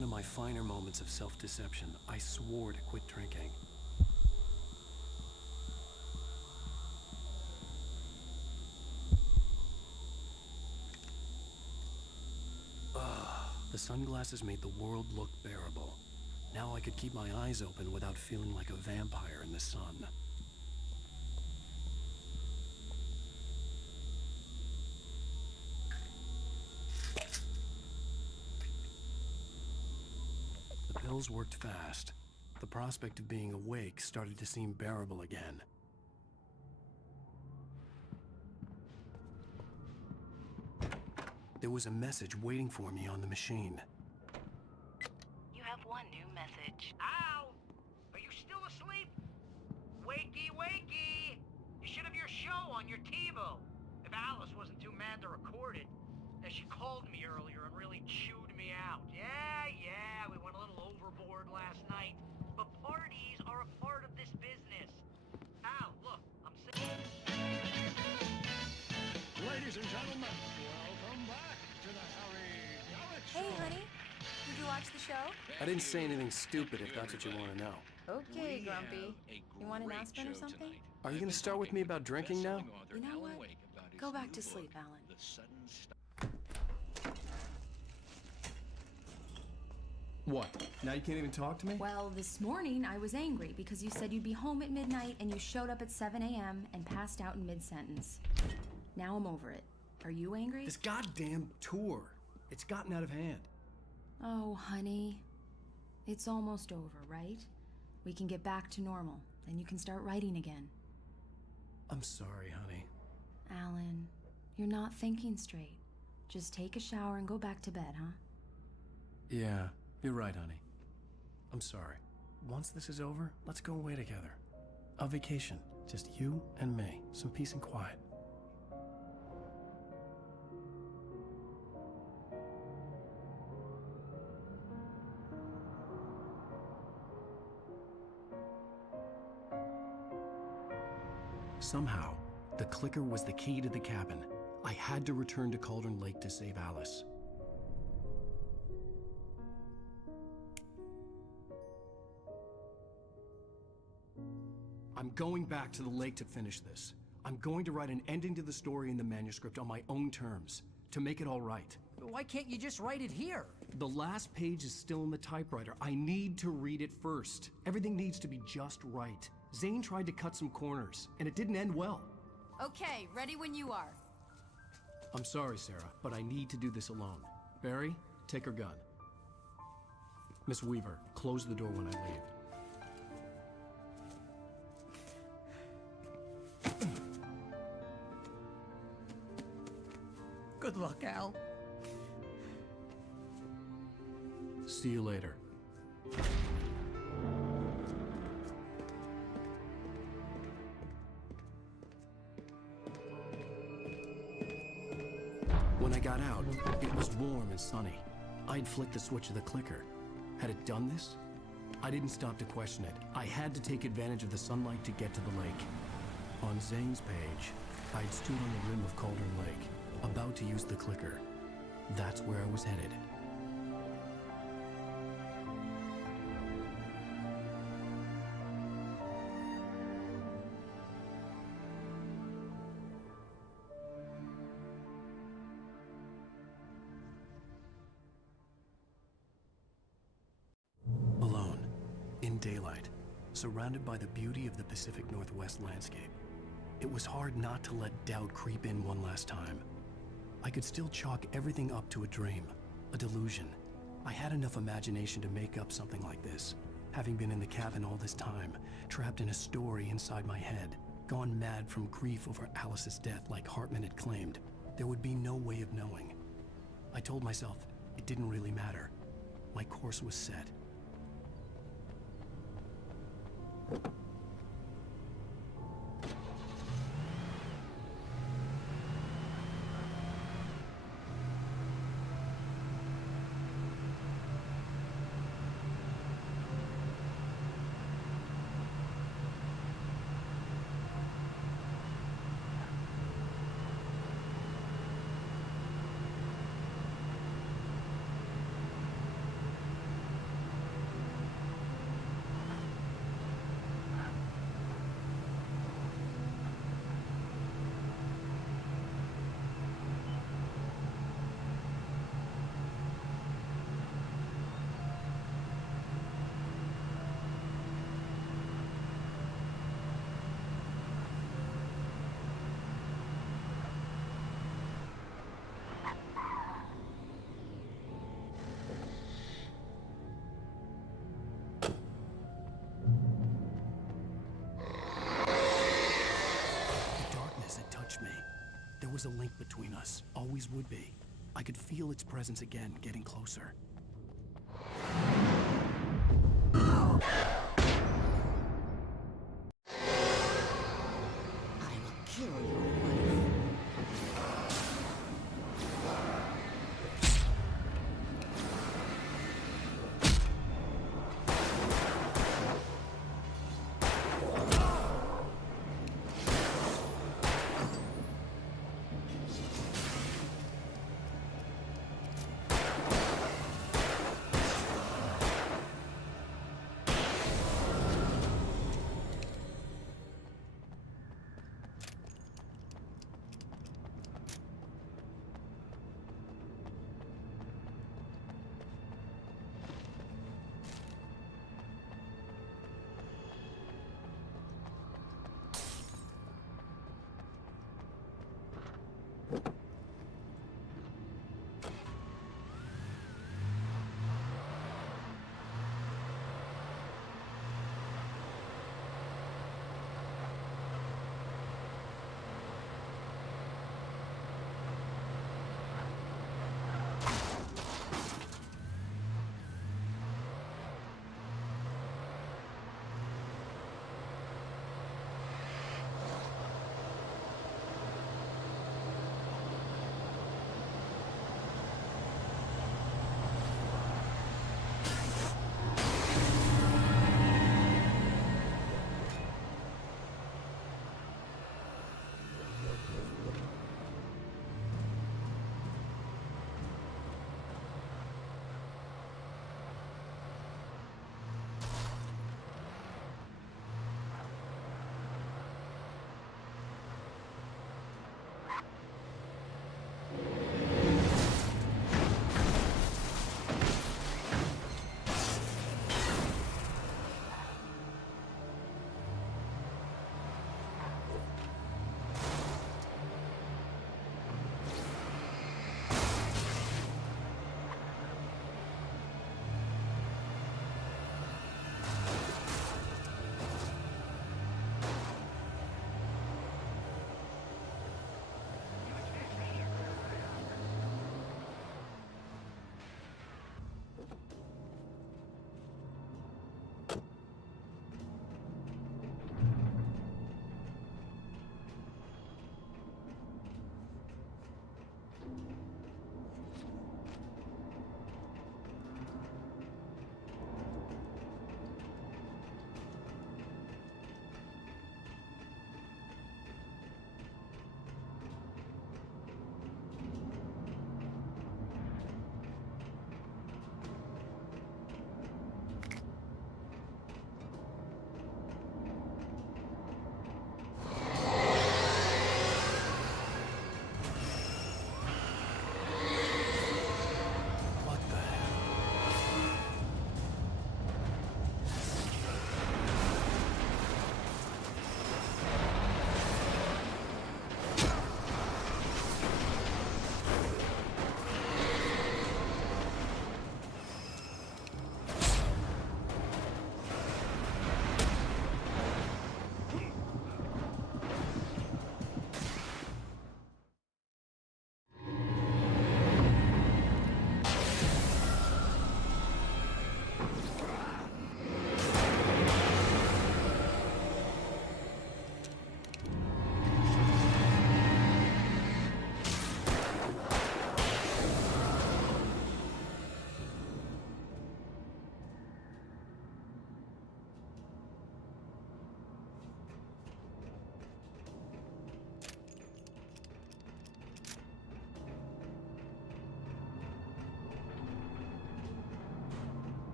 In my finer moments of self-deception, I swore to quit drinking. The sunglasses made the world look bearable. Now I could keep my eyes open without feeling like a vampire in the sun. The pills worked fast. The prospect of being awake started to seem bearable again. There was a message waiting for me on the machine. You have one new message. Al! Are you still asleep? Wakey, wakey! You should have your show on your TiVo. If Alice wasn't too mad to record it. She called me earlier and really chewed me out. Yeah, we went a little overboard last night. But parties are a part of this business. Al, look, I'm saying... Ladies and gentlemen, welcome back to the Harry David Show. Hey, honey. Did you watch the show? I didn't say anything stupid if that's what you want to know. Okay, Grumpy. You want an aspirin or something? Are you going to start with me about drinking now? You know what? Go back to sleep, Alan. What? Now you can't even talk to me? Well, this morning I was angry because you said you'd be home at midnight and you showed up at 7 a.m. and passed out in mid-sentence. Now I'm over it. Are you angry? This goddamn tour. It's gotten out of hand. Oh, honey. It's almost over, right? We can get back to normal. Then you can start writing again. I'm sorry, honey. Alan, you're not thinking straight. Just take a shower and go back to bed, huh? Yeah, you're right, honey. I'm sorry. Once this is over, let's go away together. A vacation. Just you and me. Some peace and quiet. Somehow, the clicker was the key to the cabin. I had to return to Cauldron Lake to save Alice. I'm going back to the lake to finish this. I'm going to write an ending to the story in the manuscript on my own terms, to make it all right. Why can't you just write it here? The last page is still in the typewriter. I need to read it first. Everything needs to be just right. Zane tried to cut some corners, and it didn't end well. Okay, ready when you are. I'm sorry, Sarah, but I need to do this alone. Barry, take her gun. Miss Weaver, close the door when I leave. Good luck, Al. See you later. When I got out, it was warm and sunny. I'd flicked the switch of the clicker. Had it done this? I didn't stop to question it. I had to take advantage of the sunlight to get to the lake. On Zane's page, I'd stood on the rim of Cauldron Lake, about to use the clicker. That's where I was headed. Alone, in daylight, surrounded by the beauty of the Pacific Northwest landscape. It was hard not to let doubt creep in one last time. I could still chalk everything up to a dream, a delusion. I had enough imagination to make up something like this, having been in the cabin all this time, trapped in a story inside my head, gone mad from grief over Alice's death like Hartman had claimed. There would be no way of knowing. I told myself it didn't really matter. My course was set. There was a link between us, always would be. I could feel its presence again, getting closer. I will kill your wife.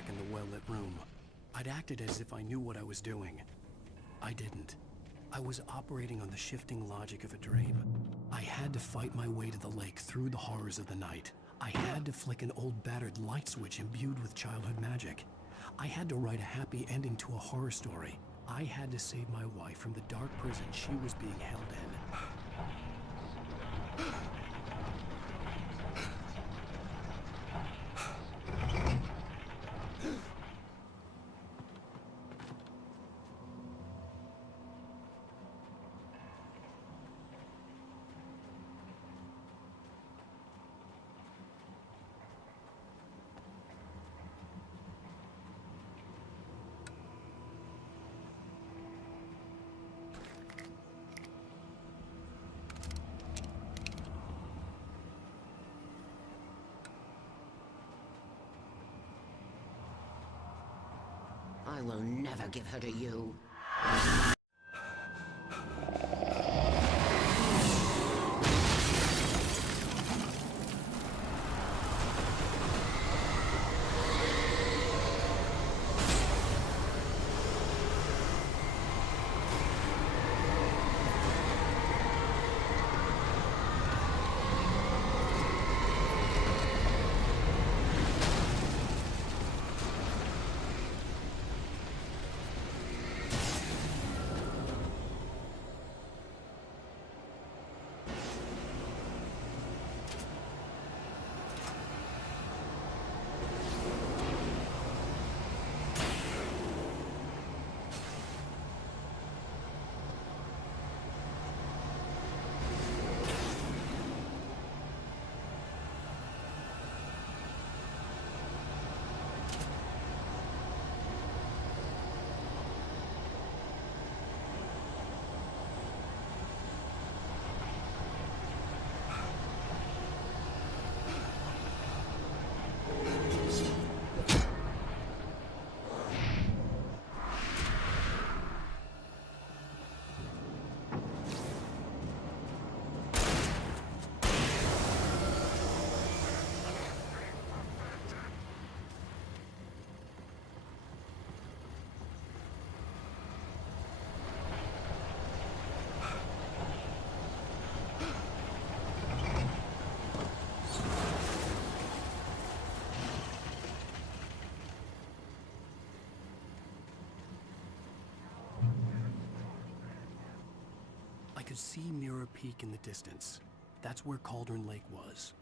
back in the well-lit room. I'd acted as if I knew what I was doing. I didn't. I was operating on the shifting logic of a dream. I had to fight my way to the lake through the horrors of the night. I had to flick an old battered light switch imbued with childhood magic. I had to write a happy ending to a horror story. I had to save my wife from the dark prison she was being held in. I will never give her to you. I could see Mirror Peak in the distance. That's where Cauldron Lake was.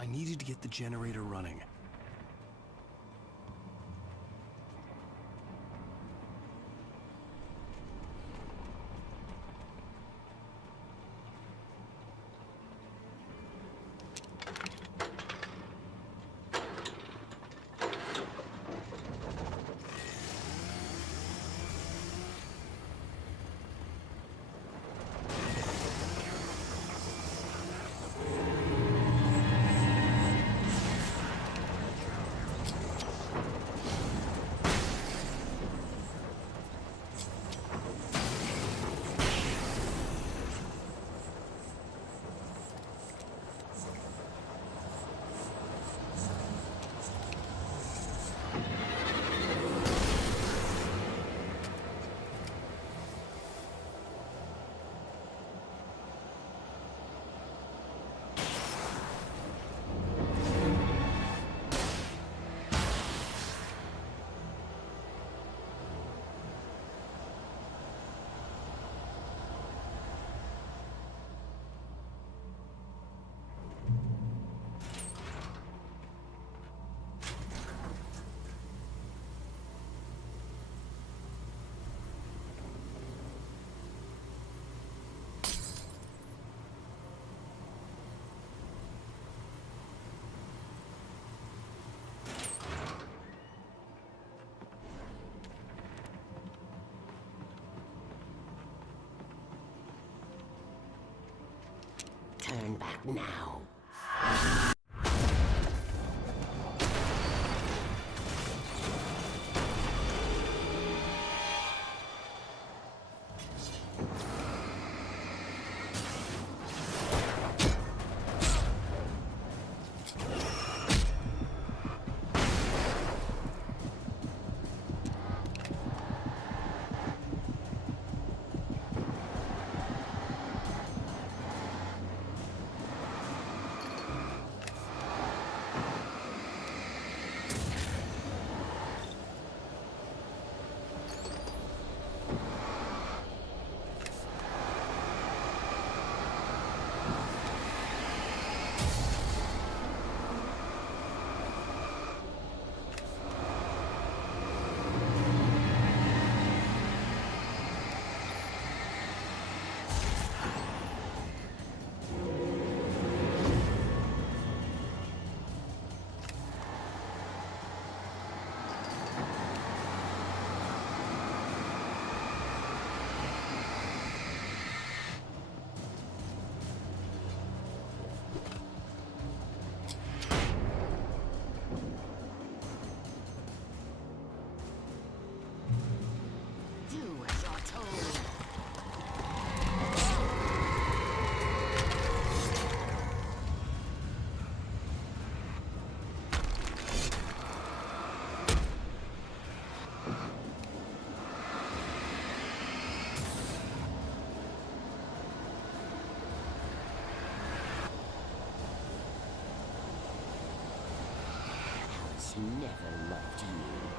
I needed to get the generator running. Turn back now. Never loved you.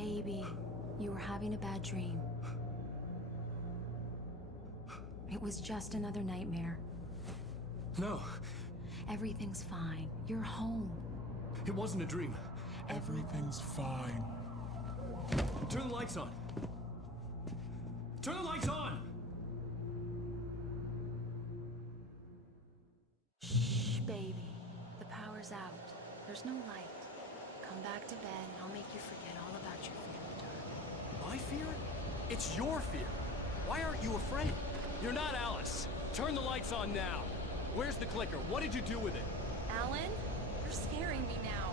Baby, you were having a bad dream. It was just another nightmare. No. Everything's fine. You're home. It wasn't a dream. Everything's fine. Turn the lights on. Turn the lights on! Shh, baby. The power's out. There's no light. Come back to bed and I'll make you forget all about your fear in the dark. My fear? It's your fear. Why aren't you afraid? You're not Alice. Turn the lights on now. Where's the clicker? What did you do with it? Alan, you're scaring me now.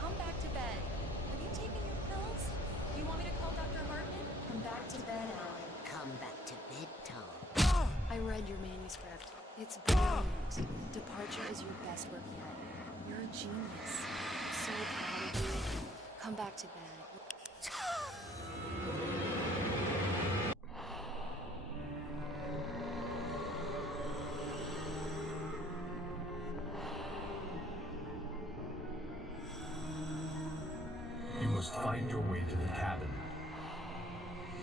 Come back to bed. Have you taken your pills? Do you want me to call Dr. Hartman? Come back to bed, Alan. Come back to bed, Tom. I read your manuscript. It's brilliant. Departure is your best work yet. You're a genius. I'm so proud of you. Come back to bed. You must find your way to the cabin.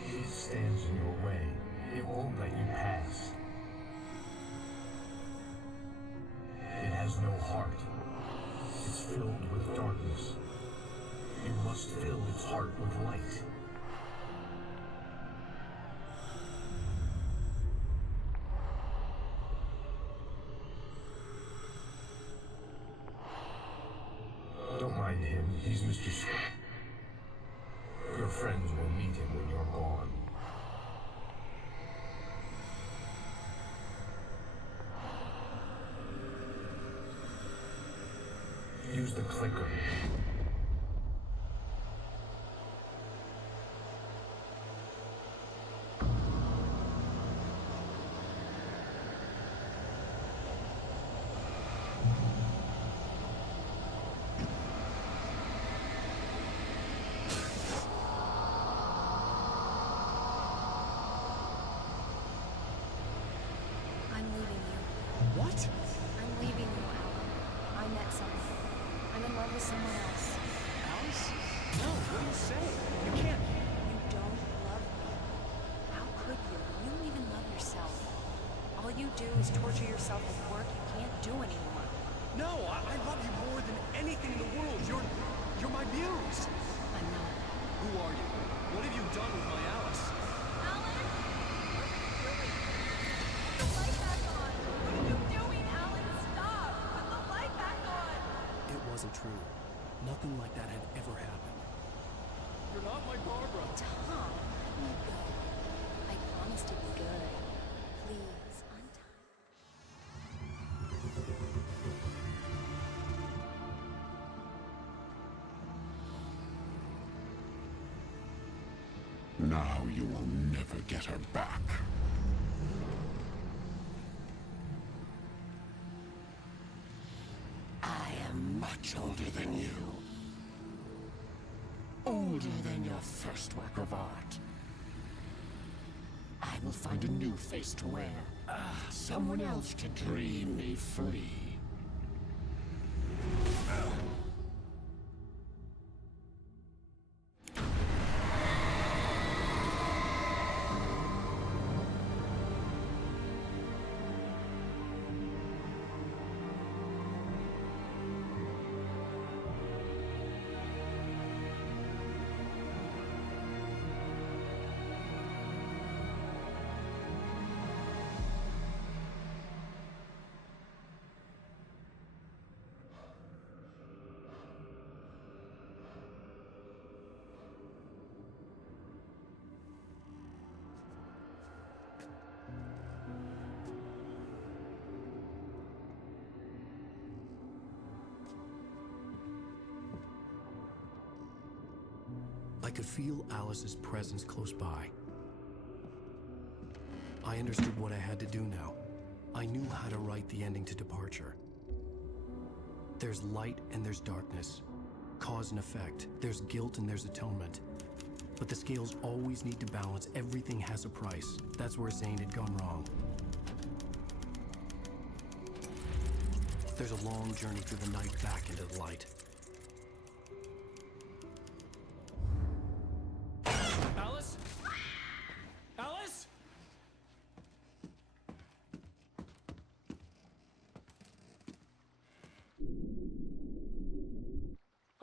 It stands in your way. It won't let you pass. It has no heart. It's filled with darkness. You must fill its heart with light. Don't mind him. He's Mr. Scott. Your friends will meet him when you're gone. Use the clicker. I'm leaving you. What? I'm leaving you, Alan. I met someone. I'm in love with someone else. Alice? No, what do you say? You can't. You don't love me. How could you? You don't even love yourself. All you do is torture yourself with work you can't do anymore. No, I love you more than anything in the world. You're my muse. I'm not. Who are you? What have you done with my Alice? Alan? What are you doing? Put the light back on. What are you doing, Alan? Stop. Put the light back on. It wasn't true. Nothing like that had ever happened. You're not my Barbara. Tom, let me go. I promise to be good. Please, untie. Now you will never get her back. I am much older than you. Older than your first work of art. I will find a new face to wear. Someone else to dream me free. I could feel Alice's presence close by. I understood what I had to do now. I knew how to write the ending to Departure. There's light and there's darkness. Cause and effect. There's guilt and there's atonement. But the scales always need to balance. Everything has a price. That's where Zane had gone wrong. There's a long journey through the night back into the light.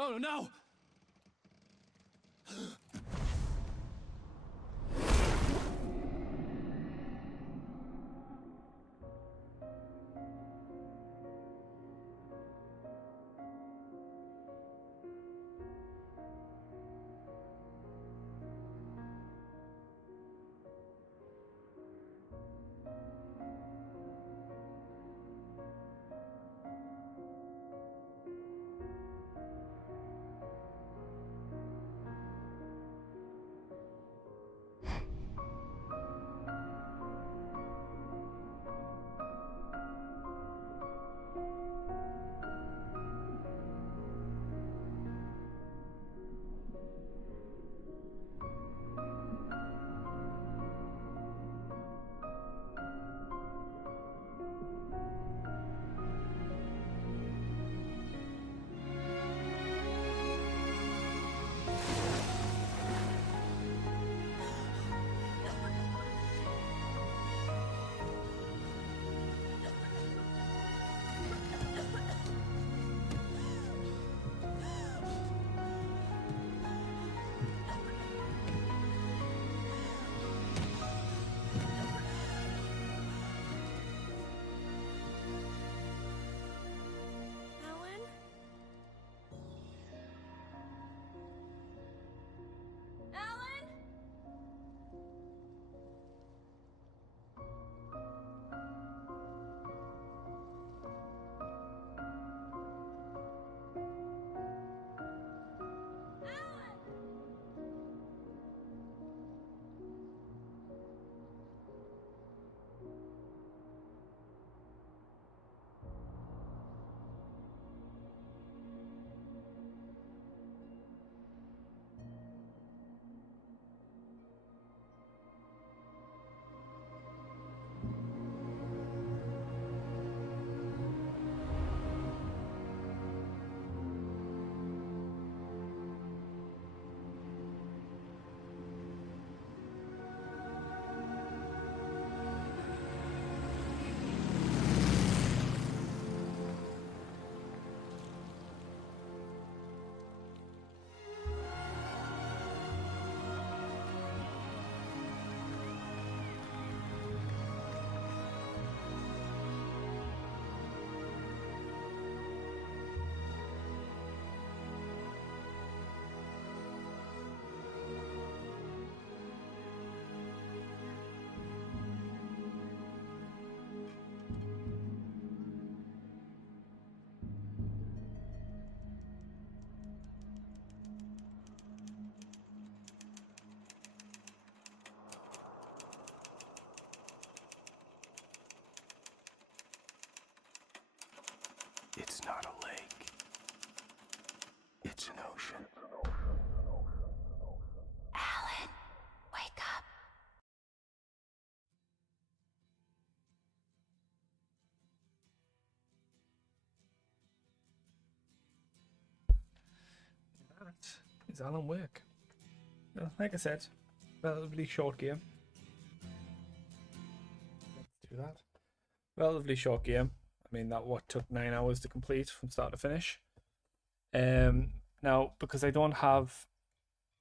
Oh no! It's not a lake. It's an ocean. Alan, wake up. That is Alan Wake. Like I said, relatively short game. Let's do that. Relatively short game. I mean, that took 9 hours to complete from start to finish. Now, because I don't have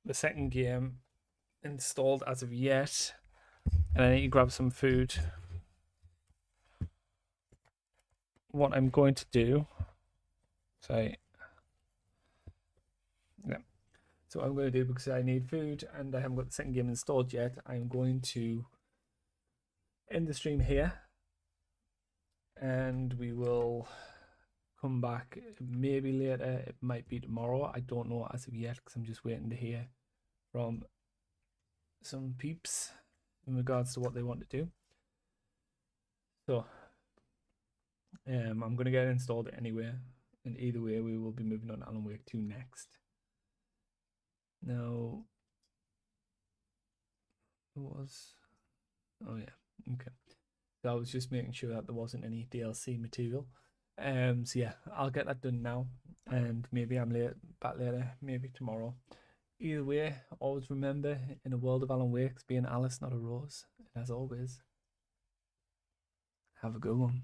the second game installed as of yet, and I need to grab some food, what I'm going to do, so what I'm going to do, because I need food and I haven't got the second game installed yet, I'm going to end the stream here, and we will come back maybe later. It might be tomorrow. I don't know as of yet, because I'm just waiting to hear from some peeps in regards to what they want to do. So I'm going to get it installed anyway, and either way we will be moving on to Alan Wake 2 next. Now, oh yeah, okay. So I was just making sure that there wasn't any DLC material. So yeah, I'll get that done now, and maybe I'm back later, maybe tomorrow. Either way, always remember, in a world of Alan Wakes, be an Alice, not a Rose. And as always, have a good one.